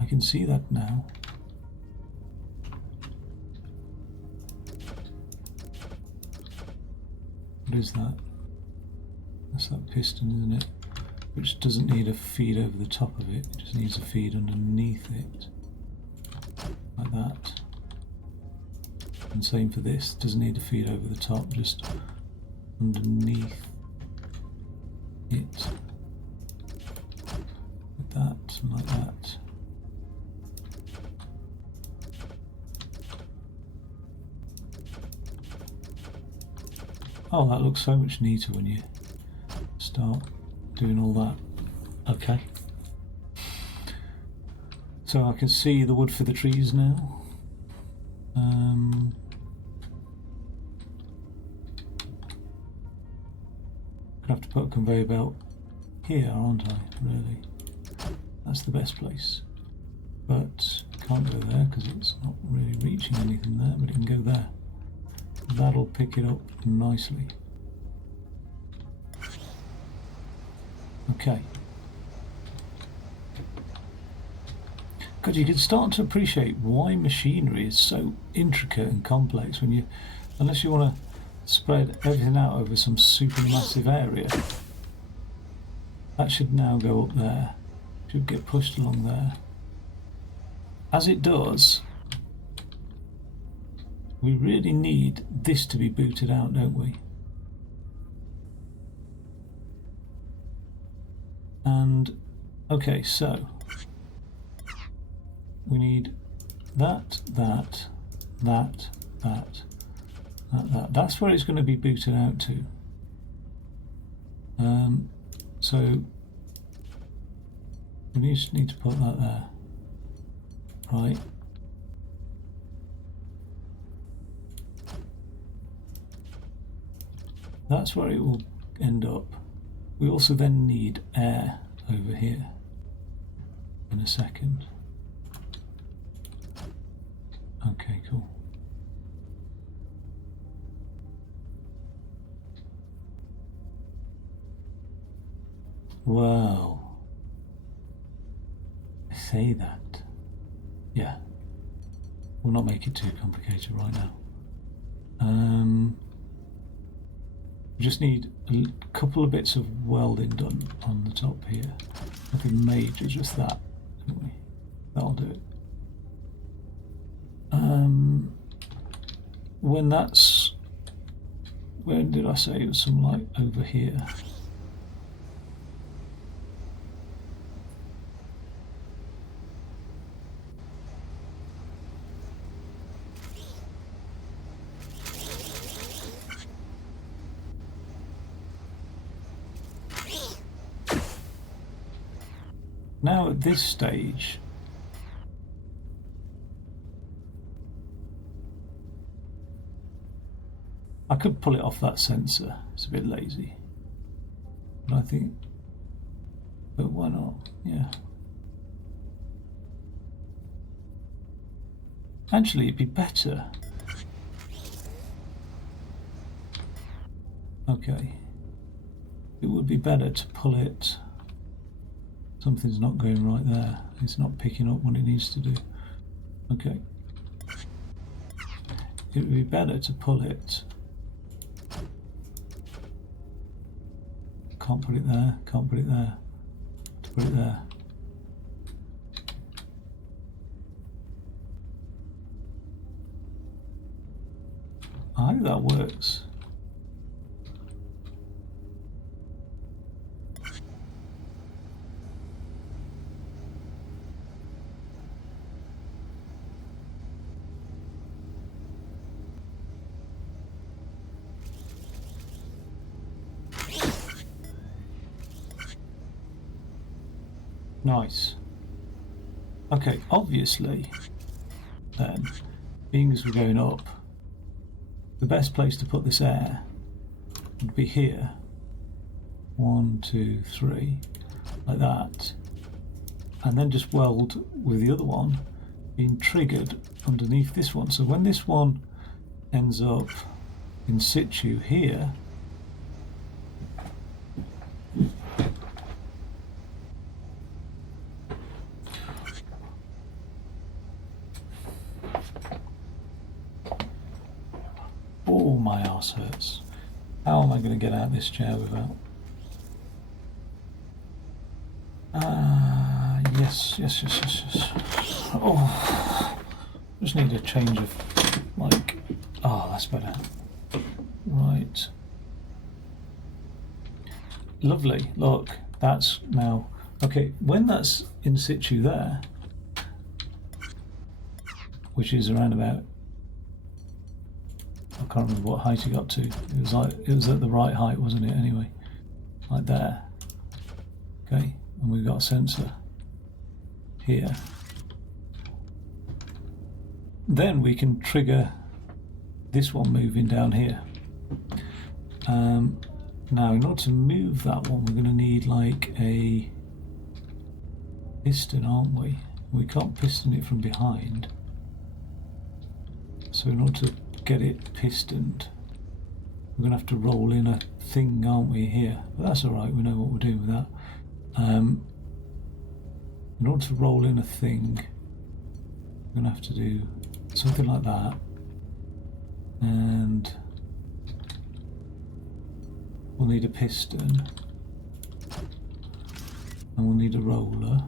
I can see that now. What is that? That's that piston, isn't it? Which doesn't need a feed over the top of it. It just needs a feed underneath it. Like that. And same for this. Doesn't need a feed over the top, just underneath it. Like that, and like that. Oh, that looks so much neater when you start doing all that. Okay. So I can see the wood for the trees now. Gonna have to put a conveyor belt here, aren't I? Really? That's the best place. But can't go there because it's not really reaching anything there, but it can go there. That'll pick it up nicely. Okay. Because you can start to appreciate why machinery is so intricate and complex when you, unless you want to spread everything out over some super massive area. That should now go up there. Should get pushed along there. As it does, we really need this to be booted out, don't we? And okay, so we need that. That's where it's going to be booted out to. So we just need to put that there, right? That's where it will end up. We also then need air over here in a second. Okay, cool. Wow. I say that. Yeah. We'll not make it too complicated right now. We just need a couple of bits of welding done on the top here. Nothing major, just that, don't we? That'll do it. When did I say it was some light over here? Now at this stage, I could pull it off that sensor. It's a bit lazy, but I think, but why not? Yeah. Actually, it'd be better. Okay. It would be better to pull it. Something's not going right there. It's not picking up what it needs to do. Okay. It would be better to pull it. Can't put it there, can't put it there. To put it there. I hope that works. Nice. Okay, obviously, then, being as we're going up, the best place to put this air would be here. 1, 2, 3, like that. And then just weld with the other one being triggered underneath this one. So when this one ends up in situ here, oh, my arse hurts. How am I going to get out of this chair without? Yes. Oh, just need a change of, like, oh, that's better. Right. Lovely. Look, that's now, okay, when that's in situ there, which is around about, I can't remember what height it got to. It was at the right height, wasn't it? Anyway, like there. Okay, and we've got a sensor here. Then we can trigger this one moving down here. Now, in order to move that one, we're going to need like a piston, aren't we? We can't piston it from behind. So in order to get it pistoned, we're going to have to roll in a thing, aren't we, here? But that's alright, we know what we're doing with that. In order to roll in a thing, we're going to have to do something like that. And we'll need a piston. And we'll need a roller.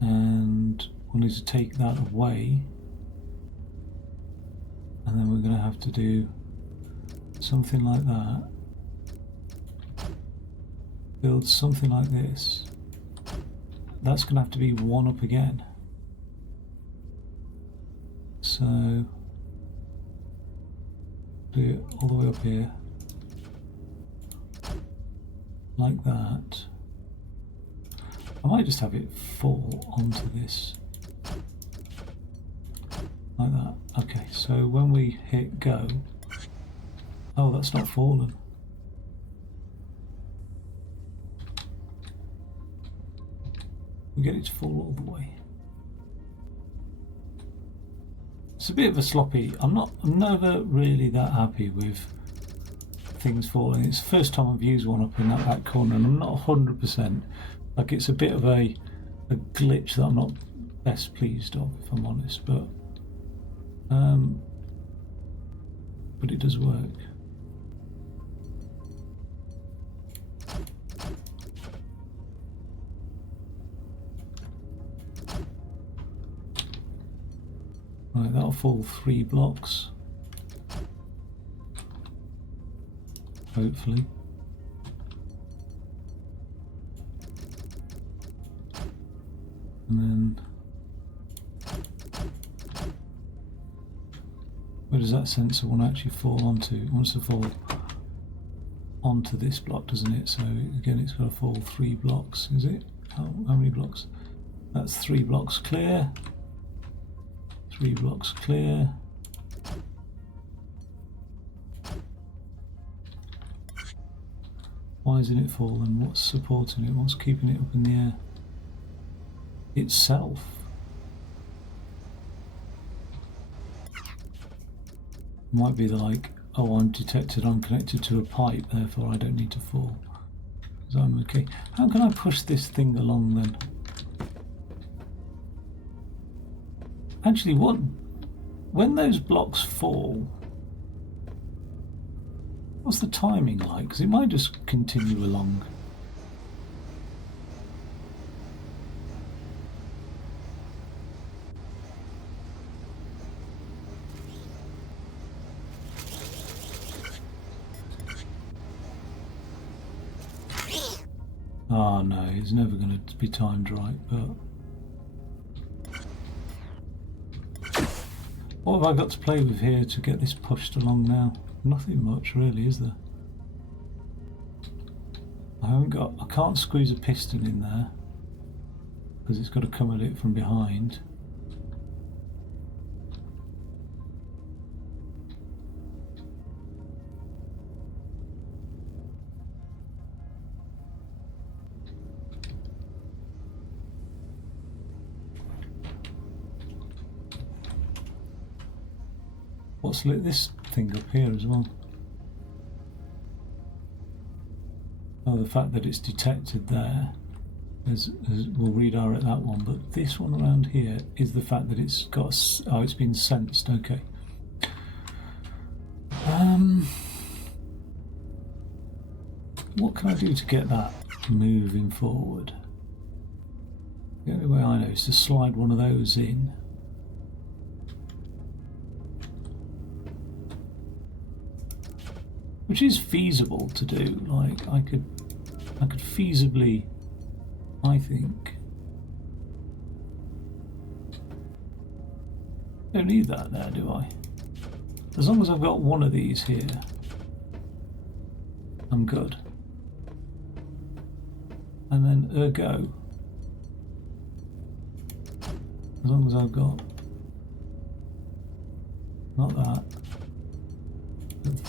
And we'll need to take that away. And then we're going to have to do something like that. Build something like this. That's going to have to be one up again. So do it all the way up here. like that. I might just have it fall onto this. Like that. Okay, so when we hit go... Oh, that's not fallen. We get it to fall all the way. It's a bit of a sloppy... I'm never really that happy with things falling. It's the first time I've used one up in that back corner, and I'm not 100%. Like, it's a bit of a glitch that I'm not best pleased of, if I'm honest, but it does work. Right, that'll fall 3 blocks. Hopefully. And then... where does that sensor one actually fall onto? It wants to fall onto this block, doesn't it? So again, it's got to fall 3 blocks, is it? How many blocks? That's 3 blocks clear. 3 blocks clear. Why isn't it falling? What's supporting it? What's keeping it up in the air? Itself. Might be like, oh, I'm detected, I'm connected to a pipe, therefore I don't need to fall. So I'm okay. How can I push this thing along then? Actually, when those blocks fall, what's the timing like? Because it might just continue along. Oh no, it's never going to be timed right, but... what have I got to play with here to get this pushed along now? Nothing much really, is there? I can't squeeze a piston in there because it's got to come at it from behind. What's lit this thing up here as well? Oh, the fact that it's detected there will redirect that one, but this one around here is the fact that it's got it's been sensed. Okay. What can I do to get that moving forward? The only way I know is to slide one of those in. Which is feasible to do. Like I could feasibly, I think. Don't need that there, do I? As long as I've got one of these here, I'm good. And then ergo, as long as I've got not that, but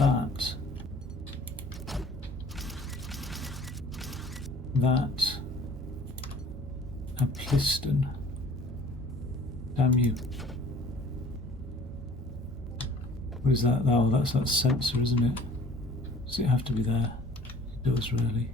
that, a piston. Damn you. What is that? Oh, that's that sensor, isn't it? Does it have to be there? It does, really.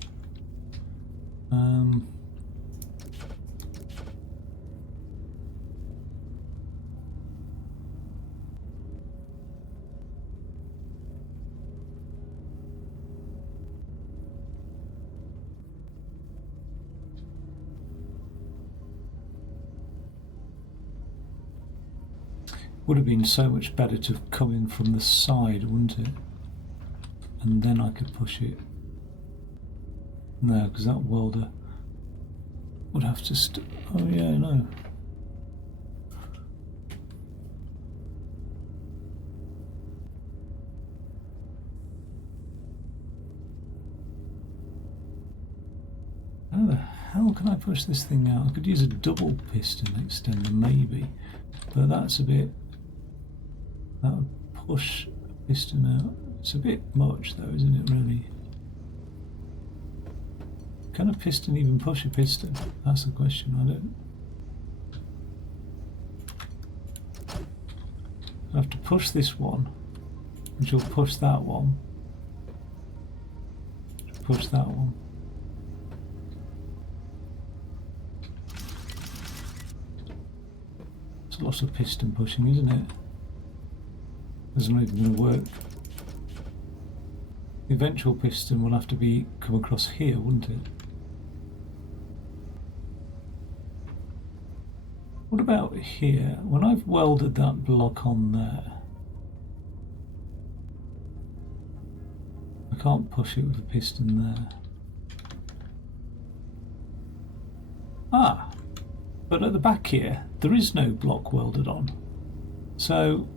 Would have been so much better to have come in from the side, wouldn't it? And then I could push it. No, because that welder would have to oh yeah, no. hell can I push this thing out? I could use a double piston extender maybe, but that's a bit... That would push a piston out. It's a bit much though, isn't it really? Can a piston even push a piston? That's the question. I don't... I have to push this one, which will push that one. Push that one. It's a lot of piston pushing, isn't it? Isn't even going to work. The eventual piston will have to come across here, wouldn't it? What about here? When I've welded that block on there, I can't push it with a piston there. Ah, but at the back here, there is no block welded on. So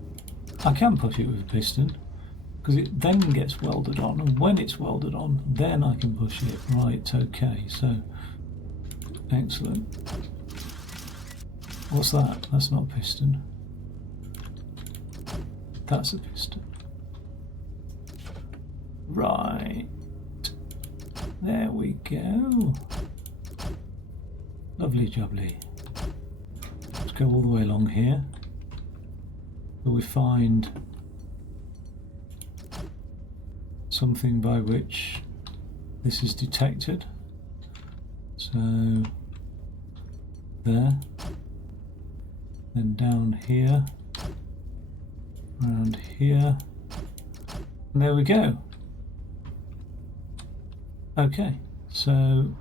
I can push it with a piston, because it then gets welded on, and when it's welded on, then I can push it. Right, okay, so excellent. What's that? That's not a piston. That's a piston. Right. There we go. Lovely jubbly. Let's go all the way along here. Will we find something by which this is detected? So there. Then down here, around here, and there we go. Okay, so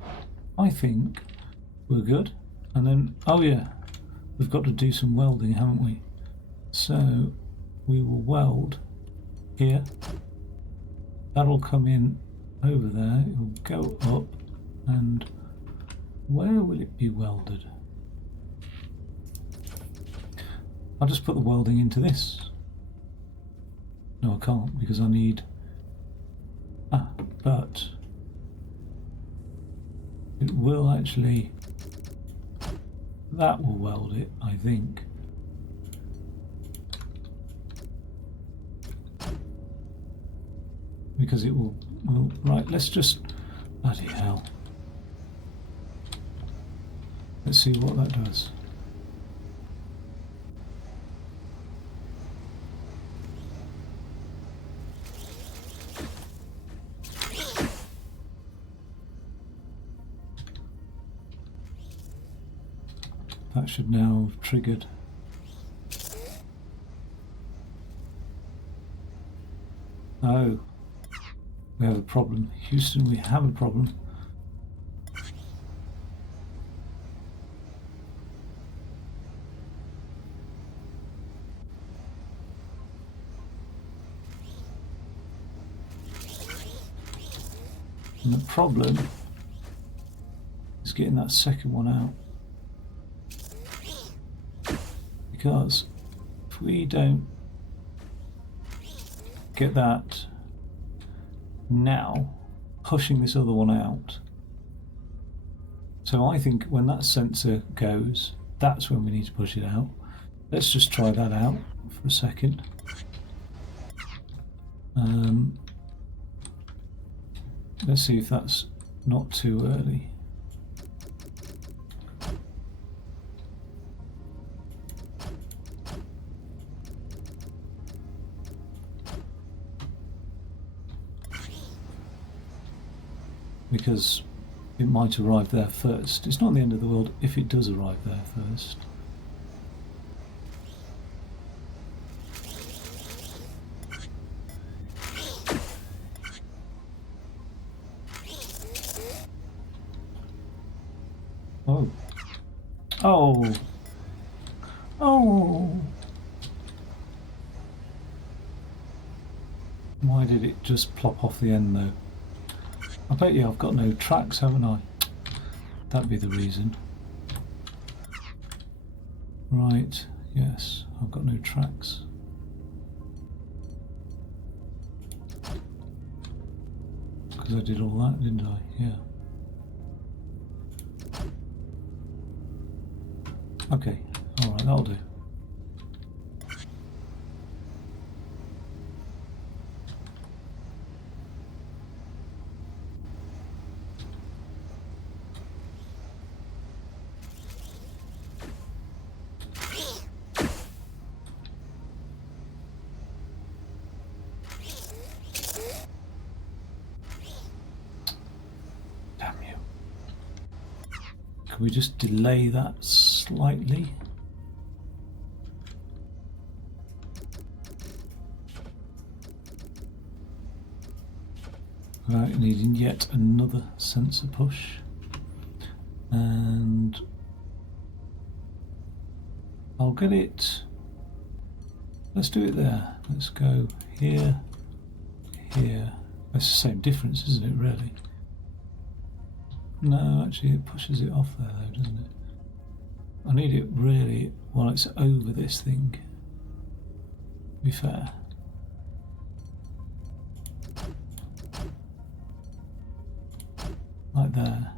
I think we're good. And then, oh yeah, we've got to do some welding, haven't we? So we will weld here. That'll come in over there. It will go up, and where will it be welded? I'll just put the welding into this. No, I can't because I need... but it will actually... That will weld it, I think. Because it will... Right, let's just... Bloody hell. Let's see what that does. That should now have triggered. Oh, we have a problem. Houston, we have a problem. And the problem is getting that second one out. Because if we don't get that now, pushing this other one out. So I think when that sensor goes, that's when we need to push it out. Let's just try that out for a second. Let's see if that's not too early. Because it might arrive there first. It's not the end of the world if it does arrive there first. Oh. Oh. Oh. Why did it just plop off the end though? I bet you I've got no tracks, haven't I? That'd be the reason. Right, yes, I've got no tracks. Because I did all that, didn't I? Yeah. Okay, alright, that'll do. Damn you. Can we just delay that slightly? Right, needing yet another sensor push. And I'll get it. Let's do it there. Let's go here, here. That's the same difference, isn't it, really? No, actually it pushes it off there though, doesn't it? I need it really while it's over this thing, to be fair. Like there.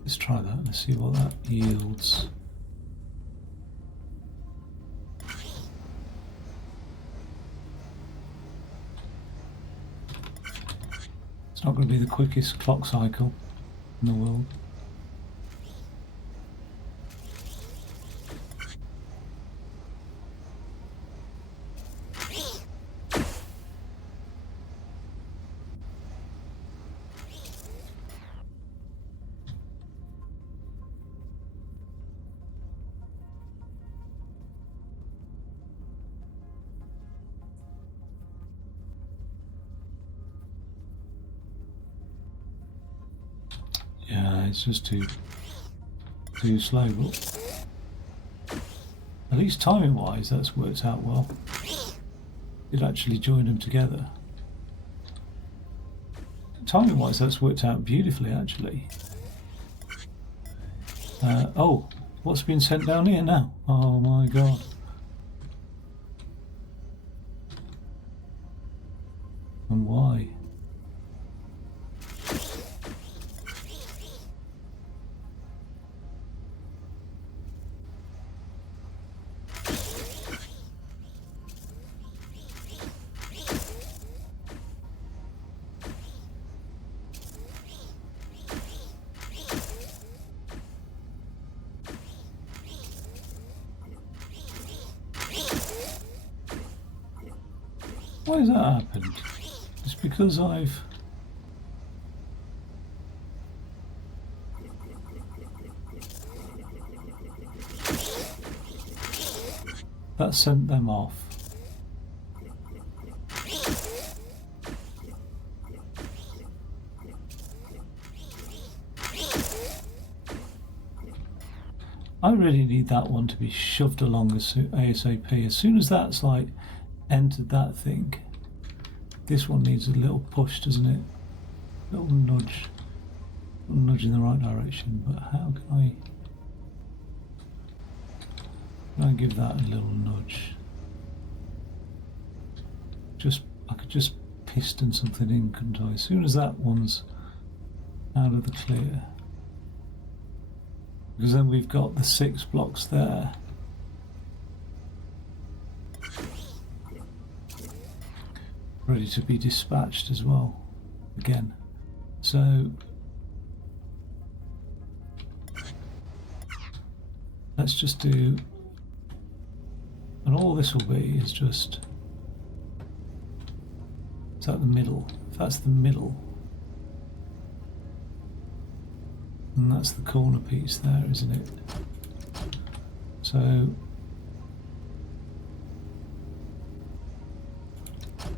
Let's try that, let's see what that yields. It's not going to be the quickest clock cycle in the world. Yeah, it's just too slow, but at least timing wise that's worked out well. It actually joined them together. Timing wise that's worked out beautifully actually. Oh, what's been sent down here now? Oh my god. And why? Why has that happened? It's because I've... That sent them off. I really need that one to be shoved along ASAP. As soon as that's like entered that thing, this one needs a little push, doesn't it? A little nudge in the right direction. But how can I give that a little nudge? I could just piston something in, couldn't I? As soon as that one's out of the clear, because then we've got the 6 blocks there. Ready to be dispatched as well, again. So let's just do, and all this will be is just, is that the middle? If that's the middle, and that's the corner piece there, isn't it? So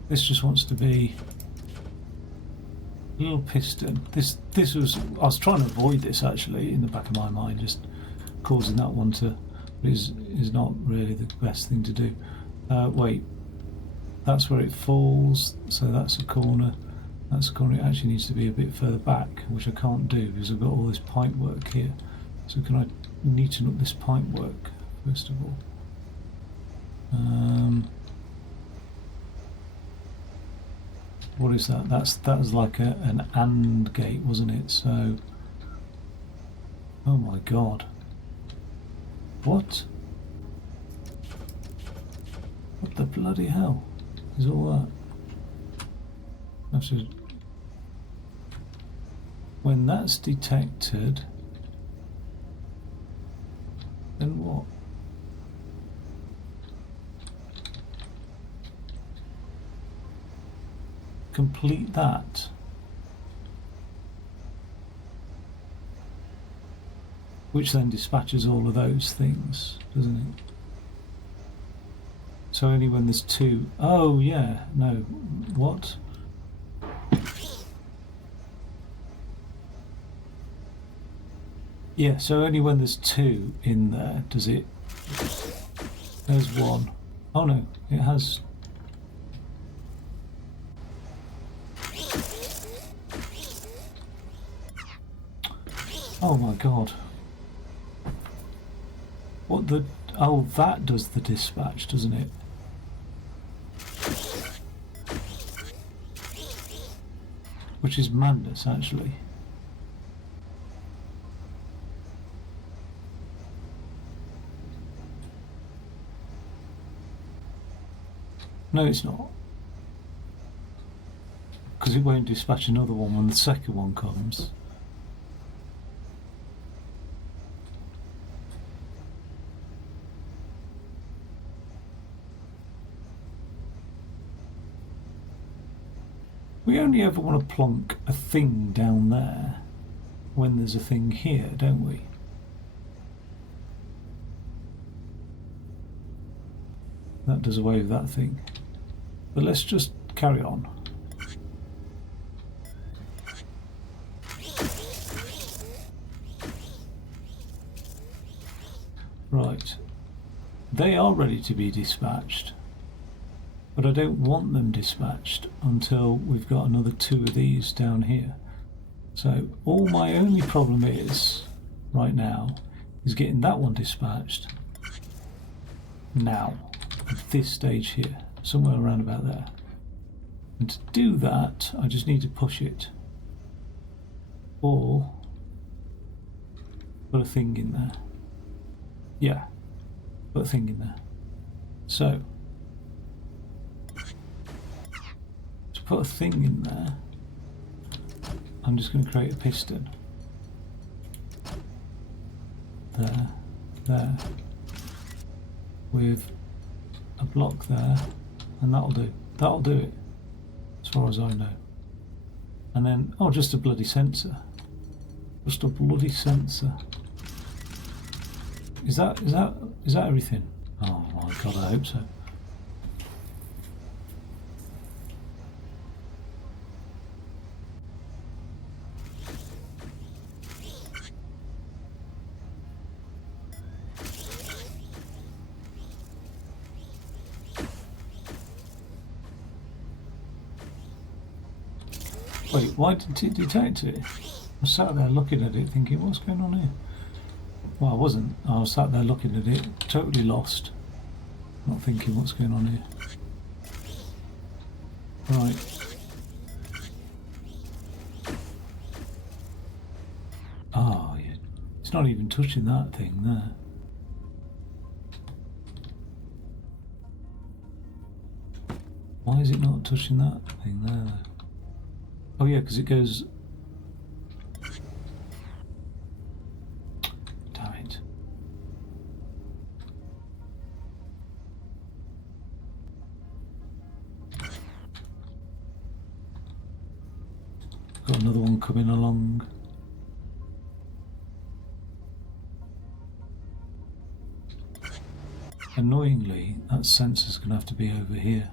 this just wants to be a little piston. This was, I was trying to avoid this actually in the back of my mind, just causing that one to, is not really the best thing to do. Wait, that's where it falls, so that's a corner. That's a corner. It actually needs to be a bit further back, which I can't do because I've got all this pipe work here. So can I neaten up this pipe work first of all? What is that? That was like an AND gate, wasn't it? So Oh my god. What? What the bloody hell is all that? Actually, when that's detected, then what? Complete that. Which then dispatches all of those things, doesn't it? So only when there's two. Oh yeah, no. What? Yeah, so only when there's two in there does it. There's one. Oh no, it has. Oh my god. What the. Oh, that does the dispatch, doesn't it? Which is madness, actually. No, it's not. Because it won't dispatch another one when the second one comes. We only ever want to plonk a thing down there when there's a thing here, don't we? That does away with that thing. But let's just carry on. Right. They are ready to be dispatched. But I don't want them dispatched until we've got another two of these down here. So all my only problem is, right now, is getting that one dispatched now, at this stage here, somewhere around about there. And to do that, I just need to push it. Or put a thing in there. Yeah, put a thing in there. So, to put a thing in there, I'm just going to create a piston. There, with a block there, and that'll do. That'll do it, as far as I know. And then, oh, just a bloody sensor. Just a bloody sensor. Is that everything? Oh my god, I hope so. Wait, why didn't it detect it? I sat there looking at it thinking, what's going on here? Well, I wasn't. I was sat there looking at it, totally lost. Not thinking what's going on here. Right. Oh, yeah. It's not even touching that thing there. Why is it not touching that thing there? Oh yeah, because it goes... Damn it. Got another one coming along. Annoyingly, that sensor's going to have to be over here.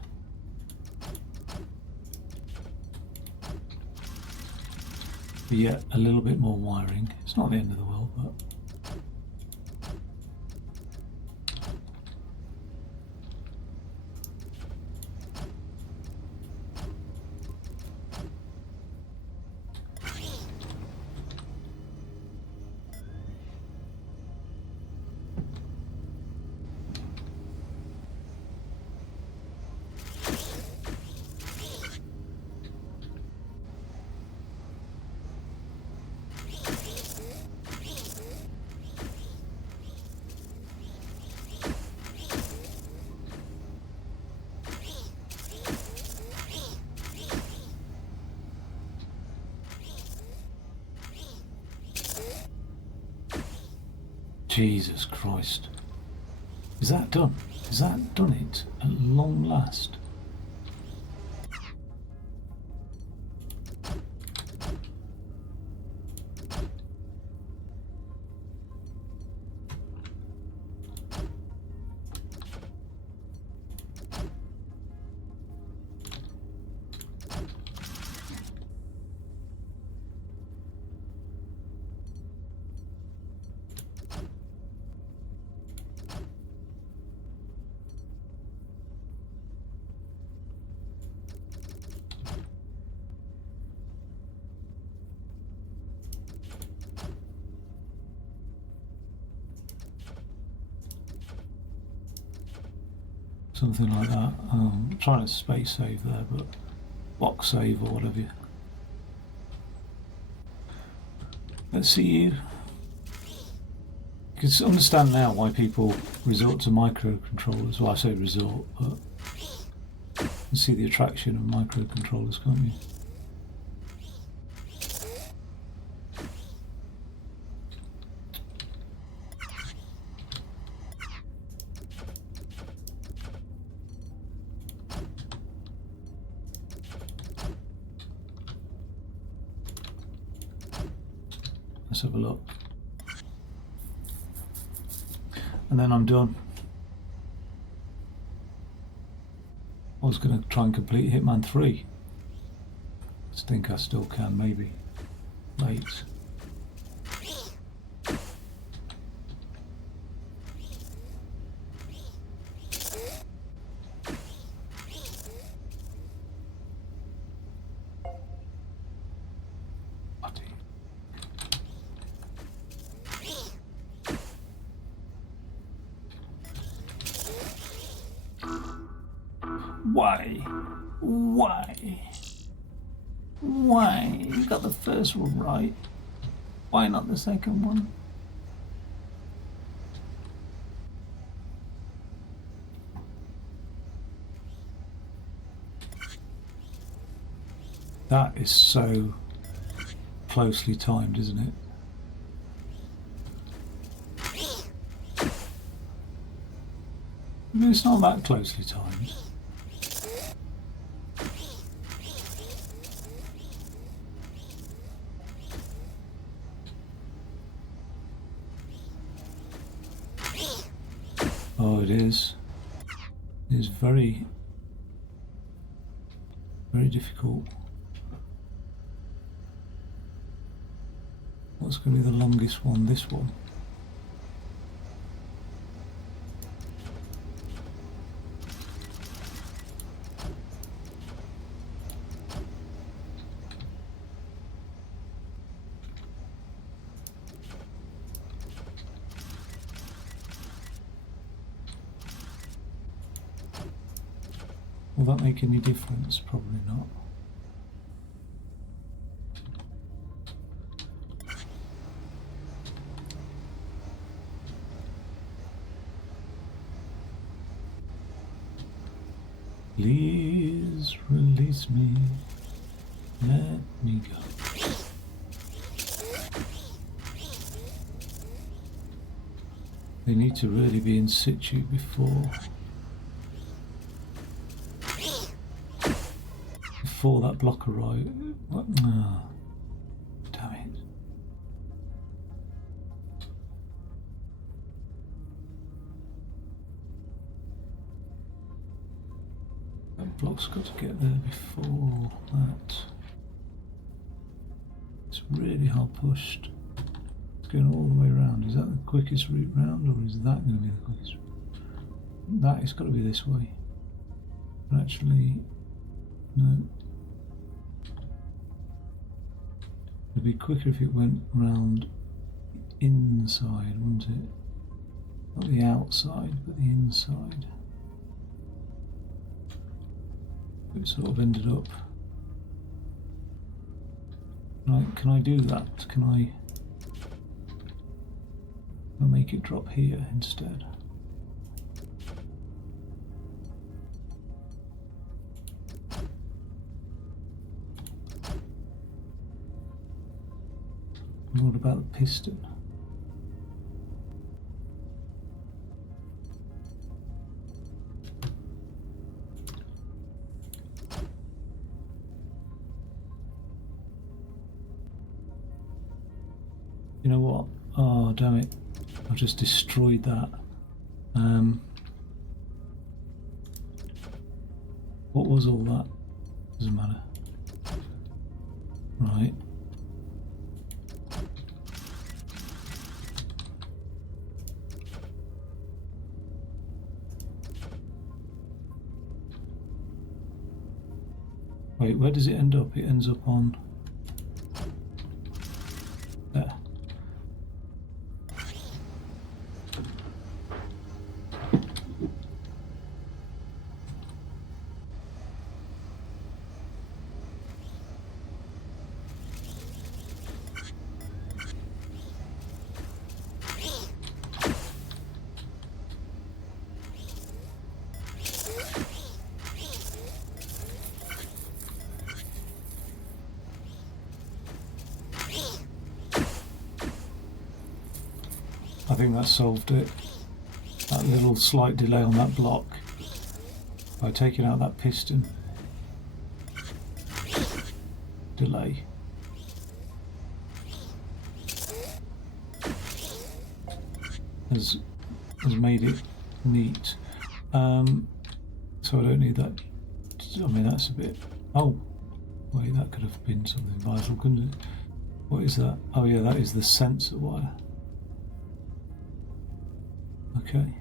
But yet a little bit more wiring. It's not the end of the world, but... Jesus Christ. Is that done? Is that done it at long last? Something like that. I'm trying to space save there, but box save or whatever. Let's see you. You can understand now why people resort to microcontrollers. Well, I say resort, but you can see the attraction of microcontrollers, can't you? Let's have a look. And then I'm done. I was going to try and complete Hitman 3. I think I still can, maybe. Late. Why? Why? Why? You got the first one right. Why not the second one? That is so closely timed, isn't it? I mean, it's not that closely timed. Oh, it is. It is very, very difficult. What's going to be the longest one? This one. Will that make any difference? Probably not. Please release me. Let me go. They need to really be in situ before that block arrives. What? No. Damn it. That block's got to get there before that. It's really hard pushed. It's going all the way around. Is that the quickest route round, or is that going to be the quickest route? That has got to be this way. But actually, no. It'd be quicker if it went round inside, wouldn't it? Not the outside, but the inside. It sort of ended up. Right, can I do that? Can I make it drop here instead? And what about the piston? You know what? Oh, damn it. I've just destroyed that. What was all that? Doesn't matter. Right. Wait, where does it end up? It ends up on there. I think that solved it. That little slight delay on that block by taking out that piston. Delay. Has made it neat. So I don't need that. I mean, that's a bit. Oh, wait, that could have been something vital, couldn't it? What is that? Oh yeah, that is the sensor wire. Okay.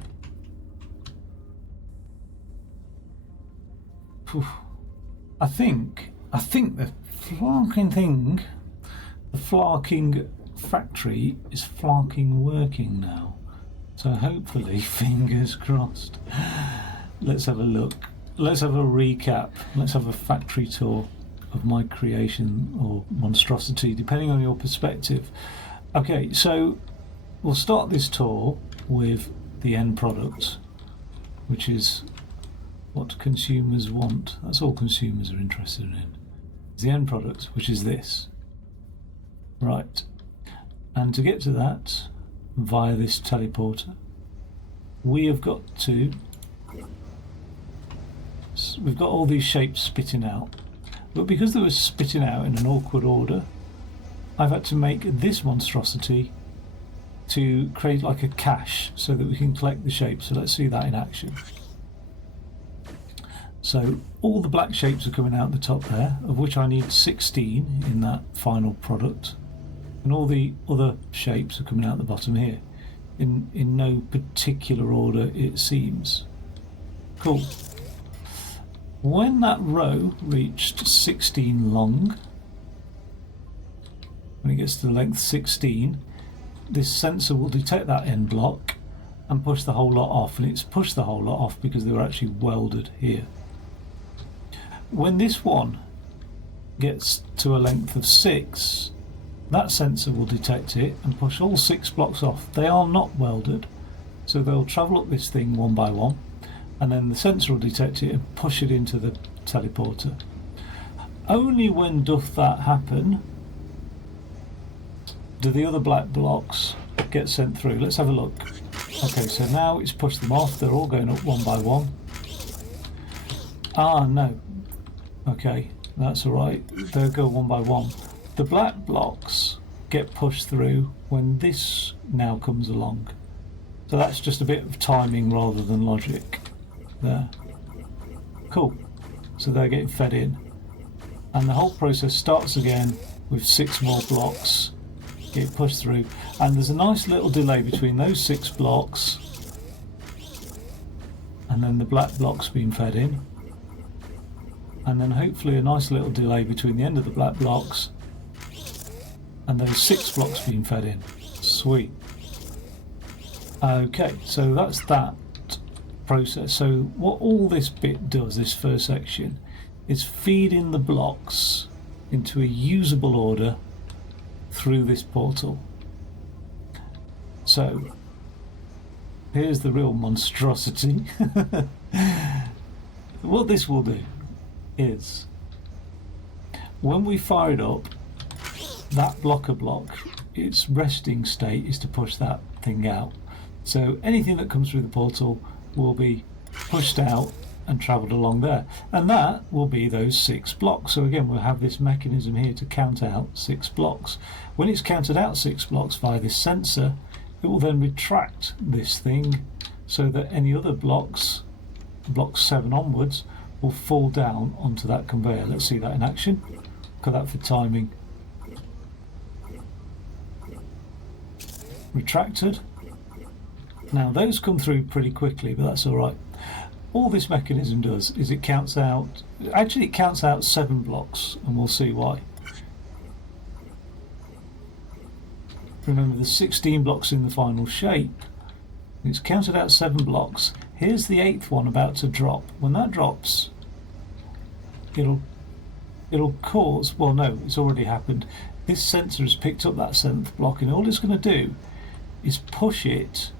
Phew. I think the flarking thing, the flarking factory is flarking working now. So hopefully, fingers crossed. Let's have a look. Let's have a recap. Let's have a factory tour of my creation or monstrosity, depending on your perspective. Okay, so we'll start this tour with the end product, which is what consumers want. That's all consumers are interested in. It's the end product, which is this. Right. And to get to that, via this teleporter, we have got to... We've got all these shapes spitting out. But because they were spitting out in an awkward order, I've had to make this monstrosity to create like a cache so that we can collect the shapes. So let's see that in action. So all the black shapes are coming out the top there, of which I need 16 in that final product. And all the other shapes are coming out the bottom here, in no particular order it seems. Cool. When that row reached 16 long, when it gets to the length 16, this sensor will detect that end block and push the whole lot off, and it's pushed the whole lot off because they were actually welded here. When this one gets to a length of 6, that sensor will detect it and push all 6 blocks off. They are not welded, so they'll travel up this thing one by one, and then the sensor will detect it and push it into the teleporter. Only when doth that happen do the other black blocks get sent through. Let's have a look. Okay, so now it's pushed them off. They're all going up one by one. Ah, no. Okay, that's all right. They'll go one by one. The black blocks get pushed through when this now comes along. So that's just a bit of timing rather than logic. There. Cool. So they're getting fed in. And the whole process starts again with 6 more blocks get pushed through. And there's a nice little delay between those 6 blocks and then the black blocks being fed in. And then hopefully a nice little delay between the end of the black blocks and those 6 blocks being fed in. Sweet. Okay, so that's that process. So what all this bit does, this first section, is feed in the blocks into a usable order through this portal. So here's the real monstrosity. What this will do is, when we fire it up, that block, its resting state is to push that thing out. So anything that comes through the portal will be pushed out and travelled along there, and that will be those 6 blocks. So again, we'll have this mechanism here to count out 6 blocks. When it's counted out 6 blocks via this sensor, it will then retract this thing so that any other blocks 7 onwards will fall down onto that conveyor. Let's see that in action. Look at that for timing. Retracted. Now those come through pretty quickly, but that's all right. All this mechanism does is it counts out 7 blocks, and we'll see why. Remember, there's 16 blocks in the final shape. It's counted out 7 blocks. Here's the 8th one about to drop. When that drops, it'll cause, well no, it's already happened. This sensor has picked up that 7th block, and all it's going to do is push it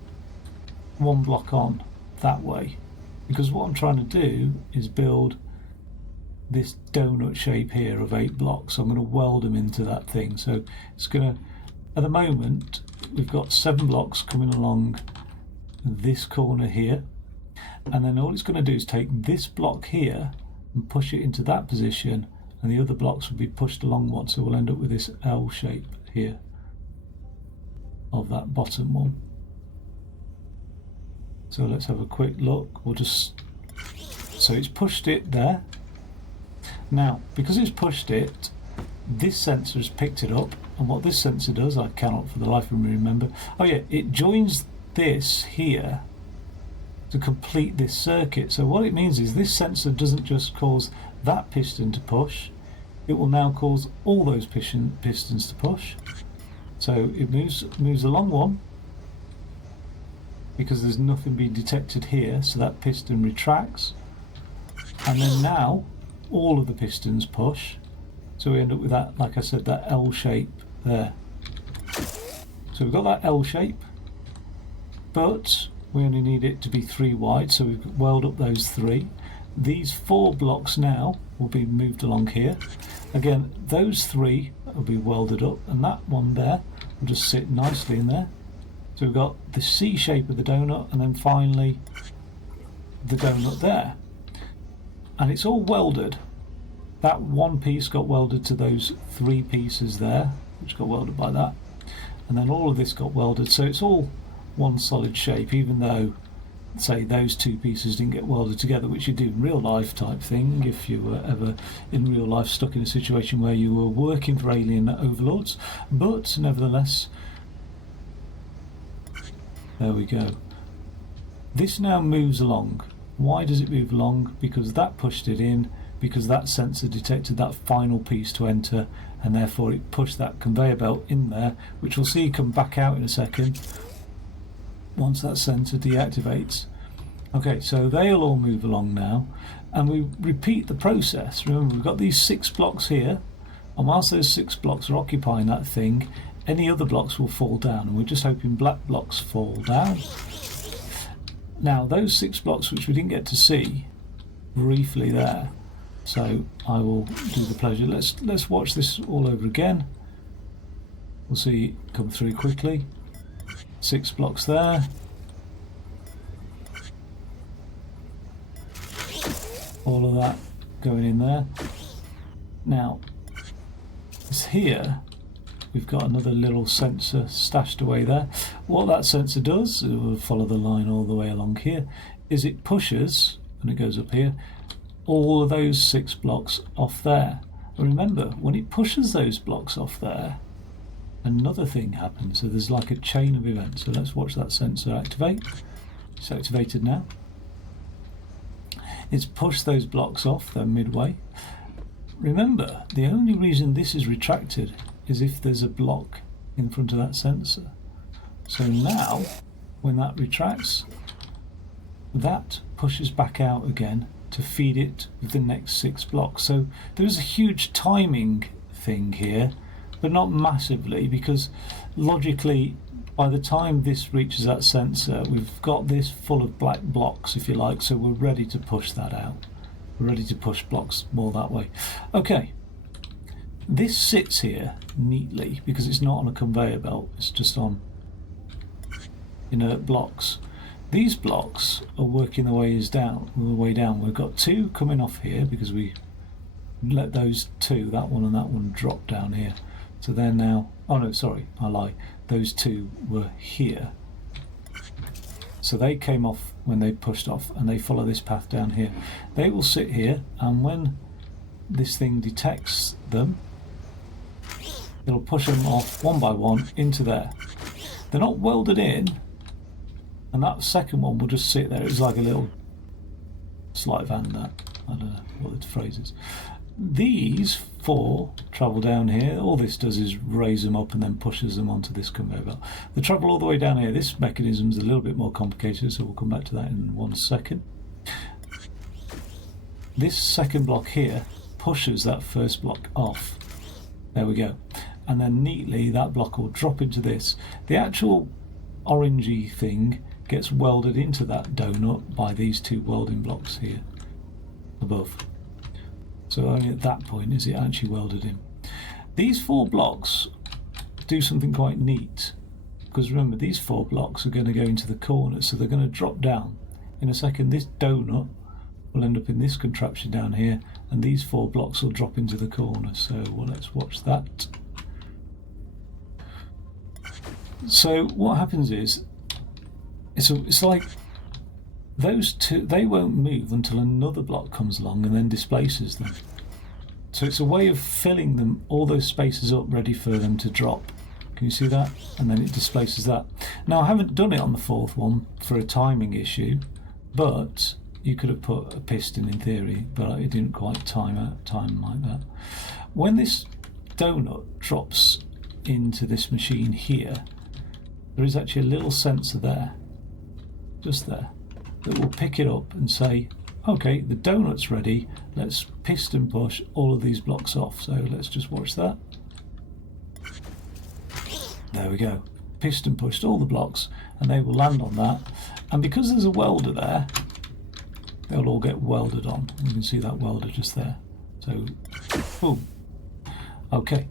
1 block on that way, because what I'm trying to do is build this donut shape here of 8 blocks. So I'm going to weld them into that thing. So it's going to, at the moment we've got 7 blocks coming along this corner here, and then all it's going to do is take this block here and push it into that position, and the other blocks will be pushed along one, so we'll end up with this L shape here of that bottom one. So let's have a quick look. So it's pushed it there. Now, because it's pushed it, this sensor has picked it up, and what this sensor does, I cannot for the life of me remember. Oh yeah, it joins this here to complete this circuit. So what it means is this sensor doesn't just cause that piston to push, it will now cause all those pistons to push. So it moves along one, because there's nothing being detected here, so that piston retracts, and then now all of the pistons push, so we end up with that, like I said, that L shape there. So we've got that L shape, but we only need it to be 3 wide, so we've welded up those 3. These 4 blocks now will be moved along here. Again, those 3 will be welded up, and that one there will just sit nicely in there. So we've got the C shape of the donut, and then finally the donut there. And it's all welded. That one piece got welded to those 3 pieces there, which got welded by that. And then all of this got welded, so it's all one solid shape, even though, say, those 2 pieces didn't get welded together, which you do in real life type thing, if you were ever in real life stuck in a situation where you were working for alien overlords. But nevertheless, there we go. This now moves along. Why does it move along? Because that pushed it in, because that sensor detected that final piece to enter, and therefore it pushed that conveyor belt in there, which we'll see come back out in a second once that sensor deactivates. Okay, so they'll all move along now, and we repeat the process. Remember, we've got these 6 blocks here, and whilst those 6 blocks are occupying that thing, any other blocks will fall down, and we're just hoping black blocks fall down. Now, those 6 blocks which we didn't get to see briefly there, so I will do the pleasure. Let's watch this all over again. We'll see it come through quickly. 6 blocks there. All of that going in there. Now, it's here. We've got another little sensor stashed away there. What that sensor does, it will follow the line all the way along here, is it pushes, and it goes up here, all of those 6 blocks off there. And remember, when it pushes those blocks off there, another thing happens. So there's like a chain of events. So let's watch that sensor activate. It's activated now. It's pushed those blocks off, they're midway. Remember, the only reason this is retracted is if there's a block in front of that sensor. So now, when that retracts, that pushes back out again to feed it with the next 6 blocks. So there's a huge timing thing here, but not massively, because logically, by the time this reaches that sensor, we've got this full of black blocks, if you like, so we're ready to push that out. We're ready to push blocks more that way. Okay. This sits here neatly because it's not on a conveyor belt, it's just on inert blocks. these blocks are working their way down. We've got 2 coming off here because we let those 2, that one and that one, drop down here. So they're now, oh no, sorry, I lie. Those 2 were here. So they came off when they pushed off, and they follow this path down here. They will sit here, and when this thing detects them, it'll push them off one by one into there. They're not welded in, and that second one will just sit there. It's like a little sleight of hand, that. I don't know what the phrase is. These 4 travel down here. All this does is raise them up and then pushes them onto this conveyor belt. They travel all the way down here. This mechanism is a little bit more complicated, so we'll come back to that in 1 second. This second block here pushes that first block off. There we go. And then neatly that block will drop into this. The actual orangey thing gets welded into that donut by these 2 welding blocks here above. So only at that point is it actually welded in. These 4 blocks do something quite neat, because remember, these 4 blocks are going to go into the corner, so they're going to drop down. In a second, this donut will end up in this contraption down here, and these 4 blocks will drop into the corner. So well, let's watch that. So what happens is, it's like those 2, they won't move until another block comes along and then displaces them. So it's a way of filling them, all those spaces up, ready for them to drop. Can you see that? And then it displaces that. Now I haven't done it on the 4th one for a timing issue, but you could have put a piston in theory, but it didn't quite time like that. When this donut drops into this machine here, there is actually a little sensor there, just there, that will pick it up and say, okay, the donut's ready, let's piston push all of these blocks off. So let's just watch that. There we go. Piston pushed all the blocks, and they will land on that. And because there's a welder there, they'll all get welded on. You can see that welder just there. So, boom. Okay.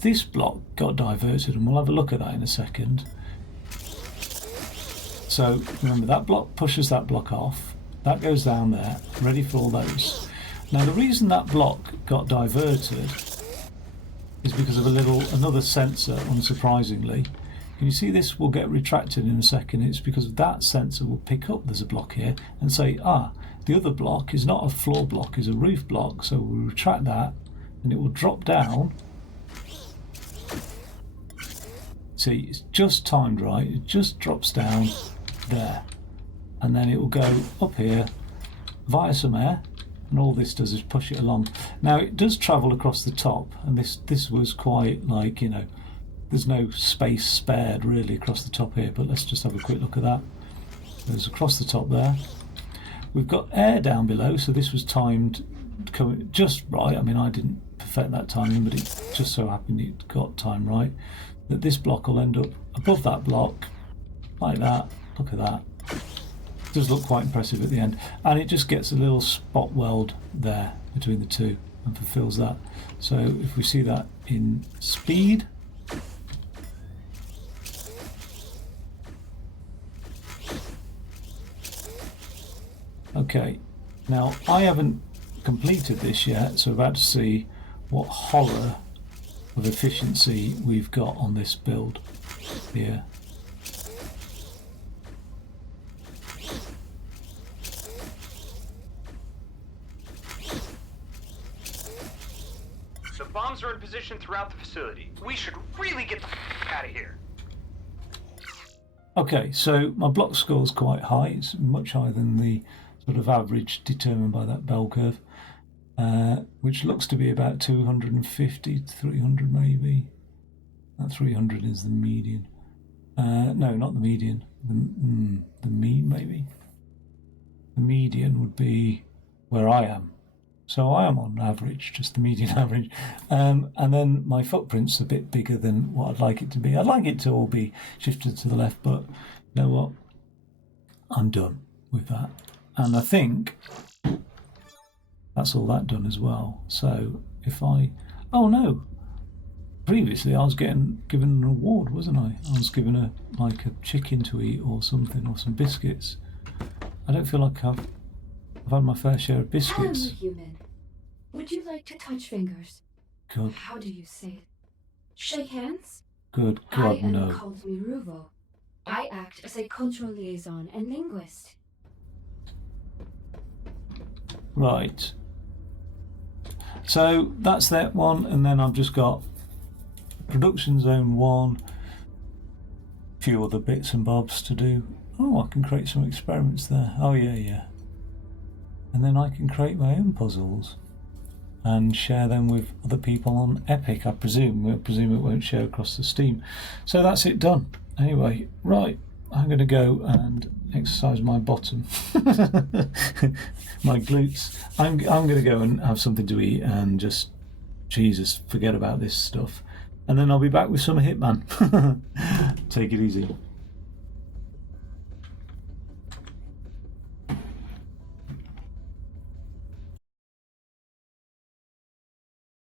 This block got diverted, and we'll have a look at that in a second. So remember, that block pushes that block off. That goes down there, ready for all those. Now the reason that block got diverted is because of another sensor, unsurprisingly. Can you see this will get retracted in a second? It's because that sensor will pick up there's a block here and say, the other block is not a floor block, it's a roof block. So we'll retract that, and it will drop down. See, it's just timed right. It just drops down there, and then it will go up here via some air, and all this does is push it along. Now it does travel across the top, and this was quite like, you know, there's no space spared really across the top here, but let's just have a quick look at that. There's across the top there. We've got air down below, so this was timed just right. I mean, I didn't perfect that timing, but it just so happened it got timed right, that this block will end up above that block like that. Look at that. It does look quite impressive at the end, and it just gets a little spot weld there between the 2 and fulfills that. So if we see that in speed, okay, now I haven't completed this yet, so we're about to see what horror of efficiency we've got on this build here. The bombs are in position throughout the facility. We should really get the out of here. Okay, so my block score is quite high. It's much higher than the sort of average determined by that bell curve, which looks to be about 250 to 300 maybe. That 300 is the median. No, not the median. The mean maybe. The median would be where I am. So I am on average, just the median average. And then my footprint's a bit bigger than what I'd like it to be. I'd like it to all be shifted to the left, but you know what? I'm done with that. And I think that's all that done as well. So if I... Oh no! previously I was given an award, wasn't I? I was given a chicken to eat or something, or some biscuits. I don't feel like I've had my fair share of biscuits. Hello, human. Would you like to touch fingers? Good, How do you say it? Shake hands? good I God, am no. called Miruvo. I act as a cultural liaison and linguist. Right. So that's that one, and then I've just got Production Zone 1, a few other bits and bobs to do. Oh, I can create some experiments there. Oh yeah. And then I can create my own puzzles and share them with other people on Epic, I presume. We'll presume it won't share across the Steam. So that's it done. Anyway, right, I'm going to go and exercise my bottom, my glutes. I'm going to go and have something to eat and just, Jesus, forget about this stuff. And then I'll be back with some Hitman. Take it easy.